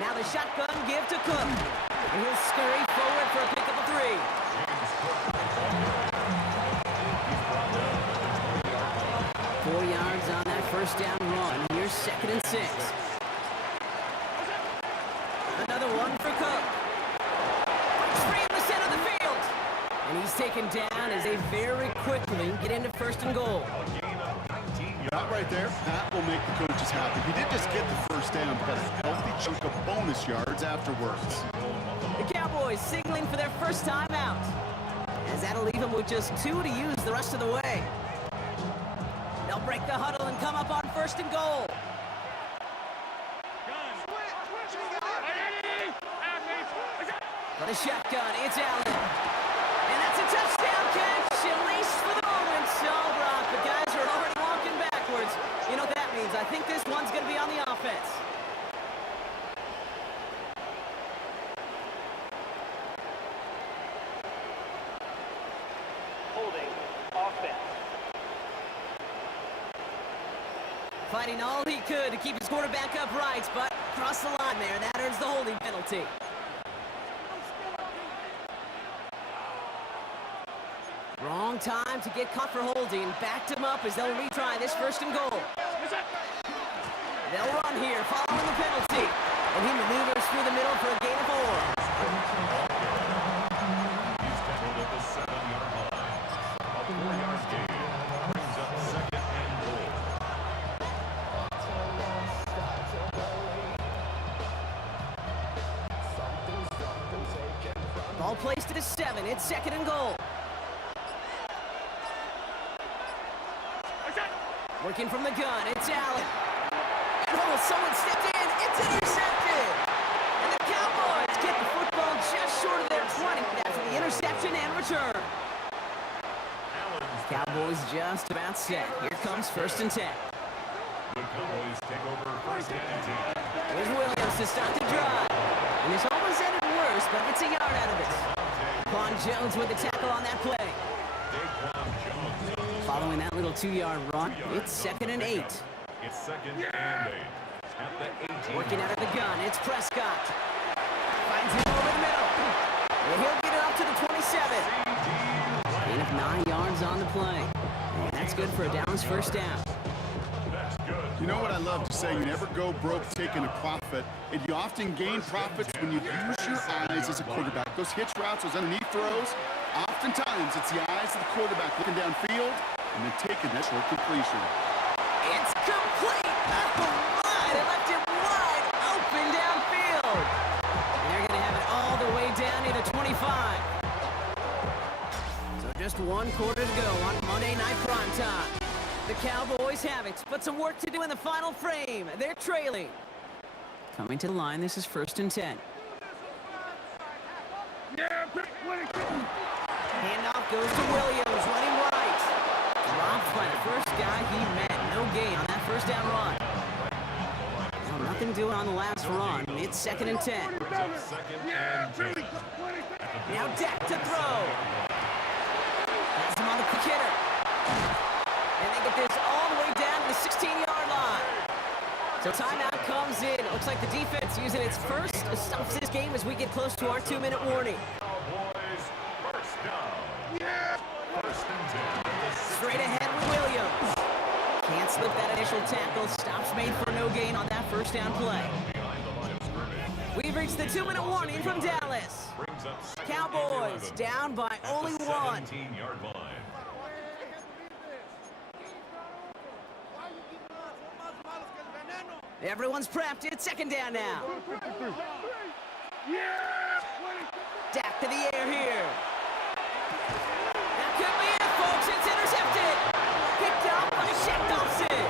Now the shotgun give to Cook. And he'll scurry forward for a pickup of 3. 4 yards on that 1st down run. Here's 2nd and 6. Another one for Cook. Breaks free in the center of the field. And he's taken down as they very quickly get into 1st and goal. That right there, that will make the coaches happy. He did just get the 1st down, but a healthy chunk of bonus yards afterwards. The Cowboys signaling for their 1st time out, as that'll leave them with just 2 to use the rest of the way. They'll break the huddle and come up on 1st and goal. For the shotgun, it's Allen. And that's a touchdown catch, at least for the moment. So, Brock, the guys are already walking backwards. You know what that means. I think this one's going to be on the offense. Holding. Offense. Fighting all he could to keep his quarterback upright, but across the line there, that earns the holding penalty. Wrong time to get caught for holding. Backed him up as they'll retry this 1st and goal. They'll run here, following the penalty. And he maneuvers through the middle for a gain of 4. He's tackled at the 7-yard line. A 4-yard gain brings up 2nd and goal. Ball placed at a 7. It's 2nd and goal. Working from the gun, it's Allen. And someone stepped in. It's intercepted. And the Cowboys get the football just short of their 20 after the interception and return. Cowboys just about set. Here comes 1st and 10. The Cowboys take over 1st and 10. Here's Williams to start the drive. And this almost ended worse, but it's a yard out of it. Quan Jones with the tackle on that play. Following that little 2-yard run, it's 2nd and 8. It's 2nd and 8. At the 18. Working out of the gun, it's Prescott. Finds him over the middle. And he'll get it up to the 27. Gain of 9 yards on the play. And that's good for a Dallas 1st down. That's good. You know what I love to say? You never go broke taking a profit, and you often gain profits when you use your eyes as a quarterback. Those hitch routes, those underneath throws, oftentimes it's the eyes of the quarterback looking downfield and then taking that short completion. It's complete! Oh my! They left it wide open downfield! And they're going to have it all the way down near the 25. So just 1 quarter to go on Monday Night Primetime. The Cowboys have it, but some work to do in the final frame. They're trailing. Coming to the line, this is 1st and 10. Handoff goes to Williams, running right. Dropped by the first guy he met. No gain on that 1st down run. Well, nothing doing on the last run. It's 2nd and 10. 2nd and 10. Now Dak to throw. Has him on the quick hitter. And they get this all the way down to the 16-yard line. So timeout comes in. It looks like the defense using its first stops this game as we get close to our 2-minute warning. Cowboys 1st down. 1st and 10. Straight ahead with Williams. Can't slip that initial tackle. Stops made for no gain on that 1st down play. Behind the line of scrimmage. We've reached the 2-minute warning from Dallas. Brings up 2nd and Cowboys 11. down by At the only 1. 17-yard line. Everyone's prepped. It's 2nd down now. Dak to the air here. That could be it, folks. It's intercepted. Picked up by Shaq Thompson.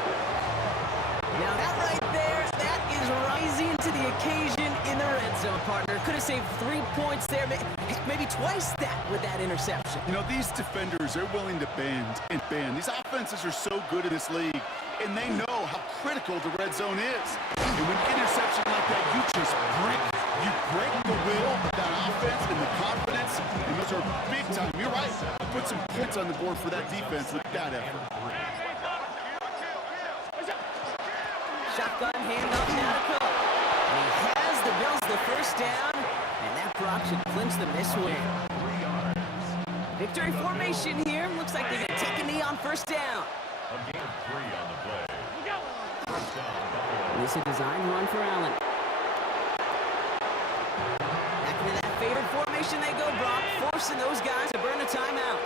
Now that right there, that is rising to the occasion in the red zone, partner. Could have saved 3 points there. Heck, maybe twice that with that interception. You know, these defenders, they're willing to bend and bend. These offenses are so good in this league, and they know how critical the red zone is. And with interception like that, you just break the will of that offense and the confidence, and those are big time. You're right. Put some points on the board for that defense with that effort. Shotgun handoff now to Cook. And he has the Bills the first down, and that Brock should clinch the miss win. Victory formation here. Looks like they're going to take a knee on first down. A gain of 3 on the play. First down, Buffalo. This is a design run for Allen. Back into that favored formation they go, Brock, forcing those guys to burn a timeout.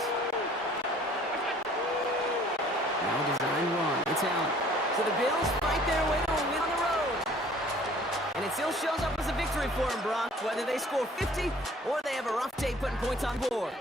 Now a design run. It's Allen. So the Bills fight their way to a win on the road. And it still shows up as a victory for them, Brock, whether they score 50 or they have a rough day putting points on board.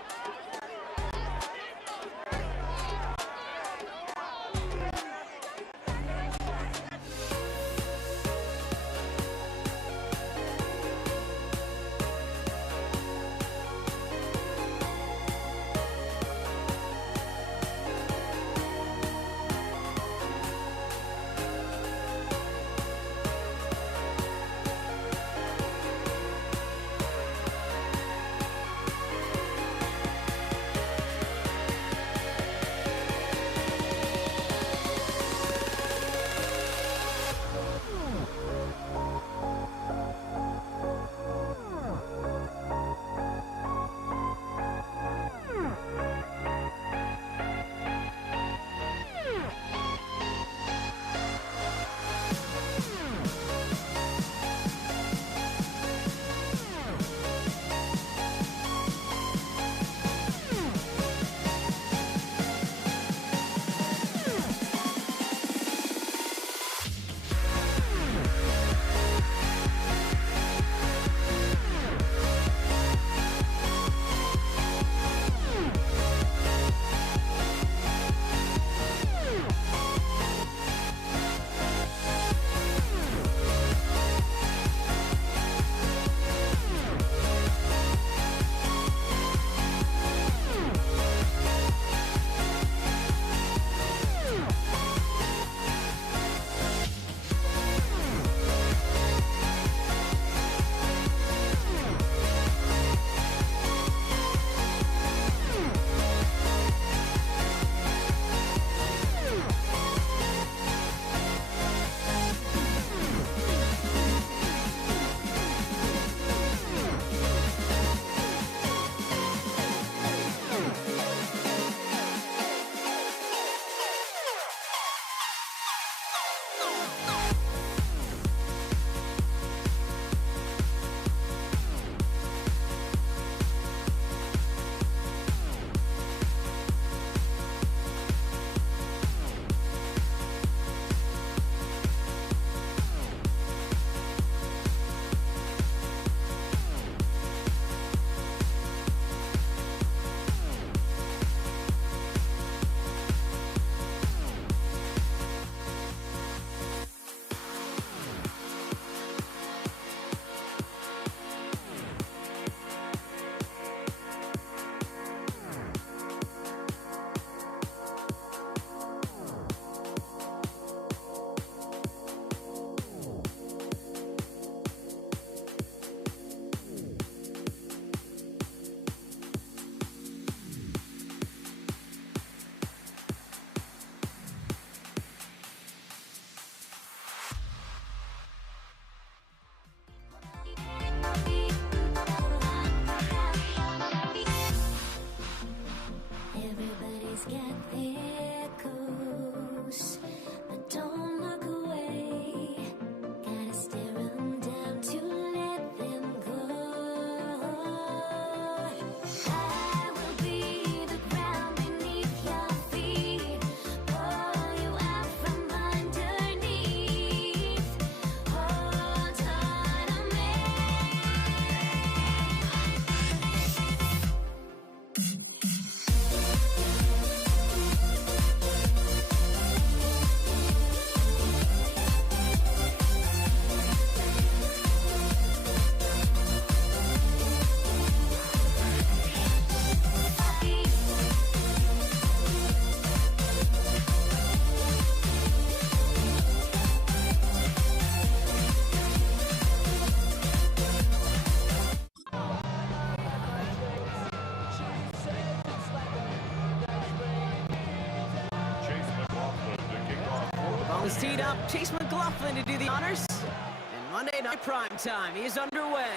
He's teed up Chase McLaughlin to do the honors. And Monday Night Prime Time is underway.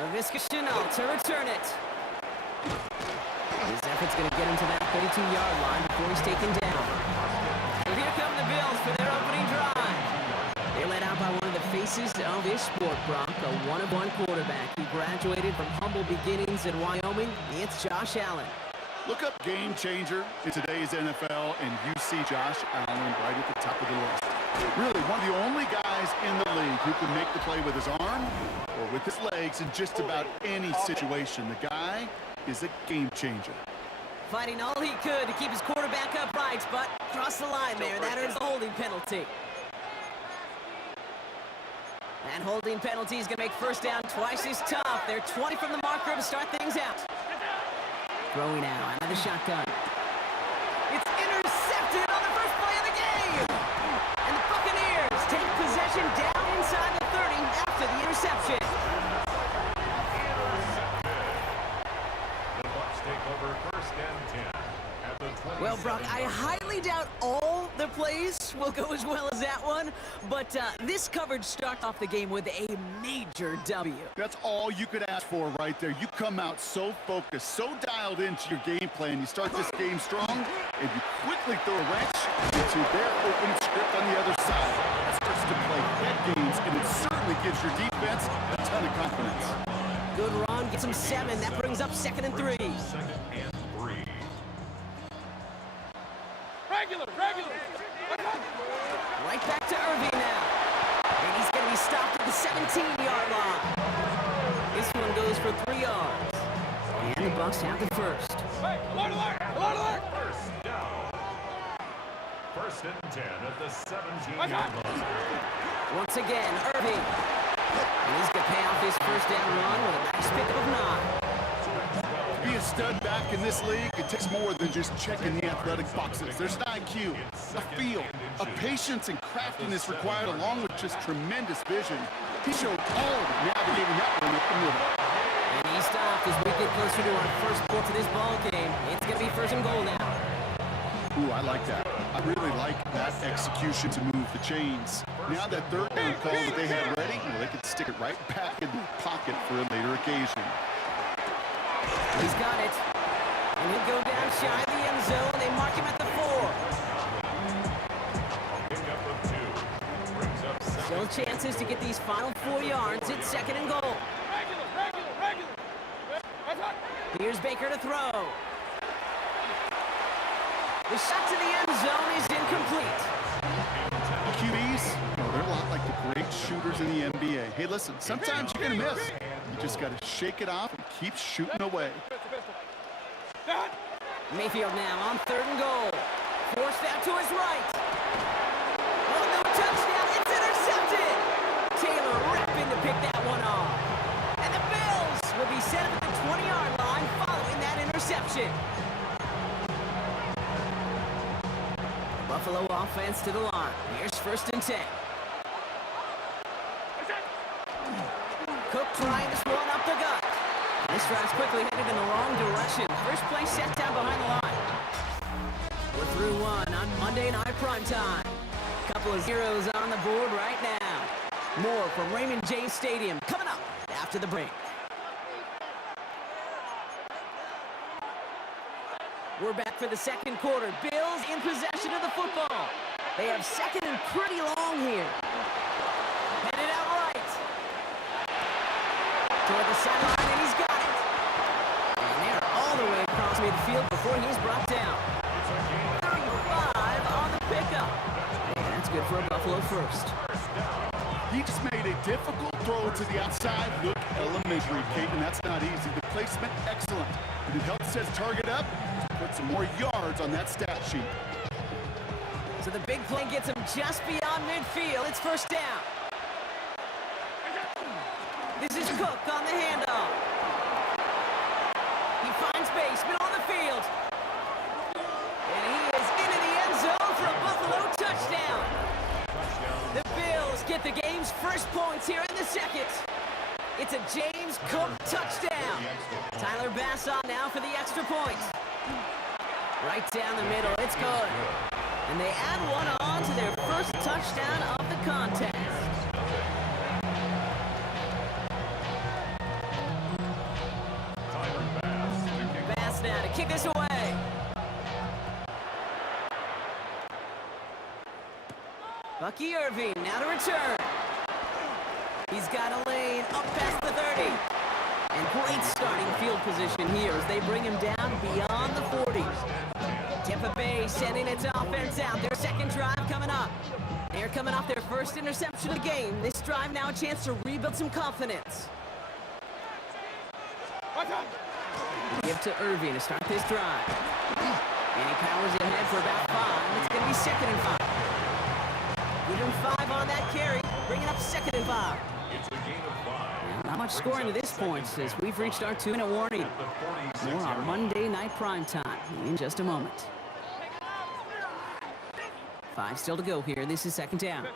Laviska Shenault to return it. His effort's going to get him to that 32-yard line before he's taken down. And here come the Bills for their opening drive. They're led out by one of the faces of this sport, Brock, a one-of-one quarterback who graduated from humble beginnings in Wyoming. It's Josh Allen. Look up game changer in today's NFL, and you see Josh Allen right at the top of the list. Really, one of the only guys in the league who can make the play with his arm or with his legs in just about any situation. The guy is a game changer. Fighting all he could to keep his quarterback upright, but crossed the line there. That earns the holding penalty. That holding penalty is going to make first down twice as tough. They're 20 from the marker to start things out. Throwing now, another shotgun. It's intercepted on the first play of the game! And the Buccaneers take possession down inside the 30 after the interception. The Bucs take over first and 10 at the 20. Well, Brock, I highly doubt all the plays will go as well as that one, but this coverage starts off the game with a major W. That's all you could ask for right there. You come out so focused, so dialed into your game plan. You start this game strong, and you quickly throw a wrench into their open script on the other side. That starts to play head games, and it certainly gives your defense a ton of confidence. Good run, gets him 7. That brings up 2nd and 3. Second and 3. Regular. Right back to Irving now. And he's going to be stopped at the 17-yard line. This one goes for 3 yards. And the Bucs have the first. Hey, alert! First down. First and 10 at the 17-yard line. Once again, Irving. And he's going to pay off his first down run with a nice pickup of 9. To be a stud back in this league, it takes more than just checking the athletic boxes. There's an IQ, a feel, a patience and craftiness required along with just tremendous vision. He showed all of it navigating that one up the middle. And he stopped as we get closer to our first quarter to this ball game. It's going to be first and goal now. Ooh, I like that. I really like that execution to move the chains. Now that third down call that they had ready, well, they could stick it right back in their pocket for a later occasion. He's got it. And he'll go down shy of the end zone. They mark him at the 4. Pickup of 2. Brings up Still second. chances to get these final 4 yards. It's 2nd and goal. Regular. That's hot. Here's Baker to throw. The shot to the end zone is incomplete. QBs, well, they're a lot like the great shooters in the NBA. Hey, listen, sometimes you're going to miss. You just got to shake it off and keep shooting away. Mayfield now on 3rd and goal. Forced out to his right. Oh, no touchdown. It's intercepted. Taylor ripping to pick that one off. And the Bills will be set up at the 20-yard line following that interception. Buffalo offense to the line. Here's 1st and 10. Cook trying this one up the gut. This drive's quickly headed in the wrong direction. First play set down behind the line. We're through one on Monday Night Prime Time. Couple of zeros on the board right now. More from Raymond James Stadium coming up after the break. We're back for the second quarter. Bills in possession of the football. They have 2nd and pretty long here. Headed out right. Toward the sideline, and he's got it. And they're all the way across midfield before he's brought down. 35 on the pickup. And that's good for a Buffalo first. He just made a difficult throw to the outside. Look elementary, Kate, and that's not easy. The placement, excellent. And it helps his target up to put some more yards on that stat sheet. So the big play gets him just beyond midfield. It's first down. This is Cook on the handoff. He finds base, middle of the field. And he is into the end zone for a Buffalo touchdown. The Bills get the game's first points here in the second. It's a James Cook touchdown. Tyler Bass on now for the extra point. Right down the middle, it's good. And they add one on to their first touchdown of the contest. Bass now to kick this away. Bucky Irving now to return. He's got a lane up past the 30. And great starting field position here as they bring him down beyond the 40. Tampa Bay sending its offense out. Their second drive coming up. They're coming off their first interception of the game. This drive now a chance to rebuild some confidence. Give to Irving to start this drive. And he powers it ahead for about 5. It's going to be 2nd and 5. Give him 5 on that carry, bringing up 2nd and 5. It's a gain of 5. Not much scoring to this point as we've reached our 2-minute warning. More on Monday Night Primetime in just a moment. 5 still to go here. This is 2nd down.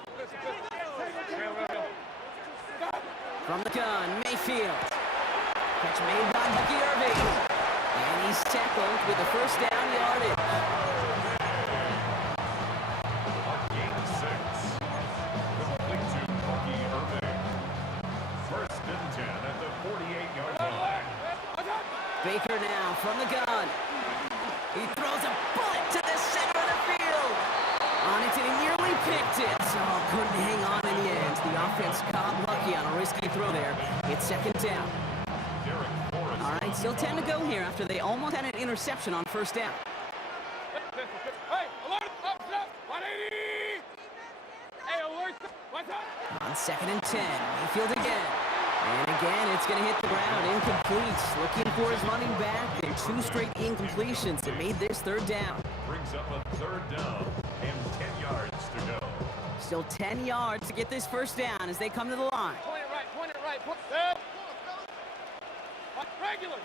From the gun, Mayfield. Catch made by Bucky Irving. And he's tackled with the first down yardage. Gain of 6. Complete to Bucky Irving. 1st and 10 at the 48-yard line. Baker now from the gun. He throws a bullet to the center of the field. On it, and he nearly picked it. So couldn't hang on in the end. The offense caught Lucky on a risky throw there. It's 2nd down. All right, still 10 to go here after they almost had an interception on 1st down. Hey, alert! Up, 180! Hey, alert! What's up? On 2nd and 10, Mayfield again. And again, it's going to hit the ground, incomplete. Looking for his running back, and 2 straight incompletions that made this 3rd down. Brings up a 3rd down and 10 yards to go. Still 10 yards to get this 1st down as they come to the line. Point it right, point it right. There. Regular.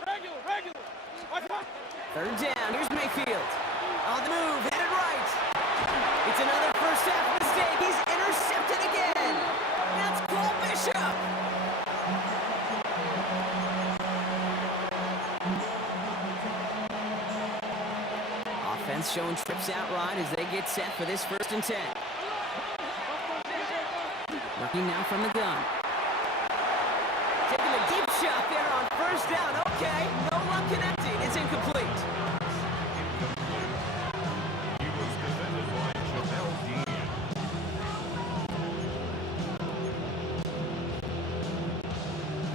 What's up? 3rd down, here's Mayfield. On the move, headed right. It's another first half mistake. He's intercepted again. That's Cole Bishop. Offense showing trips out wide as they get set for this 1st and 10. Working now from the gun. Taking a deep shot there on 1st down. Okay, no luck connecting. It's incomplete. He was defended by Jamel Dean.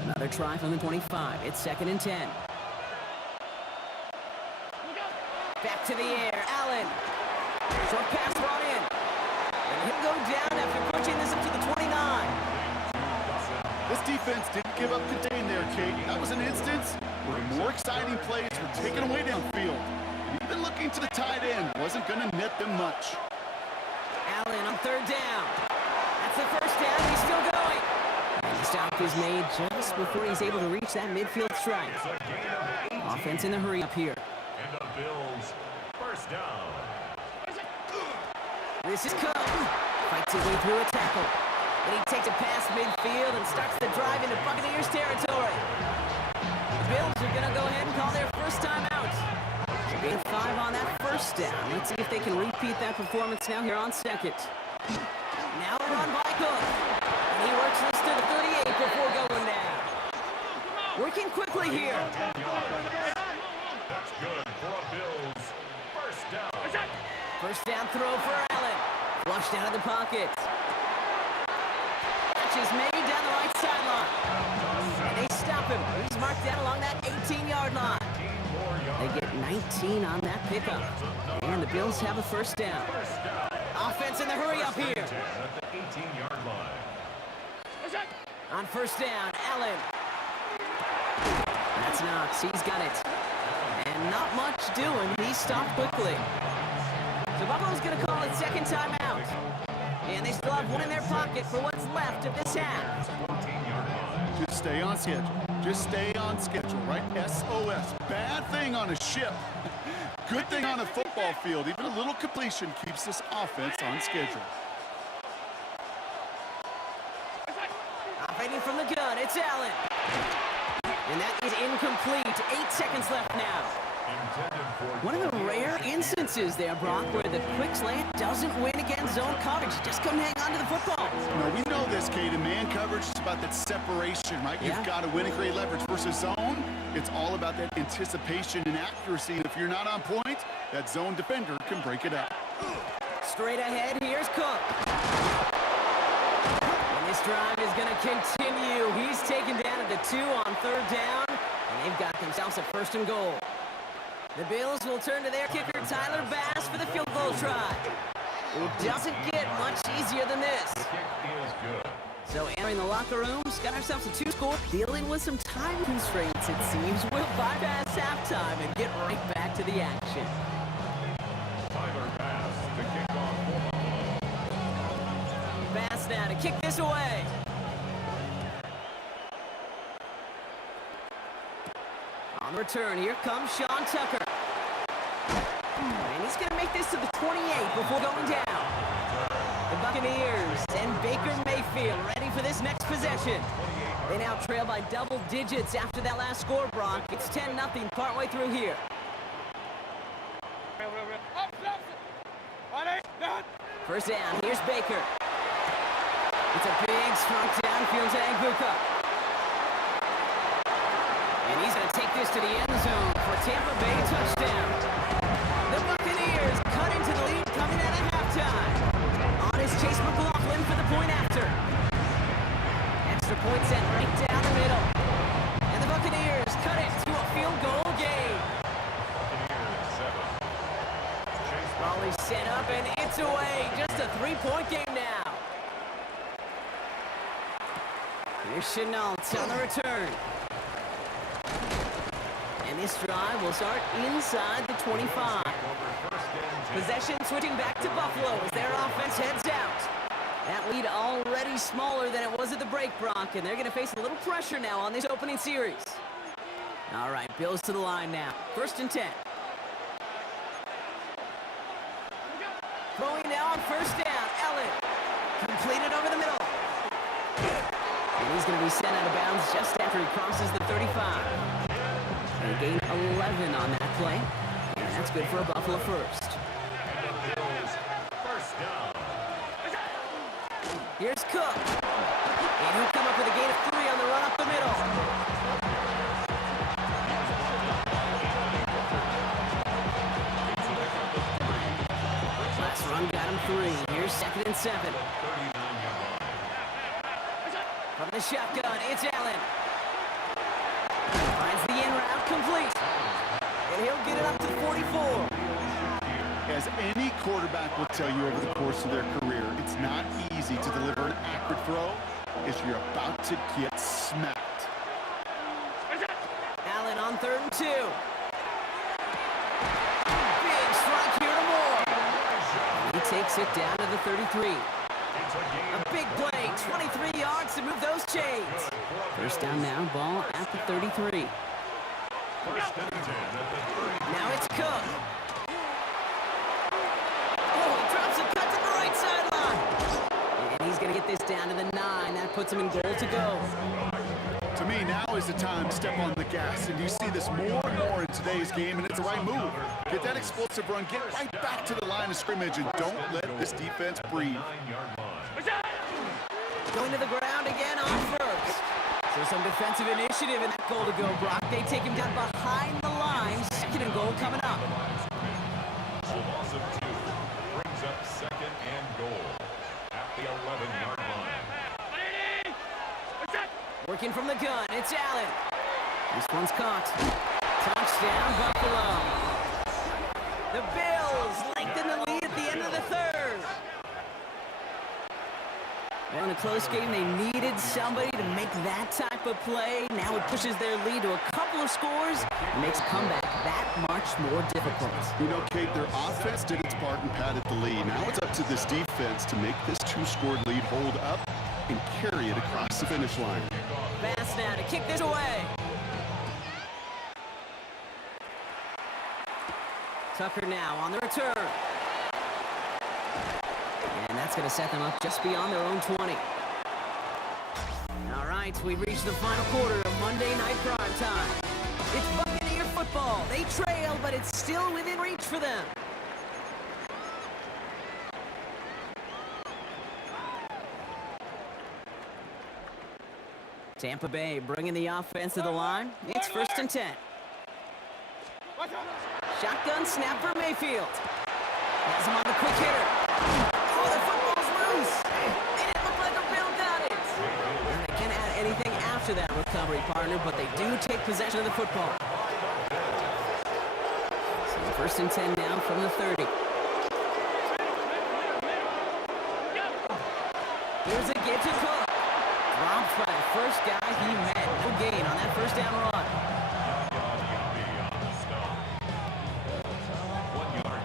Another try from the 25. It's 2nd and 10. Back to the air. Allen. Short pass brought in. And he'll go down after pushing this up to the 29. This defense didn't give up contain there, Kate. That was an instance where more exciting plays were taken away downfield. And even looking to the tight end wasn't going to net them much. Allen on 3rd down. That's the 1st down. He's still going. And the stop is made just before he's able to reach that midfield strike. It's a gain of 18. Offense in the hurry up here. And the Bills 1st down. This is Cook. Fights his way through a tackle. Then he takes it past midfield and starts the drive into Buccaneers territory. The Bills are going to go ahead and call their first timeout. Gain 5 on that 1st down. Let's see if they can repeat that performance now here on 2nd. Now a run by Cook. And he works this to the 38 before going down. Working quickly here. That's good for a Bills 1st down. 1st down throw for Allen. Flushed out of the pocket. Catch is made down the right sideline. And they stop him. He's marked down along that 18-yard line. They get 19 on that pickup. And the Bills have a 1st down. Offense in the hurry up here. At the 18-yard line. On 1st down, Allen. That's Knox. He's got it. And not much doing. He stopped quickly. So Buffalo's going to call it 2nd timeout. And they still have one in their pocket for what's left of this half. Just stay on schedule. Just stay on schedule, right? SOS. Bad thing on a ship. Good thing on a football field. Even a little completion keeps this offense on schedule. Operating from the gun, it's Allen. And that is incomplete. 8 seconds left now. Intended One of the rare instances there, Brock, where the quick slant doesn't win against zone coverage. You just couldn't hang on to the football. No, we know this, Kate. In man coverage, it's about that separation, right? Yeah. You've got to win and create leverage versus zone. It's all about that anticipation and accuracy. And if you're not on point, that zone defender can break it up. Straight ahead, here's Cook. And this drive is going to continue. He's taken down at the 2 on 3rd down, and they've got themselves a 1st and goal. The Bills will turn to their kicker, Tyler Bass, for the field goal try. It doesn't get much easier than this. The kick is good. So entering the locker rooms, got ourselves a 2-score. Dealing with some time constraints, it seems. We'll bypass halftime and get right back to the action. Tyler Bass, the kickoff for Buffalo. Bass now to kick this away. On the return, here comes Sean Tucker. And he's going to make this to the 28 before going down. The Buccaneers and Baker Mayfield ready for this next possession. They now trail by double digits after that last score, Brock. It's 10-0 partway through here. First down, here's Baker. It's a big strong downfield to Aguka. And he's going to take this to the end zone for a Tampa Bay touchdown. The Buccaneers cut into the lead coming out of halftime. On is Chase McLaughlin for the point after. Extra point sent right down the middle. And the Buccaneers cut it to a field goal game. Buccaneers 7. Chase Ball is set up and it's away. Just a 3-point game now. Here's Chenault on the return. And this drive will start inside the 25. Possession switching back to Buffalo as their offense heads out. That lead already smaller than it was at the break, Brock, and they're going to face a little pressure now on this opening series. All right, Bills to the line now. 1st and 10. Throwing now on 1st down. Ellen completed over the middle. And he's going to be sent out of bounds just after he crosses the 35. And he gained 11 on that play. And that's good for a Buffalo first. First down. Here's Cook. And he'll come up with a gain of 3 on the run up the middle. Last run got him 3. Here's 2nd and 7. From the shotgun, it's Allen. Finds the in route complete. And he'll get it up to 44. As any quarterback will tell you over the course of their career, it's not easy to deliver an accurate throw as you're about to get smacked. Allen on 3rd and 2. Big strike here to Moore. He takes it down to the 33. A big play, 23 yards to move those chains. First down now, ball at the 33. First and 10 at the 30. Now it's Cook. Oh, he drops a cut to the right sideline. And he's going to get this down to the 9. That puts him in goal to go. To me, now is the time to step on the gas, and you see this more and more in today's game, and it's the right move. Get that explosive run, get right back to the line of scrimmage, and don't let this defense breathe. 9-yard line. Going to the ground again on 1st. So some defensive initiative in that goal to go, Brock. They take him down behind the line. 2nd and goal coming up. A loss of 2 brings up 2nd and goal at the 11-yard line. Working from the gun, it's Allen. This one's caught. Touchdown, Buffalo. The Bills lengthen the lead at the end of the 3rd. Well, in a close game, they needed somebody to make that type of play. Now it pushes their lead to a couple of scores and makes comeback that much more difficult. You know, Kate, their offense did its part and padded the lead. Now it's up to this defense to make this 2-score lead hold up and carry it across the finish line. Bass now to kick this away. Tucker now on the return. And that's going to set them up just beyond their own 20. All right, we've reached the final quarter of Monday Night Prime Time. It's Buccaneers Buccaneer football. They trail, but it's still within reach for them. Tampa Bay bringing the offense to the line. It's 1st and 10. Watch out. Shotgun snap for Mayfield. Has him on the quick hitter. Oh, the football's loose. It didn't look like a Bill got it. And they can't add anything after that recovery, partner, but they do take possession of the football. So 1st and 10 now from the 30. Here's a give to Cook. Dropped by the first guy he met. No gain on that first down run.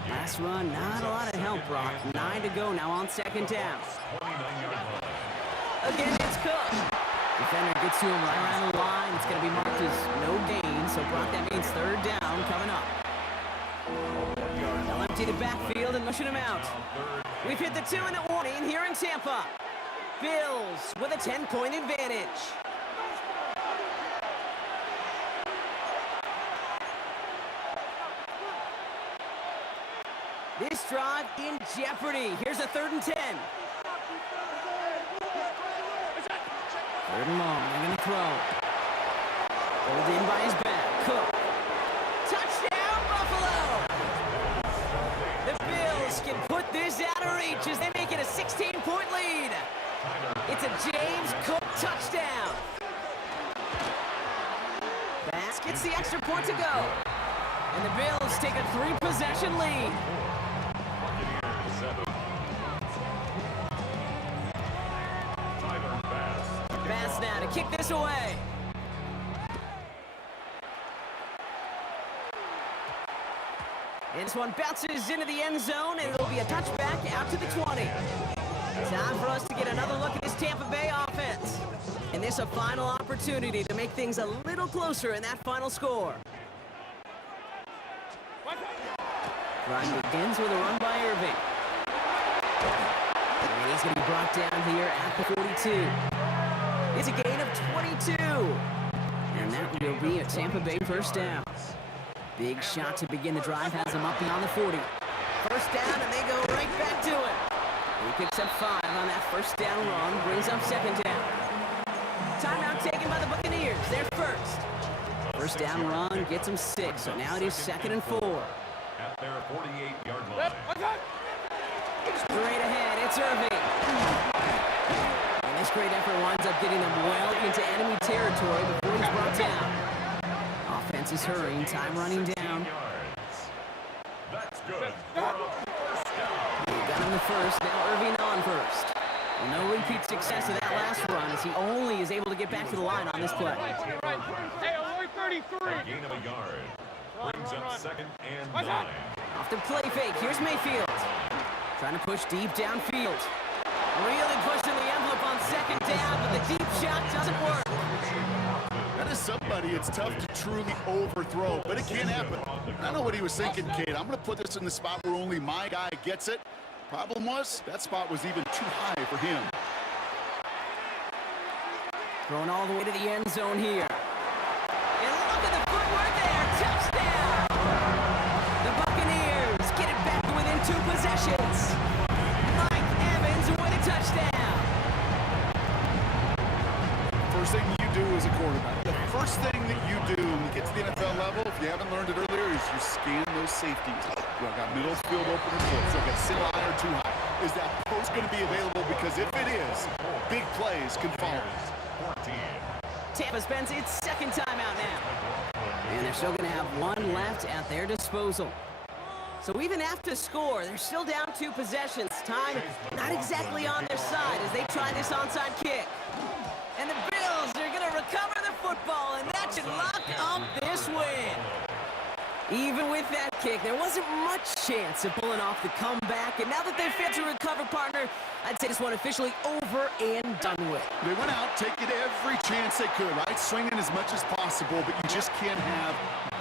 Last run, not a lot of help, Brock. 9 to go now on 2nd down. Again, it's Cook. Defender gets to him right around the line. It's going to be marked as no gain, so Brock, that means 3rd down coming up. They'll empty the backfield and mushing him out. We've hit the 2-minute warning here in Tampa. Bills with a 10-point advantage. This drive in jeopardy. Here's a 3rd and 10. 3rd and long. They're going to throw. Pulled in by his back. Cook. Touchdown, Buffalo! The Bills can put this out of reach as they make it a 16-point lead. It's a James Cook touchdown. Bass gets the extra point to go. And the Bills take a 3-possession lead. Bass now to kick this away. And this one bounces into the end zone, and it'll be a touchback out to the 20. Time for us to get another look at this Tampa Bay offense. And this a final opportunity to make things a little closer in that final score. Drive begins with a run by Irving. And he's going to be brought down here at the 42. It's a gain of 22. And that will be a Tampa Bay 1st down. Big shot to begin the drive has him up beyond the 40. 1st down, and they go right back to it. He picks up 5 on that 1st down run, brings up 2nd down. Timeout taken by the Buccaneers, they're 1st. 1st down run gets them 6, so now it is 2nd and 4. At their 48-yard line. Straight ahead, it's Irving. And this great effort winds up getting them well into enemy territory before he's brought down. Offense is hurrying, time running down. That's good. Got him the 1st, now Irving on 1st. Well, no repeat success of that last run as he only is able to get back to the line on this play. Hey, alert 33. A gain of a yard. Brings up 2nd and 9. Off the play fake, here's Mayfield. Trying to push deep downfield. Really pushing the envelope on 2nd down, but the deep shot doesn't work. That is somebody it's tough to truly overthrow, but it can happen. I know what he was thinking, Kate. I'm going to put this in the spot where only my guy gets it. Problem was, that spot was even too high for him. Thrown all the way to the end zone here. And look at the footwork there. Touchdown! The Buccaneers get it back to within 2 possessions. Mike Evans with a touchdown. First thing you do as a quarterback, the first thing that you do when you get to the NFL level, if you haven't learned it earlier, is you scan those safeties. Well, got middle field open or close. Like a single high or too high. Is that post going to be available? Because if it is, big plays can follow. Tampa spends its 2nd timeout now. And they're still going to have 1 left at their disposal. So even after the score, they're still down 2 possessions. Time not exactly on their side as they try this onside kick. And the Bills are going to recover the football, and that should lock up this win. Even with that kick, there wasn't much chance of pulling off the comeback. And now that they've failed to recover, partner, I'd say this one officially over and done with. They went out taking every chance they could, right? Swinging as much as possible, but you just can't have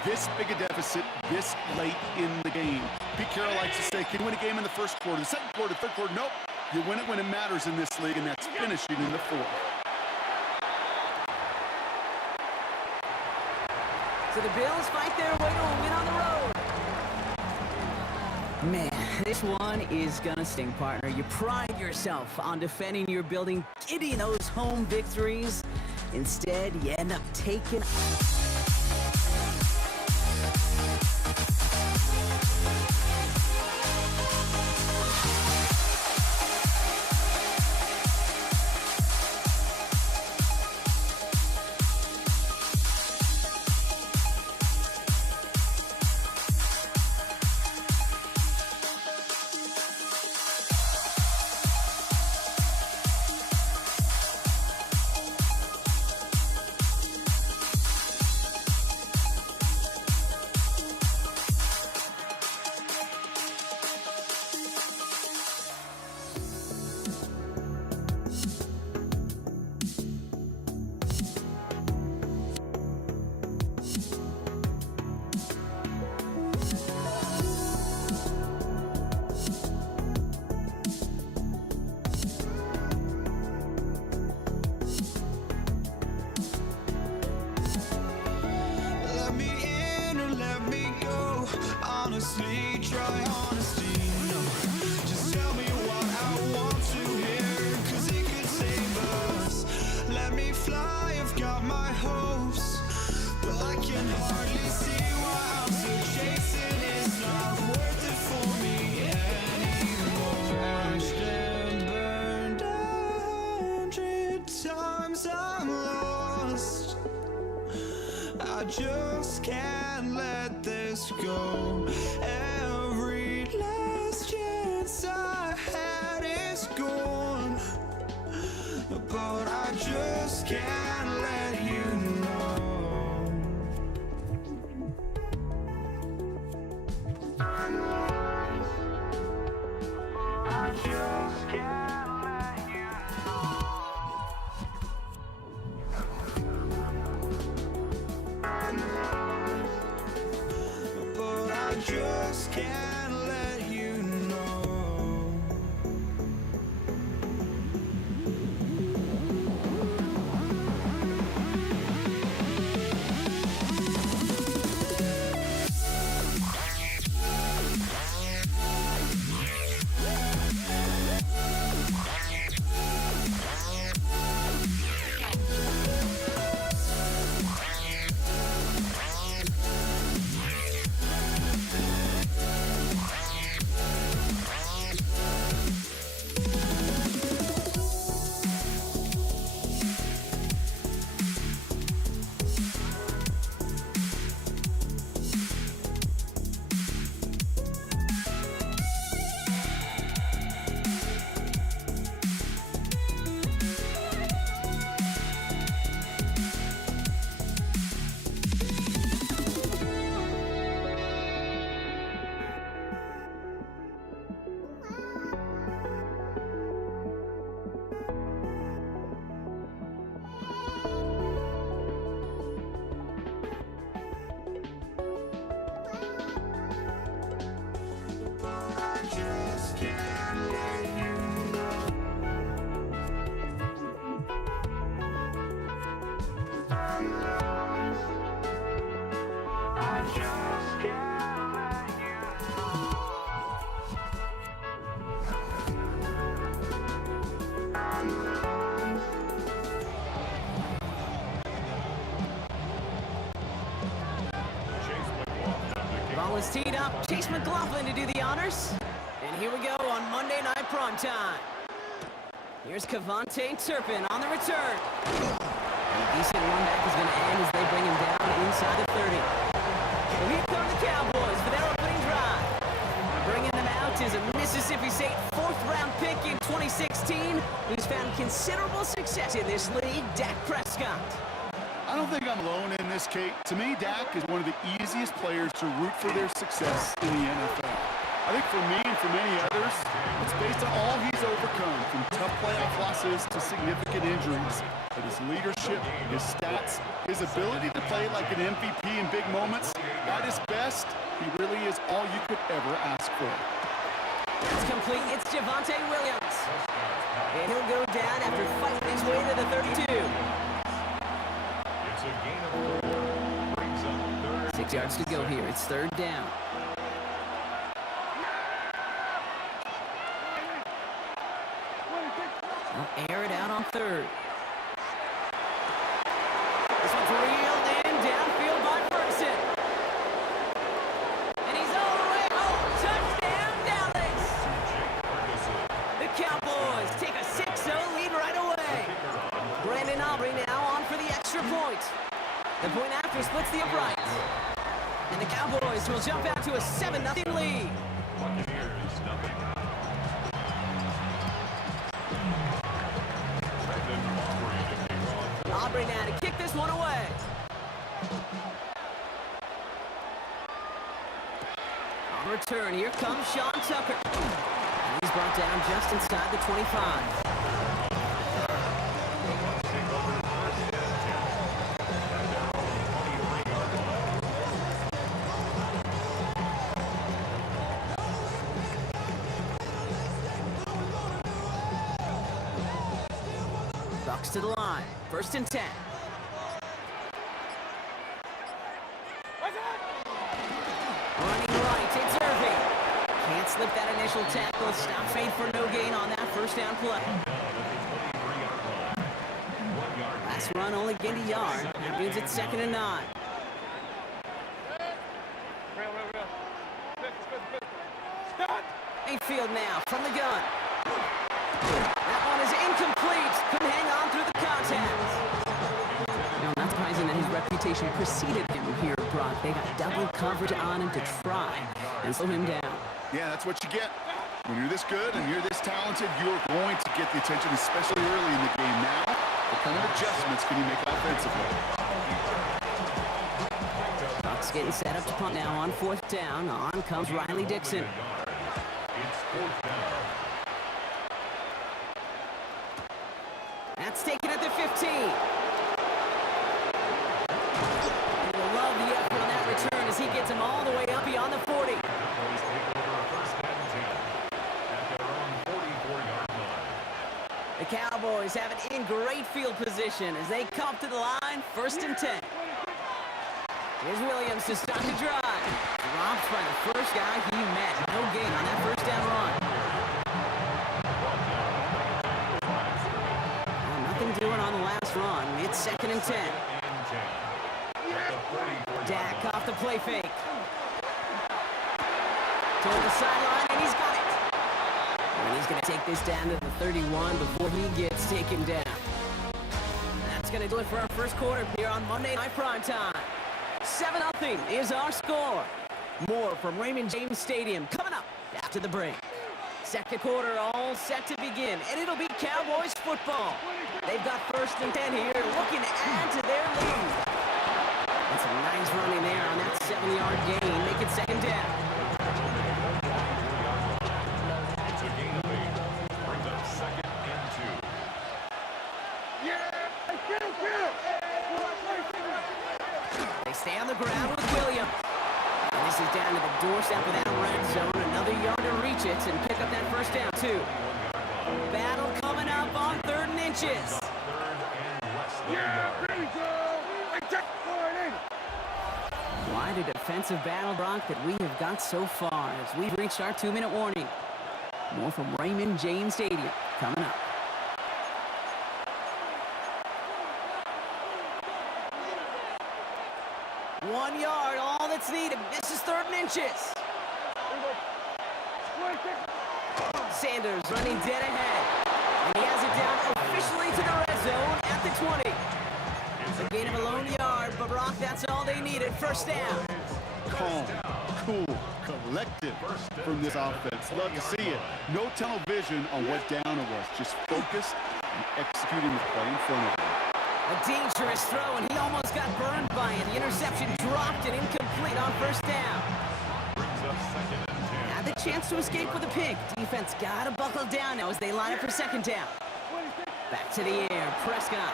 this big a deficit this late in the game. Pete Carroll likes to say, can you win a game in the 1st quarter, the 2nd quarter, 3rd quarter? Nope. You win it when it matters in this league, and that's finishing in the 4th. So the Bills fight their way to a win on the road. Man, this one is gonna sting, partner. You pride yourself on defending your building, getting those home victories. Instead, you end up taking... Let me in or let me go. Honestly, try honesty. No, just tell me what I want to hear, 'cause it could save us. Let me fly, I've got my hopes, but I can hardly see why I'm still chasing. It's not worth it for me anymore. Crashed and burned 100 times, I'm lost. I just can't let this go. Every last chance I had is gone, but I just can't let you know. I just can't let you know. But I just can't let you know. Ball is teed up. Chase McLaughlin to do the honors. And here we go on Monday Night Primetime. Here's Kevontae Turpin on the return. And a decent run back is going to end as they bring him down inside the 30. And here come the Cowboys for their opening drive. Bringing them out is a Mississippi State fourth-round pick in 2016 who's found considerable success in this league, Dak Prescott. I don't think I'm alone in this, Kate. To me, Dak is one of the easiest players to root for their success in the NFL. I think for me and for many others, it's based on all he's overcome, from tough playoff losses to significant injuries. But his leadership, his stats, his ability to play like an MVP in big moments, at his best, he really is all you could ever ask for. It's complete. It's Javonte Williams. And he'll go down after fighting his way to the 32. It's a gain of 4, brings up 6 yards to go here. It's third down. They'll air it out on third. This one's reeled in downfield by Ferguson. And he's all the way home. Touchdown, Dallas. The Cowboys take a 6-0 lead right away. Brandon Aubrey now on for the extra point. The point after splits the uprights. And the Cowboys will jump out to a 7-0 lead. Buccaneers, nothing. Brandon Aubrey to kick off. Aubrey now to kick this one away. On return, here comes Sean Tucker. And he's brought down just inside the 25. Bucks to the line. First and 10. Running right, it's Irving. Can't slip that initial tackle. Stop fade for no gain on that first down play. Last run only gained a yard. That means it's 2nd and 9. Mayfield now from the gun. That one is incomplete. Couldn't hang on through the contact. Now, not surprising that his reputation preceded him here, Brock. They got double coverage on him to try and slow him down. Yeah, that's what you get. When you're this good and you're this talented, you're going to get the attention, especially early in the game. Now, what kind of adjustments can you make offensively? Bucks getting set up to punt now on 4th down. On comes Riley Dixon. It's 4th down. That's taken at the 15. And we'll love the effort on that return as he gets him all the way up beyond the 40. Cowboys take over a 1st and 10 at their own 44-yard line. The Cowboys have it in great field position as they come to the line, 1st and 10. Here's Williams to start the drive. Dropped by the first guy he met. No gain on that first down run. Oh, nothing doing on the last run. It's 2nd and 10. Dak off the play fake. Toward the sideline, and he's got it. And he's going to take this down to the 31 before he gets taken down. That's going to do it for our first quarter here on Monday Night Primetime. 7-0 is our score. More from Raymond James Stadium coming up after the break. Second quarter all set to begin, and it'll be Cowboys football. They've got 1st and 10 here, looking to add to their lead. That's a nice running there on that 7-yard gain. Make it 2nd down. It's a gain of 8. Brings up 2nd and 2. They stay on the ground with Williams. And this is down to the doorstep of that red zone. Another yard to reach it and pick up that first down, too. Battle coming up on 3rd and inches. 3rd and less than a yard. Quite a defensive battle, Brock, that we have got so far as we've reached our 2-minute warning. More from Raymond James Stadium coming up. One yard, all that's needed. This is 3rd and inches. Sanders running dead ahead. And he has it down officially to the red zone at the 20. A gain of a lone yard, but Brock, that's all they needed. First down. Calm, cool, collected from this offense. Love to see it. No tunnel vision on what down it was. Just focused and executing the play in front of him. A dangerous throw, and he almost got burned by it. The interception dropped and incomplete on first down. Brings up 2nd and 10. Had the chance to escape with a pick. Defense got to buckle down now as they line up for 2nd down. Back to the air, Prescott.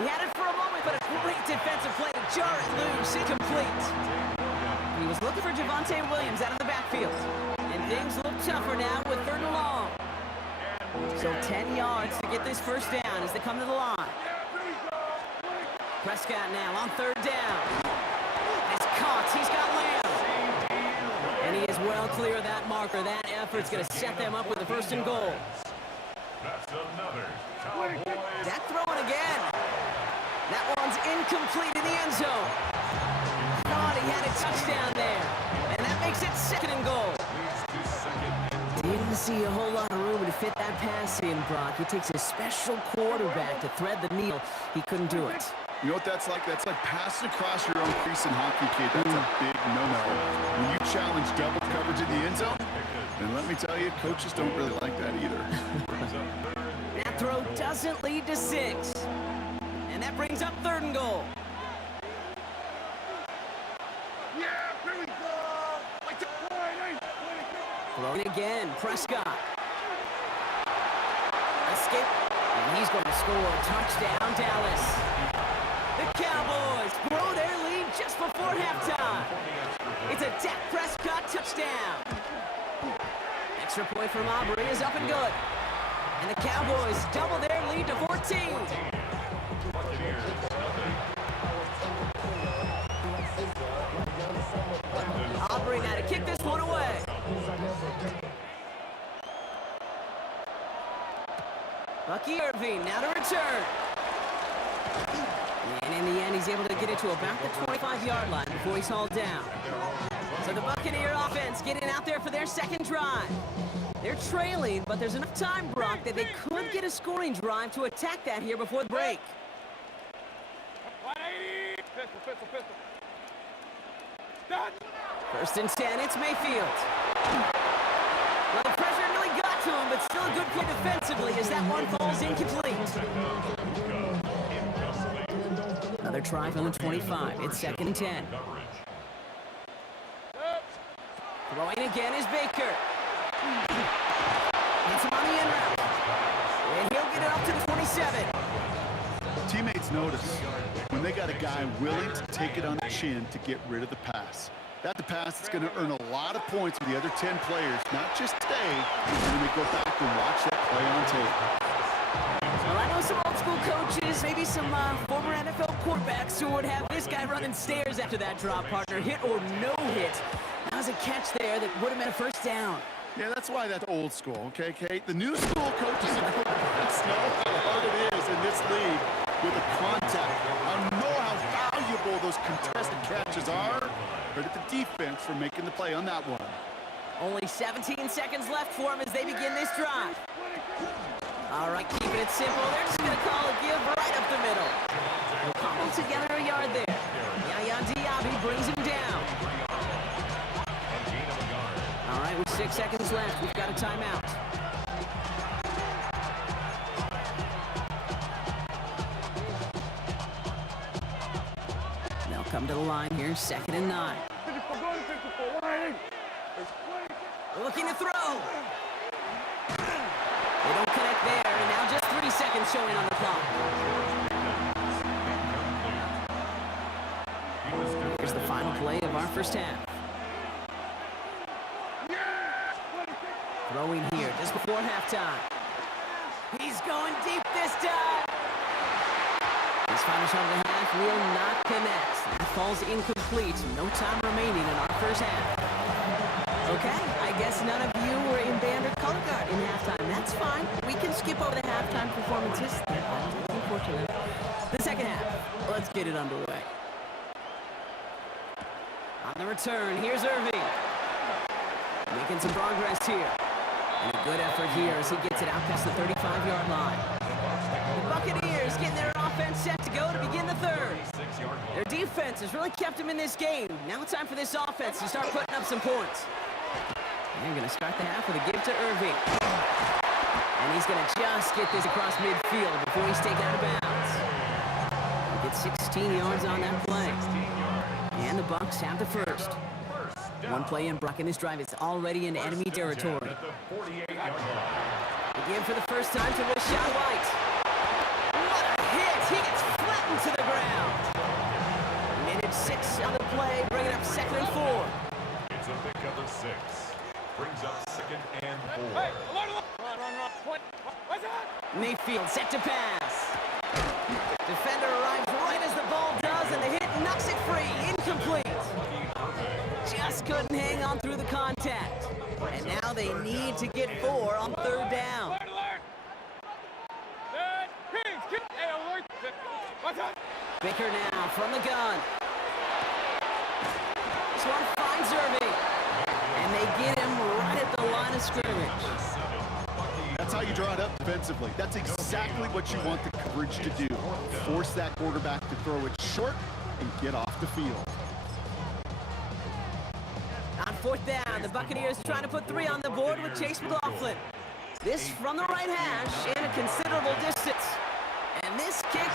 He had it for a moment, but a great defensive play to jar it loose, incomplete. He was looking for Javonte Williams out of the backfield. And things look tougher now with 3rd and long. So 10 yards to get this first down as they come to the line. Prescott now on 3rd down. shots. He's got Lamb. And he is well clear of that marker. That effort's going to set them up with the first and goal. That's another Cowboys. That throwing again. That one's incomplete in the end zone. Thought he had a touchdown there. And that makes it second and goal. Leads to second and Didn't see a whole lot of room to fit that pass in, Brock. It takes a special quarterback to thread the needle. He couldn't do it. You know what that's like? That's like passing across your own crease in hockey, kid. That's a big no-no. When you challenge double coverage in the end zone, then let me tell you, coaches don't really like that either. That throw doesn't lead to 6. And that brings up third and goal. Yeah, here we go. Like the Throwing again, Prescott. Escape, and he's going to score. Touchdown, Dallas. The Cowboys grow their lead just before halftime. It's a Dak Prescott touchdown. Extra point from Aubrey is up and good. And the Cowboys double their lead to 14. Aubrey now to kick this one away. Bucky Irving now to return. And in the end, he's able to get it to about the 25-yard line before he's hauled down. So the Buccaneer offense getting out there for their second drive. They're trailing, but there's enough time, Brock, that they could get a scoring drive to attack that here before the break. 180. Pistol. Done. First and 10, it's Mayfield. Well, the pressure really got to him, but still a good play defensively as that one falls incomplete. Another try from the 25. It's second and 10. Throwing again is Baker. Hits him on the in route. And he'll get it up to the 27. Teammates notice when they got a guy willing to take it on the chin to get rid of the pass. That's a pass that's going to earn a lot of points for the other 10 players, not just today, when they go back and watch that play on tape. Well, I know some old school coaches, maybe some former NFL quarterbacks who would have this guy running stairs after that drop, partner. Hit or no hit. That was a catch there that would have been a first down. Yeah, that's why that's old school, okay, Kate? The new school coaches and quarterbacks know how hard it is in this league with the contact. I know how valuable those contested catches are. Credit the defense for making the play on that one. Only 17 seconds left for him as they begin this drive. All right, keeping it simple. They're just going to call a give right up the middle. They'll cobble together a yard there. Yaya Diaby brings him down. All right, with 6 seconds left, we've got a timeout. They'll come to the line here, second and 9. Looking to throw. They don't connect there, and now just 3 seconds showing on the clock. Here's the final play of our first half. Throwing here just before halftime. He's going deep this time. His final shot of the half will not connect. That falls incomplete. No time remaining in our first half. Okay, I guess none of you were in band or color guard in halftime. That's fine. We can skip over the halftime performances. Unfortunately. The second half. Let's get it underway. On the return, here's Irving. Making some progress here. And a good effort here as he gets it out past the 35-yard line. The Buccaneers getting their offense set to go to begin the third. Their defense has really kept them in this game. Now it's time for this offense to start putting up some points. They're going to start the half with a give to Irving. And he's going to just get this across midfield before he's taken out of bounds. He'll get 16 yards on that play. And the Bucs have the first. One play in, Brock, in this drive is already in enemy territory. Again for the first time to Rashad White. What a hit! He gets flattened to the ground. Minute 6 on the play, bringing up second and 4. It's a pickup of 6. Brings up second and 4. Hey, run. What's that? Mayfield set to pass. Defender arrives right as the ball does, and the hit knocks it free. Incomplete. just couldn't hang on through the contact. And now they need to get 4 on 3rd down. Baker now from the gun. This one finds Irving. And they get him right at the line of scrimmage. That's how you draw it up defensively. That's exactly what you want the coverage to do. Force that quarterback to throw it short and get off the field. On 4th down, the Buccaneers trying to put 3 on the board with Chase McLaughlin. This from the right hash and a considerable distance. And this kick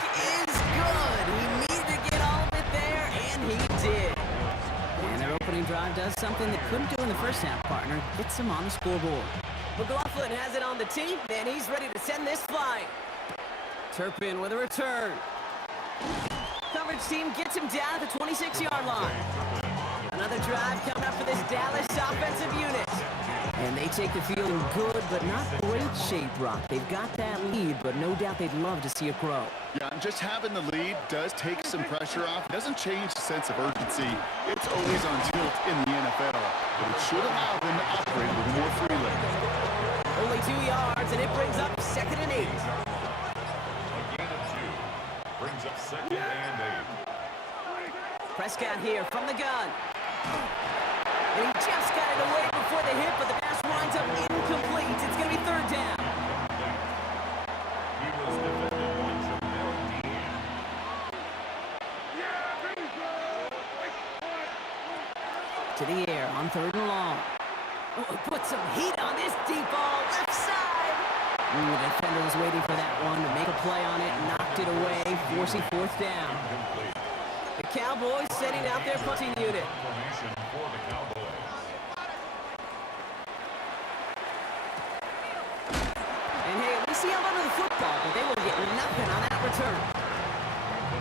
is good. He needed to get all of it there, and he did. And their opening drive does something they couldn't do in the first half, partner. Gets them on the scoreboard. McLaughlin has it on the tee, and he's ready to send this flying. Turpin with a return. Coverage team gets him down at the 26-yard line. Another drive coming up for this Dallas offensive unit. And they take the field in good but not great shape, Brock. They've got that lead, but no doubt they'd love to see it grow. Yeah, and just having the lead does take some pressure off. It doesn't change the sense of urgency. It's always on tilt in the NFL, but it should allow them to operate a little more freely. Only 2 yards, and it brings up 2nd and 8. A gain of 2 brings up 2nd and 8. Prescott here from the gun. And he just got it away before the hit, but the pass winds up incomplete. It's going to be 3rd down. He was defended by Jamel Dean. To the air on 3rd and long. Oh, put some heat on this deep ball, left side. The defender was waiting for that one to make a play on it, knocked it away, forcing 4th down. The Cowboys setting out their punting unit. Formation for the Cowboys. And hey, at least he held onto the football, but they will get nothing on that return.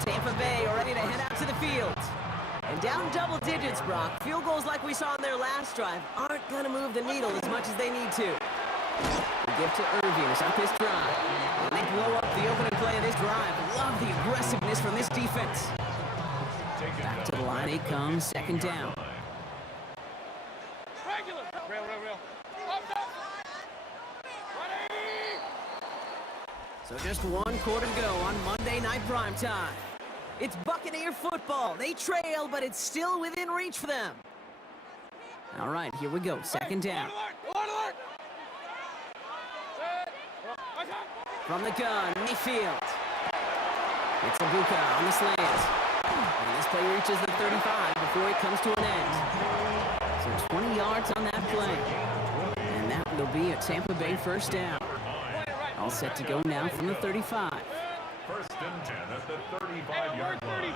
Tampa Bay are ready to head out to the field. And down double digits, Brock. Field goals like we saw in their last drive aren't going to move the needle as much as they need to. The gift to Irving is up his drive. And they blow up the opening play of this drive. Love the aggressiveness from this defense. Back to the line it comes, 2nd down. So just 1 quarter to go on Monday Night Primetime. It's Buccaneer football. They trail, but it's still within reach for them. All right, here we go, 2nd down. From the gun, Mayfield. It's Abuka on the slant. And this play reaches the 35 before it comes to an end. So 20 yards on that play. And that will be a Tampa Bay 1st down. All set to go now from the 35. 1st and 10 at the 35-yard line.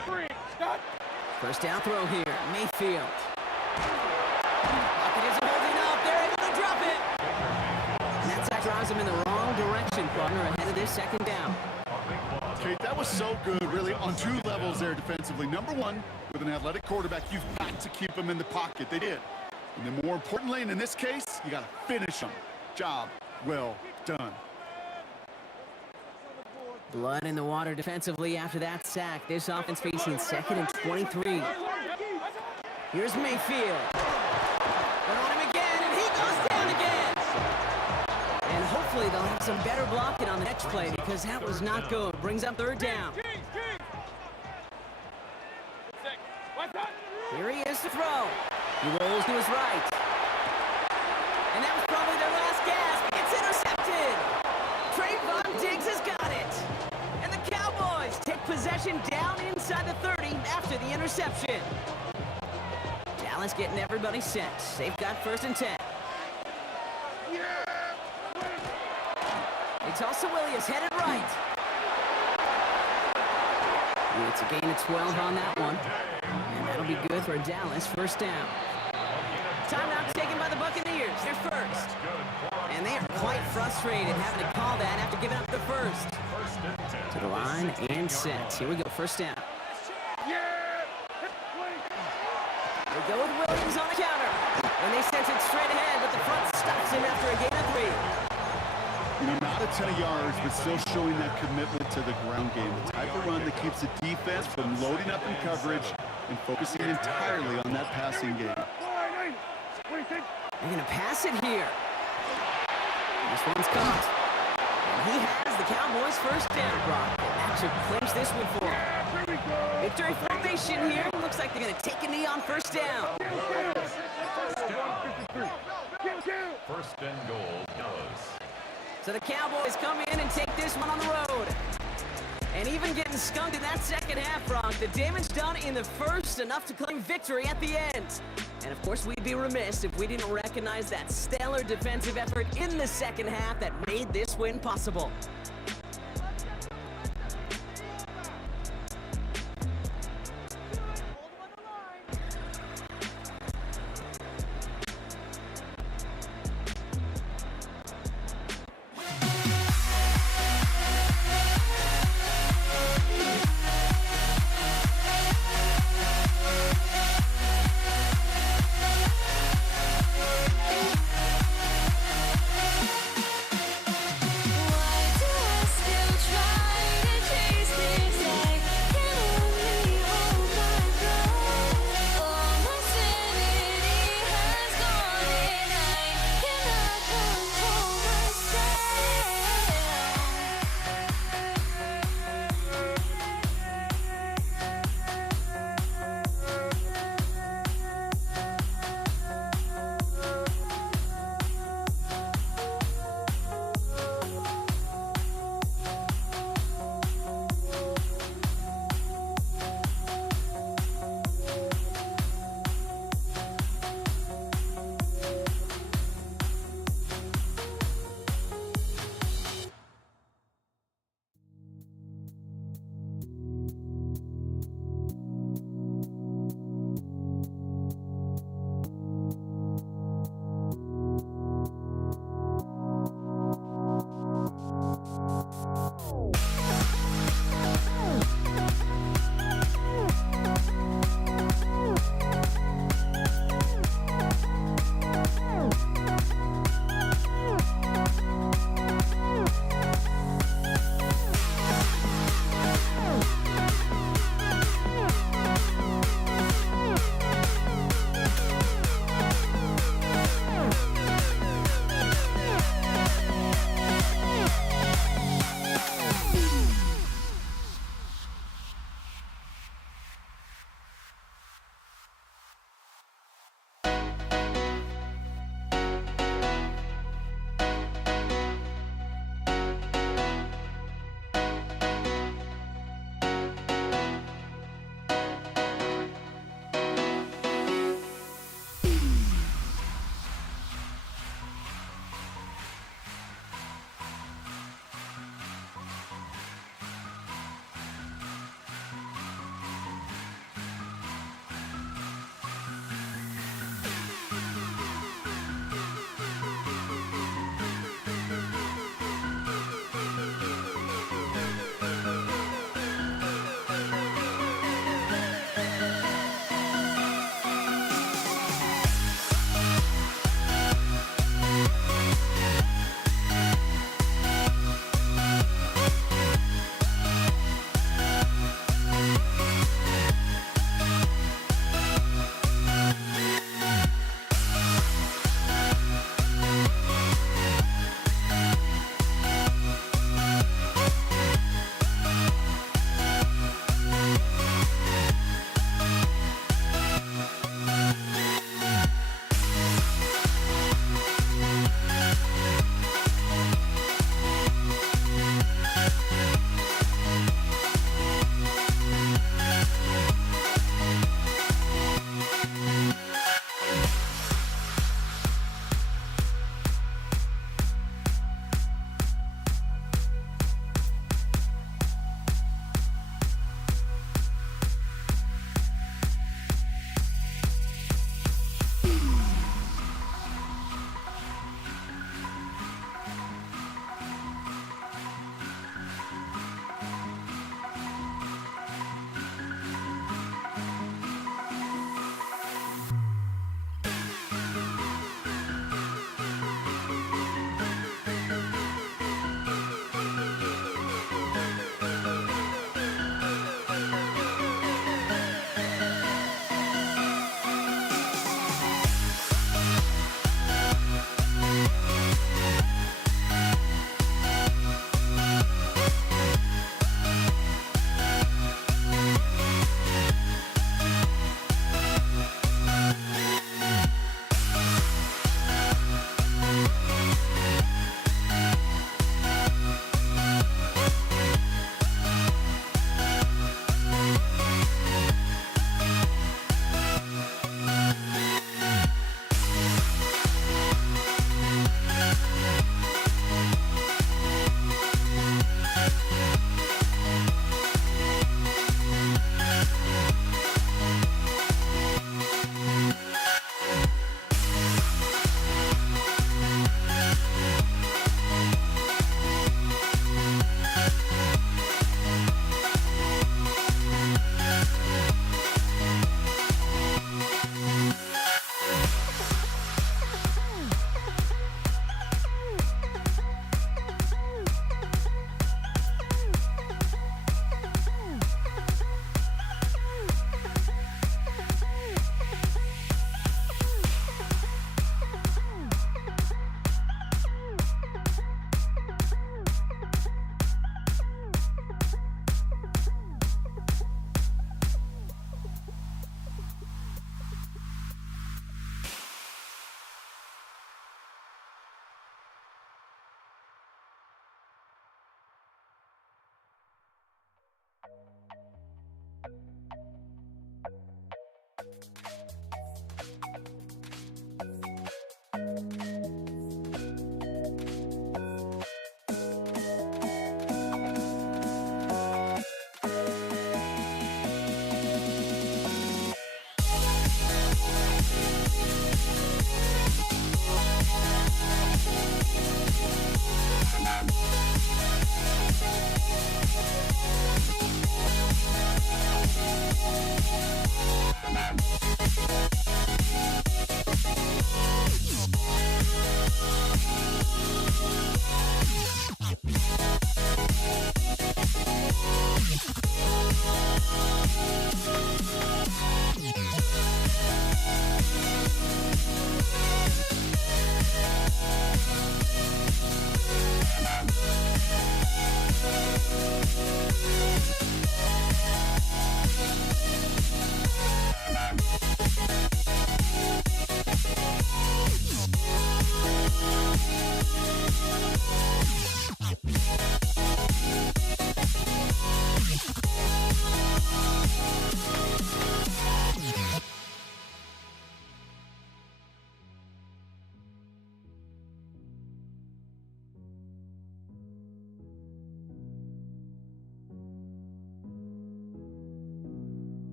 1st down throw here, Mayfield. Buccaneers are holding up. They're able to drop it. And that sack drives him in the wrong direction, partner, ahead of this 2nd down. Kate, that was so good, really, on 2 levels there defensively. Number 1, with an athletic quarterback, you've got to keep him in the pocket. They did. And then more importantly, and in this case, you got to finish him. Job well done. Blood in the water defensively after that sack. This offense facing 2nd and 23. Here's Mayfield. They're on him again, and he goes down again. And hopefully they'll have some better blocking on the next play because that was not good. Brings up 3rd down. Here he is to throw. He rolls to his right. And that was probably their last gasp. It's intercepted. Trayvon Diggs has got it. And the Cowboys take possession down inside the 30 after the interception. Dallas getting everybody set. They've got 1st and 10. They toss to Williams, headed right. And it's a gain of 12 on that one. And that'll be good for Dallas, 1st down. Timeout taken by the Buccaneers, their 1st. And they are quite frustrated having to call that after giving up the 1st. To the line and set. Here we go, 1st down. They go with Williams on the counter. And they send it straight ahead, but the front stops him after a gain of 3. You know, not a ton of yards, but still showing that commitment to the ground game. The type of run that keeps the defense from loading up in coverage and focusing entirely on that passing game. They're going to pass it here. This one's caught. And he has the Cowboys first down, Brock. And that should clinch this one for him. Victory formation here. Looks like they're going to take a knee on first down. First and goal, Dallas. So the Cowboys come in and take this one on the road. And even getting skunked in that second half, Brock, the damage done in the first, enough to claim victory at the end. And of course, we'd be remiss if we didn't recognize that stellar defensive effort in the second half that made this win possible. Why do I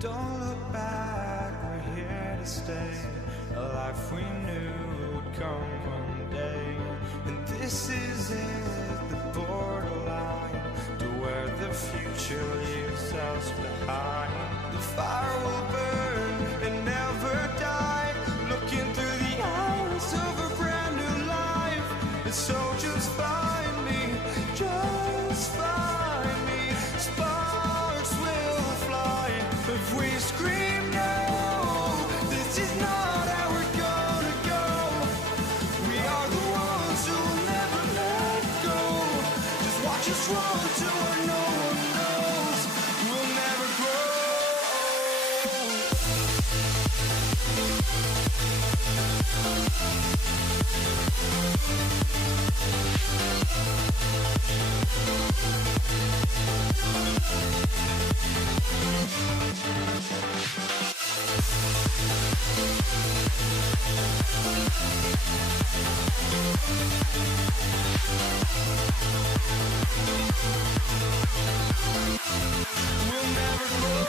Don't look back, we're here to stay. A life we knew would come one day. And this is it, the borderline to where the future leaves us behind. The fire will burn and never die, looking through the eyes of a brand new life. And so just find me, just find me. Sparks will fly if we scream no. This is not our us run to where no one knows. We'll never grow. We'll never grow.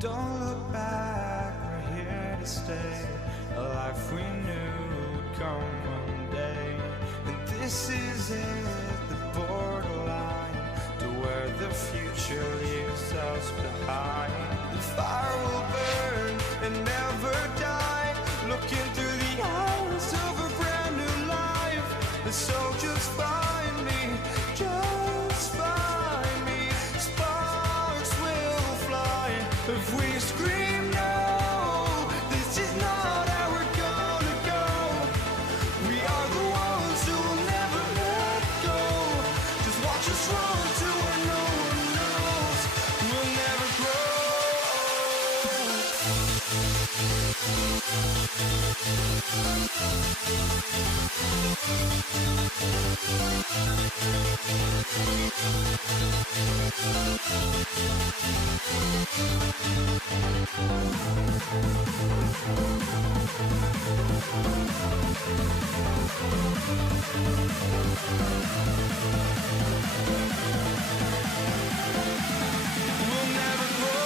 Don't look back, we're here to stay. A life we knew would come one day. And this is it, the borderline to where the future leaves us behind. The fire will burn and never die, looking through the eyes of a brand new life. And so just find me, just find me. Sparks will fly if we scream no. This is not how we're gonna go. We are the ones who will never let go. Just watch us run to where no one knows. We'll never grow. We'll never grow.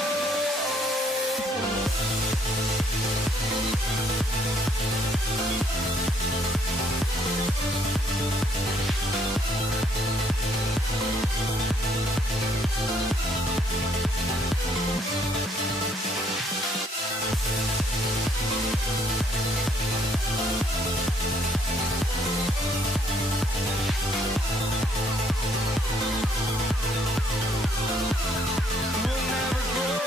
We'll never grow.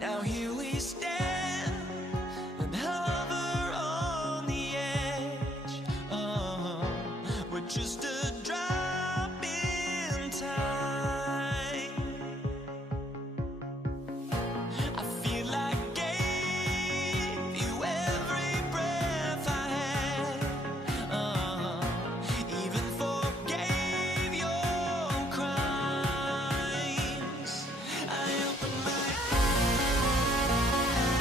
Now here we stand and hover on the edge. We're just a drop in time. I feel like gave you every breath I had. Even forgave your crimes. I open my eyes.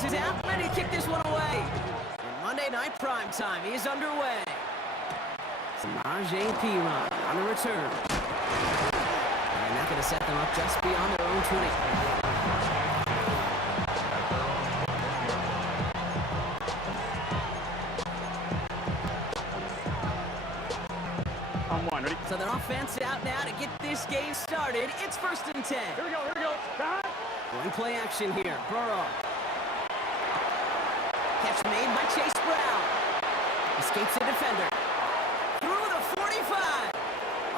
This is out, ready to kick this one away. And Monday Night Prime Time is underway. Samaje Perine on the return. And that's going to set them up just beyond their own 20. On one, ready? So their offense out now to get this game started. It's 1st and 10. Here we go. Going play action here. Burrow. Catch made by Chase Brown. Escapes the defender. Through the 45.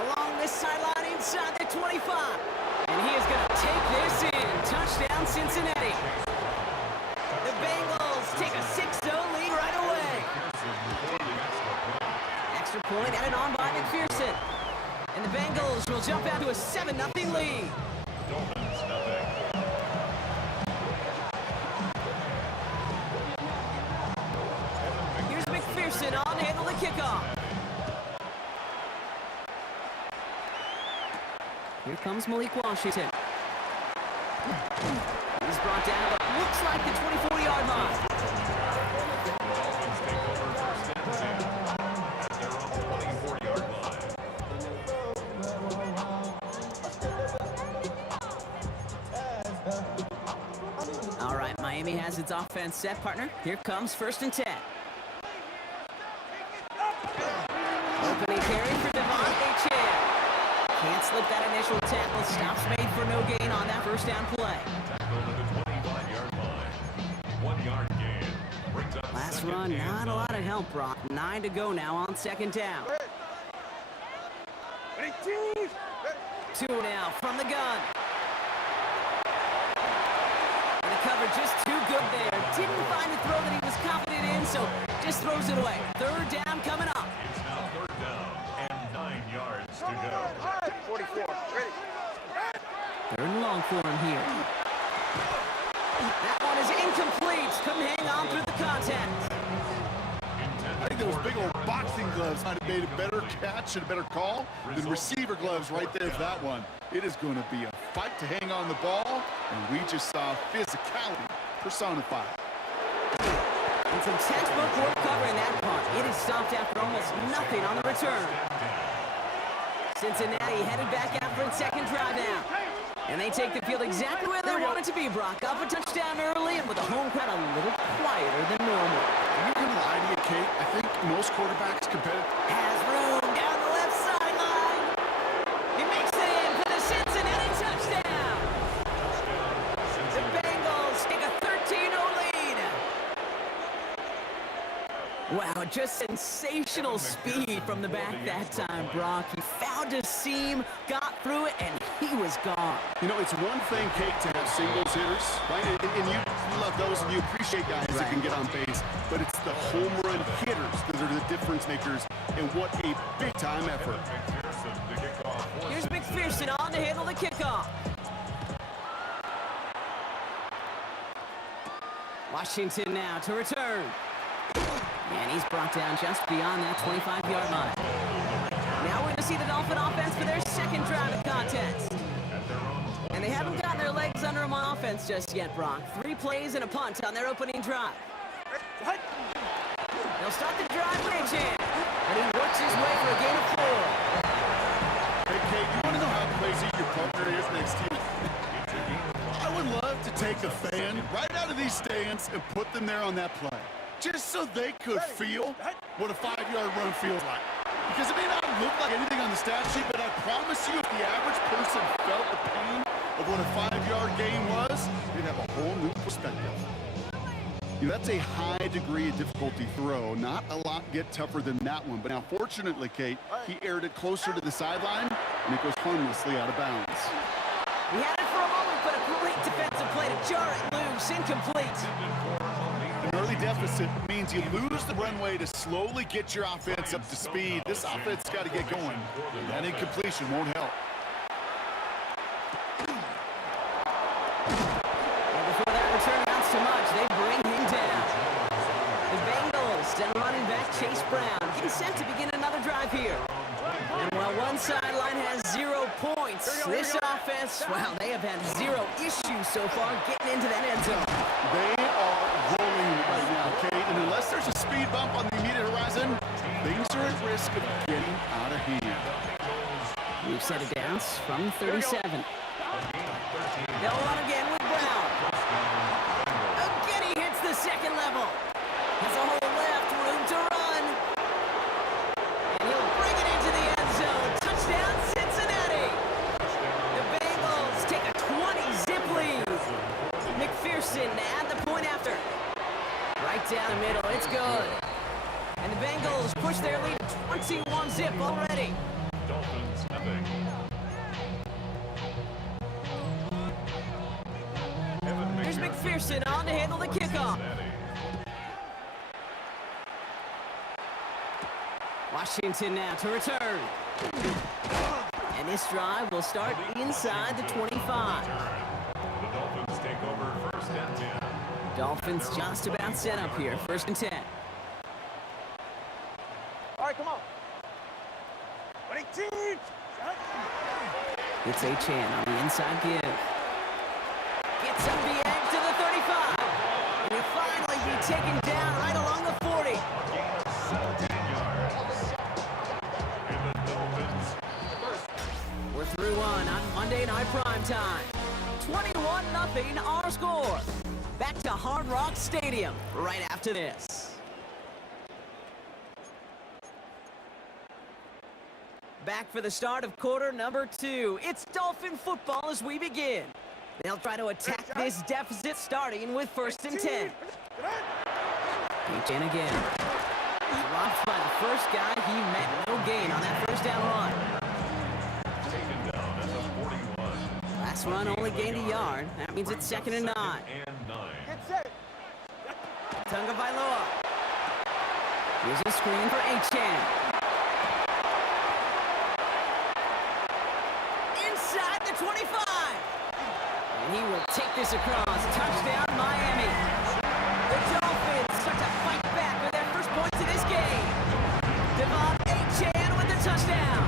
Along this sideline inside the 25. And he is going to take this in. Touchdown, Cincinnati. The Bengals take a 6-0 lead right away. Extra point added on by McPherson. And the Bengals will jump out to a 7-0 lead. Dolphins, nothing. Here's McPherson on to handle the kickoff. Here comes Malik Washington. He's brought down to what looks like the 24-yard line. Dolphins take over 1st and 10 at their own 24-yard line. All right, Miami has its offense set, partner. Here comes 1st and 10. Opening carry for Devontae Chan. Can't slip that initial tackle. Stops made for no gain on that 1st down play. Tackle to the 25-yard line. 1 yard gain. Brings up Last 2nd run, and not a lot of help, Brock. 9 to go now on 2nd down. Ready, two. 2 now from the gun. And the cover just too good there. Didn't find the throw that he was confident in, so just throws it away. 3rd down coming up. It's now 3rd down and 9 yards to go. 44. Ready. 3rd and long for him here. That one is incomplete. Couldn't hang on through the contact. I think those big old boxing gloves might have made a better catch and a better call than receiver gloves right there for that one. It is going to be a fight to hang on the ball, and we just saw physicality personified. And some textbook work covering that punt. It is stopped after almost nothing on the return. Cincinnati headed back after its 2nd drive now. And they take the field exactly where they want it to be, Brock. Up a touchdown early and with the home crowd a little quieter than normal. I'm not going to lie to you, Kate. I think most quarterbacks competitive. Has room down the left sideline. He makes it in for the Cincinnati touchdown. The Bengals take a 13-0 lead. Wow, just sensational speed from the back that time, Brock. He found a seam, got through it, and he was gone. You know, it's one thing, Kate, to have singles hitters, right? And you love those, and you appreciate guys that can get on base. But it's the home run hitters that are the difference makers, and what a big-time effort. McPherson to kick off. Here's McPherson on to handle the kickoff. Washington now to return. And he's brought down just beyond that 25-yard line. Now we're going to see the Dolphin offense for their 2nd drive of contest. And they haven't gotten their legs under them on offense just yet, Brock. 3 plays and a punt on their opening drive. They'll start the drive with Chan. And he works his way for a gain of 4. Hey, Kate, you want to know how crazy your partner is next to you? I would love to take a fan right out of these stands and put them there on that play, just so they could feel what a 5-yard run feels like. Because it may not look like anything on the stat sheet, but I promise you if the average person felt the pain of what a 5-yard gain was, they'd have a whole new perspective. You know, that's a high degree of difficulty throw. Not a lot get tougher than that one. But now, fortunately, Kate, he aired it closer to the sideline, and it goes harmlessly out of bounds. He had it for a moment, but a great defensive play to jar it loose, incomplete. An early deficit means you lose the runway to slowly get your offense up to speed. This offense got to get going. That incompletion won't help. And before that return amounts to much, they bring him down. The Bengals and running back Chase Brown getting set to begin another drive here. And while one sideline has 0 points, this offense, well, they have had 0 issues so far getting into that end zone. They are indicate, and unless there's a speed bump on the immediate horizon, things are at risk of getting out of hand. We've set it down from 37. They'll run again with Brown. Again, he hits the second level. Has a hole left, room to run. And he'll bring it into the end zone. Touchdown, Cincinnati. The Bengals take a 20-zip lead. McPherson at the point after. Right down the middle, it's good. And the Bengals push their lead to 21-zip already. Dolphins nothing. Here's McPherson on to handle the kickoff. Washington now to return. And this drive will start inside the 25. The Dolphins take over first and 10. Dolphins just about set up here, first and 10. All right, come on. 22. It's Achane on the inside give. Gets up the edge to the 35. And he'll finally be taken down right along the 40. 17 yards. And the Dolphins We're through one on Monday Night Primetime. 21-0 our score. Back to Hard Rock Stadium right after this. Back for the start of quarter number 2. It's Dolphin football as we begin. They'll try to attack this deficit starting with first and 10. Achane again. Dropped by the first guy he met. No gain on that first down run. taken down at the 41. Last run only gained a yard. That means it's second and 9. And 9. Get set. Tunga Bailoa. Here's a screen for Achane. Inside the 25. And he will take this across. Touchdown, Miami. The Dolphins start to fight back with their first points of this game. Devon Achane with the touchdown.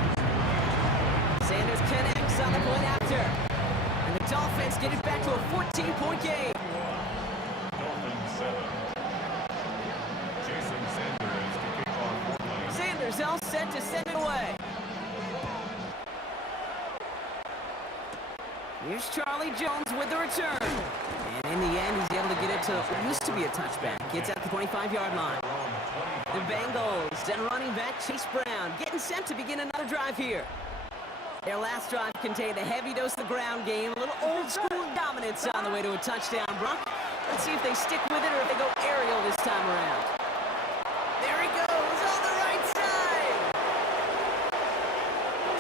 Sanders connects on the point after. And the Dolphins get it back to a 14-point game. Dolphins 7. Jason Sanders to kick off for Miami. Sanders all set to send it away. Here's Charlie Jones with the return. And in the end, he's able to get it to what used to be a touchback. Gets at the 25-yard line. The Bengals and running back Chase Brown getting set to begin another drive here. Their last drive contained a heavy dose of the ground game, a little old-school dominance on the way to a touchdown. Brock, let's see if they stick with it or if they go aerial this time around. There he goes on the right side.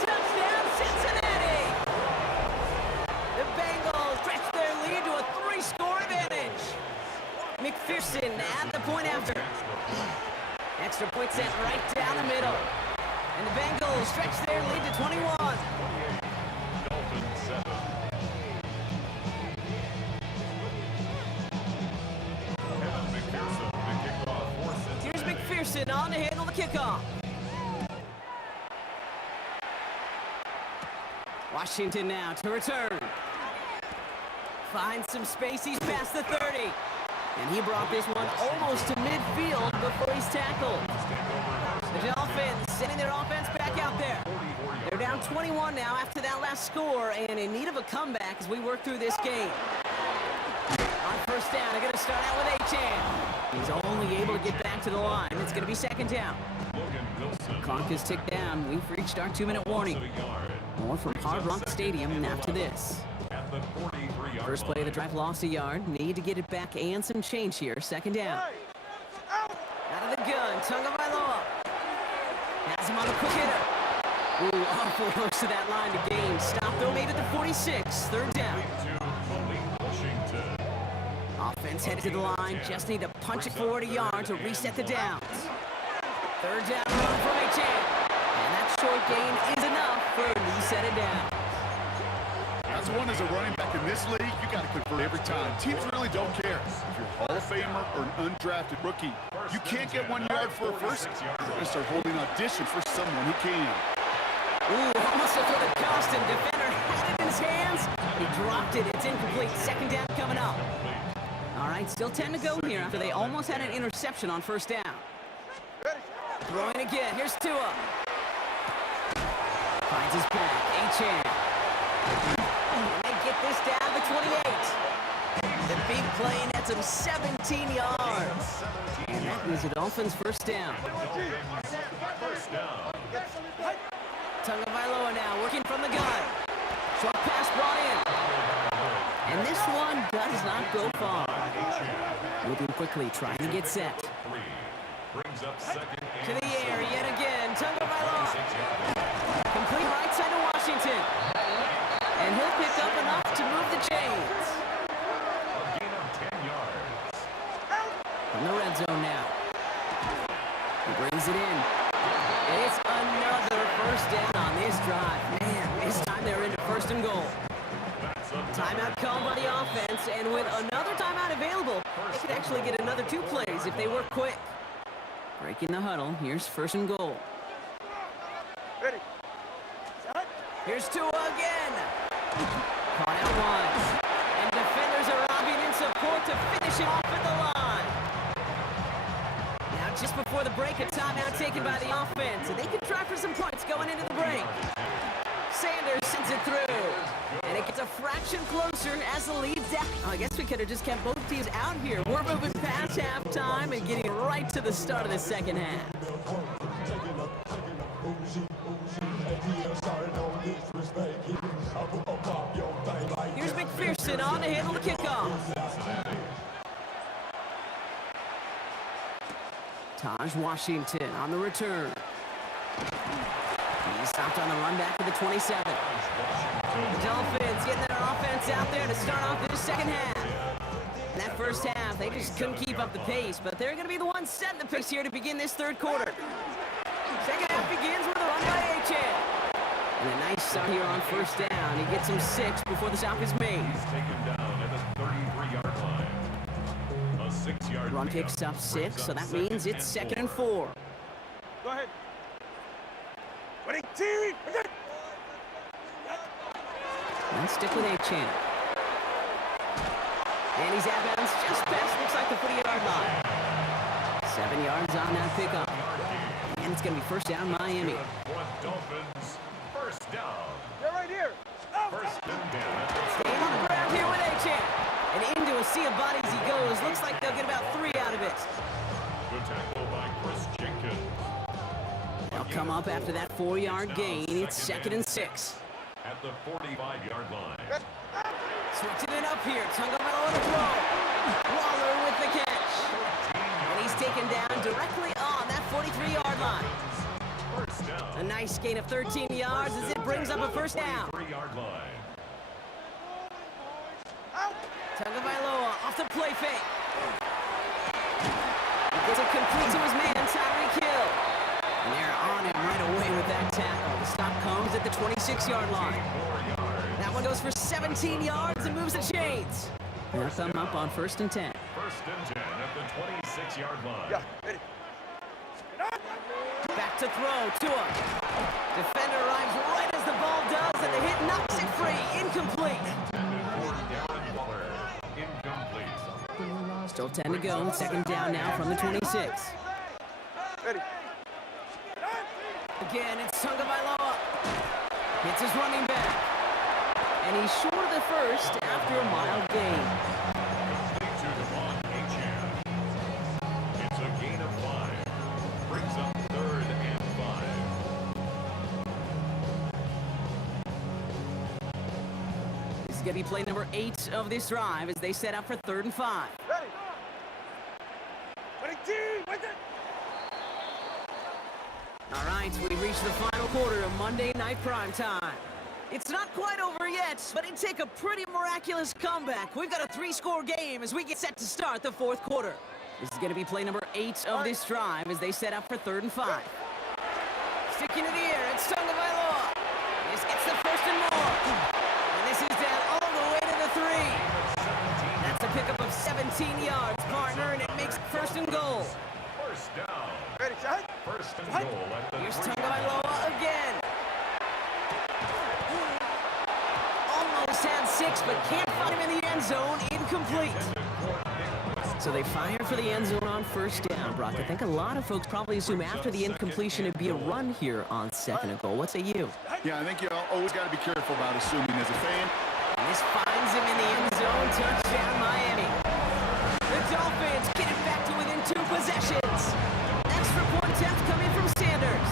Touchdown, Cincinnati. The Bengals stretch their lead to a 3-score advantage. McPherson at the point after. Extra point sent right down the middle. And the Bengals stretch their lead to 21. Dolphins 7. Kevin McPherson to kick off for Cincinnati. Here's McPherson on to handle the kickoff. Washington now to return. Finds some space, he's past the 30. And he brought this one almost to midfield before he's tackled. The Dolphins sending their offense back out there. They're down 21 now after that last score and in need of a comeback as we work through this game. On first down, they're going to start out with Achane. He's only able to get back to the line. It's going to be second down. Logan Wilson. Clock is ticked down. We've reached our 2-minute warning. More from Hard Rock Stadium after this. At the 43-yard First play of the drive lost a yard. Need to get it back and some change here. Second down. Out of the gun, Tunga Bailoa. Has him on the quick hitter. Ooh, awful close to that line to gain. Stop though, made it to 46. Third down. to Malik Washington. Offense headed to the line. Just need to punch it forward a yard to reset the downs. Third down run from Achane. And that short gain is enough for a reset it down. As one as a running back in this league, you got to convert every time. Teams really don't care if you're a Hall of Famer or an undrafted rookie. You can't get 1 yard for a first. You're going to start holding auditions for someone who can. Ooh, almost a foot of Costin. Defender had it in his hands. He dropped it. It's incomplete. Second down coming up. All right, still 10 to go here after they almost had an interception on first down. Throwing again. Here's Tua. Finds his back. Achane. And they get this down to 28. The big play nets him 17 yards. And that means the Dolphins first down. First down. Tagovailoa now working from the gun. Short pass brought in. And this one does not go far. Moving quickly, trying to get set. Brings up second To and the air yet again. Tagovailoa. Complete right side to Washington. And he'll pick up enough to move the chains. a gain of 10 yards. From the red zone now. He brings it in. It's another first down on this drive. Man, this time they're into first and goal. Timeout called by the offense, and with another timeout available, they could actually get another 2 plays if they work quick. Breaking the huddle, here's first and goal. Ready. Here's Tua again. Caught out wide. And defenders arriving in support to finish it off at the line. Now just before the break, a timeout taken by the offense, and they can try for some points going into the break. Sanders sends it through. And it gets a fraction closer as the lead's down. I guess we could have just kept both teams out here. We're moving past halftime and getting right to the start of the second half. Here's McPherson on to handle the kickoff. Taj Washington on the return. He stopped on the run back to the 27. The Dolphins getting their offense out there to start off this second half. In that first half, they just couldn't keep up the pace, but they're going to be the ones setting the pace here to begin this third quarter. Second half begins with a run by Achane. And a nice start here on first down. He gets him 6 before the stop is made. He's taken down at the 33-yard line. A 6-yard Run picks up 6, so that means it's second and 4. Go ahead. Ready, team. And stick with Achane. And he's out bounds just past, looks like the 40-yard line. 7 yards on that pickup. And it's going to be first down Miami. For Dolphins, first down. They're right here. First and 10. Staying on the ground here with Achane. And into a sea of bodies he goes. Looks like they'll get about 3 out of it. Good tackle by Chris Jenkins. They'll come up after that 4-yard gain. It's second and 6. At the 45-yard line. Switching it up here. Tagovailoa to throw. Waller with the catch. And he's taken down directly on that 43-yard line. First down. A nice gain of 13 yards as it brings up a first down. 3-yard line. Tagovailoa off the play fake. He gets it complete to his man, Tyreek Hill. And they're on him right away with that tackle. The stop comes at the 26-yard line. 4 yards. That one goes for 17 yards and moves the chains. They'll come up on first and 10. First and 10 at the 26-yard line. Yeah, ready. Back to throw, Tua. Defender arrives right as the ball does, and the hit knocks it free. Incomplete. Darren Waller, incomplete. Still 10 to go. Second down now from the 26. Ready. Again, it's Tagovailoa. Hits his running back. And he's short of the first after a mild gain. Complete to Devon Achane. It's a gain of 5. Brings up third and 5. This is going to be play number 8 of this drive as they set up for 3rd and 5. Ready. Ready, team. Right there. All right, we've reached the final quarter of Monday Night Primetime. It's not quite over yet, but it'd take a pretty miraculous comeback. We've got a 3-score game as we get set to start the 4th quarter. This is going to be play number 8 of this drive as they set up for 3rd and 5. Sticking to the air, it's Tagovailoa. This gets the first and more. And this is down all the way to the 3. That's a pickup of 17 yards, partner, and it makes first and goal. First down. Ready, shot. First and goal at the Here's 3-yard Tagovailoa again. Almost had 6, but can't find him in the end zone. Incomplete. So they fire for the end zone on first down, Brock. I think a lot of folks probably assume after the incompletion it'd be a run here on second and goal. What say you? Yeah, I think you always got to be careful about assuming as a fan. And this finds him in the end zone. Touchdown, Miami. The Dolphins get it back to within 2 possessions. Extra point attempt coming from Sanders.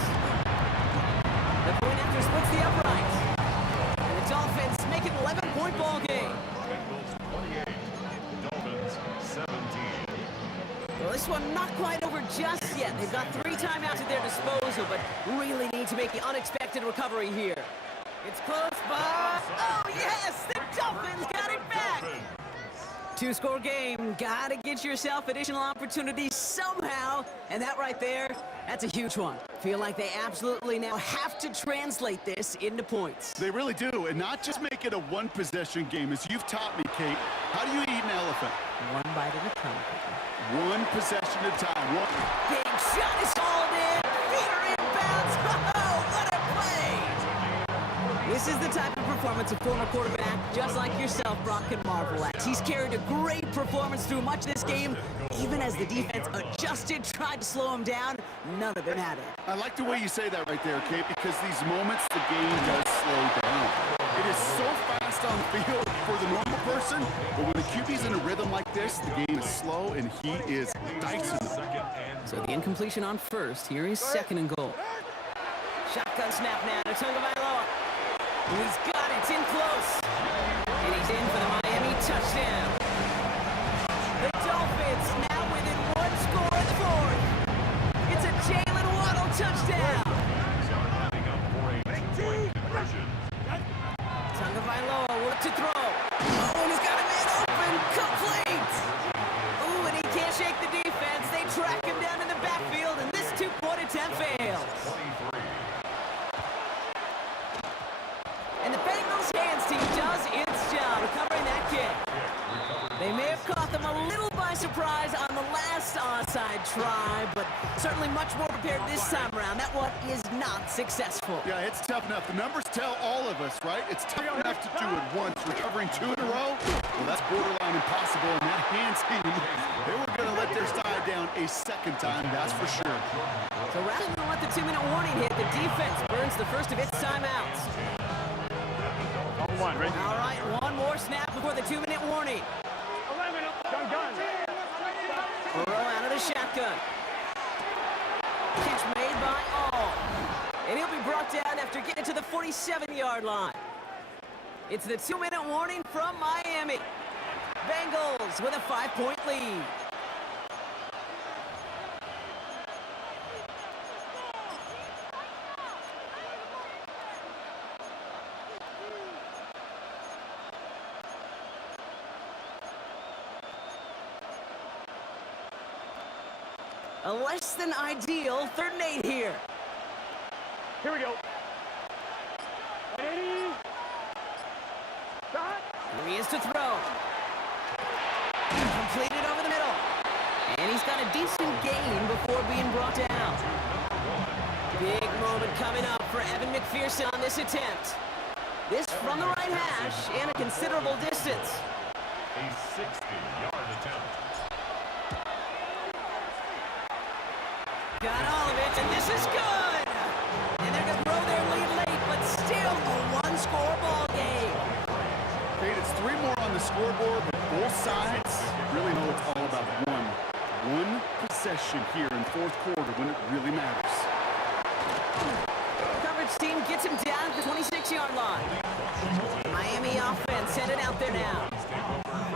The point after splits the uprights. And the Dolphins make it an 11-point ball game. Bengals 28, Dolphins 17. Well, this one not quite over just yet. They've got 3 timeouts at their disposal, but really need to make the unexpected recovery here. It's close, but... Oh, yes! The Dolphins got it back! 2-score game. Gotta get yourself additional opportunities somehow. And that right there, that's a huge one. Feel like they absolutely now have to translate this into points. They really do, and not just make it a one-possession game. As you've taught me, Kate, how do you eat an elephant? One bite at a time. One possession at a time. One. Big shot is hauled in. Peter inbounds. Oh, what a play! This is the type of performance a former quarterback, just like yourself, Brock, can marvel at. He's carried a great performance through much of this game, even as the defense adjusted, tried to slow him down. None of it mattered. I like the way you say that right there, Kate, because these moments the game does slow down. It is so fast on the field for the normal person, but when the QB's in a rhythm like this, the game is slow and he is dicing them. So the incompletion on first. Here is second and goal. Shotgun snap now to Tagovailoa. He's got it. It's in close. And he's in for the Miami touchdown. The Dolphins now within 1 score in the 4th. It's a Jalen Waddle touchdown. Tagovailoa work to throw. Oh, and he's got a man open. Complete. Ooh, and he can't shake the defense. They track him down in the backfield, and this 2-point attempt fails. And the Bengals hands team does its job recovering that kick. They may have caught them a little by surprise on the last onside try, but certainly much more prepared this time around. That one is not successful. Yeah, it's tough enough. The numbers tell all of us, right? It's tough enough to do it once. Recovering 2 in a row, well, that's borderline impossible. And that hands team, they were going to let their side down a second time, that's for sure. So rather than let the 2-minute warning hit, the defense burns the first of its timeouts. One, ready? All right, one more snap before the 2-minute warning. Burrow out of the shotgun. Catch made by All. And he'll be brought down after getting to the 47-yard line. It's the 2-minute warning from Miami. Bengals with a 5-point lead. A less than ideal 3rd and 8 here. Here we go. Ready? Start. Here he is to throw. Completed over the middle. And he's got a decent gain before being brought down. Big moment coming up for Evan McPherson on this attempt. This from the right hash and a considerable distance. A 60-yard attempt. Got all of it, and this is good. And they're going to throw their lead late, but still a 1-score ball game. Kate, it's 3 more on the scoreboard, but both sides really know it's all about one possession here in 4th quarter when it really matters. Coverage team gets him down at the 26-yard line. Miami offense headed out there now.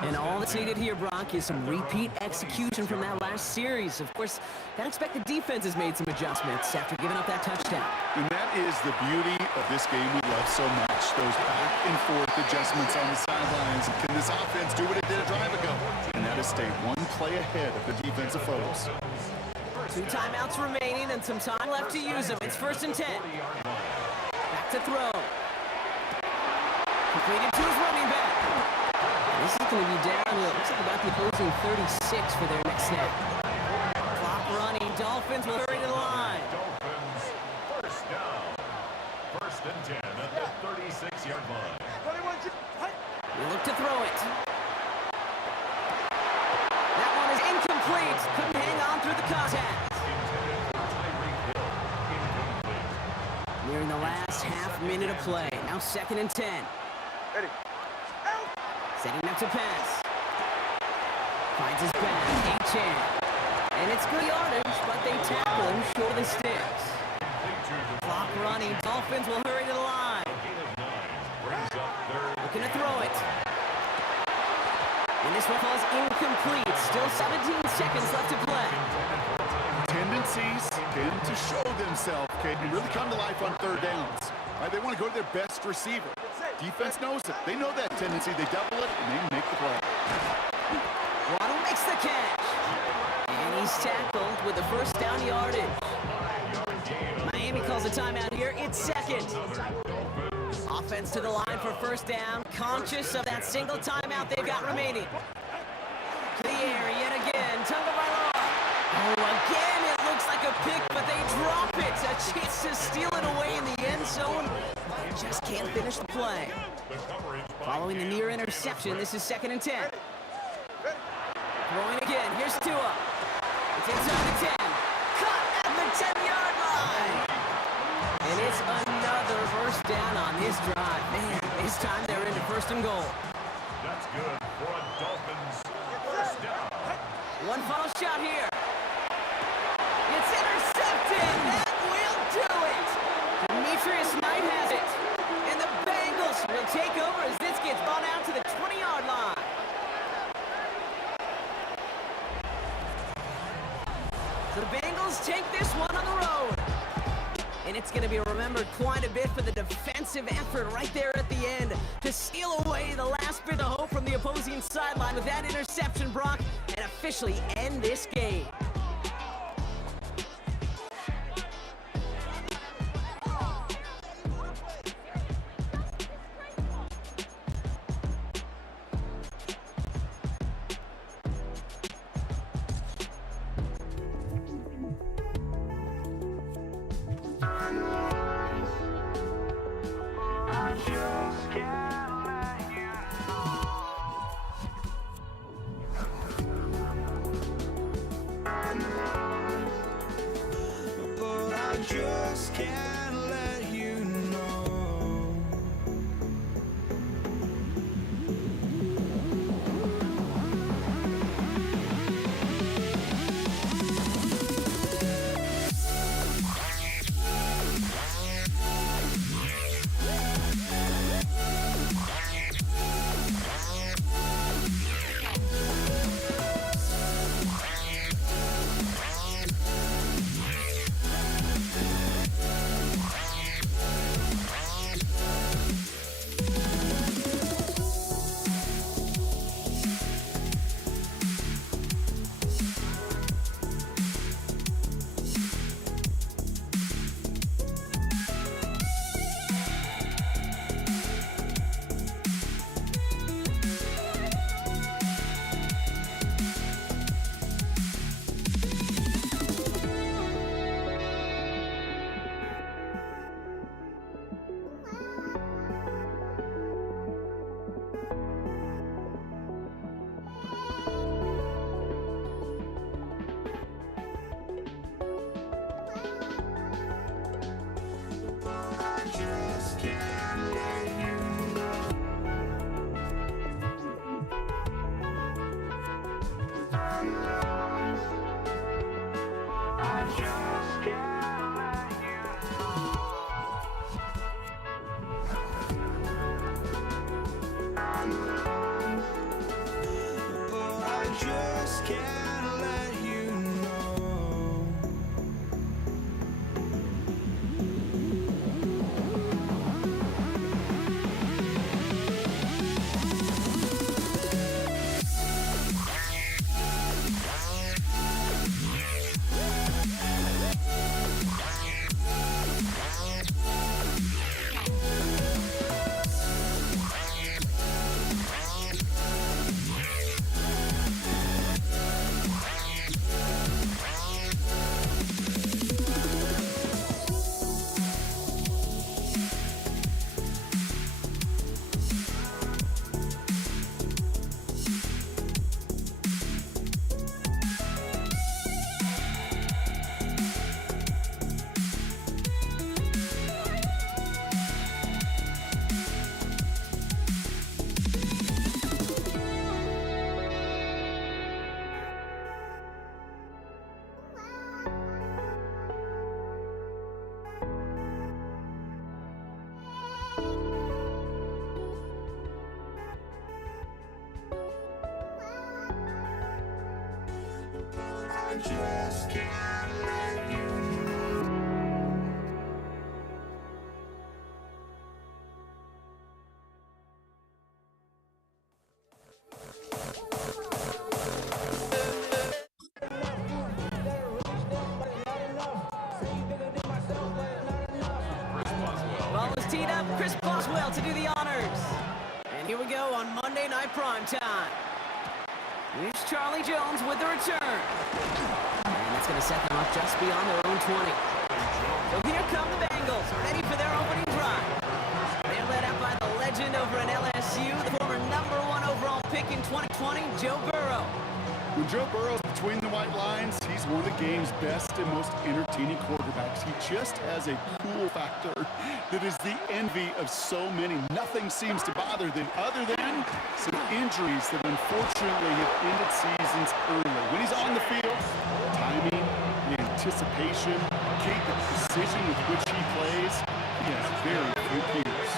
And all that's needed here, Brock, is some repeat execution from that last series. Of course, I expect the defense has made some adjustments after giving up that touchdown. And that is the beauty of this game we love so much. Those back and forth adjustments on the sidelines. Can this offense do what it did a drive ago? And that is stay 1 play ahead of the defensive foes. 2 timeouts remaining and some time left to use them. It's 1st and 10. Back to throw. Completed to his running back. This is going to be down to, looks like about the opposing 36 for their next snap. Clock running. Dolphins will hurry to the line. Dolphins, first down. 1st and 10 at the 36-yard line. We look to throw it. That one is half minute of play. Now 2nd and 10. Ready. Setting up to pass. Finds his back. Achane. And it's good yardage, but they tackle him short of the sticks. Clock running. Dolphins will hurry to the line. Looking to throw it. And this one falls incomplete. Still 17 seconds left to play. Tendencies tend to show themselves, okay, and really come to life on 3rd downs. Right? They want to go to their best receiver. Defense knows it. They know that tendency. They double it, and they make the play. Waddle makes the catch. And he's tackled with the first down yardage. Miami calls a timeout here. It's 2nd. Offense to the line for 1st down. Conscious of that single timeout they've got remaining. To the air yet again. Tagovailoa. Oh, again, it looks like a pick, but they drop it. A chance to steal it away in the end zone. They just can't finish the play. Following the near interception, this is 2nd and 10. Throwing again. Here's Tua. It's inside the 10. Cut at the 10-yard line. And it's another first down on this drive. Man, this time they're into 1st and goal. That's good for a Dolphins first down. One final shot here. It's intercepted. That will do it. Demetrius Knight has it. And the Bengals will take over as this gets brought out to the 20-yard line. So the Bengals take this one on the road. And it's going to be remembered quite a bit for the defensive effort right there at the end to steal away the last bit of hope from the opposing sideline with that interception, Brock, and officially end this game. But I just can't let you know. just can't let you Ball is teed up. Chris Boswell to do the honors. And here we go on Monday Night Primetime. Here's Charlie Jones with the return. And that's going to set them up just beyond their own 20. So here come the Bengals, ready for their opening drive. They're led out by the legend over in LSU, the former #1 overall pick in 2020, Joe Burrow. When Joe Burrow's between the white lines, he's one of the game's best and most entertaining quarterbacks. He just has a cool factor that is the envy of so many. Nothing seems to bother them other than some injuries that unfortunately have ended seasons early. When he's on the field, timing, the anticipation, Kate, the precision with which he plays, he has very few peers.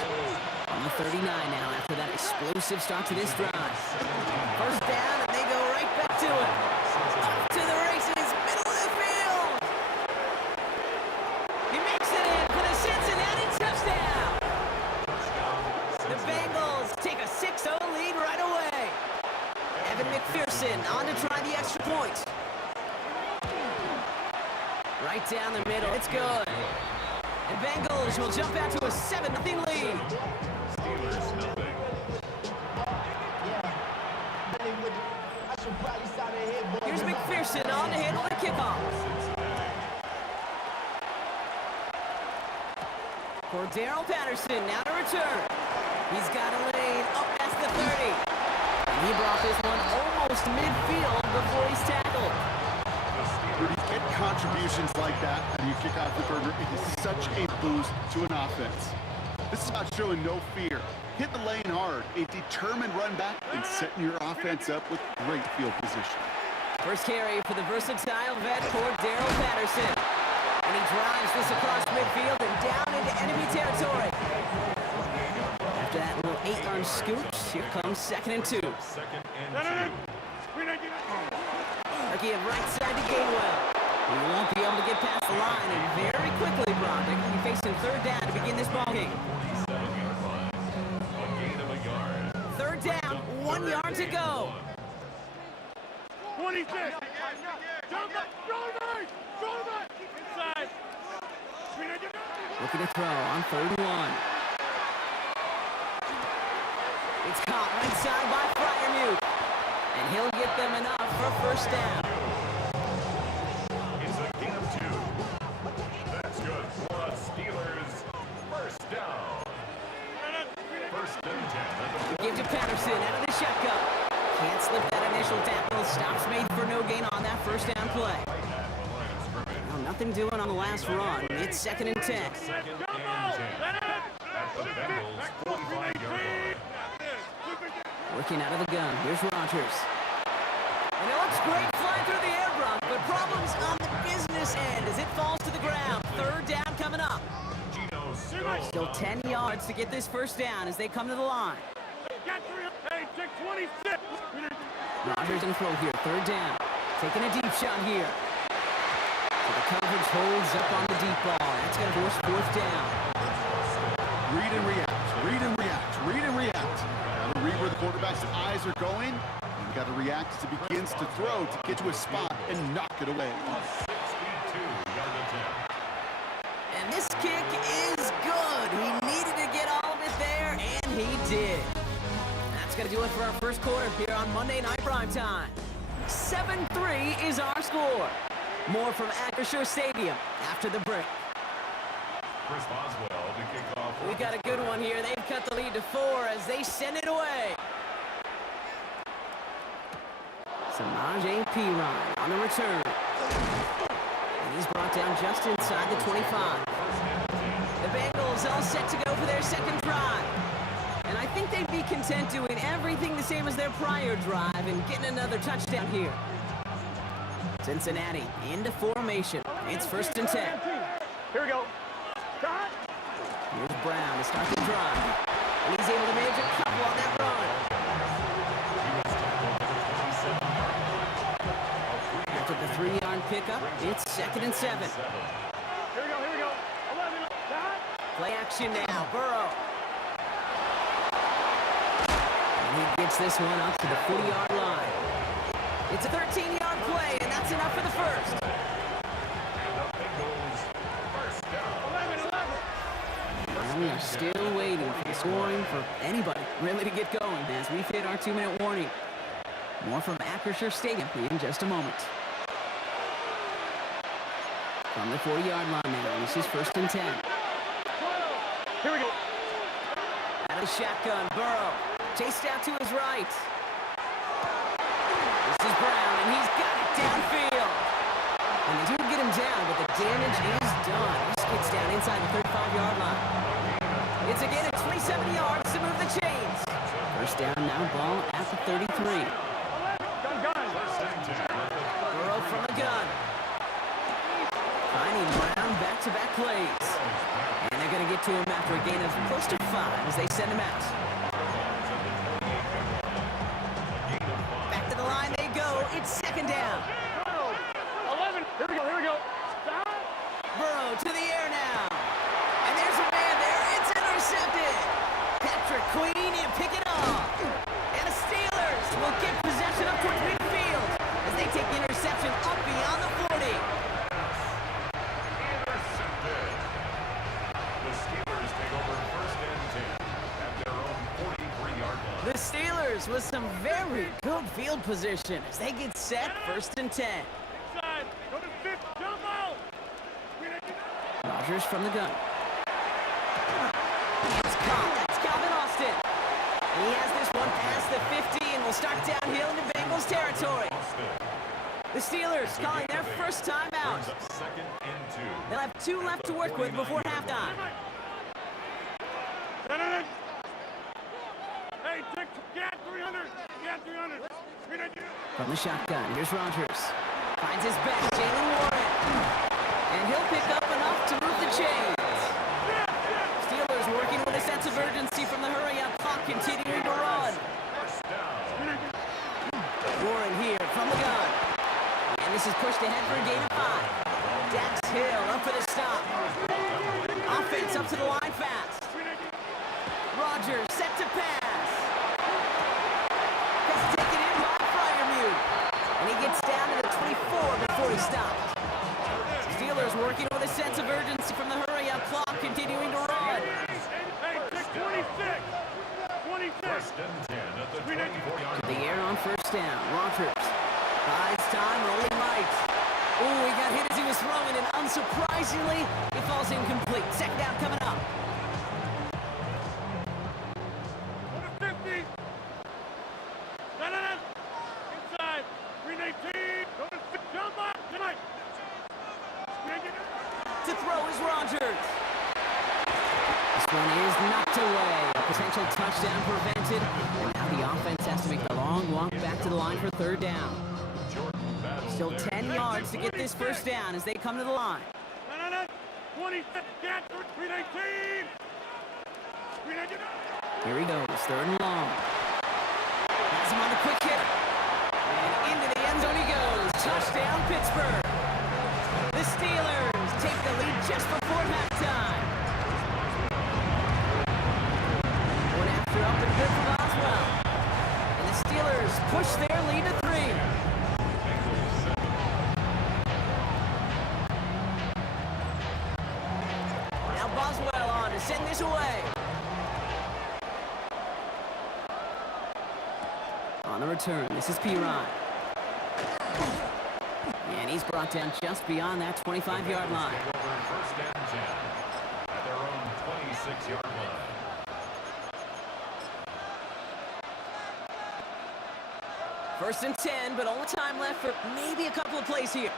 On the 39 now after that explosive start to this drive. First down, and they go right back to it. Up to the races, middle of the field. He makes it in for the Cincinnati touchdown. The Bengals take a 6-0 lead right away. Evan McPherson on to try the extra point. Right down the middle, it's good. And Bengals will jump out to a 7-0 lead. Steelers nothing. Here's McPherson on to handle the kickoff. Cordero Patterson now to return. He's got a lane up past the 30. And he brought this one almost midfield before he's tackled. When you get contributions like that and you kick off the burger, it is such a boost to an offense. This is about showing no fear. Hit the lane hard, a determined run back, and setting your offense up with great field position. First carry for the versatile vet Cordero Patterson. And he drives this across midfield and down into enemy territory. After that little 8-yard scoop, here comes 2nd and 2. 2nd and 2. Lucky at right side to Gainwell. He won't be able to get past the line, and very quickly, Brock, they're going to be facing 3rd down to begin this ballgame. 47-yard line. A gain of a yard. 3rd down, 1 yard to go. 26. Inside. Looking to throw on 3rd and 1. It's caught right side by Freiermuth. And he'll get them enough for 1st down. It's a gain of 2. That's good for a Steelers 1st down. 1st and 10. Give to Patterson out of the shotgun. Can't slip that initial tackle. Stops made for no gain on that 1st down play. Well, nothing doing on the last run. It's 2nd and 10. 2nd and 10. At the Bengals 45-yard line. Working out of the gun. Here's Rodgers. And it looks great flying through the air, Brock, but problems on the business end as it falls to the ground. 3rd down coming up. Geno Still 10 yards to get this 1st down as they come to the line. Rodgers in throw here. 3rd down. Taking a deep shot here. So the coverage holds up on the deep ball. That's going to force 4th down. Read and react, read and react, read and react. Gotta read where the quarterback's eyes are going, and you gotta react as he begins to throw to get to a spot and knock it away. 62-yard attempt. And this kick is good. He needed to get all of it there, and he did. That's going to do it for our 1st quarter here on Monday Night Primetime. 7-3 is our score. More from Acrisure Stadium after the break. Chris Boswell to kick off. We got a good one here. They've cut the lead to 4 as they send it away. Samaje Perine on the return. And he's brought down just inside the 25. The Bengals all set to go for their 2nd drive. And I think they'd be content doing everything the same as their prior drive and getting another touchdown here. Cincinnati into formation. It's 1st and 10. Here we go. Here's Brown to start the drive. And he's able to manage a couple on that run. After the 3-yard pickup. It's 2nd and 7. Here we go. 11. Play action now. Burrow. And he gets this one up to the 40-yard line. It's a 13-yard play, and that's enough for the first. And we are still waiting for the scoring for anybody really to get going as we've hit our 2-minute warning. More from Acrisure Stadium in just a moment. From the 40-yard line now, this is 1st and 10. Here we go. Out of the shotgun, Burrow. Chased out to his right. This is Brown, and he's got it downfield. And they do get him down, but the damage is done. He skids down inside the 35-yard line. It's again at 27 yards to move the chains. First down now, ball at the 33. Burrow from the gun. Finding Brown back-to-back plays. And they're going to get to him after a gain of close to 5 as they send him out. Back to the line they go. It's 2nd down. 11. Here we go. Burrow to the air now. And there's a man there. It's intercepted. Patrick Queen, you pick it off. And the Steelers will get possession up towards midfield as they take the interception up beyond the 40. The Steelers with some very good field position as they get set 1st and 10. Inside. Go to 5th. Jump out. Rodgers from the gun. It's caught. That's Calvin Austin. He has this one past the 50 and will start downhill into Bengals territory. The Steelers calling their first time out. They'll have 2 left to work with before halftime. Hey, get 300. Get 300. From the shotgun, here's Rodgers. Finds his back, Jalen Warren. And he'll pick up enough to move the chains. Steelers working with a sense of urgency from the hurry-up clock, continuing to run. Warren here from the gun. And this is pushed ahead for a gain of 5. Dax Hill up for the stop. Offense up to the line fast. Rodgers set to pass. Gets taken in by Freiermuth. And he gets down to the 24 before he stops. Steelers working with a sense of urgency from the hurry-up clock, continuing to run. Hey, 26. 26. To the air on first down. Rodgers buys time, rolling right. Ooh, he got hit as he was throwing, and unsurprisingly, it falls incomplete. 2nd down coming up. Go to 50. Inside. 319. Go to 50. Jump up. Tonight. To throw is Rodgers. This one is knocked away. A potential touchdown prevented. And now the offense has to make the long walk back to the line for 3rd down. Still 10 yards to get this first down as they come to the line. 26. Get 319. Here he goes, 3rd and long. Has him on the quick hit. And into the end zone he goes. Touchdown, Pittsburgh. The Steelers take the lead just before halftime. One after up and good for Boswell. And the Steelers push their lead to 3. Now Boswell on to send this away. On the return, this is Pirine. And he's brought down just beyond that 25-yard line. First and 10 at their own 26-yard line. First and 10, but only time left for maybe a couple of plays here.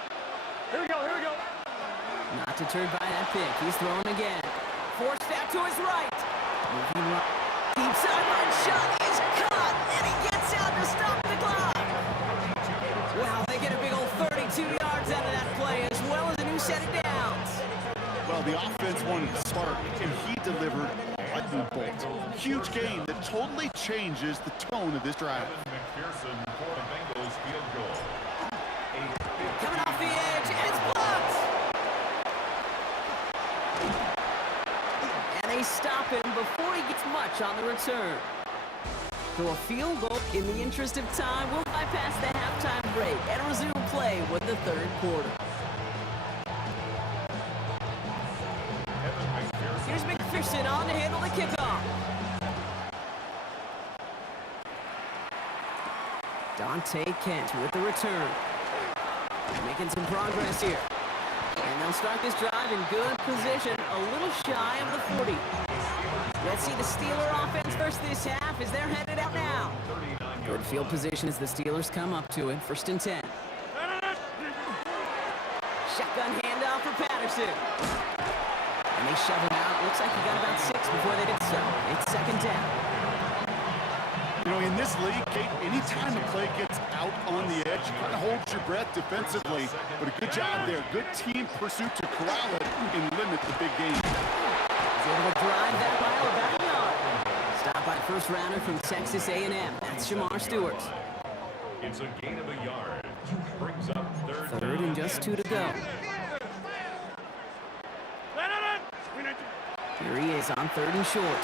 Here we go. Not deterred by that pick. He's throwing again. Forced out to his right. Moving right. Deep sideline shot is caught, and he gets out to stop the clock. Wow, they get a big old 32 yards out of that play, as well as a new set of downs. Well, the offense wanted to spark, and he delivered a lightning bolt. Huge game that totally changes the tone of this drive. McPherson for the Bengals field goal. Coming off the edge, they stop him before he gets much on the return. So a field goal in the interest of time. We'll bypass the halftime break and resume play with the third quarter. Here's McPherson on to handle the kickoff. Dante Kent with the return. Making some progress here. And they'll start this drive in good position, a little shy of the 40. Let's see the Steeler offense first this half as they're headed out now. Good field position as the Steelers come up to it. 1st and 10. Shotgun handoff for Patterson. And they shove him out. Looks like he got about 6 before they did so. It's 2nd down. You know, in this league, Kate, anytime a play gets out on the edge, you kind of hold your breath defensively. But a good job there. Good team pursuit to corral it and limit the big game. He's able to drive that mile about a yard. Stopped by the first rounder from Texas A&M. That's Shamar Stewart. It's a gain of a yard. Brings up third Third down. and just 2 to go. Here he is on 3rd and short.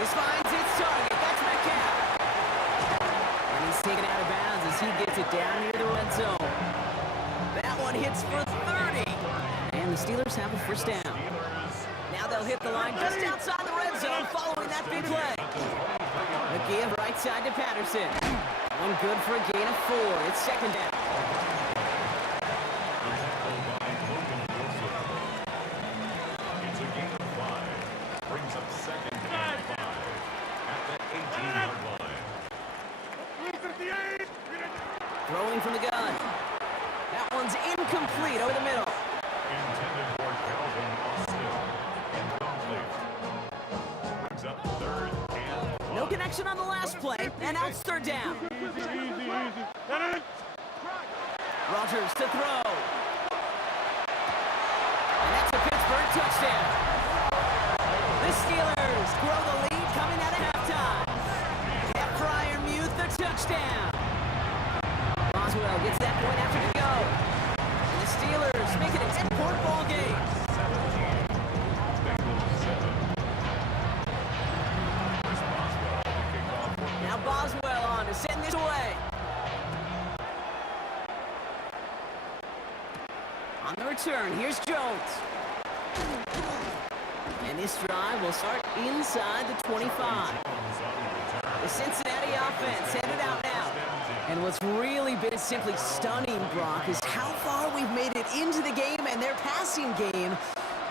This finds its target. That's Metcalf. And he's taken out of bounds as he gets it down near the red zone. That one hits for 30. And the Steelers have a 1st down. Now they'll hit the line just outside the red zone following that big play. A give right side to Patterson. One good for a gain of 4. It's 2nd down. It's a gain of 5. Brings up 2nd and 5 at the 18-yard line. Throwing from the gun. That one's incomplete over the middle. Intended for Calvin Austin. Incomplete. Brings up 3rd and 5. No connection on the last play, and now it's 3rd down. Rodgers to throw. And that's a Pittsburgh touchdown. The Steelers grow the lead coming out of halftime. Get Freiermuth the touchdown. Boswell gets that point after the go. And the Steelers make it a 10-point ball game. 17. Bengals 7. Chris Boswell kicked off for Now Boswell on to send this away. On the return, here's Jones. And this drive will start inside the 25. The Cincinnati offense headed out now. And what's really been simply stunning, Brock, is how far we've made it into the game, and their passing game,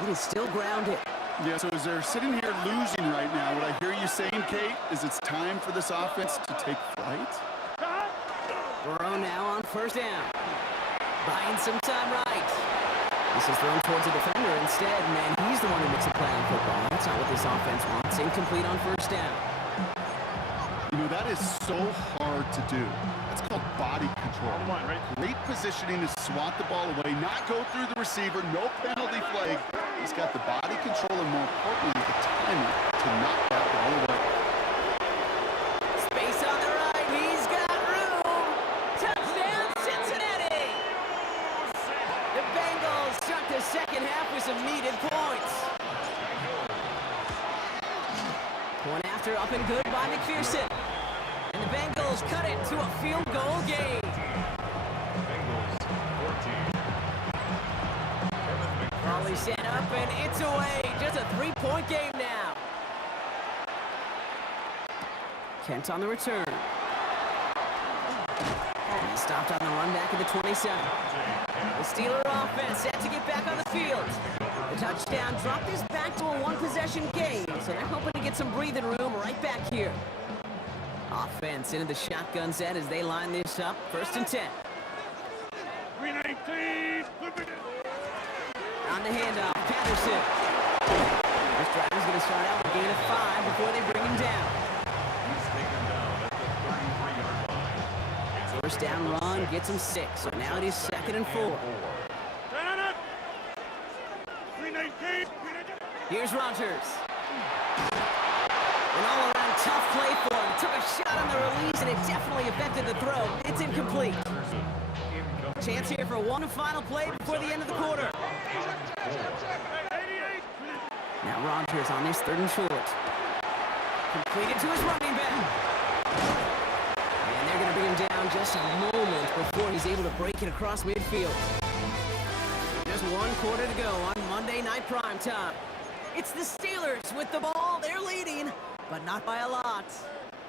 it is still grounded. Yeah, so as they're sitting here losing right now, what I hear you saying, Kate, is it's time for this offense to take flight? Burrow now on 1st down. Buying some time right. This is thrown towards a defender instead. Man, he's the one who makes a play on football. That's not what this offense wants. Incomplete on 1st down. You know, that is so hard to do. That's called body control. Great positioning to swat the ball away, not go through the receiver, no penalty flag. He's got the body control and, more importantly, the timing to knock that ball away. Space on the right. He's got room. Touchdown, Cincinnati. The Bengals start the 2nd half with some needed points. Point after up and good by McPherson. And the Bengals cut it to a field goal game. Bengals 14. Raleigh set up and it's away. Just a 3-point game now. Kent on the return. And he stopped on the run back at the 27. The Steeler offense set to get back on the field. The touchdown dropped this back to a 1-possession game, so they're hoping to get some breathing room right back here. Offense into the shotgun set as they line this up. 1st and 10. 319. On the handoff, Patterson. This drive is going to start out with a gain of 5 before they bring him down. He's taken down at the 33-yard line. It's 1st down run gets him 6, so now it is 2nd and 4. 319. Here's Rodgers. An all-around tough play for him. Took a shot on the release, and it definitely affected the throw. It's incomplete. Chance here for one final play before the end of the quarter. Now Rodgers on this 3rd and short. Completed to his running back. And they're going to bring him down just a moment before he's able to break it across midfield. Just 1 quarter to go on Monday Night Primetime. It's the Steelers with the ball. They're leading, but not by a lot.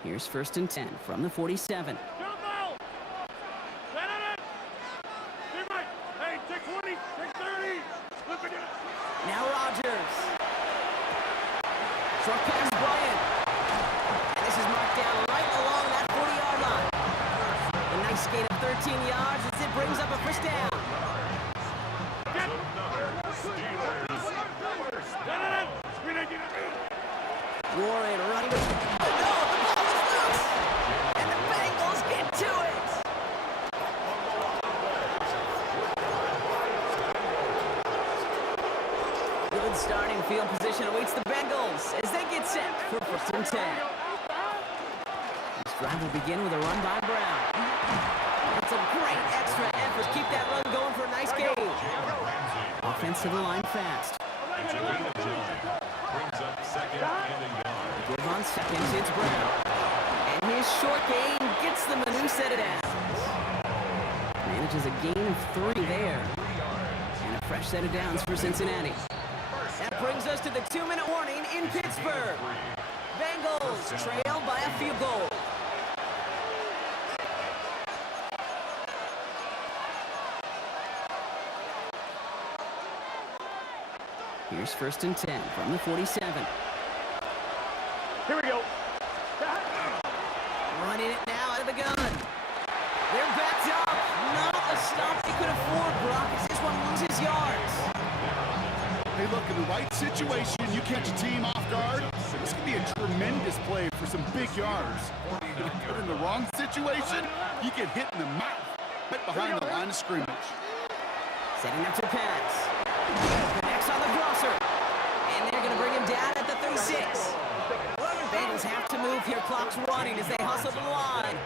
Here's 1st and 10 from the 47. Jump out! Set it! Teammate! Hey, 620, 630! Look at it! Now Rodgers. Short pass Bryant. And this is marked down right along that 40-yard line. A nice gain of 13 yards as it brings up a 1st down. Warren running. No, the ball is loose! And the Bengals get to it! Good starting field position awaits the Bengals as they get set for 1st and 10. This drive will begin with a run by Brown. It's a great extra effort. Keep that run going for a nice gain. Offense to the line fast. Brings up 2nd and a yard. Give on 2nd, it's Brown. And his short gain gets them a new set of downs. Manages a gain of 3 there. And a fresh set of downs for Cincinnati. That brings us to the 2-minute warning in Pittsburgh. Bengals trail by a field goal. Here's 1st and 10 from the 47. Here we go. Running it now out of the gun. They're backed up. Not a stop they could afford, Brock, as this one loses yards. Hey, look, in the right situation, you catch a team off guard. This could be a tremendous play for some big yards. But in the wrong situation, you get hit in the mouth right behind the line of scrimmage. Setting up to pass. Connects on the crosser. And they're going to bring him down at the 36. Bengals have to move here. Clock's running as they hustle to the line.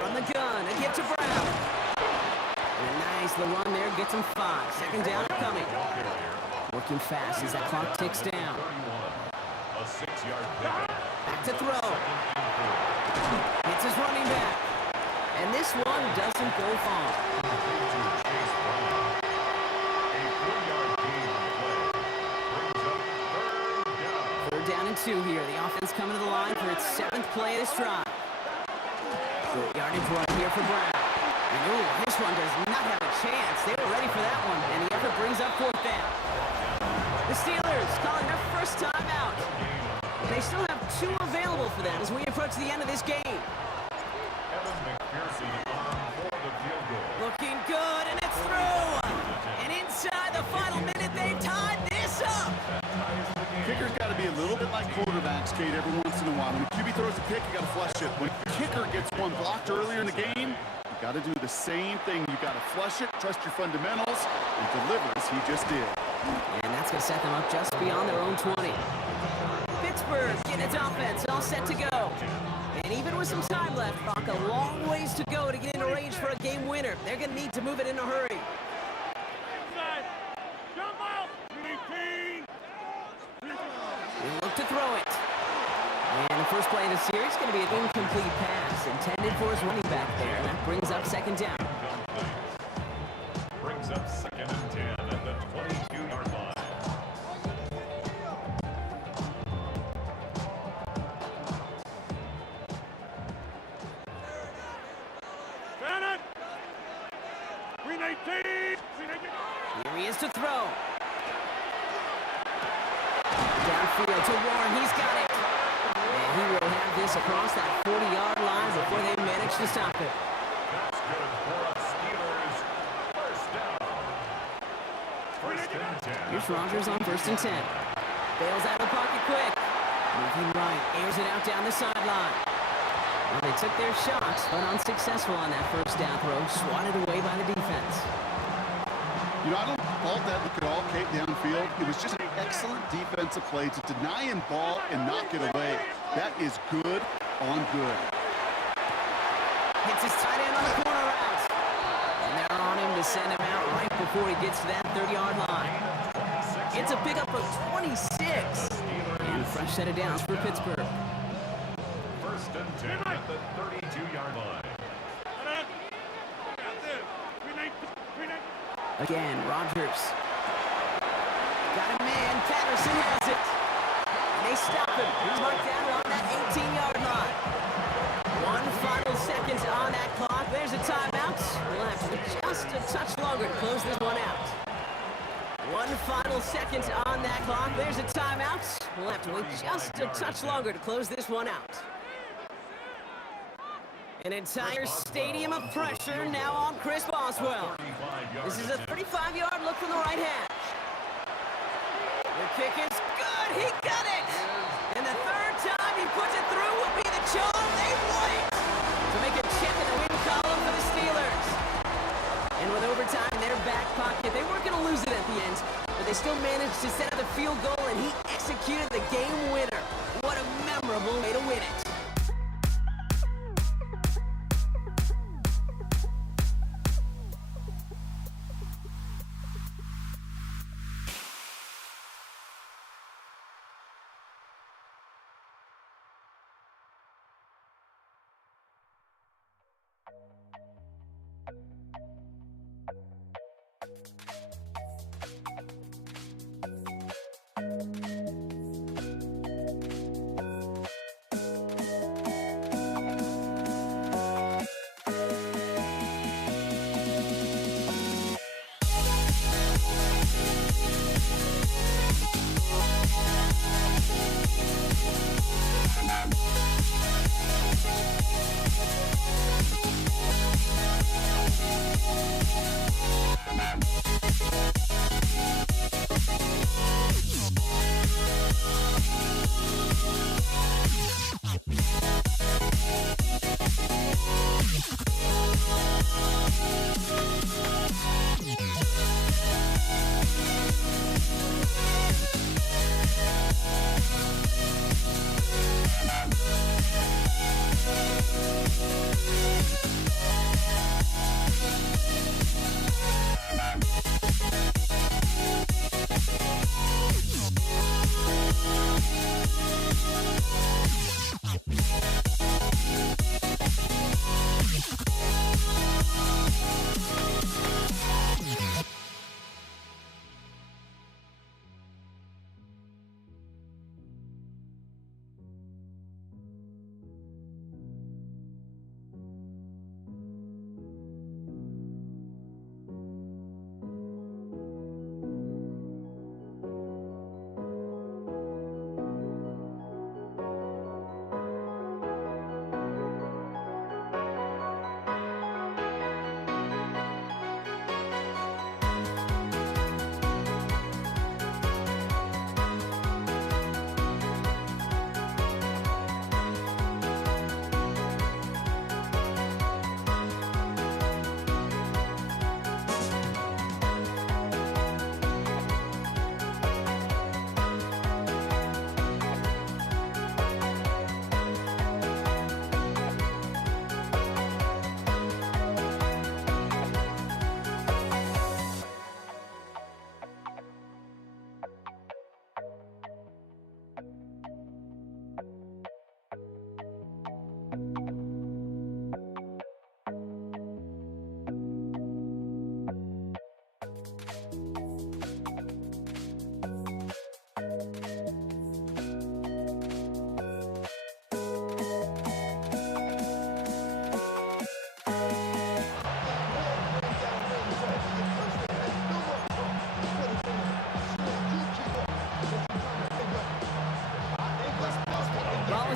From the gun, a give to Brown. And a nice little run there gets him 5. 2nd down coming. Working fast as that clock ticks down. A 6-yard pickup. Back to throw. It's his running back. And this one doesn't go far. Chase Brown. A 4-yard gain on the play. Brings up 3rd down. 3rd down and 2 here. The offense coming to the line for its 7th play of this drive. Short yardage run here for Brown. And ooh, this one does not have a chance. They were ready for that one, and the effort brings up 4th down. The Steelers calling their first timeout. And they still have 2 available for them as we approach the end of this game. Evan McPherson on for the field goal. Looking good, and it's through. And inside the final minute, they've tied this up. Kicker's got to be a little bit like quarterbacks, Kate, every once in a while. When a QB throws a pick, you got to flush it. When a kicker gets one blocked earlier in the game, you got to do the same thing. You got to flush it, trust your fundamentals, and deliver as he just did. And that's going to set them up just beyond their own 20. Pittsburgh getting its offense all set to go. And even with some time left, Brock, a long ways to go to get into range for a game winner. They're going to need to move it in a hurry. Inside. Jump out! 18! They look to throw it. And the first play of the series is going to be an incomplete pass intended for his running back there. And that brings up 2nd down. Brings up 2nd and 10 at the 22-yard line. Bennett! Green 18! Green 18! Here he is to throw. Downfield to Warren. He's got it. And he will have this across that 40-yard line before they manage to stop it. That's good for us Steelers. 1st down. 1st and 10. Here's Rodgers on 1st and 10. Bails out of the pocket quick. Moving right. Airs it out down the sideline. Well, they took their shots, but unsuccessful on that 1st down throw. Swatted away by the defense. You know, I don't fault that look at all, Kate, downfield. It was just an excellent defensive play to deny him ball and knock it away. That is good on good. Hits his tight end on the corner route. And they're on him to send him out right before he gets to that 30-yard line. 26 It's a pickup of 26. And a fresh set of downs for Pittsburgh. First and 10 at the 32-yard line. Again, Rodgers. Got a man. Patterson has it. And they stop him. He's marked down on that 18-yard line. 1 final second on that clock. There's a timeout. We'll have to just a touch longer to close this one out. 1 final second on that clock. There's a timeout. We'll have to wait just a touch longer to close this one out. An entire stadium of pressure now on Chris Boswell. This is a 35-yard look from the right hash. The kick is good. He got it. And the third time he puts it through will be the charm. They won it to make a check in the win column for the Steelers. And with overtime in their back pocket, they weren't going to lose it at the end, but they still managed to set up the field goal, and he executed the game winner. What a memorable way to win it.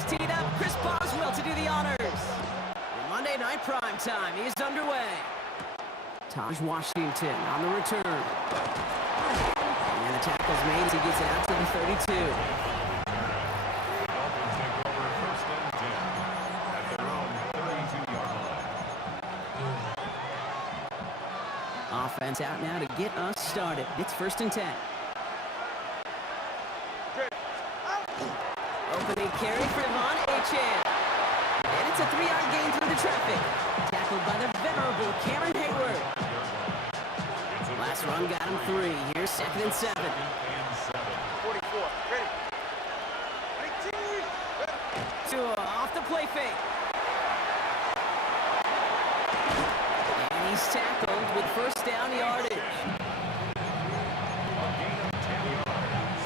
Teed up, Chris Boswell to do the honors. And Monday Night Prime Time is underway. Taj Washington on the return. And the tackle's made as he gets it out to the 32. Dolphins take over first and 10 at their own 32-yard line. Offense out now to get us started. It's first and 10. Opening carry for Von Achane. And it's a 3-yard gain through the traffic. Tackled by the venerable Cameron Hayward. Last run got him 3. Here's second and 7. off the play fake. And he's tackled with first down yardage. A gain of 10 yards.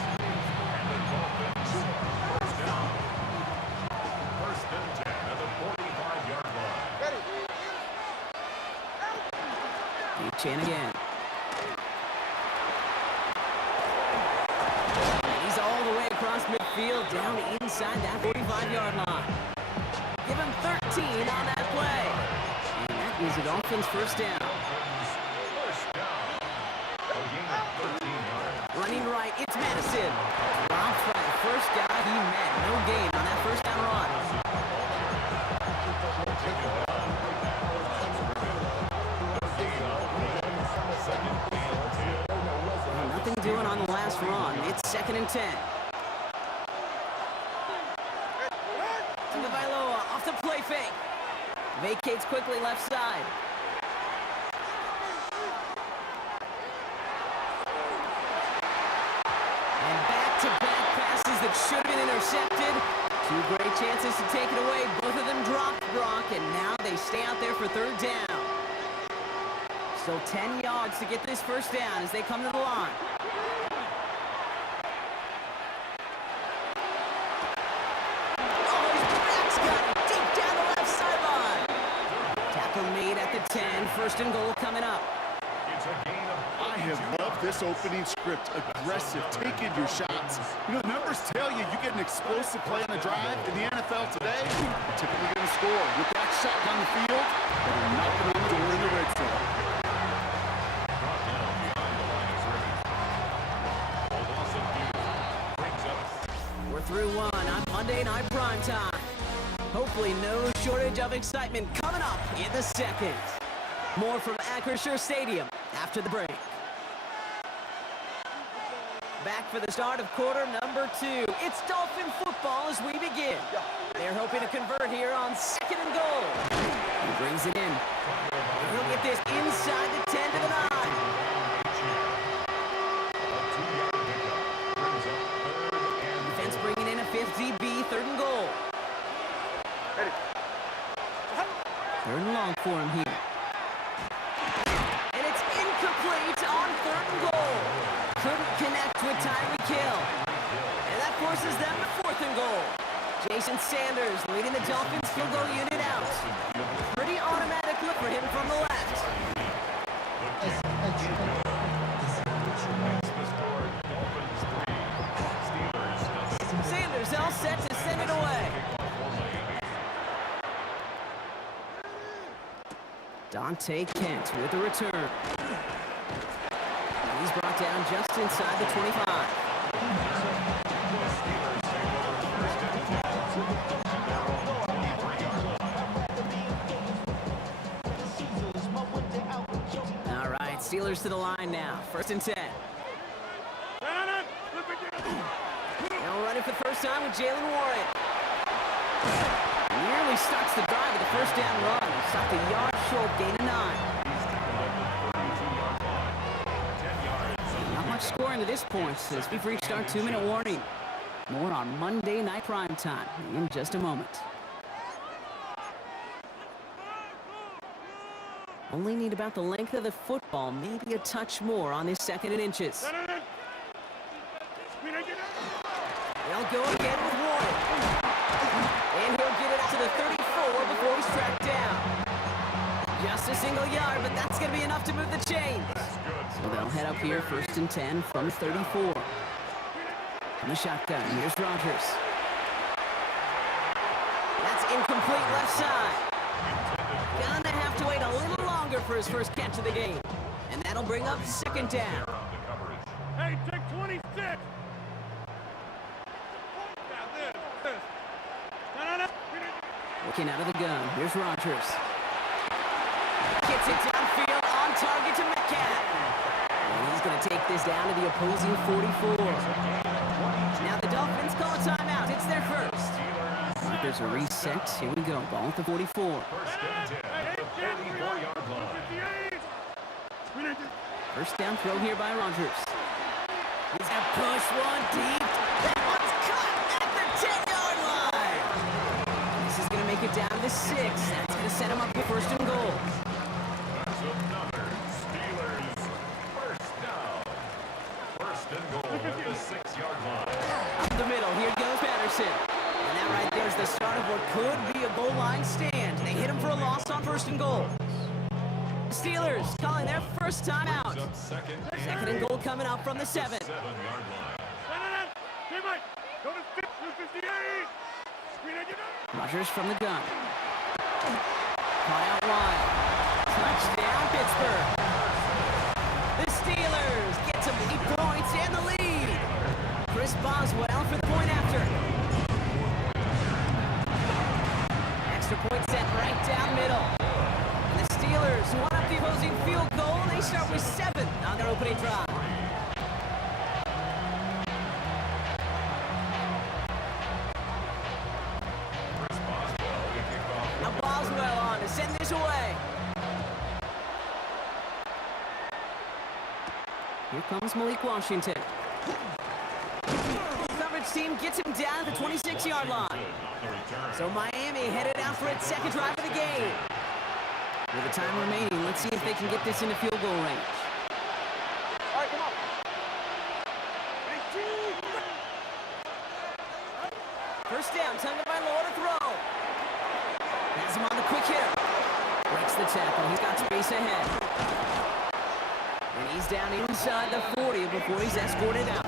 And the Dolphins, first down. First and 10 at the 45-yard line. Chan again. And he's all the way across midfield, down inside that 45-yard line. Give him 13 on that play. And that is the Dolphins' first down. First down. A gain of 13 yards. Running right, it's Madison. Drops for the first down he met. No gain on that first down run. Well, nothing doing on the last run. It's second and 10. Tagovailoa off the play fake. Vacates quickly left side. And back-to-back passes that should have been intercepted. Two great chances to take it away. Both of them dropped, Brock, and now they stay out there for third down. So 10 yards to get this first down as they come to the line. Oh, his back's got it deep down the left sideline. Tackle made at the 10. First and goal coming up. It's a gain of I have loved this opening script. Aggressive, taking your shots. You know, the numbers tell you you get an explosive play on the drive. In the NFL today, you're typically going to score. With that shot down the field, they're knocking on the door in the red zone. brought down behind the line of scrimmage. A loss of few brings up We're through one on Monday Night Primetime. Hopefully no shortage of excitement coming up in the second. More from Acrisure Stadium after the break. Back for the start of quarter number 2. It's Dolphin football as we begin. They're hoping to convert here on second and goal. He brings it in. He'll get this inside the 10 to the 9. Defense bringing in a 5th DB, third and goal. Third and long for him here. And it's incomplete on third and goal. Couldn't connect with Tyreek Hill. And that forces them to fourth and goal. Jason Sanders leading the Dolphins field goal unit out. Pretty automatic look for him from the left. Sanders all set to send it away. Dante Kent with the return. He's brought down just inside the 25. All right, Steelers to the line now. First and 10. Now running for the first time with Jalen Warren. Nearly starts the drive with the first down run. Stopped a yard short, gain of 9. Not much scoring to this point since we've reached our 2-minute warning. More on Monday Night Primetime in just a moment. Only need about the length of the football, maybe a touch more on this second and inches. They'll go again with Warren. And he'll get it up to the 34 before he's tracked down. Just a single yard, but that's going to be enough to move the chains. So they'll head up here first and 10 from 34. From the shotgun, here's Rodgers. That's incomplete left side. Gonna have to wait a little longer for his first catch of the game. And that'll bring up second down. Hey, take 26. Looking out of the gun, here's Rodgers. Gets it downfield, on target to Metcalf. And he's going to take this down to the opposing 44. Now the Dolphins call a timeout. It's their first. Markers are reset. Here we go. Ball at the 44. first and 10 at the 44-yard line. First down throw here by Rodgers. He's going to push one deep. That one's caught at the 10-yard line. This is it down to the 6. That's going to set him up for first and goal. That's another Steelers first down. First and goal at the 6-yard line. Up the middle, here goes Patterson. And that right there is the start of what could be a goal line stand. They hit him for a loss on first and goal. Steelers calling their first time out. Brings up second Second and goal coming up from the 7. 7-yard line. Teammate, go to 58. Rodgers from the gun. Caught out wide. Touchdown, Pittsburgh. The Steelers get some 8 points and the lead. Chris Boswell for the point after. Extra point set right down middle. And the Steelers won up the opposing field goal. They start with 7 on their opening drive. Chris Boswell will kick off. Now Boswell on to send this away. Here comes Malik Washington. Coverage team gets him down at the 26-yard line. On the return. So Miami headed out for its second drive of the game. With the time remaining, let's see if they can get this into field goal range. All right, come on. First down, Tagovailoa to throw. Has him on the quick hitter. Breaks the tackle. He's got space ahead. And he's down inside the 40 before he's escorted out.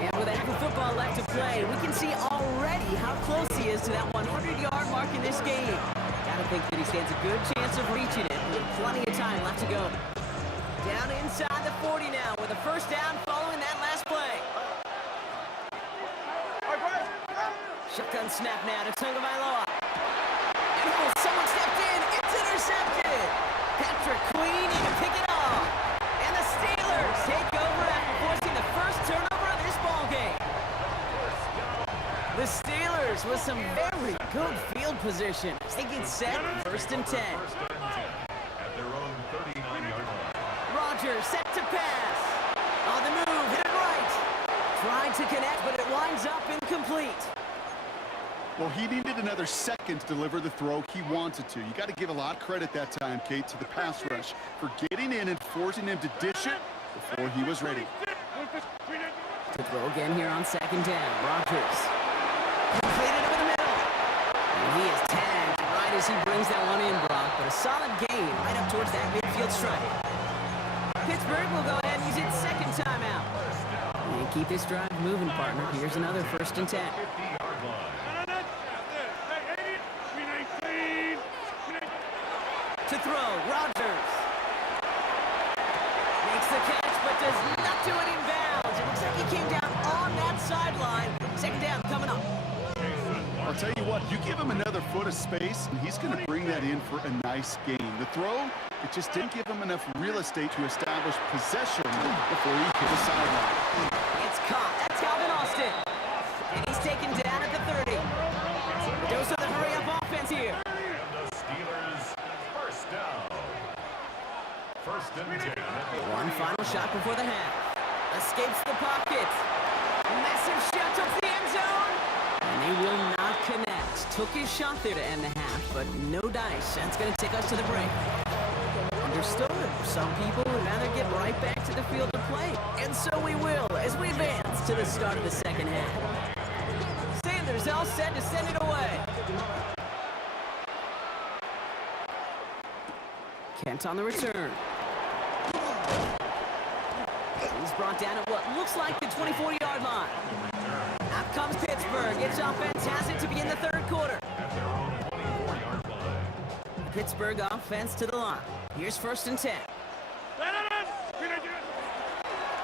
And with a half of football left to play, we can see already how close he is to that 100-yard mark in this game. Gotta think that he stands a good chance of reaching it with plenty of time left to go. Down inside the 40 now with a first down following that last play. Shotgun snap now to Tagovailoa. And oh, someone stepped in. It's intercepted. Patrick Queen even pick it off. And the Steelers take over after forcing the first turnover of this ballgame. The Steelers with some very good field position as they get set first and 10. First and 10 at their own 39-yard line. Rodgers set to pass. On the move, hit it right. Tried to connect, but it winds up incomplete. Well, he needed another second to deliver the throw he wanted to. You got to give a lot of credit that time, Kate, to the pass rush for getting in and forcing him to dish it before he was ready. To throw again here on second down. Rodgers. Completed over the middle. And he is tagged right as he brings that one in, Brock. But a solid gain right up towards that midfield stripe. Pittsburgh will go ahead and use its second timeout. And keep this drive moving, partner. Here's another first and 10. 50-yard line. To throw, Rodgers. Makes the catch, but does not do it in bounds. It looks like he came down on that sideline. Second down coming up. I'll tell you what, you give him another foot of space, and he's going to bring that in for a nice gain. The throw, it just didn't give him enough real estate to establish possession before he hit the sideline. It's caught. That's Calvin Austin. And he's taken down at the 30. A dose of the hurry-up offense here. And the Steelers first down. First and 10 at the One final shot before the half. Escapes the pocket. Massive shot to the end zone. And they will not connect. Took his shot there to end the half, but no dice. That's going to take us to the break. Understood. Some people would rather get right back to the field to play. And so we will as we advance to the start of the second half. Sanders all set to send it away. Kent on the return. He's brought down at what looks like the 24-yard line. Out comes Pittsburgh. Its offense has it to begin the third quarter. at their own 24-yard line. Pittsburgh offense to the line. Here's first and 10.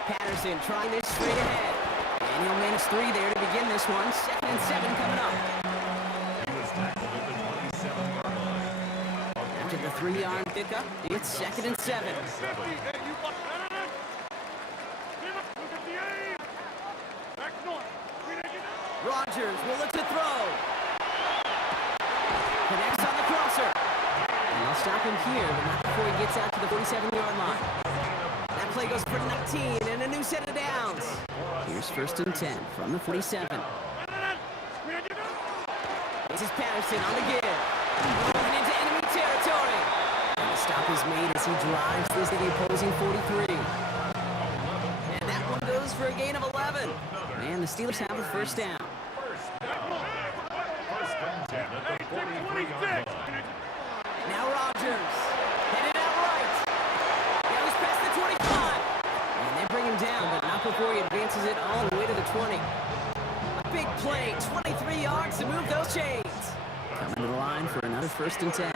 Patterson trying this straight ahead. And he'll manage 3 there to begin this one. Second and 7 coming up. He was tackled at the 27-yard line. After the 3-yard pickup, it's second and 7. Rodgers will look to throw. Connects on the crosser. And they'll stop him here, but not before he gets out to the 47-yard line. That play goes for 19 and a new set of downs. Here's first and 10 from the 47. This is Patterson on the give. Rolling into enemy territory. And the stop is made as he drives this to the opposing 43. And that one goes for a gain of 11. And the Steelers have a first down. First and 10 at the 43-yard line. Now Rodgers. Headed out right. Goes past the 25. And they bring him down, but not before he advances it all the way to the 20. A big play, 23 yards to move those chains. Coming to the line for another first and 10.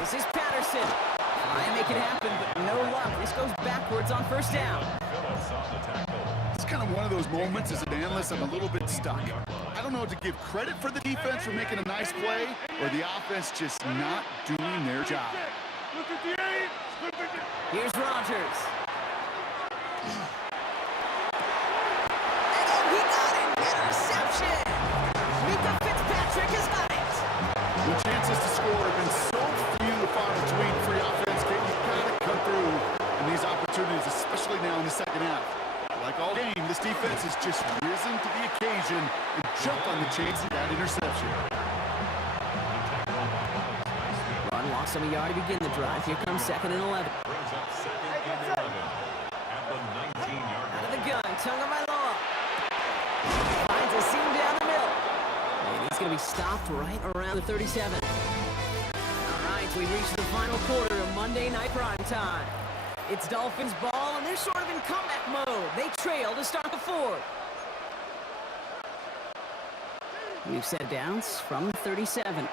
This is Patterson. Trying to make it happen, but no luck. This goes backwards on first down. Phillips on the tackle. It's kind of one of those moments as an analyst I'm a little bit stuck. I don't know if to give credit for the defense for making a nice play or the offense just not doing their job. Look at the eight. Look at the... Here's Rodgers. And he got it! Interception! Mika Fitzpatrick has got it! The chances to score have been so few and far between for your offense. You've got to come through in these opportunities, especially now in the second half. Like all game, this defense has just risen to the occasion and jumped on the chance of that interception. Run lost some yard to begin the drive. Here comes second and 11. Brings up second and 11 at the 19-yard Out of line. the gun, Tagovailoa. Finds a seam down the middle. And he's going to be stopped right around the 37. All right, we've reached the final quarter of Monday Night Prime Time. It's Dolphins ball, and they're sort of in comeback mode. They trail to start the fourth. We've set downs from 37.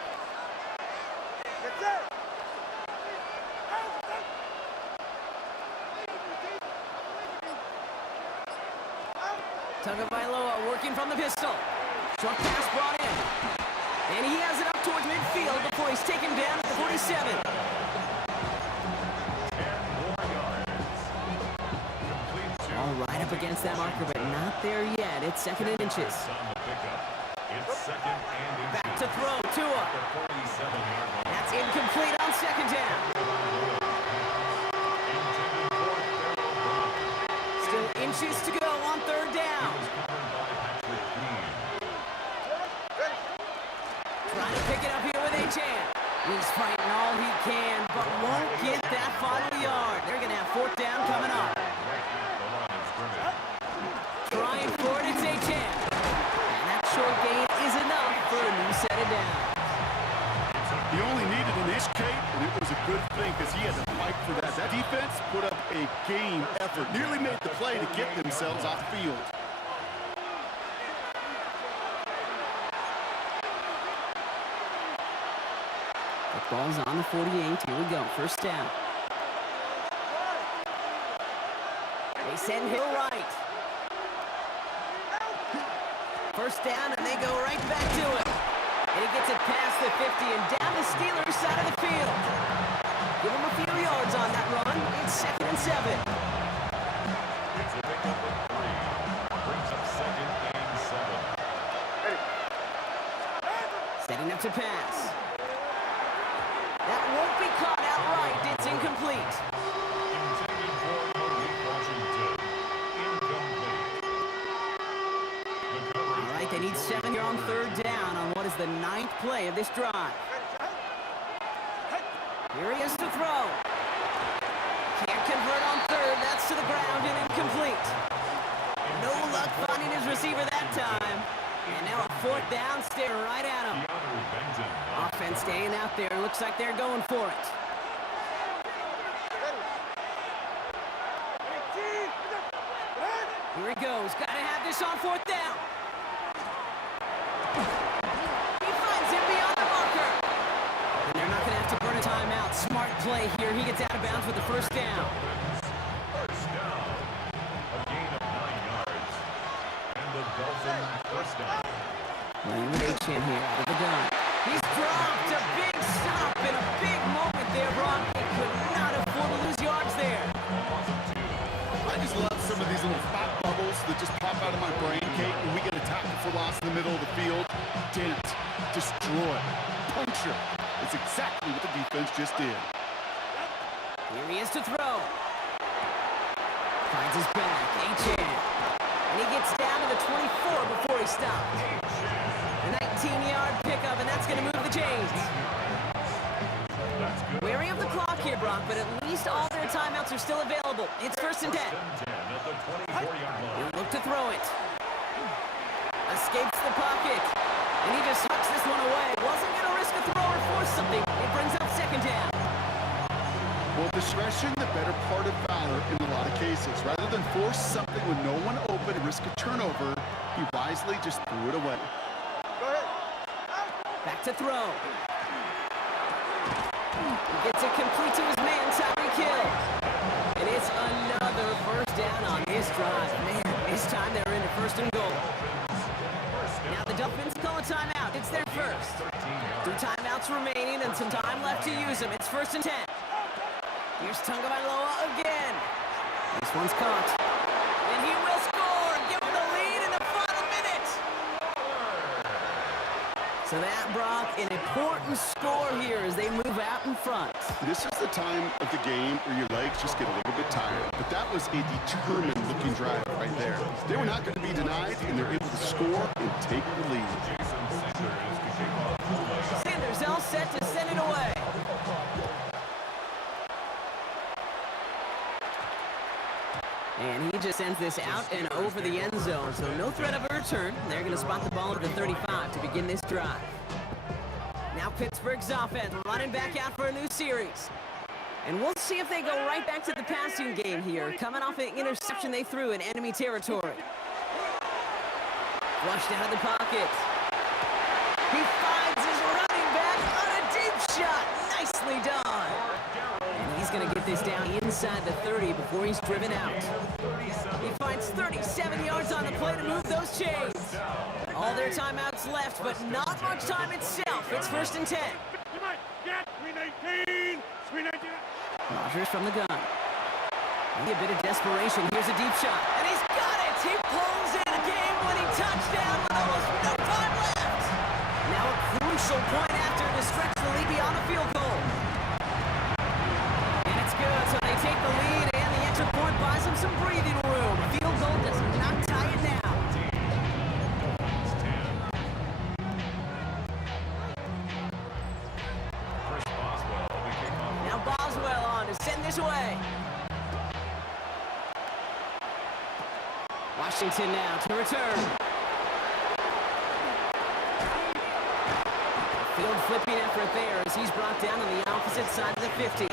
Tagovailoa working from the pistol. Short pass brought in. And he has it up towards midfield before he's taken down at the 47. 10 more yards. Complete to All right up against that marker, but not there yet. It's second and inches. on the pickup. It's second and inches. Back to throw, Tua. The 47-yard line. That's incomplete on second down. Intended for Pharaoh Brown. Still inches to go on third down. Was covered by Patrick Queen. Trying to pick it up here with Achan. He's fighting all he can, but won't get that final yard. They're going to have fourth down coming up. Right at the line of scrimmage. Trying for it, it's Achan. And that short gain is enough for a new set of downs. He only needed an inch, Kate, and it was a good thing because he had to fight for that. That defense put up a game effort, nearly made the play to get themselves off field. The ball's on the 48. Here we go. First down. They send Hill right. First down, and they go right back to it. And he gets it past the 50 and down the Steelers side of the field. Give him a few yards on that run. It's second and 7. It's a pickup of 3. Brings up second and 7. Setting up to pass. That won't be caught outright. It's incomplete. Intended for Malik Washington. Incomplete. The coverage. All right, they need 7 here on third down on what is the 9th play of this drive. Here he is to throw. Can't convert on third. That's to the ground and incomplete. No luck finding his receiver that time. And now a fourth down, staring right at him. DeAndre Benton. Offense staying out there. Looks like they're going for it. Here he goes. Got to have this on fourth down. He finds him beyond the marker. And they're not going to have to burn a timeout. Smart play here. He gets out of bounds with the first down. First down. A gain of 9 yards. And the Dolphins first down. Playing with Achan here out of the gun. He's dropped a big stop in a big moment there, Brock. He could not afford to lose yards there. I just love some of these little thought bubbles that just pop out of my brain, Kate, when we get a tackle for loss in the middle of the field. Dent, destroy, puncture. It's exactly what the defense just did. Here he is to throw. Finds his back. Achan. And he gets down to the 24 before he stopped. A 19-yard pickup, and that's going to move the chains. Wary of the clock here, Brock, but at least all their timeouts are still available. It's 1st and 10. He'll look to throw it. Escapes the pocket. And he just hucks this one away. Wasn't going to risk a throw or force something. It brings up 2nd down. Well, discretion, the better part of valor in a lot of cases. Rather than force something with no one open and risk a turnover, he wisely just threw it away. Back to throw. He gets it complete to his man, Tyreek Hill. And it's another 1st down on this drive. Man, this time they're into 1st and goal. Now the Dolphins call a timeout. It's their first. 2 timeouts remaining and some time left to use them. It's 1st and 10. Here's Tagovailoa again. This one's caught. And he will score. Give him the lead in the final minute. So that, Brock, an important score here as they move out in front. This is the time of the game where your legs just get a little bit tired. But that was a determined-looking drive right there. They were not going to be denied, and they're able to score and take the lead. Sanders all set to send it away. And he just sends this out and over the end zone, so no threat of a return. They're going to spot the ball at the 35 to begin this drive. Now Pittsburgh's offense running back out for a new series. And we'll see if they go right back to the passing game here, coming off an interception they threw in enemy territory. Flushed out of the pocket. He finds his running back on a deep shot. Nicely done. And he's going to get this down inside the 30 before he's driven out. He finds 37 yards on the play to move those chains. All their timeouts left, but not much time itself. It's 1st and 10. Get 319. 319. Rodgers from the gun. A bit of desperation. Here's a deep shot. And he's got it. He pulls in a game-winning touchdown with almost no time left. Now a crucial point after to stretch the lead beyond the field goal. And it's good. So they take the lead, and the extra point buys them some breathing room. A field goal does not tie it now. Now Boswell on to send this away. Washington now to return. Field flipping effort there as he's brought down on the opposite side of the 50.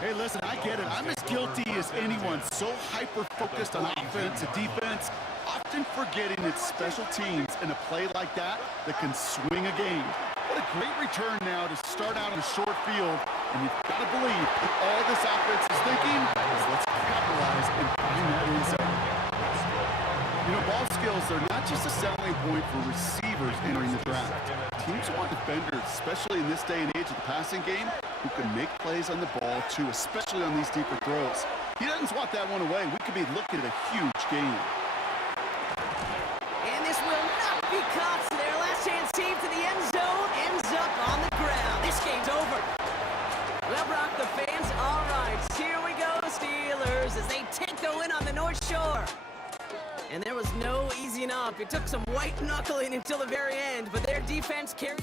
Hey, listen, I get it. I'm as guilty as anyone. So hyper-focused on offense and defense, often forgetting it's special teams in a play like that can swing a game. What a great return now to start out in a short field. And you've got to believe that all this offense is thinking is let's capitalize and find that end zone. You know, ball skills are not just a selling point for receivers entering the draft. Teams want defenders, especially in this day and age of the passing game, who can make plays on the ball too, especially on these deeper throws. He doesn't swat that one away. We could be looking at a huge game. And this will not be caught. So their last chance team to the end zone ends up on the ground. This game's over. Well, Brock, the fans, all right. Here we go, Steelers, as they take the win on the North Shore. And there was no easing up. It took some white knuckling until the very end, but their defense carried.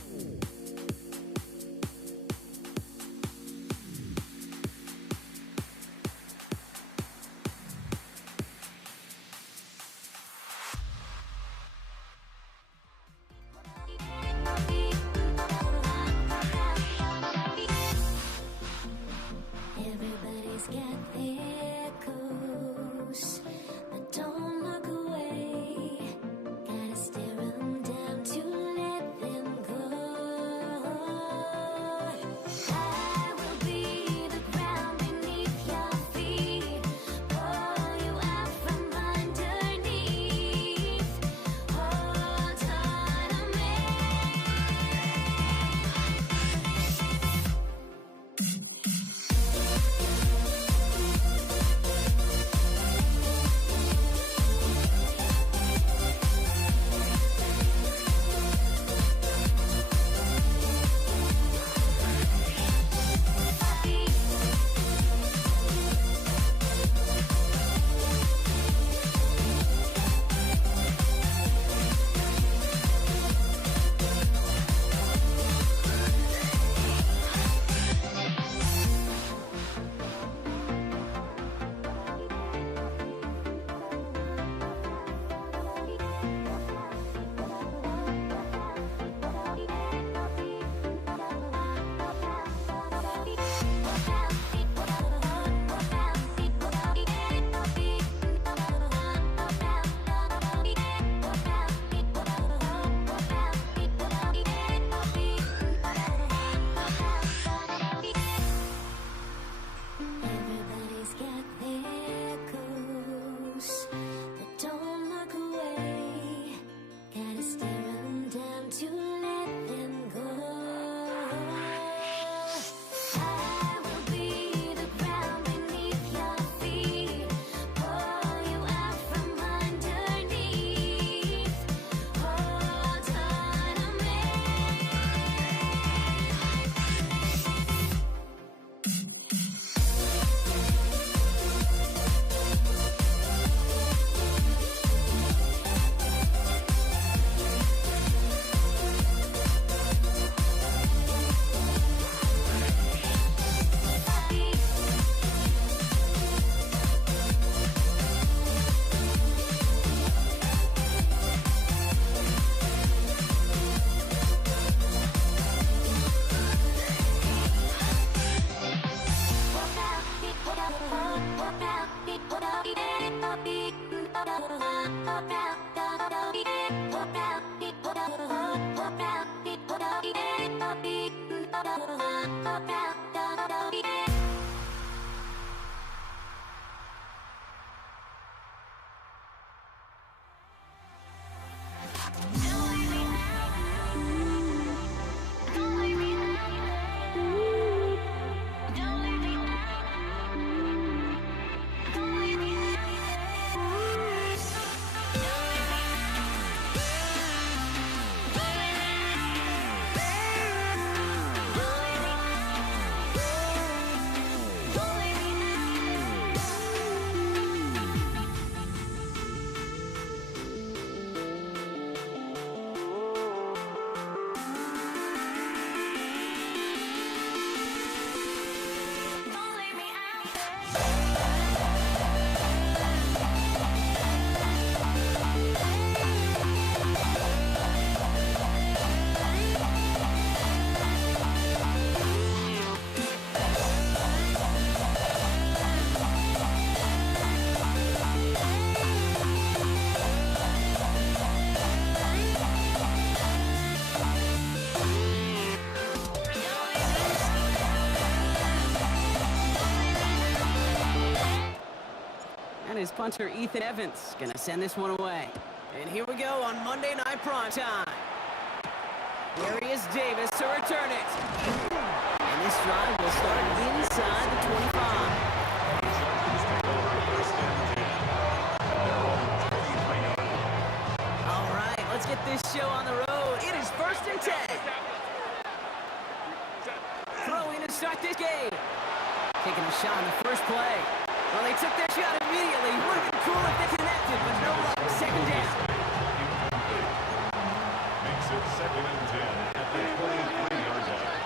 Everybody's got their goals, but don't look away. Gotta stare 'em down to let them go. And his punter, Ethan Evans, gonna send this one away. And here we go on Monday Night Primetime. Here he is, Davis, to return it. And this drive will start inside the 25. All right, let's get this show on the road. It is 1st and 10. Throwing to start this game. Taking a shot on the first play. Well, they took their shot immediately. Would have been cool if they connected, but no luck. 2nd down. Makes it 2nd and 10 at the 23-yard line.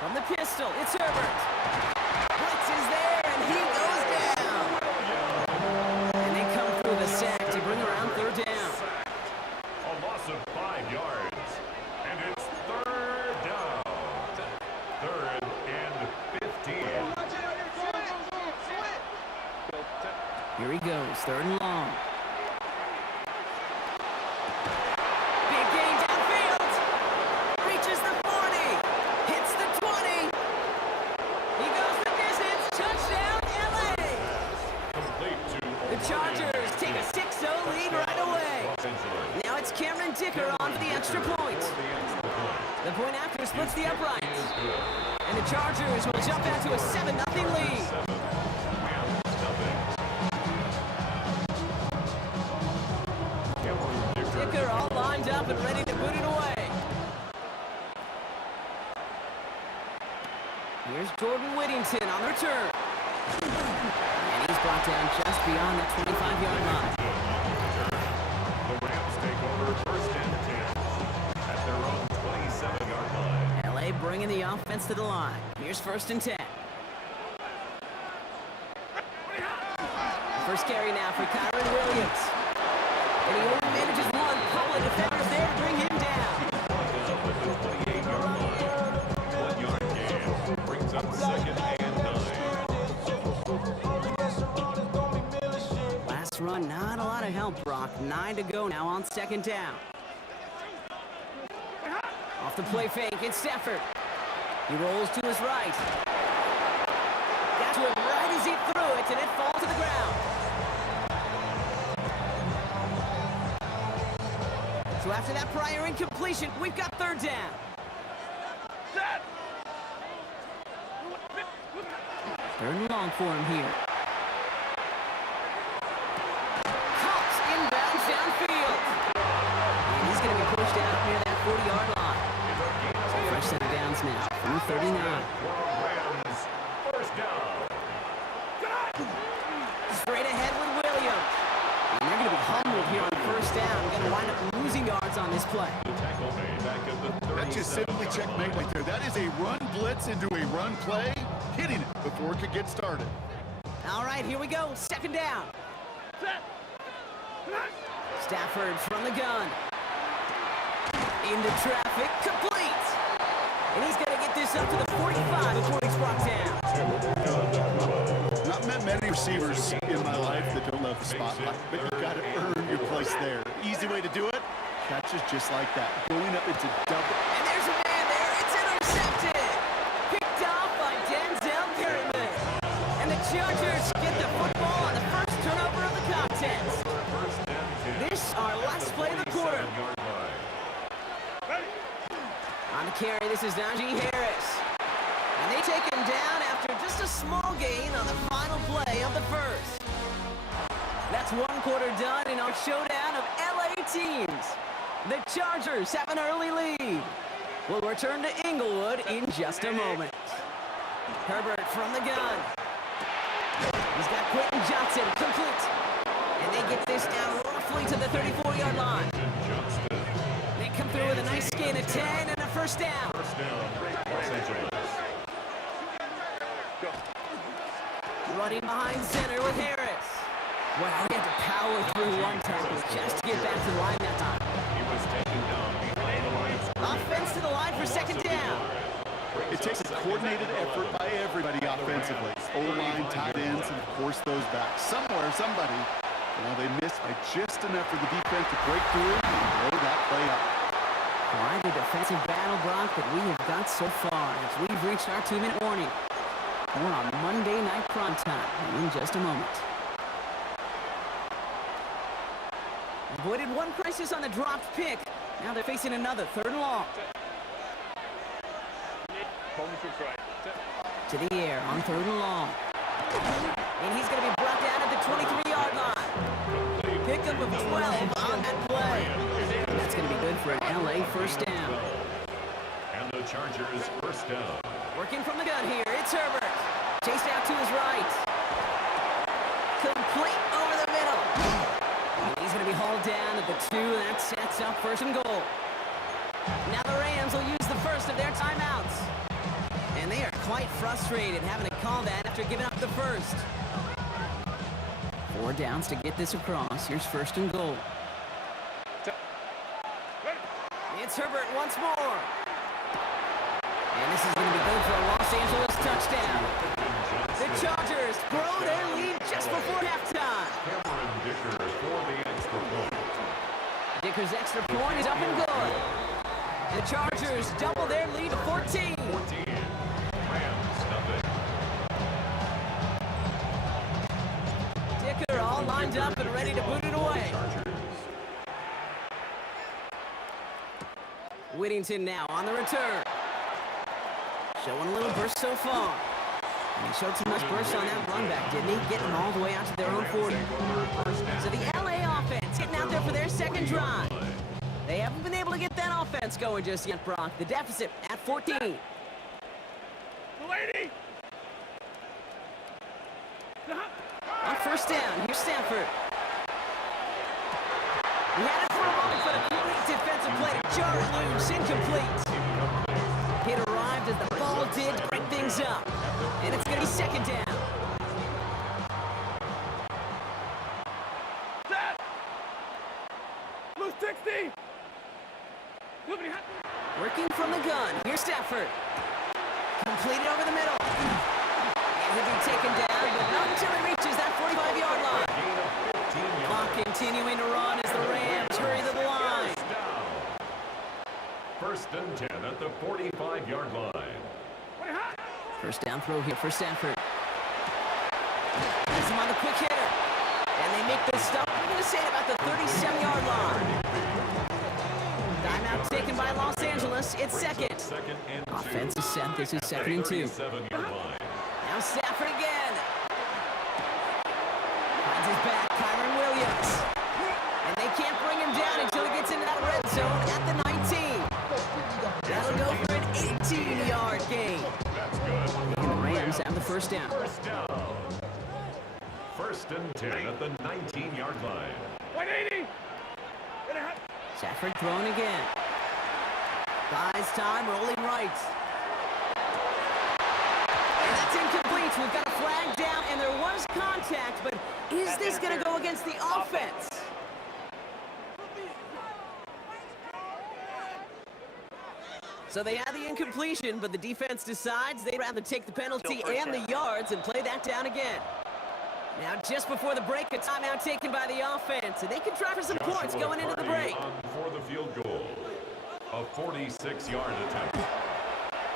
From the pistol, it's Herbert. Blitz is there, and he goes down. And they come through the sack to bring around 3rd down. A loss of 5 yards. And it's 3rd down. 3rd and 15. Here he goes, 3rd and long. Big gain downfield. Reaches the 40. Hits the 20. He goes the distance. Touchdown, LA. Complete to The Chargers take a 6-0 lead right away. Now it's Cameron Dicker on for the extra point. The point after splits the uprights. And the Chargers will jump out to a 7-0 lead. Dicker all lined up and ready to boot it away. Here's Jordan Whittington on the return. And he's brought down just beyond the 25-yard line. The Rams take over 1st and 10 at their own 27-yard line. LA bringing the offense to the line. Here's 1st and 10. First carry now for Kyron Williams. And he only manages one. Couple of defenders there to bring him down. With the 28-yard line. 1-yard gain brings up 2nd and 9. Last run, not a lot of help, Brock. 9 to go now on 2nd down. Off the play fake, it's Stafford. He rolls to his right. Got to him right as he threw it, and it falls to the ground. So after that prior incompletion, we've got 3rd down. 3rd and long for him here. Hops inbounds downfield. And he's going to be pushed out near that 40-yard line. So fresh set of downs now from 39. Rams, 1st down. Straight ahead with Williams. And they're going to be humbled here on 1st down. Going to wind up losing yards on this play. The tackle made back at the 37. That just simply checkmate right there. That is a run blitz into a run play, hitting it before it could get started. All right, here we go. 2nd down. Stafford from the gun. Into traffic, complete. And he's going to get this up to the 45 before he's brought down. Not met many receivers in my life that don't love the spotlight, but you got to earn your place there. Easy way to do it, catches just like that. Going up into double. And there's a play of the quarter. 47-yard line. On the carry, this is Najee Harris. And they take him down after just a small gain on the final play of the first. That's one quarter done in our showdown of LA teams. The Chargers have an early lead. We'll return to Inglewood in just a moment. Herbert from the gun. He's got Quentin Johnson complete. And they get this down roughly to the 34-yard line. Johnston. They come through with a nice gain of 10 and a first down. First down, Los Angeles. Running behind center with Harris. Wow, he had to power through one tackle just to get back to the line that time. He was taken down behind the line. Offense to the line for second down. It takes a coordinated effort by everybody offensively. O-line, tight ends, and of course those backs. Somewhere, somebody, they missed by just enough for the defense to break through and blow that play up. Quite the defensive battle, Brock, that we have got so far as we've reached our 2-minute warning. More on Monday Night Primetime in just a moment. Avoided one crisis on the dropped pick. Now they're facing another 3rd and long. To the air on 3rd and long. And he's going to be brought down at the 23-yard line. Pickup of 12 on that play. And that's going to be good for an LA first down. And the Chargers first down. Working from the gun here, it's Herbert. Chased out to his right. Complete over the middle. And he's going to be hauled down at the 2, and that sets up 1st and goal. Now the Rams will use the first of their timeouts. And they are quite frustrated having to call that after giving up the first. 4 downs to get this across. Here's 1st and goal. It's Herbert once more. And this is going to be good for a Los Angeles touchdown. The Chargers grow their lead just before halftime. Cameron Dicker for the extra point. Dicker's extra point is up and good. The Chargers double their lead to 14. 14. Rams, nothing. Dicker all lined up and ready to boot it away. Whittington now on the return. Showing a little burst so far. And he showed some nice burst on that run back, didn't he? Getting all the way out to their own 40. So the LA offense hitting out there for their second drive. They haven't been able to get that offense going just yet, Brock. The deficit at 14. Lady! On 1st down, here's Stafford. He had it for a moment, but a complete defensive play to jar it loose. Incomplete. It arrived as the ball did to break things up. And it's going to be 2nd down. Set! Lose 60! Working from the gun. Here's Stafford. Completed over the middle. And he'll be taken down, but not until he reaches that 45-yard line. Gain of 15 yards. Clock continuing to run as the Rams hurry to the line. First and 10 at the 45-yard line. 1st down throw here for Stafford. Has him on the quick hitter. And they make this stop. I'm going to say it about the 37-yard line. Timeout taken by Los Angeles. It's second. Second and 2. Offense is set. This is 2nd and 2. 37-yard line. Now Stafford again. Finds his back, Kyron Williams. And they can't bring him down until he gets into that red zone at the 19. That'll go for an 18-yard gain. That's good. And the Rams have the 1st down. First down. First and 10 at the 19-yard line. 180! Stafford throwing again. Buys time, rolling right. And that's incomplete. We've got a flag down, and there was contact, but is this going to go against the offense? So they have the incompletion, but the defense decides they'd rather take the penalty and the yards and play that down again. Now, just before the break, a timeout taken by the offense, and they can try for some points going into the break. On for the field goal. A 46-yard attempt.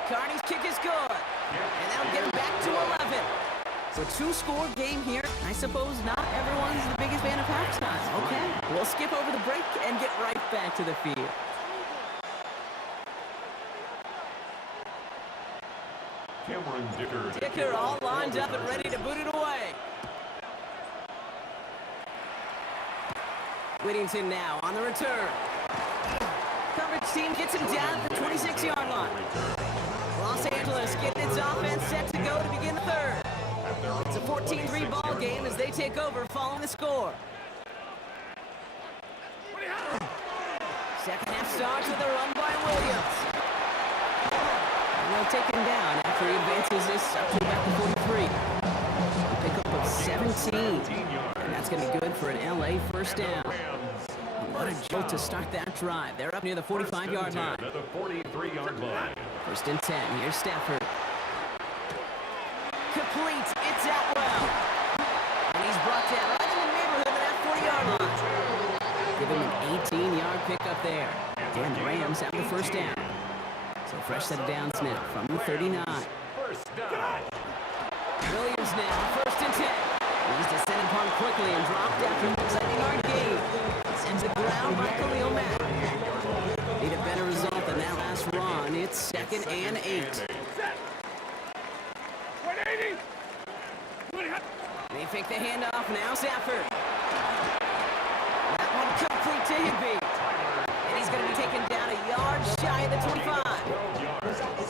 Carney's kick is good, and that'll get him back to 11. So 2-score game here. I suppose not everyone's the biggest fan of halftime. Okay, we'll skip over the break and get right back to the field. Cameron Dicker. Dicker all lined up and ready to boot it away. Whittington now on the return. Coverage team gets him down at the 26-yard line. Los Angeles getting its offense set to go to begin the third. It's a 14-3 ball game as they take over following the score. Second half starts with a run by Williams. And they'll take him down after he advances this up to about the 43. A pickup of 17. And that's going to be good for an LA first down. What a jolt to start that drive. They're up near the 45-yard line. At the 43-yard line. First and 10. Here's Stafford. Complete. It's Atwell. And he's brought down right in the neighborhood of that 40-yard line. Give him an 18-yard pickup there. And the Rams have the first down. So fresh set of downs now from the 39. First down. Williams now, first and 10. He's descended upon quickly and dropped after an exciting yard gain. Sends the ground by Khalil Mack. Need a better result than that last run. It's second and 8. They fake the handoff now, Stafford. That one complete to Higbee. And he's going to be taken down a yard shy of the 25.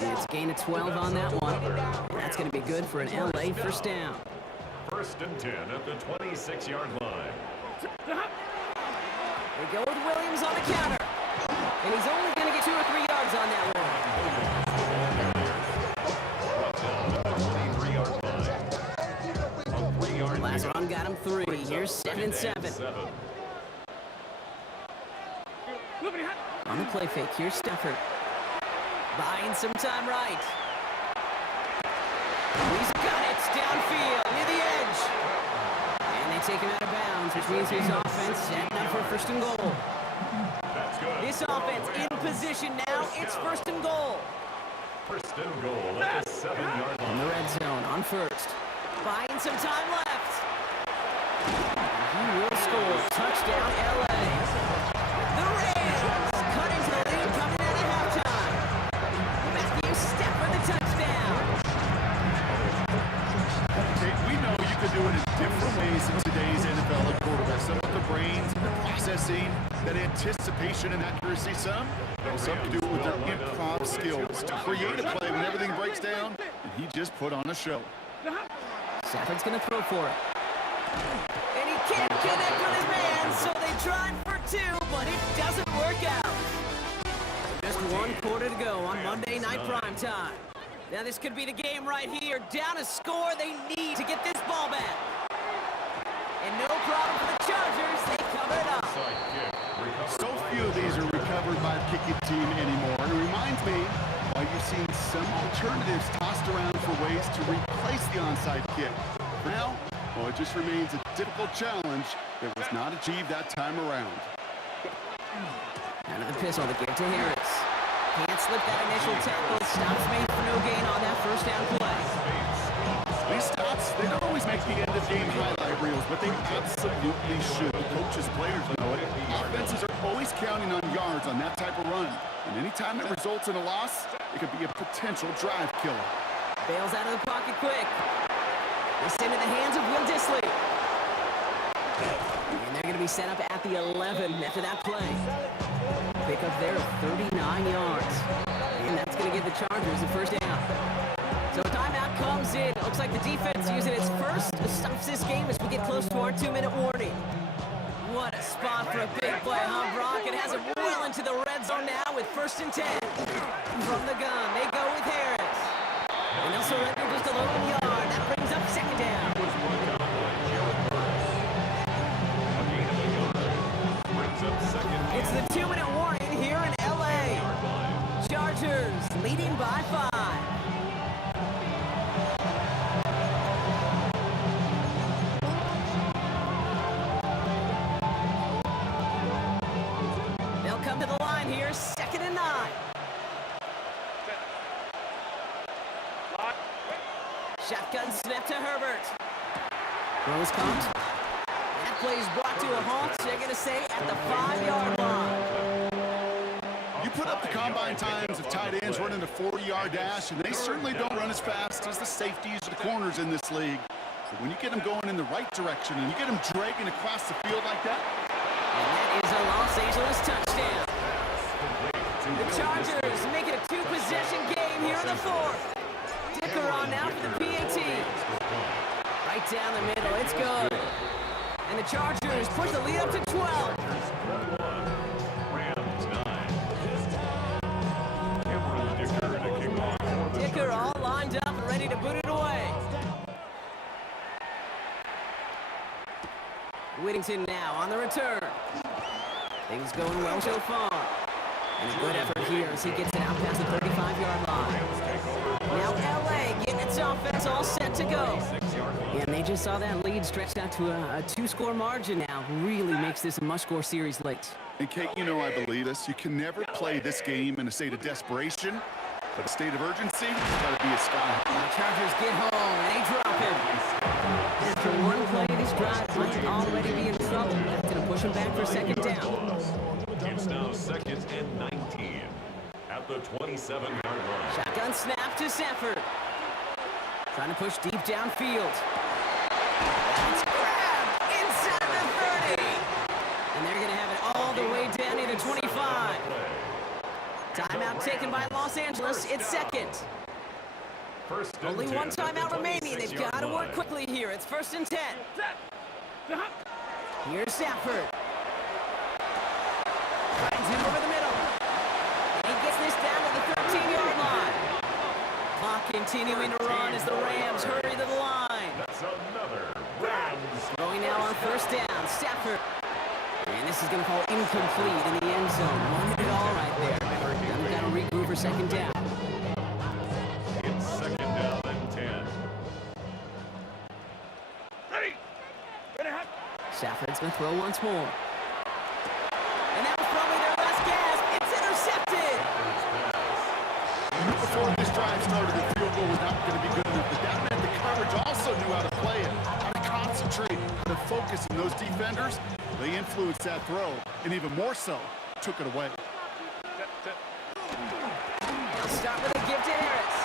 And it's gain of 12 on that one. And that's going to be good for an LA first down. First and 10 at the 26-yard line. They go with Williams on the counter. And he's only going to get 2 or 3 yards on that one. Last run got him 3. Here's 2nd and 7. On the play fake, here's Stafford. Buying some time right. He's got it downfield near the edge. And they take him out of bounds, which means his offense setting up for first and goal. This offense in position now. It's first and goal. First and goal at the 7-yard In line. the red zone on first. Buying some time left. He will score. Touchdown, LA. The Rams cut into the lead coming out of halftime. Matthew Stafford the touchdown. Okay, we know you can do it in different ways in today's NFL at quarterback. Some with the brains, the processing, that anticipation and accuracy. Some can do it with their improv skills to create a play when everything breaks down. And he just put on a show. Stafford's going to throw for it. And he can't connect with his man, so they tried for 2, but it doesn't work out. Just 1 quarter to go on Monday Night Primetime. Now this could be the game right here. Down a score, they need to get this ball back. And no problem for the Chargers. They cover it up. So few of these are recovered by the kicking team anymore. It reminds me why you've seen some alternatives tossed around for ways to replace the onside kick. For now, well, it just remains a difficult challenge that was not achieved that time around. Out of the pistol, they give to Harris. Can't slip that initial tackle. Stops made for no gain on that first down play. These stops, they don't always make the end-of-game highlight reels, but they absolutely should. The coaches, players know it. Offenses are always counting on yards on that type of run. And anytime it results in a loss, it could be a potential drive killer. Bails out of the pocket quick. They send it in the hands of Will Dissly. And they're going to be set up at the 11 after that play. Pick up there of 39 yards. And that's going to give the Chargers the first down. So timeout comes in. It looks like the defense using its first stops this game as we get close to our 2-minute warning. What a spot for a big play, huh, Brock? It has it well into the red zone now with first and 10. From the gun, they go with Harris. And they'll surrender just a little yard. That brings up second down. It's the 2-minute warning here in LA. Chargers leading by 5. They'll come to the line here, 2nd and 9. Shotgun snap to Herbert. Rose comes. At that play is brought to a halt. They're going to say at the 5-yard line. You put up the combine times of tight ends running a 40-yard dash, and they certainly don't run as fast as the safeties or the corners in this league. But when you get them going in the right direction and you get them dragging across the field like that, and that is a Los Angeles touchdown. The Chargers make it a 2-possession game here in the 4th. Dicker on now for the PAT. Right down the middle, it's good. And the Chargers push the lead up to 12. Rams 9. Cameron Dicker to kick off. Dicker all lined up and ready to boot it away. Whittington now on the return. Things going well so far. And a good effort here as he gets it out past the 35-yard line. Now LA getting its offense all set to go. Yeah, and they just saw that lead stretched out to a 2-score margin now. Really makes this a must-score series late. and Kate, you know I believe this, you can never play this game in a state of desperation, but a state of urgency, it's got to be a sky. The Chargers get home, and they drop him. After one play, this drive might already be in trouble. That's going to push him back for second down. It's now 2nd and 19 at the 27-yard line. Shotgun snap to Sanford. Trying to push deep downfield. It's grabbed inside the 30. And they're going to have it all the way down near the 25. Timeout taken by Los Angeles. It's second. First and Only 10 one at the timeout remaining. They've 26-yard got to work line. quickly here. It's 1st and 10. Here's Sanford. Finds him over the middle. And he gets this down to the 13-yard line. Clock continuing to run as the Rams hurry to the line. That's another Rams. Throwing now on 1st down. Stafford. And this is going to fall incomplete in the end zone. Wanted it all right there. Now they've got to regroup for 2nd down. It's 2nd down and 10. Stafford's going to throw once more. And that was probably their last gasp. It's intercepted. Before this drive started, the field goal was not going to be good enough, but that meant the coverage also knew how to play it, how to concentrate, how to focus, and those defenders, they influenced that throw, and even more so, took it away. They'll start with a gift to Harris.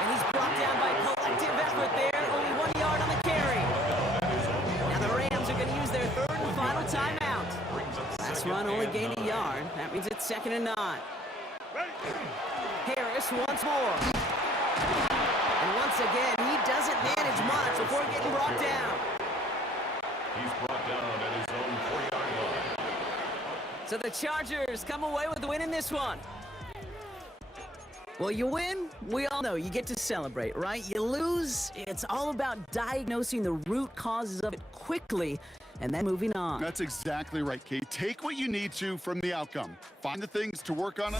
And he's brought down by collective effort there. Only 1 yard on the carry. Now the Rams are going to use their 3rd and final timeout. Last run only gained a yard. That means it's 2nd and 9. Harris once more. And once again, he doesn't manage much before getting brought down. He's brought down at his own 4-yard line. So the Chargers come away with the win in this one. Well, you win, we all know you get to celebrate, right? You lose, it's all about diagnosing the root causes of it quickly and then moving on. That's exactly right, Kate. Take what you need to from the outcome. Find the things to work on.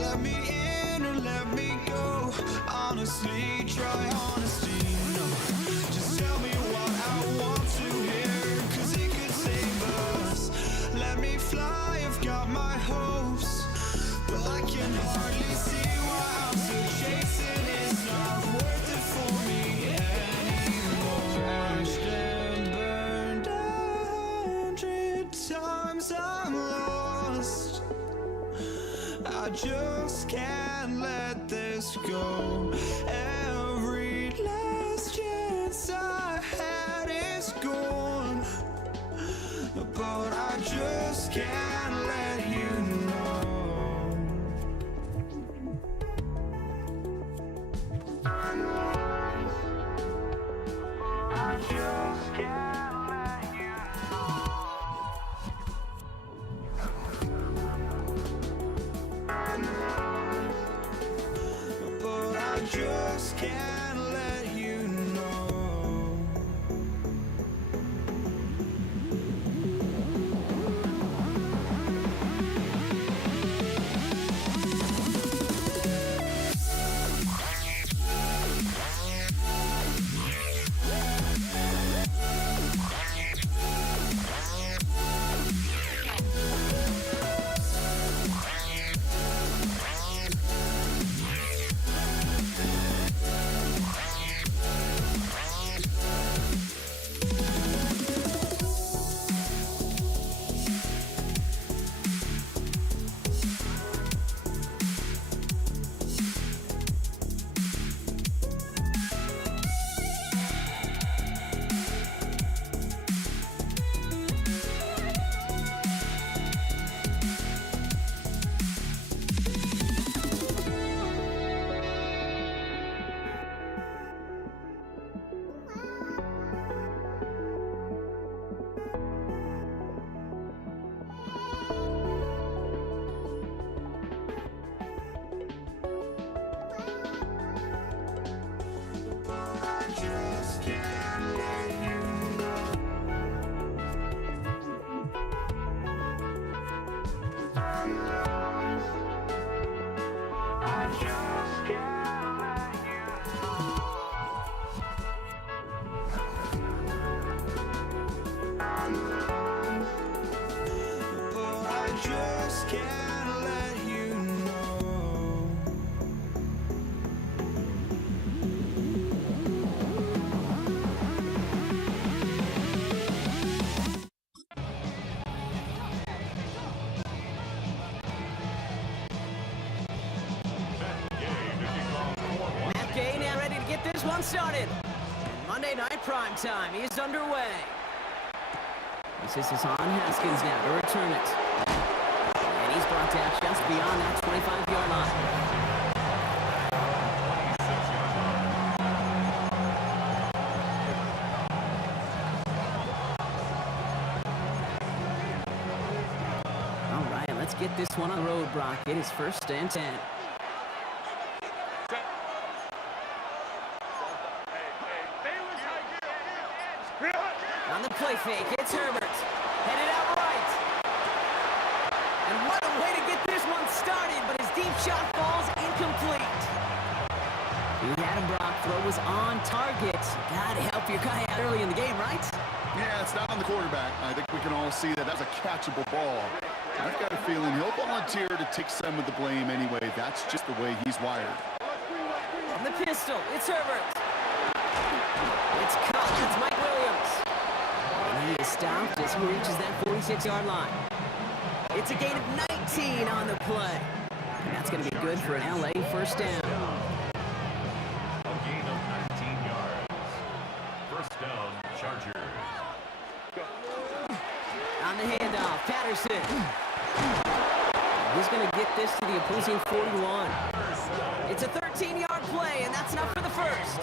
Let me in or let me go. Honestly, try honesty. No, just tell me what I want to hear, 'cause it could save us. Let me fly, I've got my hopes, but I can hardly see why I'm still chasing. It's not worth it for me anymore. Crashed and burned 100 times, I'm lost. I just can't let this go. Every last chance I had is gone. but I just can't let you know. I just can't let you know. But I just can't let you know. Started. Monday Night Prime Time is underway. This is Hassan Haskins now to return it. And he's brought down just beyond that 25-yard line. All right, let's get this one on the road, Brock. It is 1st and 10. On the play fake, it's Herbert. Headed out right. And what a way to get this one started, but his deep shot falls incomplete. He had him, Brock. Throw was on target. Gotta help your guy out early in the game, right? Yeah, it's not on the quarterback. I think we can all see that was a catchable ball. I've got a feeling he'll volunteer to take some of the blame anyway. That's just the way he's wired. On the pistol, it's Herbert. It's caught. It's Mike Williams. And he is stopped as he reaches that 46-yard line. It's a gain of 19 on the play. And that's going to be good for an LA first down. A gain of 19 yards. First down, Chargers. On the handoff, Patterson. He's going to get this to the opposing 41. It's a 13-yard play, and that's enough for the first.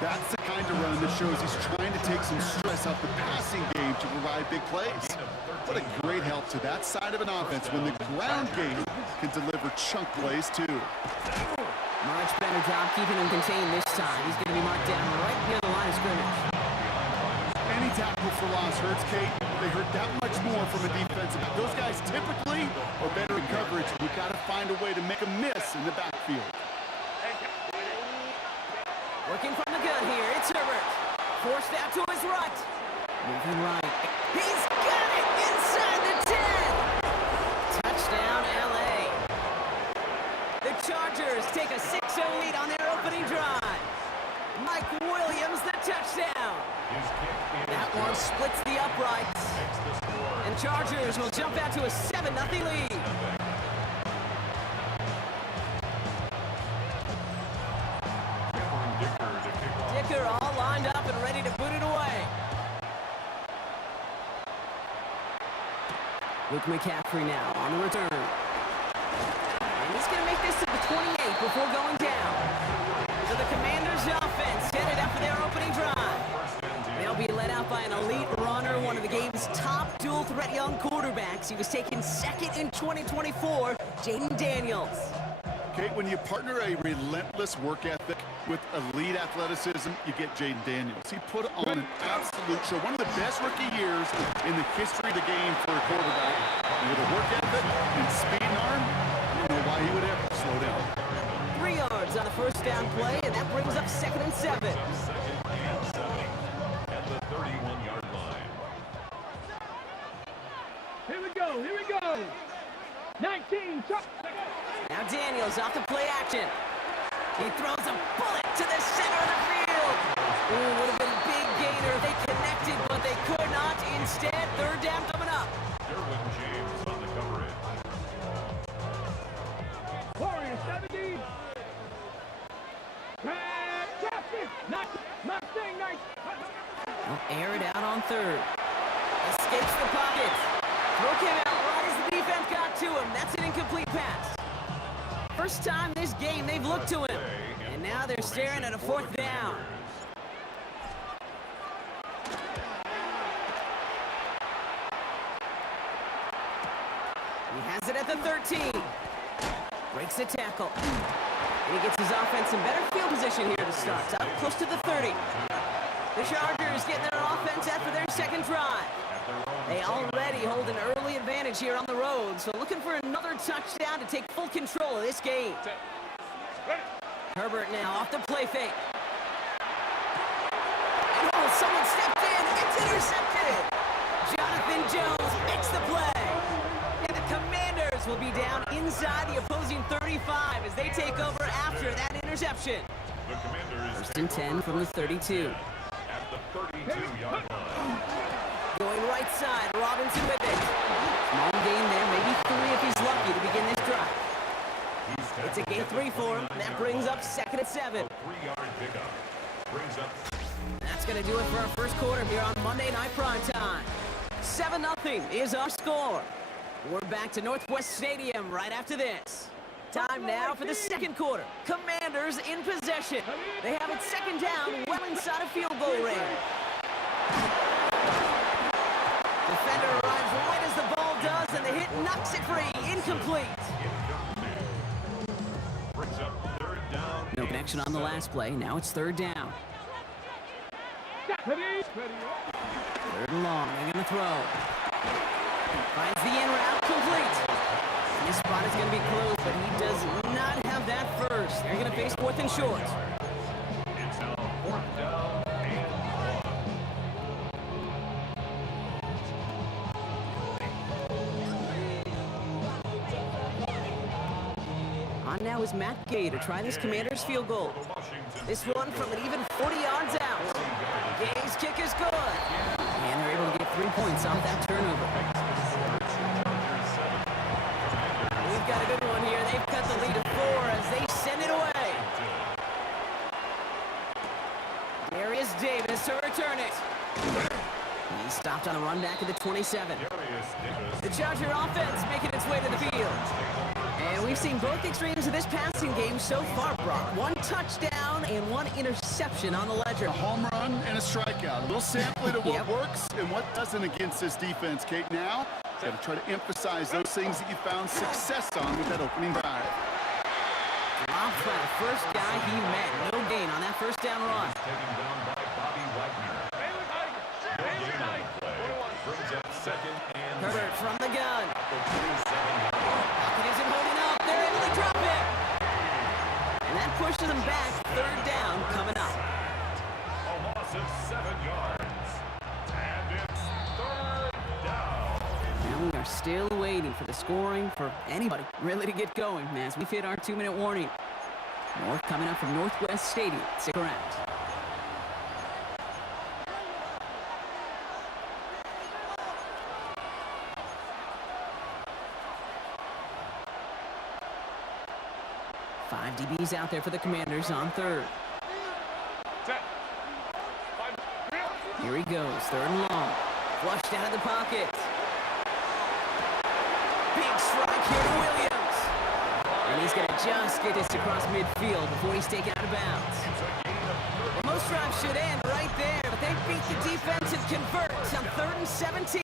That's the kind of run that shows he's trying to take some stress off the passing game to provide big plays. What a great help to that side of an offense when the ground game can deliver chunk plays too. Much better job keeping him contained this time. He's going to be marked down right near the line of scrimmage. Any tackle for loss hurts, Kate. They hurt that much more from a defensive. Those guys typically are better in coverage. We've got to find a way to make a miss in the backfield. Working from the gun here, it's Herbert. Forced out to his right. Moving right. He's got it inside the 10. Touchdown, LA. The Chargers take a 6-0 lead on their opening drive. Mike Williams, the touchdown. That one splits the uprights. And Chargers will jump out to a 7-0 lead. Dicker all lined up and ready to put it away. Luke McCaffrey now on the return. And he's going to make this to the 28 before going down. So the Commanders' offense headed after their opening drive. They'll be led out by an elite runner, one of the game's top dual-threat young quarterbacks. He was taken second in 2024, Jaden Daniels. Kate, when you partner a relentless work ethic with elite athleticism, you get Jaden Daniels. He put on an absolute show. One of the best rookie years in the history of the game for a quarterback. And with a work ethic and speed and arm, I don't know why he would ever slow down. 3 yards on the first down play, and that brings up 2nd and 7. At the 31-yard line. Here we go. Here we go. 19. Now Daniels off the play action. He throws a bullet to the center of the field. Ooh, would have been a big gainer if they connected, but they could not. Instead, 3rd down coming up. Derwin James on the coverage. Warrior 70. Traffic. Mustang 9. Well, air it out on 3rd. Escapes the pocket. Throw came out right as the defense got to him. That's an incomplete pass. First time this game they've looked to him. And now they're staring at a 4th down. He has it at the 13. Breaks the tackle. And he gets his offense in better field position here to start. Up close to the 30. The Chargers getting their offense after their 2nd drive. They already hold an early advantage here on the road, so looking for another touchdown to take full control of this game. Herbert now off the play fake. Oh, someone stepped in. It's intercepted. Jonathan Jones makes the play. And the Commanders will be down inside the opposing 35 as they take over after that interception. The Commanders 1st and 10 from the 32. at the 32-yard line. Going right side, Robinson with it. Small gain there, maybe 3 if he's lucky to begin this drive. It's a gain 3 for him. That brings up 2nd and 7. 3-yard pickup. Brings up That's going to do it for our first quarter here on Monday Night Primetime. 7-0 is our score. We're back to Northwest Stadium right after this. Time now for the 2nd quarter. Commanders in possession. They have it 2nd down, well inside a field goal range. Defender arrives right as the ball does, and the hit knocks it free. Incomplete. brings up 3rd down. No connection on the last play. Now it's 3rd down. 3rd and long. They're going to throw. Finds the in route. Complete. And this spot is going to be closed, but he does not have that first. They're going to face 4th and short. It's now 4th down and 1. On now is Matt Gay to try this Commanders field goal. This one from an even 40 yards out. Gay's kick is good. And they're able to get 3 points off that turnover. We've got a good one here. They've cut the lead to 4 as they send it away. Darius Davis to return it. He stopped on a run back at the 27. The Charger offense making its way to the field. And we've seen both extremes of this passing game so far, Brock. 1 touchdown and 1 interception on the ledger. A home run and a strikeout. A little sampling of what works and what doesn't against this defense, Kate. Now, got to try to emphasize those things that you found success on with that opening drive. Dropped by the first guy he met. No gain on that first down run. Taken down by Bobby Wagner. Brings up 2nd and Herbert from the gun. the 27-yard line. Pocket isn't holding up. They're able to drop it. And that pushes them back. 3rd down coming up. A loss of 7 yards. And it's 3rd down. Now we are still waiting for the scoring for anybody really to get going as we hit our 2-minute warning. More coming up from Northwest Stadium. Stick around. Five DBs out there for the Commanders on 3rd. Here he goes, 3rd and long. Flushed out of the pocket. big strike here to Williams. And he's going to just get this across midfield before he's taken out of bounds. Well, most drives should end right there, but they beat the defense and convert on 3rd and 17.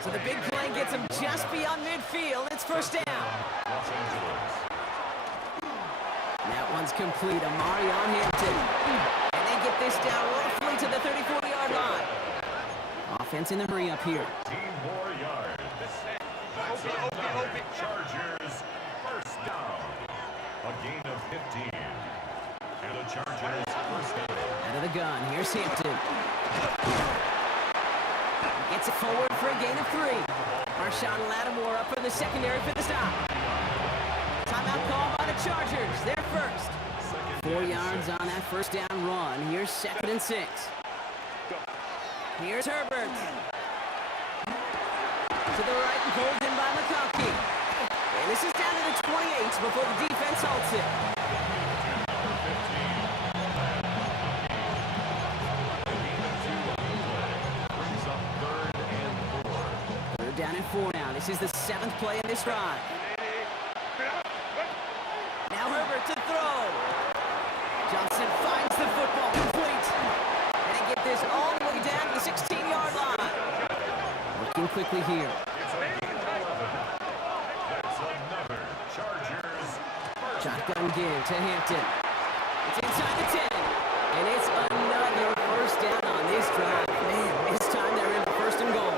So the big play gets him just beyond midfield. It's first down. That one's complete. Amari on Hampton. And they get this down roughly to the 34-yard line. Offense in the hurry up here. 15 more yards. That's another Chargers first down. A gain of 15. And the Chargers first down. Out of the gun. Here's Hampton. Gets it forward for a gain of 3. Marshawn Lattimore up in the secondary for the stop. Timeout call by the Chargers. They're first. 4 yards on that first down run. Here's 2nd and 6. Here's Herbert. To the right and pulled in by McConkey. And this is down to the 28 before the defense halts it. They're down at 4 now. This is the 7th play in this drive. Now Herbert to throw. Johnson finds the football complete. And they get this all the way down to the 16-yard line. Working quickly here. Shotgun give to Hampton. It's inside the 10. And it's another first down on this drive. Man, this time they're in the 1st and goal.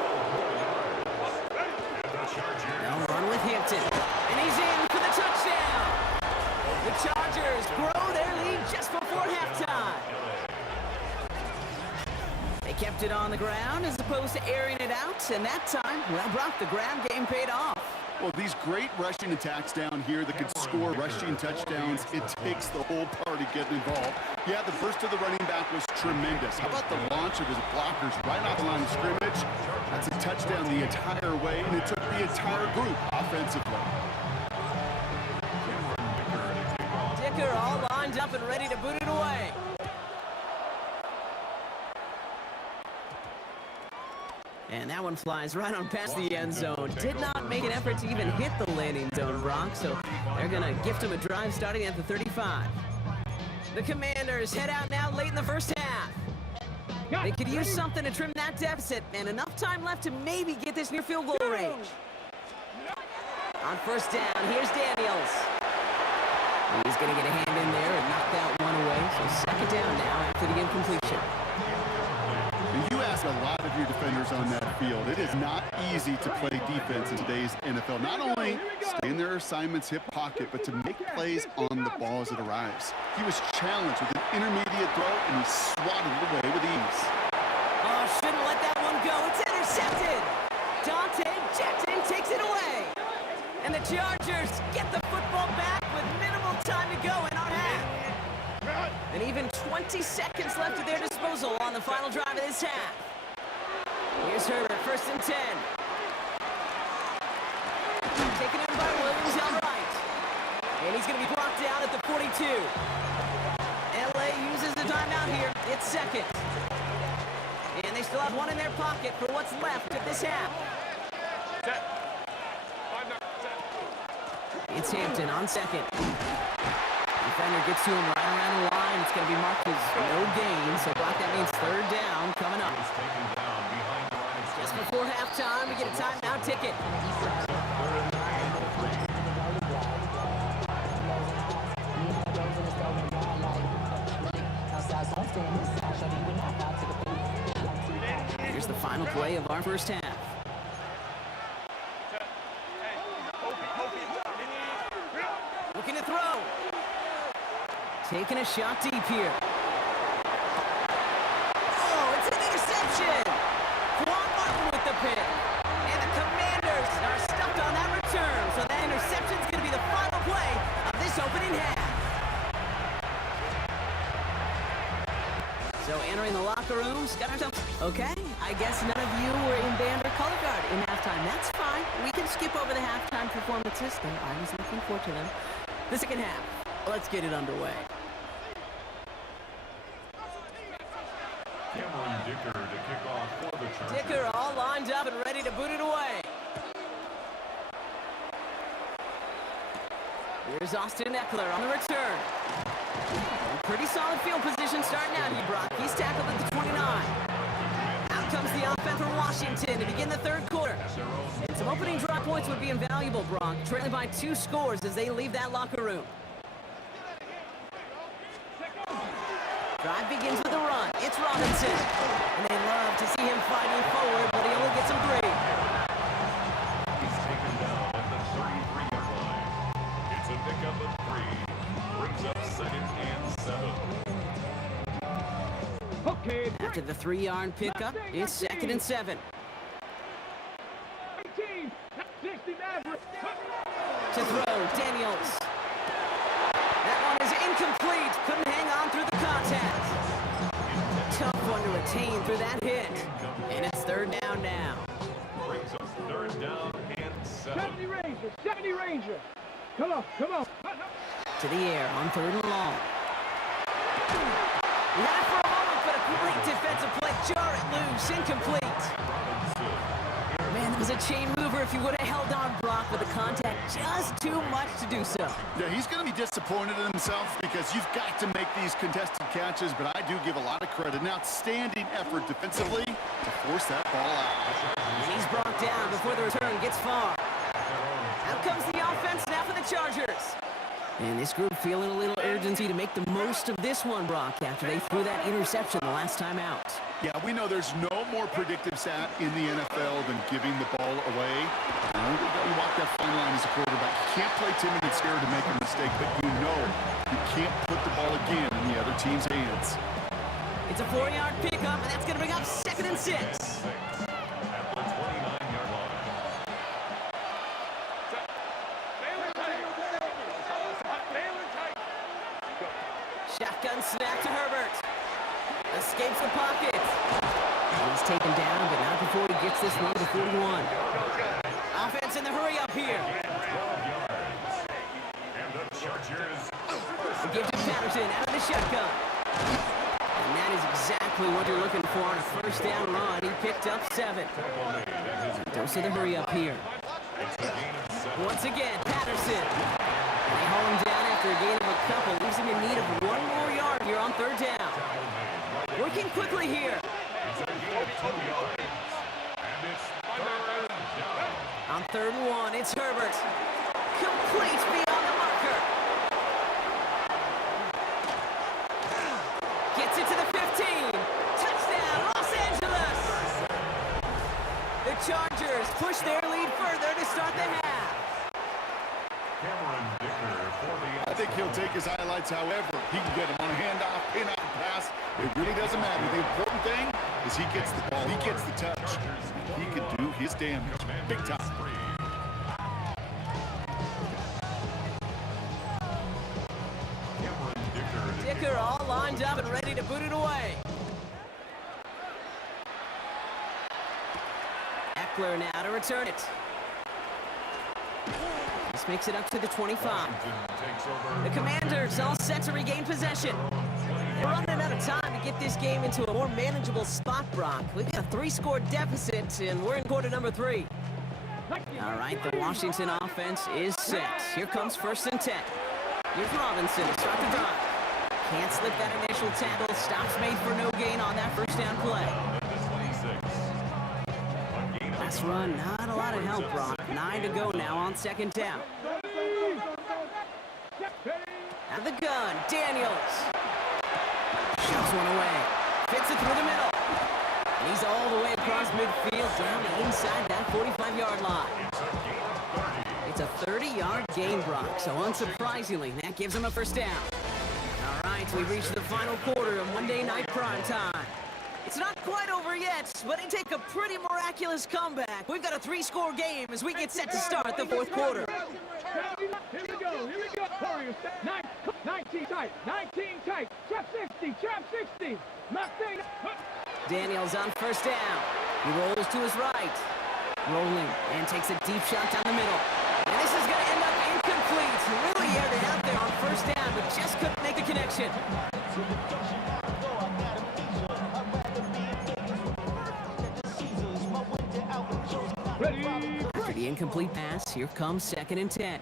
They'll run with Hampton. And he's in for the touchdown. The Chargers grow their lead just before halftime. They kept it on the ground as opposed to airing it out. And that time, well, Brock, the ground game paid off. Well, these great rushing attacks down here that could score rushing touchdowns, it takes the whole party getting involved. Yeah, the burst of the running back was tremendous. How about the launch of his blockers right off the line of scrimmage? That's a touchdown the entire way, and it took the entire group offensively. Dicker all lined up and ready to boot it away. And that one flies right on past the end zone. Did not make an effort to even hit the landing zone, Brock, so they're going to gift him a drive starting at the 35. The Commanders head out now late in the first half. They could use something to trim that deficit, and enough time left to maybe get this near field goal range. On first down, here's Daniels. He's going to get a hand in there and knock that one away, so 2nd down now after the incompletion. You ask a lot of your defenders on that field. It is not easy to play defense in today's NFL. Not only stay in their assignment's hip pocket, but to make plays on the ball as it arrives. He was challenged with an intermediate throw, and he swatted it away with ease. Oh, shouldn't let that one go. It's intercepted. Dante Jackson takes it away. And the Chargers get the football back with minimal time to go in our half. And even 20 seconds left at their disposal on the final drive of this half. Here's Herbert, 1st and 10. Taken in by Williams on right. And he's going to be blocked down at the 42. LA uses the timeout here. It's 2nd. And they still have one in their pocket for what's left of this half. It's Hampton on 2nd. Defender gets to him right around the line. It's going to be marked as no gain. So Brock, that means 3rd down coming up. Just before halftime, we get a timeout ticket. Here's the final play of our first half. Looking to throw. Taking a shot deep here. Oh, it's an interception! Quan Martin with the pick. And the Commanders are stuck on that return. So that interception's going to be the final play of this opening half. So entering the locker rooms, got ourselves... Okay, I guess none of you were in band or color guard in halftime. That's fine. We can skip over the halftime performances, though I was looking forward to them. The second half. Let's get it underway. Cameron Dicker to kick off for the Chargers. Dicker all lined up and ready to boot it away. Here's Austin Eckler on the return. Pretty solid field position starting out here, Brock. He's tackled at the 29. Out comes the offense for Washington to begin the third quarter. And some opening drop points would be invaluable, Brock, trailing by 2 scores as they leave that locker room. Drive begins with a run. It's Robinson. And they love to see him fighting forward, but he only gets him 3. He's taken down at the 33-yard line. It's a pickup of 3. Brings up 2nd and 7. Okay. After the 3-yard pickup, it's 2nd and 7. 18. 60 Maverick. To throw, Daniels. That one is incomplete. Couldn't hang on through the contact. Tough one to retain through that hit. And it's 3rd down now. Brings up 3rd down and 7. 70 Ranger. 70 Ranger. Come on. Come on. To the air on 3rd and long. He had it for a moment, but a great defensive play. Jar it loose, incomplete. Man, that was a chain mover if he would have held on, Brock, with the contact just too much to do so. Yeah, he's going to be disappointed in himself because you've got to make these contested catches, but I do give a lot of credit. An outstanding effort defensively to force that ball out. And he's brought down before the return gets far. Out comes the offense now for the Chargers. And this group feeling a little urgency to make the most of this one, Brock, after they threw that interception the last time out. Yeah, we know there's no more predictive stat in the NFL than giving the ball away. You walk that fine line as a quarterback. You can't play timid and scared to make a mistake, but you know you can't put the ball again in the other team's hands. It's a 4-yard pickup, and that's going to bring up 2nd and 6. At the 29-yard line. Shotgun snap to Herbert. Escapes the pocket. He's taken down, but not before he gets this one to 41. Offense in the hurry up here. 12 yards. And the Chargers. Give to Patterson out of the shotgun. And that is exactly what you're looking for on a 1st down run. He picked up 7. Dose of the hurry up here. Once again, Patterson. And they haul him down after a gain of a couple. Leaves him in need of 1 more yard here on 3rd down. Working quickly here. On 3rd and 1, it's Herbert. Complete beyond the marker. Gets it to the 15. Touchdown, Los Angeles. The Chargers push their lead further to start the half. Cameron Dicker for the I think he'll take his highlights however. He can get him on a handoff, pin out, pass. It really doesn't matter. The important thing is he gets the ball. He gets the touch. He can do his damage. Big time. Dicker all lined up and ready to boot it away. Eckler now to return it. This makes it up to the 25. The Commanders all set to regain possession. They're running out of time to get this game into a more manageable spot, Brock. We've got a 3-score deficit, and we're in quarter number 3. All right, the Washington offense is set. Here comes 1st and 10. Here's Robinson to start the drive. Can't slip that initial tackle. Stops made for no gain on that 1st down play. Last run, not a lot of help, Brock. 9 to go now on 2nd down. At the gun, Daniels. Shoves one away. Fits it through the middle. And he's all the way across midfield down inside that 45-yard line. It's a 30-yard gain, Brock, so unsurprisingly, that gives him a 1st down. All right, we've reached the final quarter of Monday Night Prime Time. It's not quite over yet, but they take a pretty miraculous comeback. We've got a 3-score game as we get set to start the 4th quarter. Here we go. 19 tight. 19 tight. Trap 60. Trap 60. Daniels on 1st down. He rolls to his right. Rolling and takes a deep shot down the middle. And this is going to end up incomplete. He really aired it out there on 1st down, but just couldn't make a connection. Ready. After the incomplete pass, here comes 2nd and 10.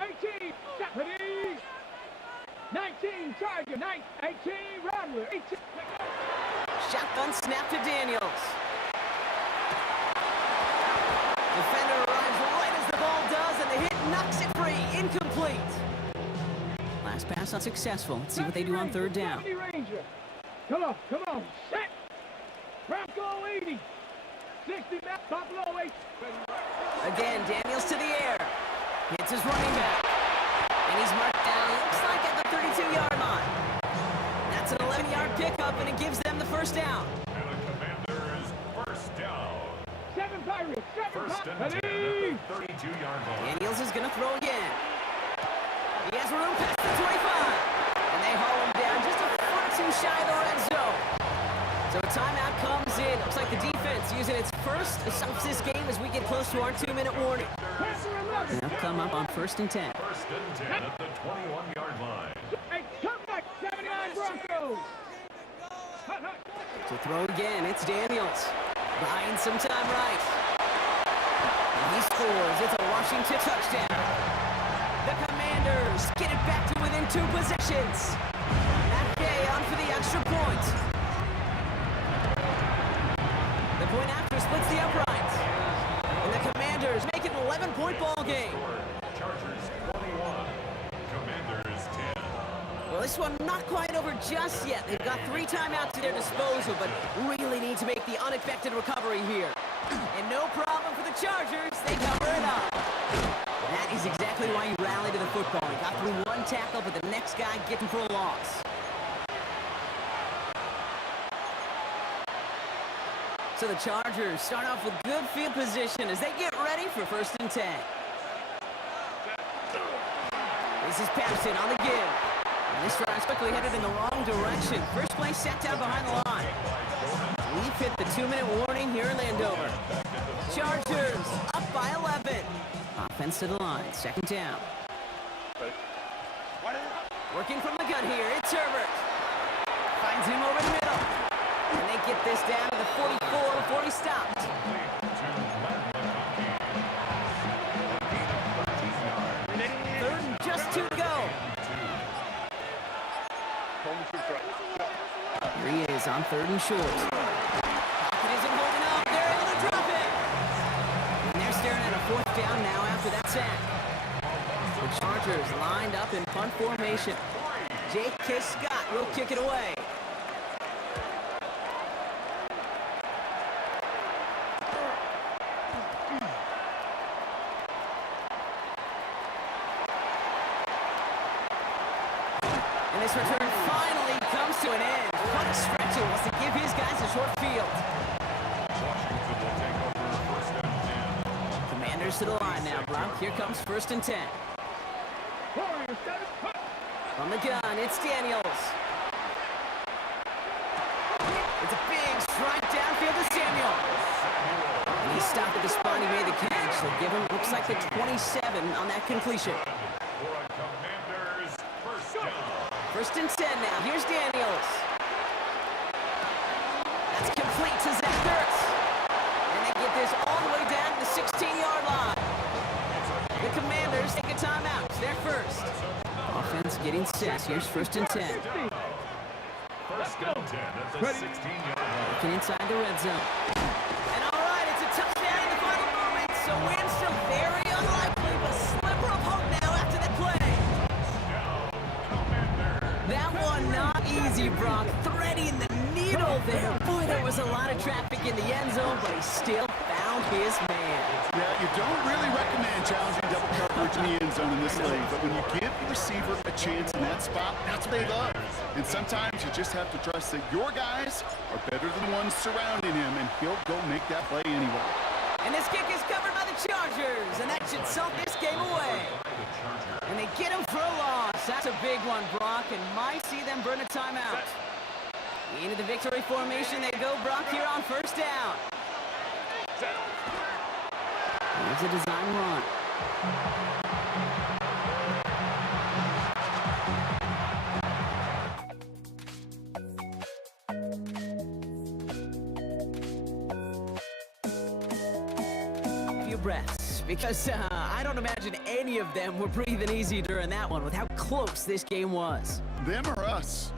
18. Ready. 19, Charger. 18, Rattler. 18. Shotgun snap to Daniels. Defender arrives right as the ball does, and the hit knocks it free. Incomplete. Last pass unsuccessful. Let's see what they do on third down. Ranger. Come on. Set. Bronco 80. 60, Buffalo 8. Again, Daniels to the air. Hits his running back. And he's marked down, looks like at the 32-yard line. That's an 11-yard pickup, and it gives them the first down. And the Commanders first down. 7 Pirates. 7 First and 10 Pirates. at the 32-yard line. Daniels is going to throw again. He has room past the 25. And they haul him down just a foot or two shy of the red zone. So a timeout comes in. Looks like the defense using its first stops this game as we get close to our 2-minute warning. And they'll come up on first and 10. First and 10 at the 21-yard line. Hey, come back. 79 Broncos. To throw again, it's Daniels. Buying some time right. And he scores. It's a Washington touchdown. The Commanders get it back to within 2 possessions. Matt Gay on for the extra point. The point after splits the uprights. And the Commanders make it an 11-point ball game. Chargers 21. Commanders 10. Well, this one not quite over just yet. They've got 3 timeouts at their disposal, but really need to make the unaffected recovery here. And no problem for the Chargers. They cover it up. That is exactly why you rally to the football. He got through 1 tackle, but the next guy getting for a loss. So the Chargers start off with good field position as they get ready for first and 10. This is Patterson on the give. And this drive's quickly headed in the wrong direction. First play set down behind the line. We've hit the 2-minute warning here in Landover. Chargers up by 11. Offense to the line, second down. Working from the gun here, it's Herbert. Finds him over the middle. And they get this down to the 44 before he stopped. Third and just 2 to go. Here he is on 3rd and short. Pocket isn't holding up. They're able to drop it. And they're staring at a 4th down now after that sack. The Chargers lined up in punt formation. J.K. Scott will kick it away. And this return finally comes to an end. Punt stretcher wants to give his guys a short field. Washington will take over first and 10. Commanders to the line now, Brock. Here comes first and 10. From the gun, it's Daniels. It's a big strike downfield to Samuel. And he stopped at the spot he made the catch. So give him, looks like the 27 on that completion. For a Commanders first down. First and 10 now. Here's Daniels. That's complete to Zach Ertz. And they get this all the way down to the 16-yard line. The Commanders take a timeout. They're first. Offense getting set. Here's first and 10. First and 10 at the 16-yard line. Looking inside the red zone. And all right, it's a touchdown in the final moments. So win still very unlikely, but sliver of hope now after that play. That one not easy, Brock. Threading the needle there. Boy, there was a lot of traffic in the end zone, but he still found his man. Yeah, you don't really recommend challenging double coverage in the end zone in this league, but when you give the receiver a chance in that spot, that's what they love. And sometimes you just have to trust that your guys are better than the ones surrounding him, and he'll go make that play anyway. And this kick is covered by the Chargers, and that should salt this game away. And they get him for a loss. That's a big one, Brock, and might see them burn a timeout. Into the victory formation they go, Brock, here on first down. Here's a design run. Few breaths, because I don't imagine any of them were breathing easy during that one with how close this game was. Them or us?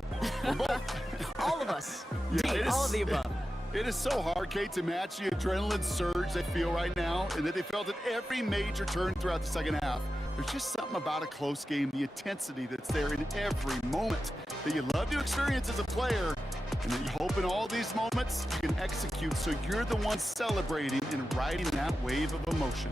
We're both. All of us. Yeah, Deep, it all is- of the above. It is so hard, Kate, to match the adrenaline surge they feel right now and that they felt at every major turn throughout the second half. There's just something about a close game, the intensity that's there in every moment that you love to experience as a player, and that you hope in all these moments you can execute so you're the one celebrating and riding that wave of emotion.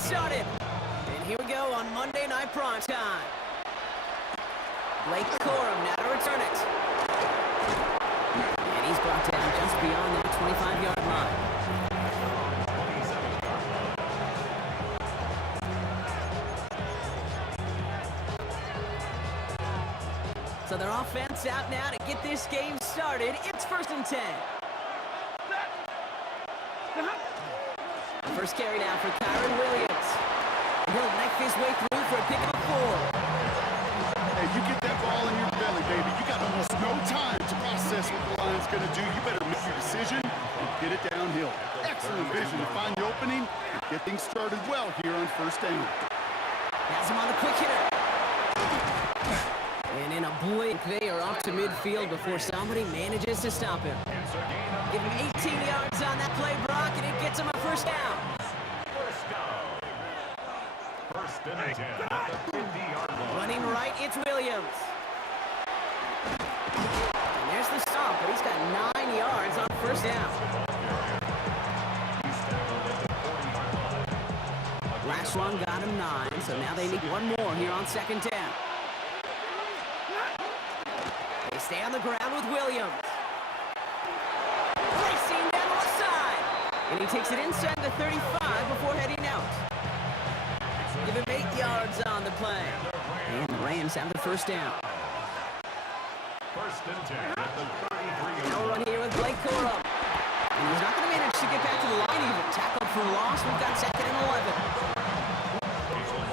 Started. And here we go on Monday Night Prime Time. Blake Corum now to return it. And he's brought down just beyond that 25-yard line. So their offense out now to get this game started. It's 1st and 10. First carry now for Kyron Williams. And he'll knife his way through for a pick of 4. Hey, you get that ball in your belly, baby. You got almost no time to process what the line's going to do. You better make your decision and get it downhill. Excellent vision to find the opening and get things started well here on 1st down. Has him on the quick hitter. And in a blink, they are off to midfield before somebody manages to stop him. Give him 18 yards on that play, Brock, and it gets him a 1st down. 1st and 10 at the 50-yard line. Running right, it's Williams. And there's the stop, but he's got 9 yards on 1st down. Last one got him 9, so now they need one more here on 2nd down. They stay on the ground with Williams. Racing down the left side. And he takes it inside the 35 before heading out. Give him 8 yards on the play. And the Rams have the 1st down. 1st and 10 at the 33-yard Now line. run here with Blake Corum. And he's not going to manage to get back to the line even. Tackled for a loss. We've got 2nd and 11.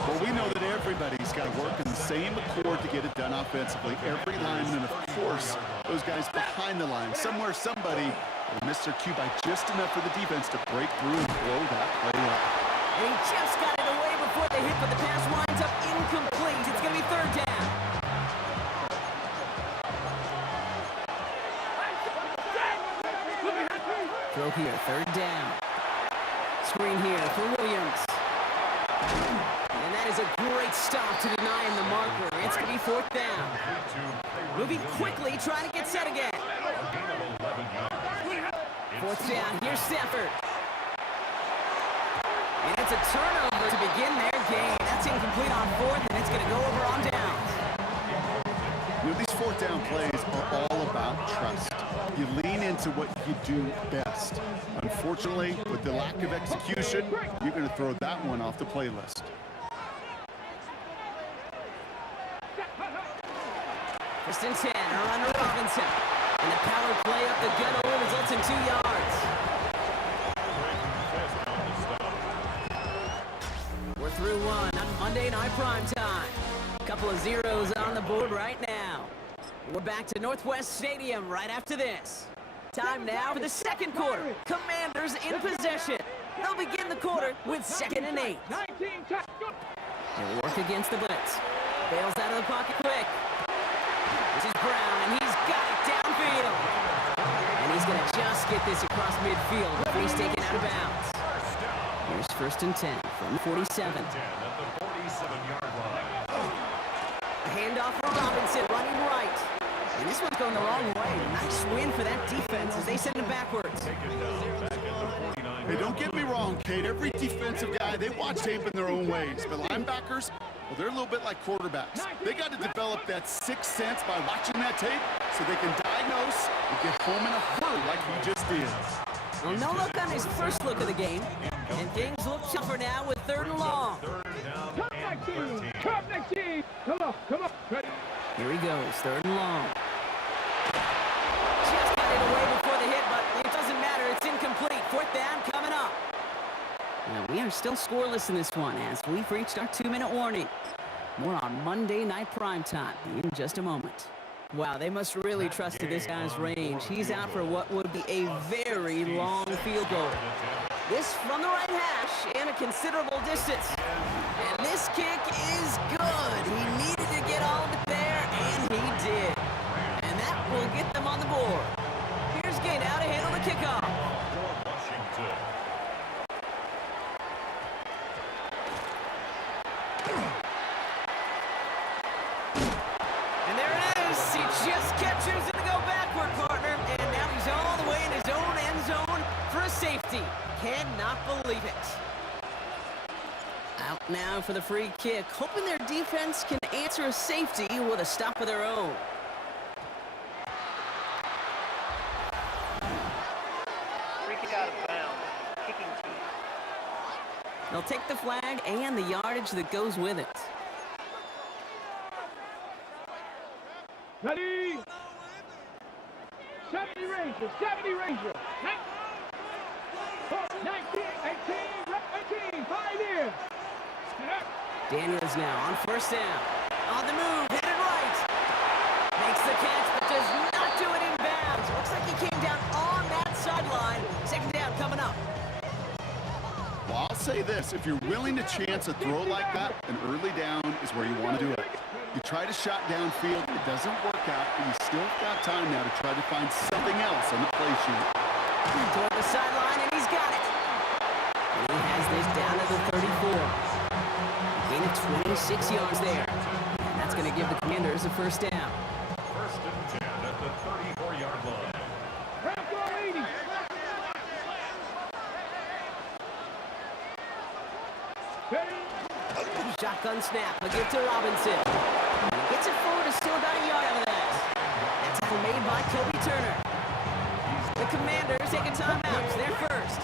Well, we know that everybody's got to work in the same accord to get it done offensively. Every lineman, of course, those guys behind the line. Somewhere, somebody will miss their cue by just enough for the defense to break through and blow that play up. And he just got it away before the hit, but the pass winds up incomplete. It's going to be 3rd down. Throw here, 3rd down. Screen here for Williams. And that is a great stop to deny him the marker. It's going to be 4th down. Moving quickly, trying to get set again. 4th down, here's Stafford. And it's a turnover to begin their game. That's incomplete on 4th, and it's going to go over on downs. You know, these 4th down plays are all about trust. You lean into what you do best. Unfortunately, with the lack of execution, you're going to throw that one off the playlist. First and 10, around to Robinson. And the power play up the gut only results in 2 yards. We're through 1 on Monday Night Primetime. Couple of zeros on the board right now. We're back to Northwest Stadium right after this. Time now for the 2nd quarter. Commanders in possession. They'll begin the quarter with 2nd and 8. They'll work against the blitz. Bails out of the pocket quick. This is Brown, and he's got it downfield. And he's going to just get this across midfield before he's taken out of bounds. Here's 1st and 10 from 47. A handoff for Robinson, running right. And this one's going the wrong way. Nice win for that defense as they send him backwards. Hey, don't get me wrong, Kate. Every defensive guy, they watch tape in their own ways. But linebackers, well, they're a little bit like quarterbacks. They got to develop that sixth sense by watching that tape so they can diagnose and get home in a hurry like he just did. Well, no look on his first look of the game. And things look tougher now with 3rd and long. Come on. Ready. Here he goes, 3rd and long. Just got it away before the hit, but it doesn't matter. It's incomplete. 4th down coming up. Now, we are still scoreless in this one as we've reached our 2-minute warning. More on Monday Night Primetime in just a moment. Wow, they must really trust in this guy's range. He's out for what would be a very long field goal. This from the right hash and a considerable distance. And this kick is good. He needed to get all of it there, and he did. And that will get them on the board. Here's Gay now to handle the kickoff. And there it is. He just catches it to go backward, partner. And now he's all the way in his own end zone for a safety. Cannot believe it. Out now for the free kick, hoping their defense can answer a safety with a stop of their own. Free kick out of bounds. Kicking team. They'll take the flag and the yardage that goes with it. Ready. 70 Rangers. 70 Rangers. 19, 18, 5 years. Daniels now on 1st down. On the move, headed right. Makes the catch, but does not do it in bounds. Looks like he came down on that sideline. 2nd down coming up. Well, I'll say this. If you're willing to chance a throw like that, an early down is where you want to do it. You try to shot downfield, it doesn't work out, but you still got time now to try to find something else on the play sheet. Toward the sideline, and he's got it. And he has this down to the 34. Gain of 26 yards there. And that's going to give the Commanders a 1st down. 1st and 10 at the 34-yard line. Shotgun snap, a give to Robinson. And he gets it forward, is still about a yard out of that. That's tackle made by Kobe Turner. The Commanders taking timeouts, they're first.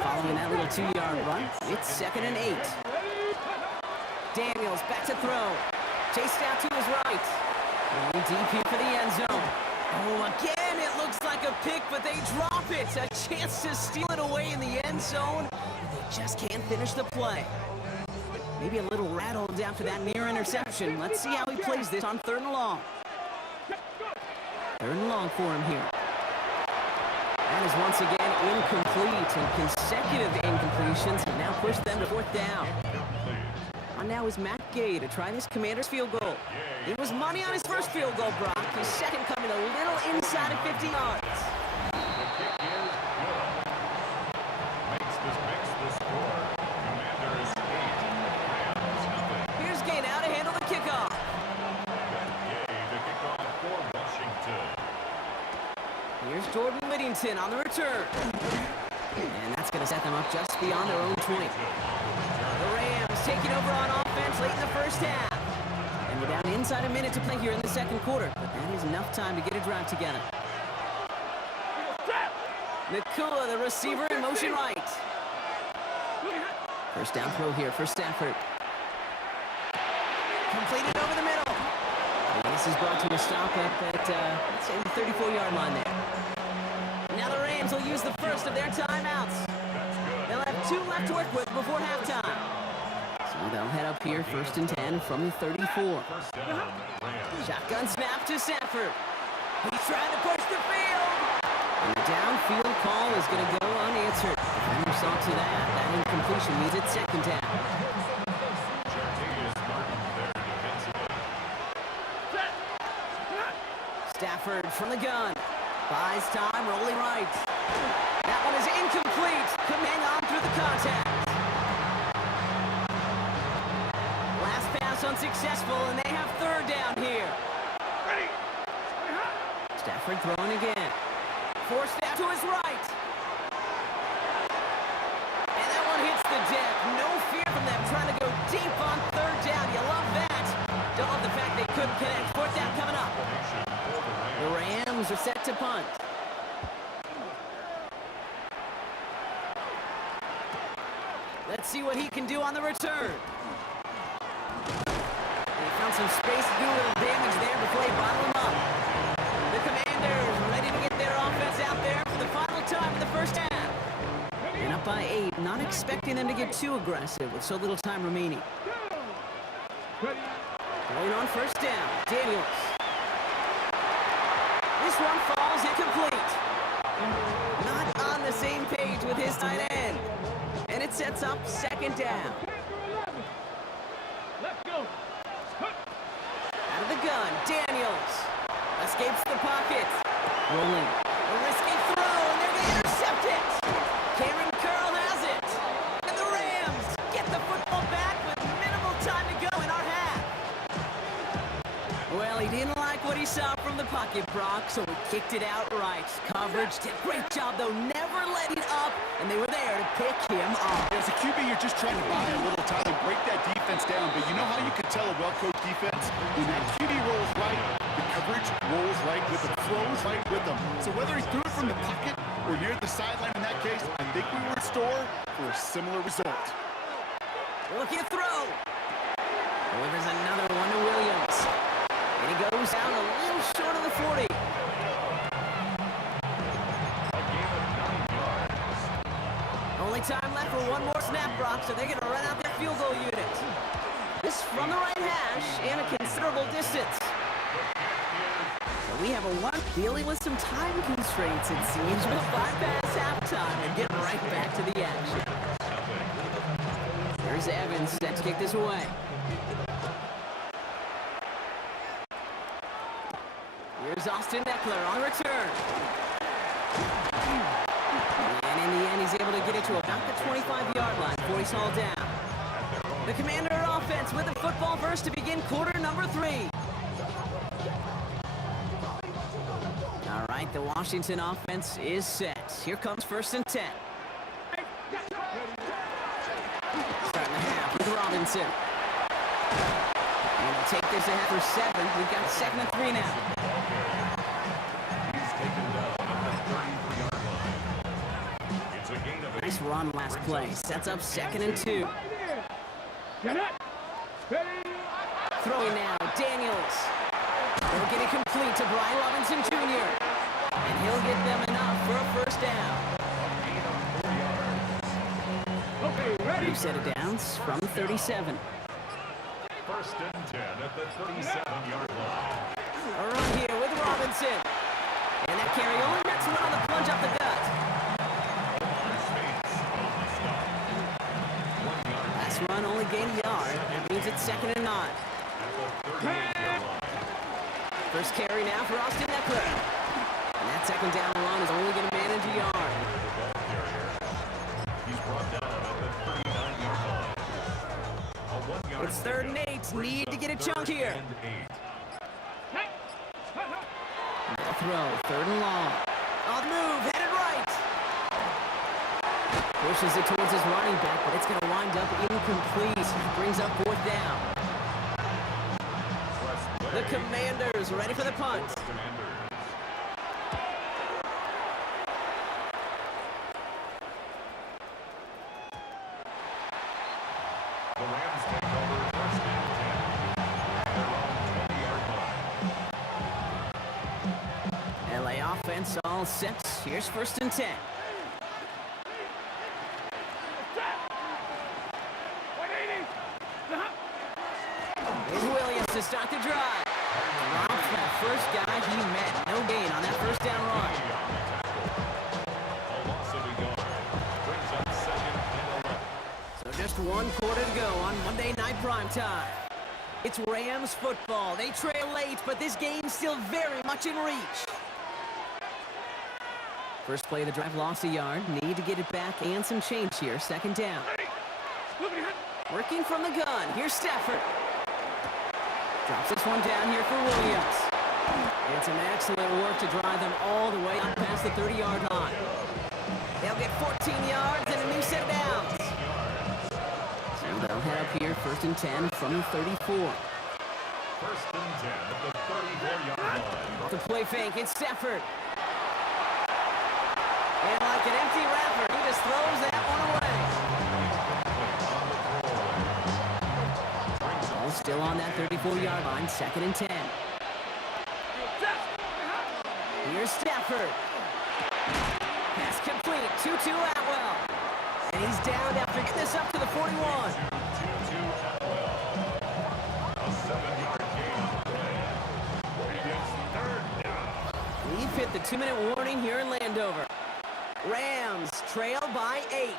Following that little 2-yard run, it's 2nd and 8. Daniels back to throw. Chased out to his right. Going deep here for the end zone. Oh, again, it looks like a pick, but they drop it. A chance to steal it away in the end zone. just can't finish the play. Maybe a little rattled after that near interception. Let's see how he plays this on 3rd and long. 3rd and long for him here. That is once again incomplete, and consecutive incompletions have now pushed them to 4th down. On now is Matt Gay to try this Commander's field goal. It was money on his first field goal, Brock. His second coming a little inside of 50 yards. The kick is good. Makes the score. Commanders 8, Rams nothing. Here's Gay now to handle the kickoff. Gay, the kickoff for Washington. Here's Jordan Whittington on the return. And that's going to set them up just beyond their own 20. The Rams taking over on offense late in the first half. And we're down inside a minute to play here in the 2nd quarter. But that is enough time to get a drive together. Nakua, the receiver, in motion right. First down throw here for Stafford. Completed over the middle. And this is brought to a stop up at, let's say, the 34-yard line there. Now the Rams will use the first of their timeouts. They'll have 2 left to work with before halftime. So they'll head up here 1st and 10 from the 34. Shotgun snap to Stafford. He's trying to push the field. And the downfield call is going to go unanswered. Defender saw to that. That incompletion means it's 2nd down. Stafford from the gun. Buys time, rolling right. That one is incomplete. Couldn't hang on through the contact. Last pass unsuccessful, and they have 3rd down here. Stafford throwing again. Forced out to his right. And that one hits the deck. No fear from them trying to go deep on 3rd down. You love that. Don't love the fact they couldn't connect. 4th down coming up. The Rams are set to punt. Let's see what he can do on the return. They found some space to do a little damage there before they bottle him up. The Commanders ready to get their offense out there for the final time in the first half. And up by 8, not expecting them to get too aggressive with so little time remaining. Going on 1st down, Daniels. This one falls incomplete. Not on the same page with his tight end. And it sets up 2nd down. Out of the gun, Daniels. Escapes the pocket. Rolling. A risky throw, and they're going to intercept it. Cameron Curl has it. And the Rams get the football back with minimal time to go in our half. Well, he didn't like what he saw from the pocket, Brock, so he kicked it outright. Coverage did a great job, though, never letting up, and they were there to pick him off. As a QB, you're just trying to buy a little time and break that defense down, but you know how you can tell a well-coached defense? When that QB rolls right, the coverage rolls right with them, flows right with them. So whether he threw it from the pocket or near the sideline in that case, I think we were in store for a similar result. Looking to throw. Delivers another one to Williams. And he goes down a little short of the 40. Only time left for one more snap, Brock, so they're going to run out their field goal unit. This from the right hash and a considerable distance. So we have a one dealing with some time constraints, it seems. We'll bypass halftime and get right back to the action. There's Evans set to kick this away. Here's Austin Eckler on the return. And in the end, he's able to get it to about the 25-yard line before he's hauled down. The Commander offense with the football first to begin quarter number 3. All right, the Washington offense is set. Here comes 1st and 10. Starting the half with Robinson. And we'll take this ahead for 7. We've got 2nd and 3 now. Nice run last play. Sets up 2nd and 2. Throwing now, Daniels. They'll get it complete to Brian Robinson Jr. And he'll get them enough for a 1st down. New set of downs from 37. First and 10 at the 37-yard line. A run here with Robinson. And that carry only nets one on the plunge up the gut. Omar Speights on the stop. 1 yard Last run only gained a yard. That means it's 2nd and 9. at the 38-yard line. First carry now for Austin Eckler. And that 2nd down run is only going to manage a yard. The ball carrier. He's brought down at the 39-yard line. A 1-yard It's 3rd and 8. Need to get a chunk here. and 8. The throw, 3rd and long. On the move, headed right. Pushes it towards his running back, but it's going to wind up incomplete. Brings up 4th down. The Commanders ready for the punt. Commanders. The Rams take over first and 10 at their own 20-yard line. LA offense all set. Here's 1st and 10. Here's Williams to start the drive. Drops that first guy he met. No gain on that 1st down run. A loss of a yard brings up 2nd and 11. So just 1 quarter to go on Monday Night Primetime. It's Rams football. They trail late, but this game's still very much in reach. First play of the drive lost a yard. Need to get it back and some change here. 2nd down. Working from the gun. Here's Stafford. Drops this one down here for Williams. And some excellent work to drive them all the way up past the 30-yard line. They'll get 14 yards and a new set of downs. So they'll head up here 1st and 10 from the 34. First and 10 at the 34-yard line. Off the play fake, it's Stafford. And like an empty wrapper, he just throws that one away. Ball still on that 34-yard line, 2nd and 10. Here's Stafford. Pass complete, 2-2 Atwell. And he's down after getting this up to the 41. 2-2 Atwell. A 7-yard gain on the play. And it's 3rd down. We've hit the 2-minute warning here in Landover. Rams trail by 8.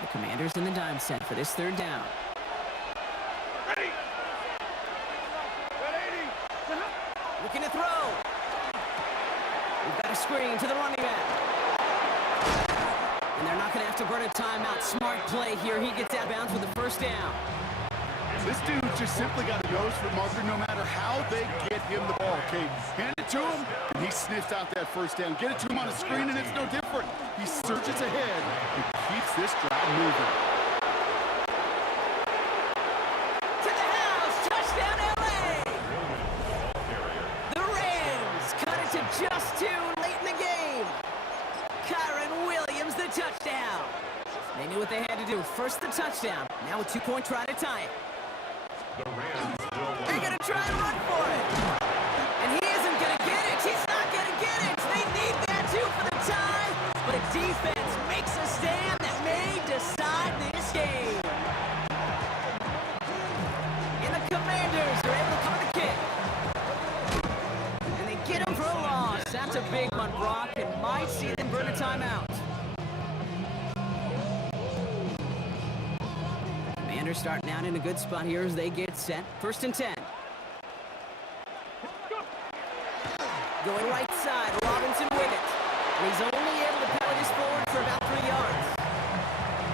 The Commanders in the dime set for this 3rd down. Looking to throw. We've got a screen to the running back. And they're not going to have to burn a timeout. Smart play here. He gets out of bounds with the 1st down. This dude just simply got a nose for Marker no matter how they get him the ball, okay? Hand it to him, and he sniffs out that 1st down. Get it to him on a screen, and it's no different. He surges ahead and keeps this drive moving. To the house! Touchdown, LA! The Rams cut it to just 2 late in the game. Kyron Williams, the touchdown. They knew what they had to do. First the touchdown. Now a 2-point try to tie it. The Rams will win. They're going to try and run for it. And he isn't going to get it. He's not going to get it. They need that too for the tie. But a defense makes a stand that may decide this game. And the Commanders are able to cover the kick. And they get him for a loss. That's a big one, Brock, and might see them burn a timeout. Commanders starting out in a good spot here as they get set. 1st and 10. Going right side, Robinson with it. And he's only able to power this forward for about 3 yards.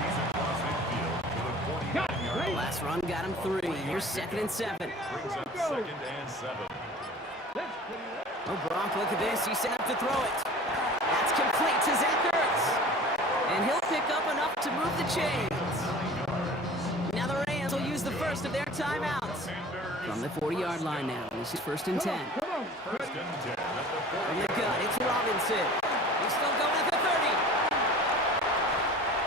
He's across midfield to the 49-yard line. Last run got him 3. Here's 2nd and 7. Brings up 2nd and 7. Oh, Brock, look at this. He's set up to throw it. That's complete to Zach Ertz. And he'll pick up enough to move the chains. Now the Rams will use the first of their timeouts. From the 40-yard line now. This is 1st and 10. First and 10 at the From the 40. gun, it's Robinson. He's still going at the 30.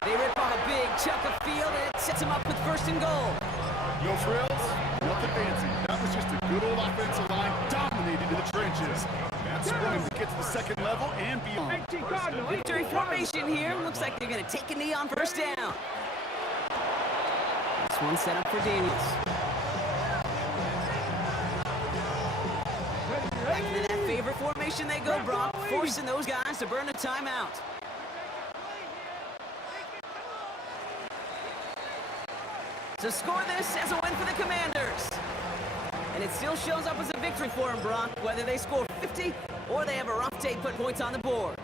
They rip off a big chunk of field, and it sets him up with 1st and goal. No frills, nothing fancy. That was just a good old offensive line dominated in the trenches. got sprung to get to the second level and beyond. Victory formation here. Looks like they're going to take a knee on first down. This one set up for Daniels. Back into that favorite formation they go, Brock, forcing those guys to burn a timeout. So score this as a win for the Commanders. And it still shows up as a victory for them, Brock, whether they score 50 or they have a rough day putting points on the board.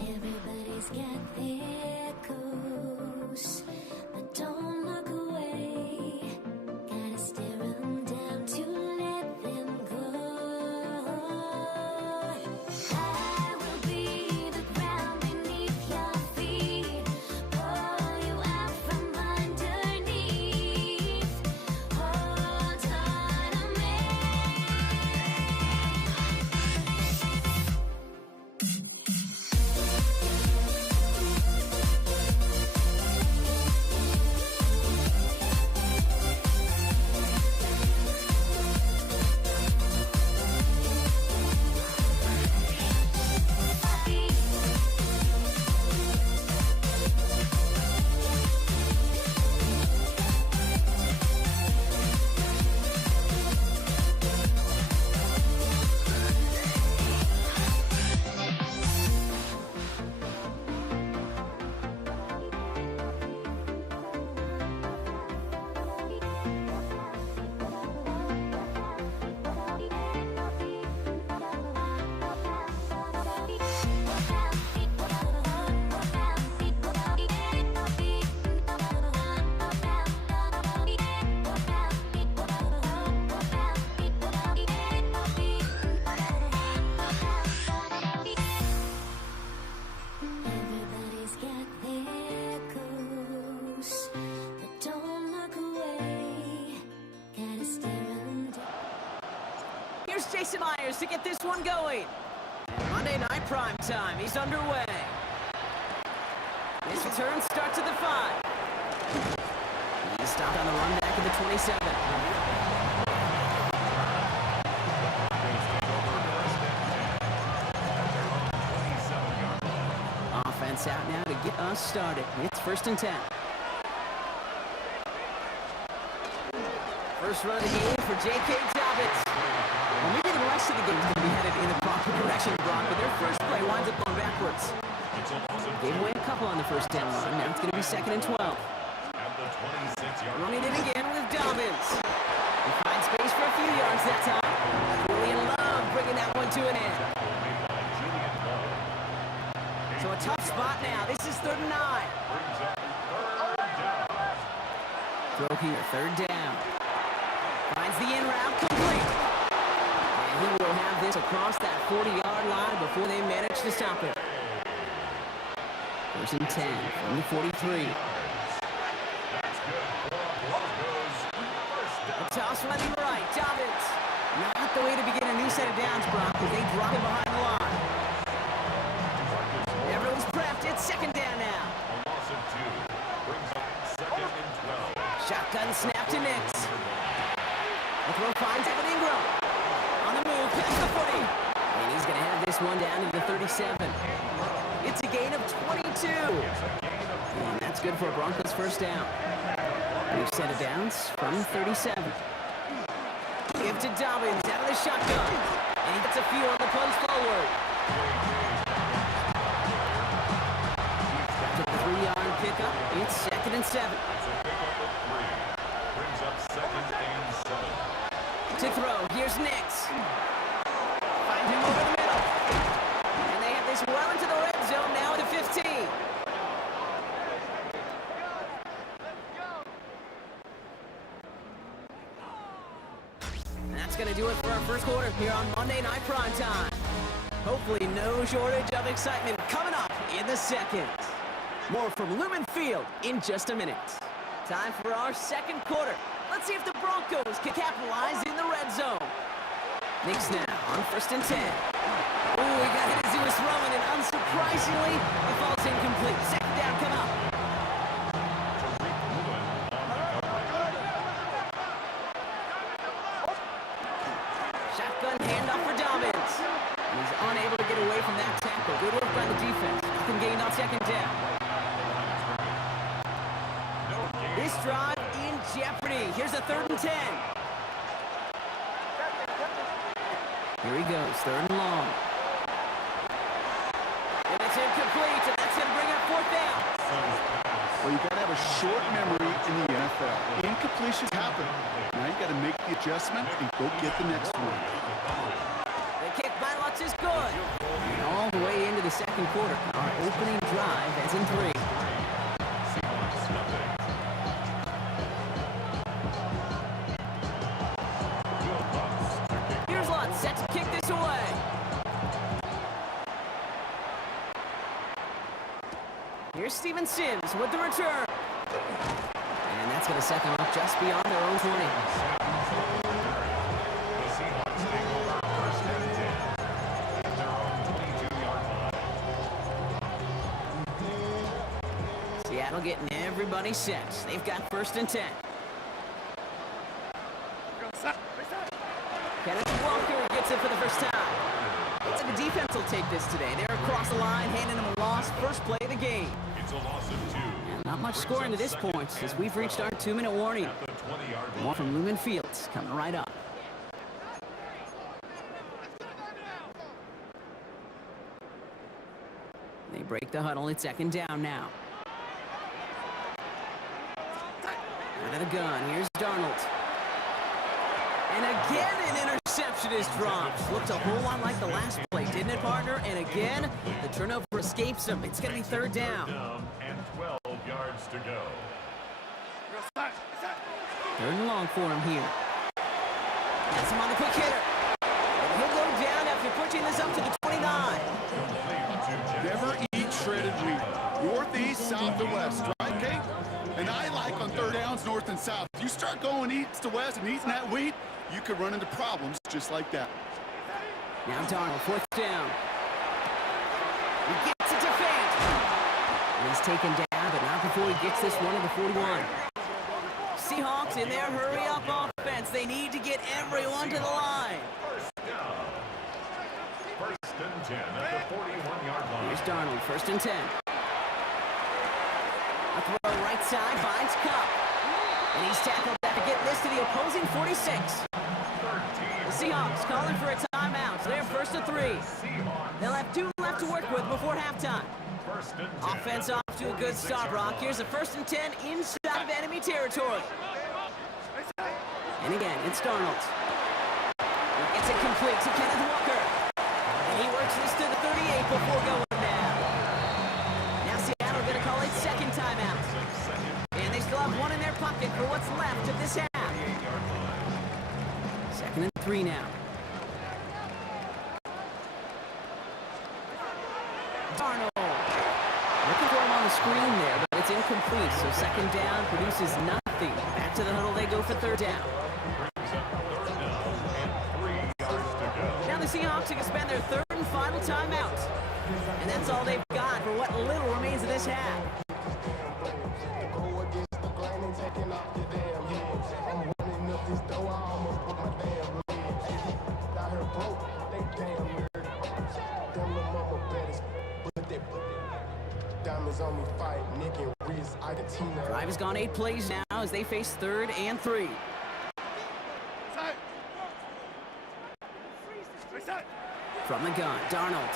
Everybody's got their goals, but don't look away. Gotta stare 'em down to let them go. I will be the ground beneath your feet, pull you out from underneath. Hold on to me. Everybody's got their goals, but don't look away. Gotta stare 'em down. Here's Jason Myers to get this one going. And Monday Night Prime Time, he's underway. This return starts at the 5. He's stopped on the run back at the 27. Offense out now to get us started. It's 1st and 10. First run of the game for J.K. Dobbins. Well, maybe the rest of the game's going to be headed in the proper direction, Brock, but their first play winds up going backwards. Gave away a couple on the first down run. Now it's going to be 2nd and 12. Running it again with Dobbins. He finds space for a few yards that time. Julian bringing that one to an end. Made by Julian Ball. So a tough spot now. This is 3rd and 9. Brings up third down. Throw here, 3rd down. Finds the in route, complete. And he will have this across that 40-yard line before they manage to stop it. 1st and 10 from the 43. That's good for Broncos. First down. A toss right to the right, Dobbins. Not the way to begin a new set of downs, Brock, because they drop it behind the line. Everyone's prepped. It's 2nd down now. A loss of 2. Brings up 2nd and 12. Shotgun snap to Nix. The throw finds Evan Ingram. On the move, past the 40. And he's going to have this one down to the 37. It's a gain of 22. And that's good for a Broncos 1st down. New set of downs from 37. Give to Dobbins out of the shotgun. And he gets a few on the punch forward. After the 3-yard pickup, it's 2nd and 7. It's a pickup of 3. Brings up 2nd and 7. To throw, here's Nix. Find him over the middle. And they have this well into the red zone now at the 15. And that's going to do it for our 1st quarter here on Monday Night Primetime. Hopefully no shortage of excitement coming up in the 2nd. More from Lumen Field in just a minute. Time for our 2nd quarter. Let's see if the Broncos can capitalize in the red zone. Nix now on 1st and 10. Ooh, he got hit as he was throwing, and unsurprisingly, it falls incomplete. 2nd down coming up. Shotgun handoff for Dobbins. And he's unable to get away from that tackle. Good work by the defense. Nothing gained on 2nd down. This drive in jeopardy. Here's a 3rd and 10. Here he goes, 3rd and long. And it's incomplete, and that's going to bring up 4th down. Well, you got to have a short memory in the NFL. Incompletions happen. Now you got to make the adjustment and go get the next one. The kick by Lutz is good. And all the way into the 2nd quarter, our opening drive ends in 3. Seahawks nothing. Will Lutz to kick. Here's Lutz, set to kick this away. Here's Steven Sims with the return. And that's going to set them up just beyond their own 20. The Seahawks take over 1st and 10. At their own 22-yard line. Seattle getting everybody set. They've got 1st and 10. Kenneth Walker gets it for the 1st time. Looks like the defense will take this today. They're across the line, handing them a loss. 1st play of the game. It's a loss of 2. And not much scoring to this point as we've reached our 2-minute warning. At the 20-yard line. More from Lumen Fields coming right up. They break the huddle. It's 2nd down now. Out of the gun. Here's Darnold. And again, an interception is dropped. Looked a whole lot like the last play, didn't it, partner? And again, the turnover escapes him. It's going to be 3rd down. Down and 12 yards to go. 3rd and long for him here. Gets him on the quick hitter. And he'll go down after pushing this up to the 29. Never eat shredded wheat. North, east, south, or west, right, Kate? And I like on 3rd downs, north and south. If you start going east to west and eating that wheat, you could run into problems just like that. Now Darnold, 4th down. He gets it to Fant. And he's taken down, but not before he gets this one to the 41. Seahawks in their hurry-up offense. They need to get everyone to the line. 1st and 10 at the 41-yard line. Here's Darnold, 1st and 10. A throw right side, finds Cup. And he's tackled after getting this to the opposing 46. The Seahawks calling for a timeout. They're 1st and 3. They'll have 2 left to work with before halftime. 1st and 10. Offense off to a good start, Brock. Here's a 1st and 10 inside of enemy territory. And again, it's Darnold. He gets It's incomplete to Kenneth Walker. And he works this to the 38 before going down. Now Seattle going to call it second timeout. And they still have one in their pocket for what's left of this half. Second and 3 now. Darnold. Looking for him on the screen there, but it's incomplete. So second down produces nothing. Back to the huddle they go for third down. Now the Seahawks can spend their third and final timeout. And that's all they've got for what little remains of this half. Drive has gone 8 plays now as they face third and 3. From the gun, Darnold.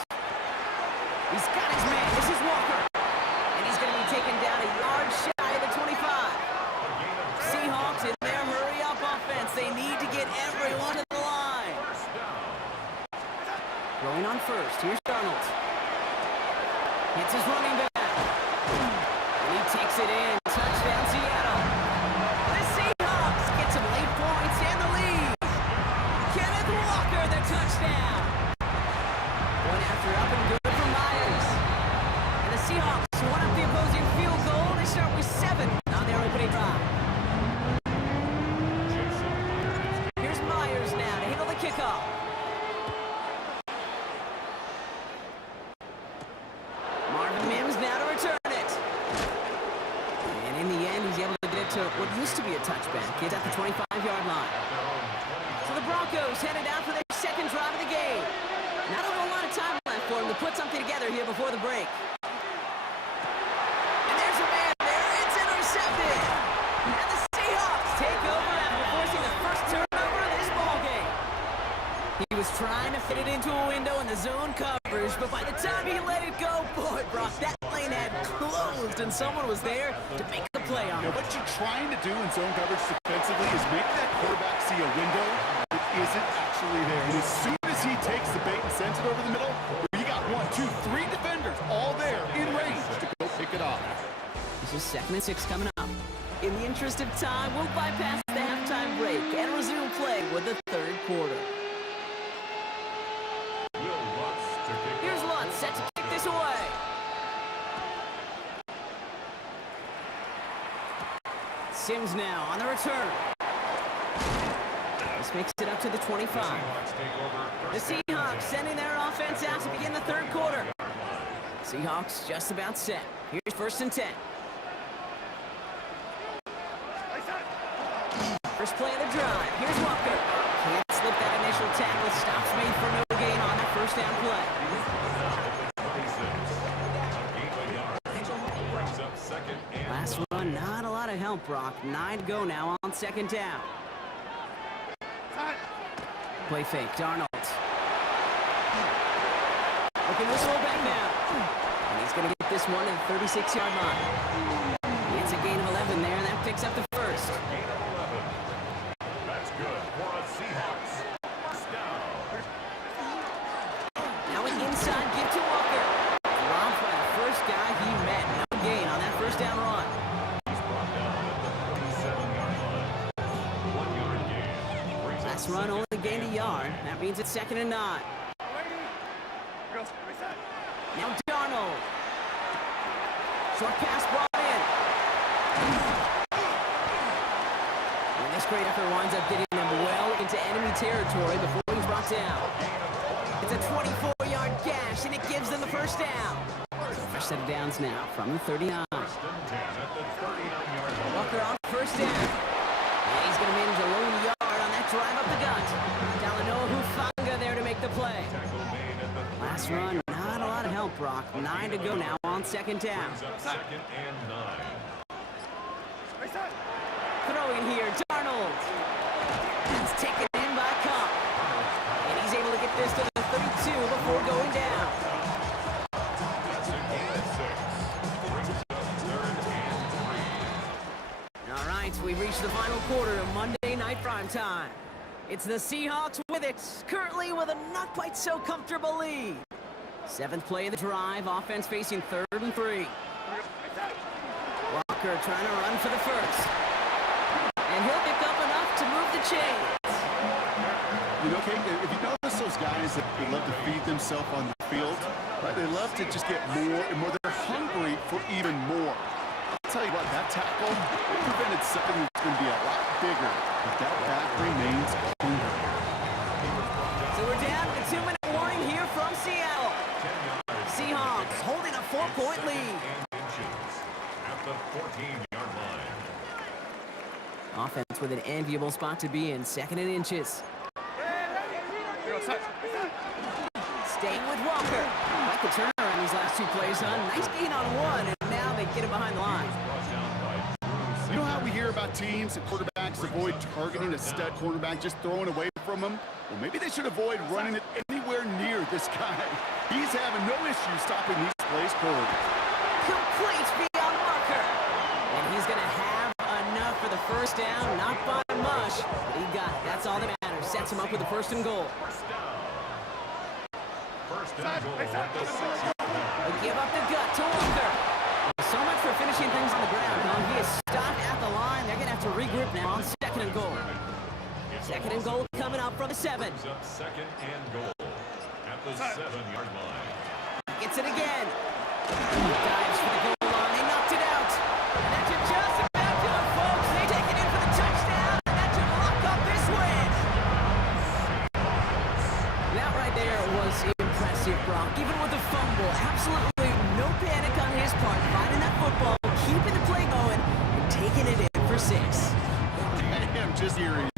He's got his man. This is Walker. And he's going to be taken down a yard shy of the 25. Seahawks in their hurry-up offense. They need to get everyone to the line. Throwing on first. Here's Darnold. Hits his running back. And he takes it in. Touchdown, Seattle. The Seahawks get some late points and the lead. Kenneth Walker, the touchdown. One after up and good for Myers. And the Seahawks won up the opposing field goal. They start with 7 on their opening drive. Here's Myers now to handle the kickoff. Marvin Mims now to return it. And in the end, he's able to get it to what used to be a touchback. It's at the 25-yard line. So the Broncos headed out for their second drive of the game. Not a whole lot of time left for him to put something together here before the break. And there's a man there. It's intercepted. And the Seahawks take over after forcing the first turnover of this ballgame. He was trying to fit it into a window in the zone coverage, but by the time he let it go, boy, Brock, that lane had closed, and someone was there to make the play on it. What you're trying to do in zone coverage defensively is make that quarterback see a window that isn't actually there. And as soon as he takes the bait and sends it over the middle, you got 1, 2, 3 defenders all there in range to go pick it off. This is second and 6 coming up. In the interest of time, we'll bypass the halftime break and resume play with the third quarter. Here's Lutz set to kick this away. Sims now on the return. This makes it up to the 25. The Seahawks sending their offense out to begin the third quarter. Seahawks just about set. Here's first and 10. First play of the drive. Here's Walker. Can't slip that initial tackle. Stops made for no gain on that first down play. Last run, not a lot of help, Brock. 9 to go now on second down. Play fake, Darnold. Looking this roll back now. And he's going to get this one to the 36-yard line. It's a gain of 11 there, and that picks up the first. That's good for a Seahawks first down. Now an inside give to Walker. Dropped by the first guy he met. No gain on that first down run. He's brought down at the 37-yard line. 1-yard gain. Brings up Last run only gained a yard. That means it's second and 9. Now Darnold. Short pass brought in. And this great effort winds up getting them well into enemy territory before he's brought down. It's a 24-yard gash, and it gives them the first down. So fresh set of downs now from the 39. first and 10 at the 39-yard line. Walker off first down. And he's going to manage a lone yard on that drive up the gut. Delano Hufanga there to make the play. Tackle made at the Last run, not a lot of help, Brock. 9 to go now on second down. brings up second and 9. Throwing here, Darnold. It's taken in by Cup. And he's able to get this to the 32 before going down. That's a gain of 6. Brings up third and 3. All right, we've reached the final quarter of Monday Night Primetime. It's the Seahawks with it, currently with a not quite so comfortable lead. 7th play of the drive, offense facing 3rd and 3. Walker trying to run for the first. And he'll pick up enough to move the chains. You know, Kate, if you notice those guys that they love to feed themselves on the field, right? They love to just get more and more. They're hungry for even more. I'll tell you what, that tackle, it prevented something that's going to be a lot bigger, but that back remains hungry. So we're down to a 2-minute warning here from Seattle. Seahawks holding a 4-point lead. At the 14-yard line. Offense with an enviable spot to be in, 2nd and inches. Staying with Walker. Like the turnaround these last 2 plays, huh? Nice gain on 1, and now they get him behind the line. You know how we hear about teams and quarterbacks avoid targeting a stud cornerback, just throwing away from him? Well, maybe they should avoid running it anywhere near this guy. He's having no issue stopping these plays cold. Complete beyond Walker. And he's going to have enough for the first down, not by much, but he got it. That's all that matters. Sets him up with a 1st and goal. First and goal at the 6-yard line. They give up the gut to Walker. So much for finishing things on the ground, huh? He is stopped at the line. They're going to have to regroup now on 2nd and goal. 2nd and goal coming up from the 7. Brings up 2nd and goal at the 7-yard line. Gets it again. Dives for the goal line. They knocked it out. And that should just about do it, folks. They take it in for the touchdown. And that should lock up this win. That right there was impressive, Brock. Even with the fumble, absolutely no panic on his part. Finding that football, keeping the play going, and taking it in for 6. I'm just hearing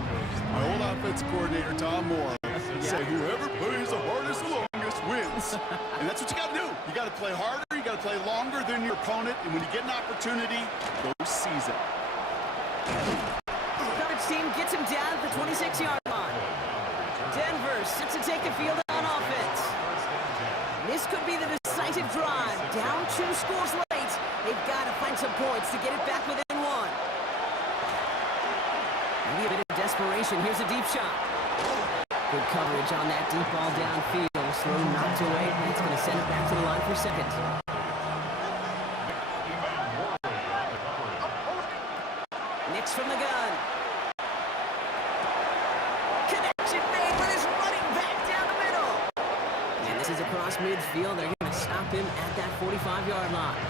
my old offense coordinator, Tom Moore, say whoever plays the hardest the longest wins. And that's what you got to do. You got to play harder, you got to play longer than your opponent, and when you get an opportunity, go seize it. Coverage team gets him down at the 26-yard line. Denver set to take the field on offense. This could be the decisive drive. Down 2 scores late. They've got to find some points to get it back within 1. Maybe a bit of desperation. Here's a deep shot. Good coverage on that deep ball downfield. Slow knocked away. That's going to send it back to the line for 2nd. Nix from the gun. Connection made with his running back down the middle. And this is across midfield. They're going to stop him at that 45-yard line.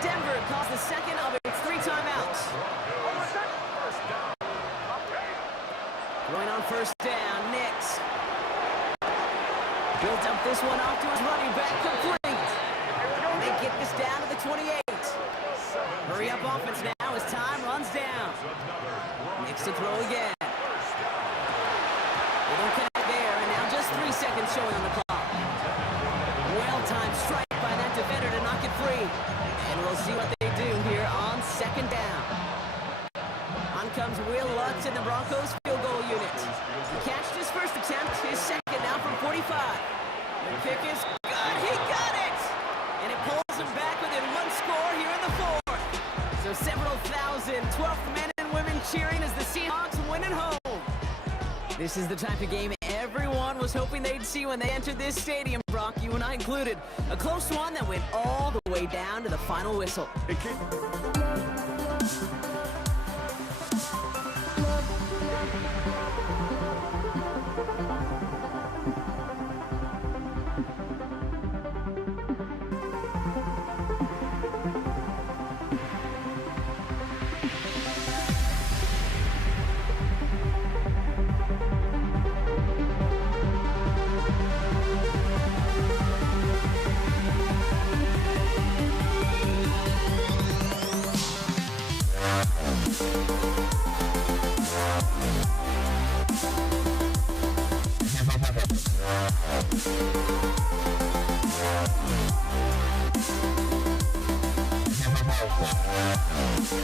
Denver calls the 2nd of its 3 timeouts. Going on 1st down, Nix. Built up this one off to his running back, complete. And they get this down to the 28. Hurry up offense now as time runs down. Nix to throw again. They don't connect there, and now just 3 seconds showing on the clock. Well-timed strike by that defender to knock it free. And we'll see what they do here on 2nd down. On comes Will Lutz in the Broncos field goal unit. He catched his first attempt, his 2nd now from 45. The kick is good, he got it! And it pulls him back within 1 score here in the 4th. So several thousand 12th men and women cheering as the Seahawks win at home. This is the type of game everyone was hoping they'd see when they entered this stadium, Brock, you and I included. A close one that went all the way down to the final whistle.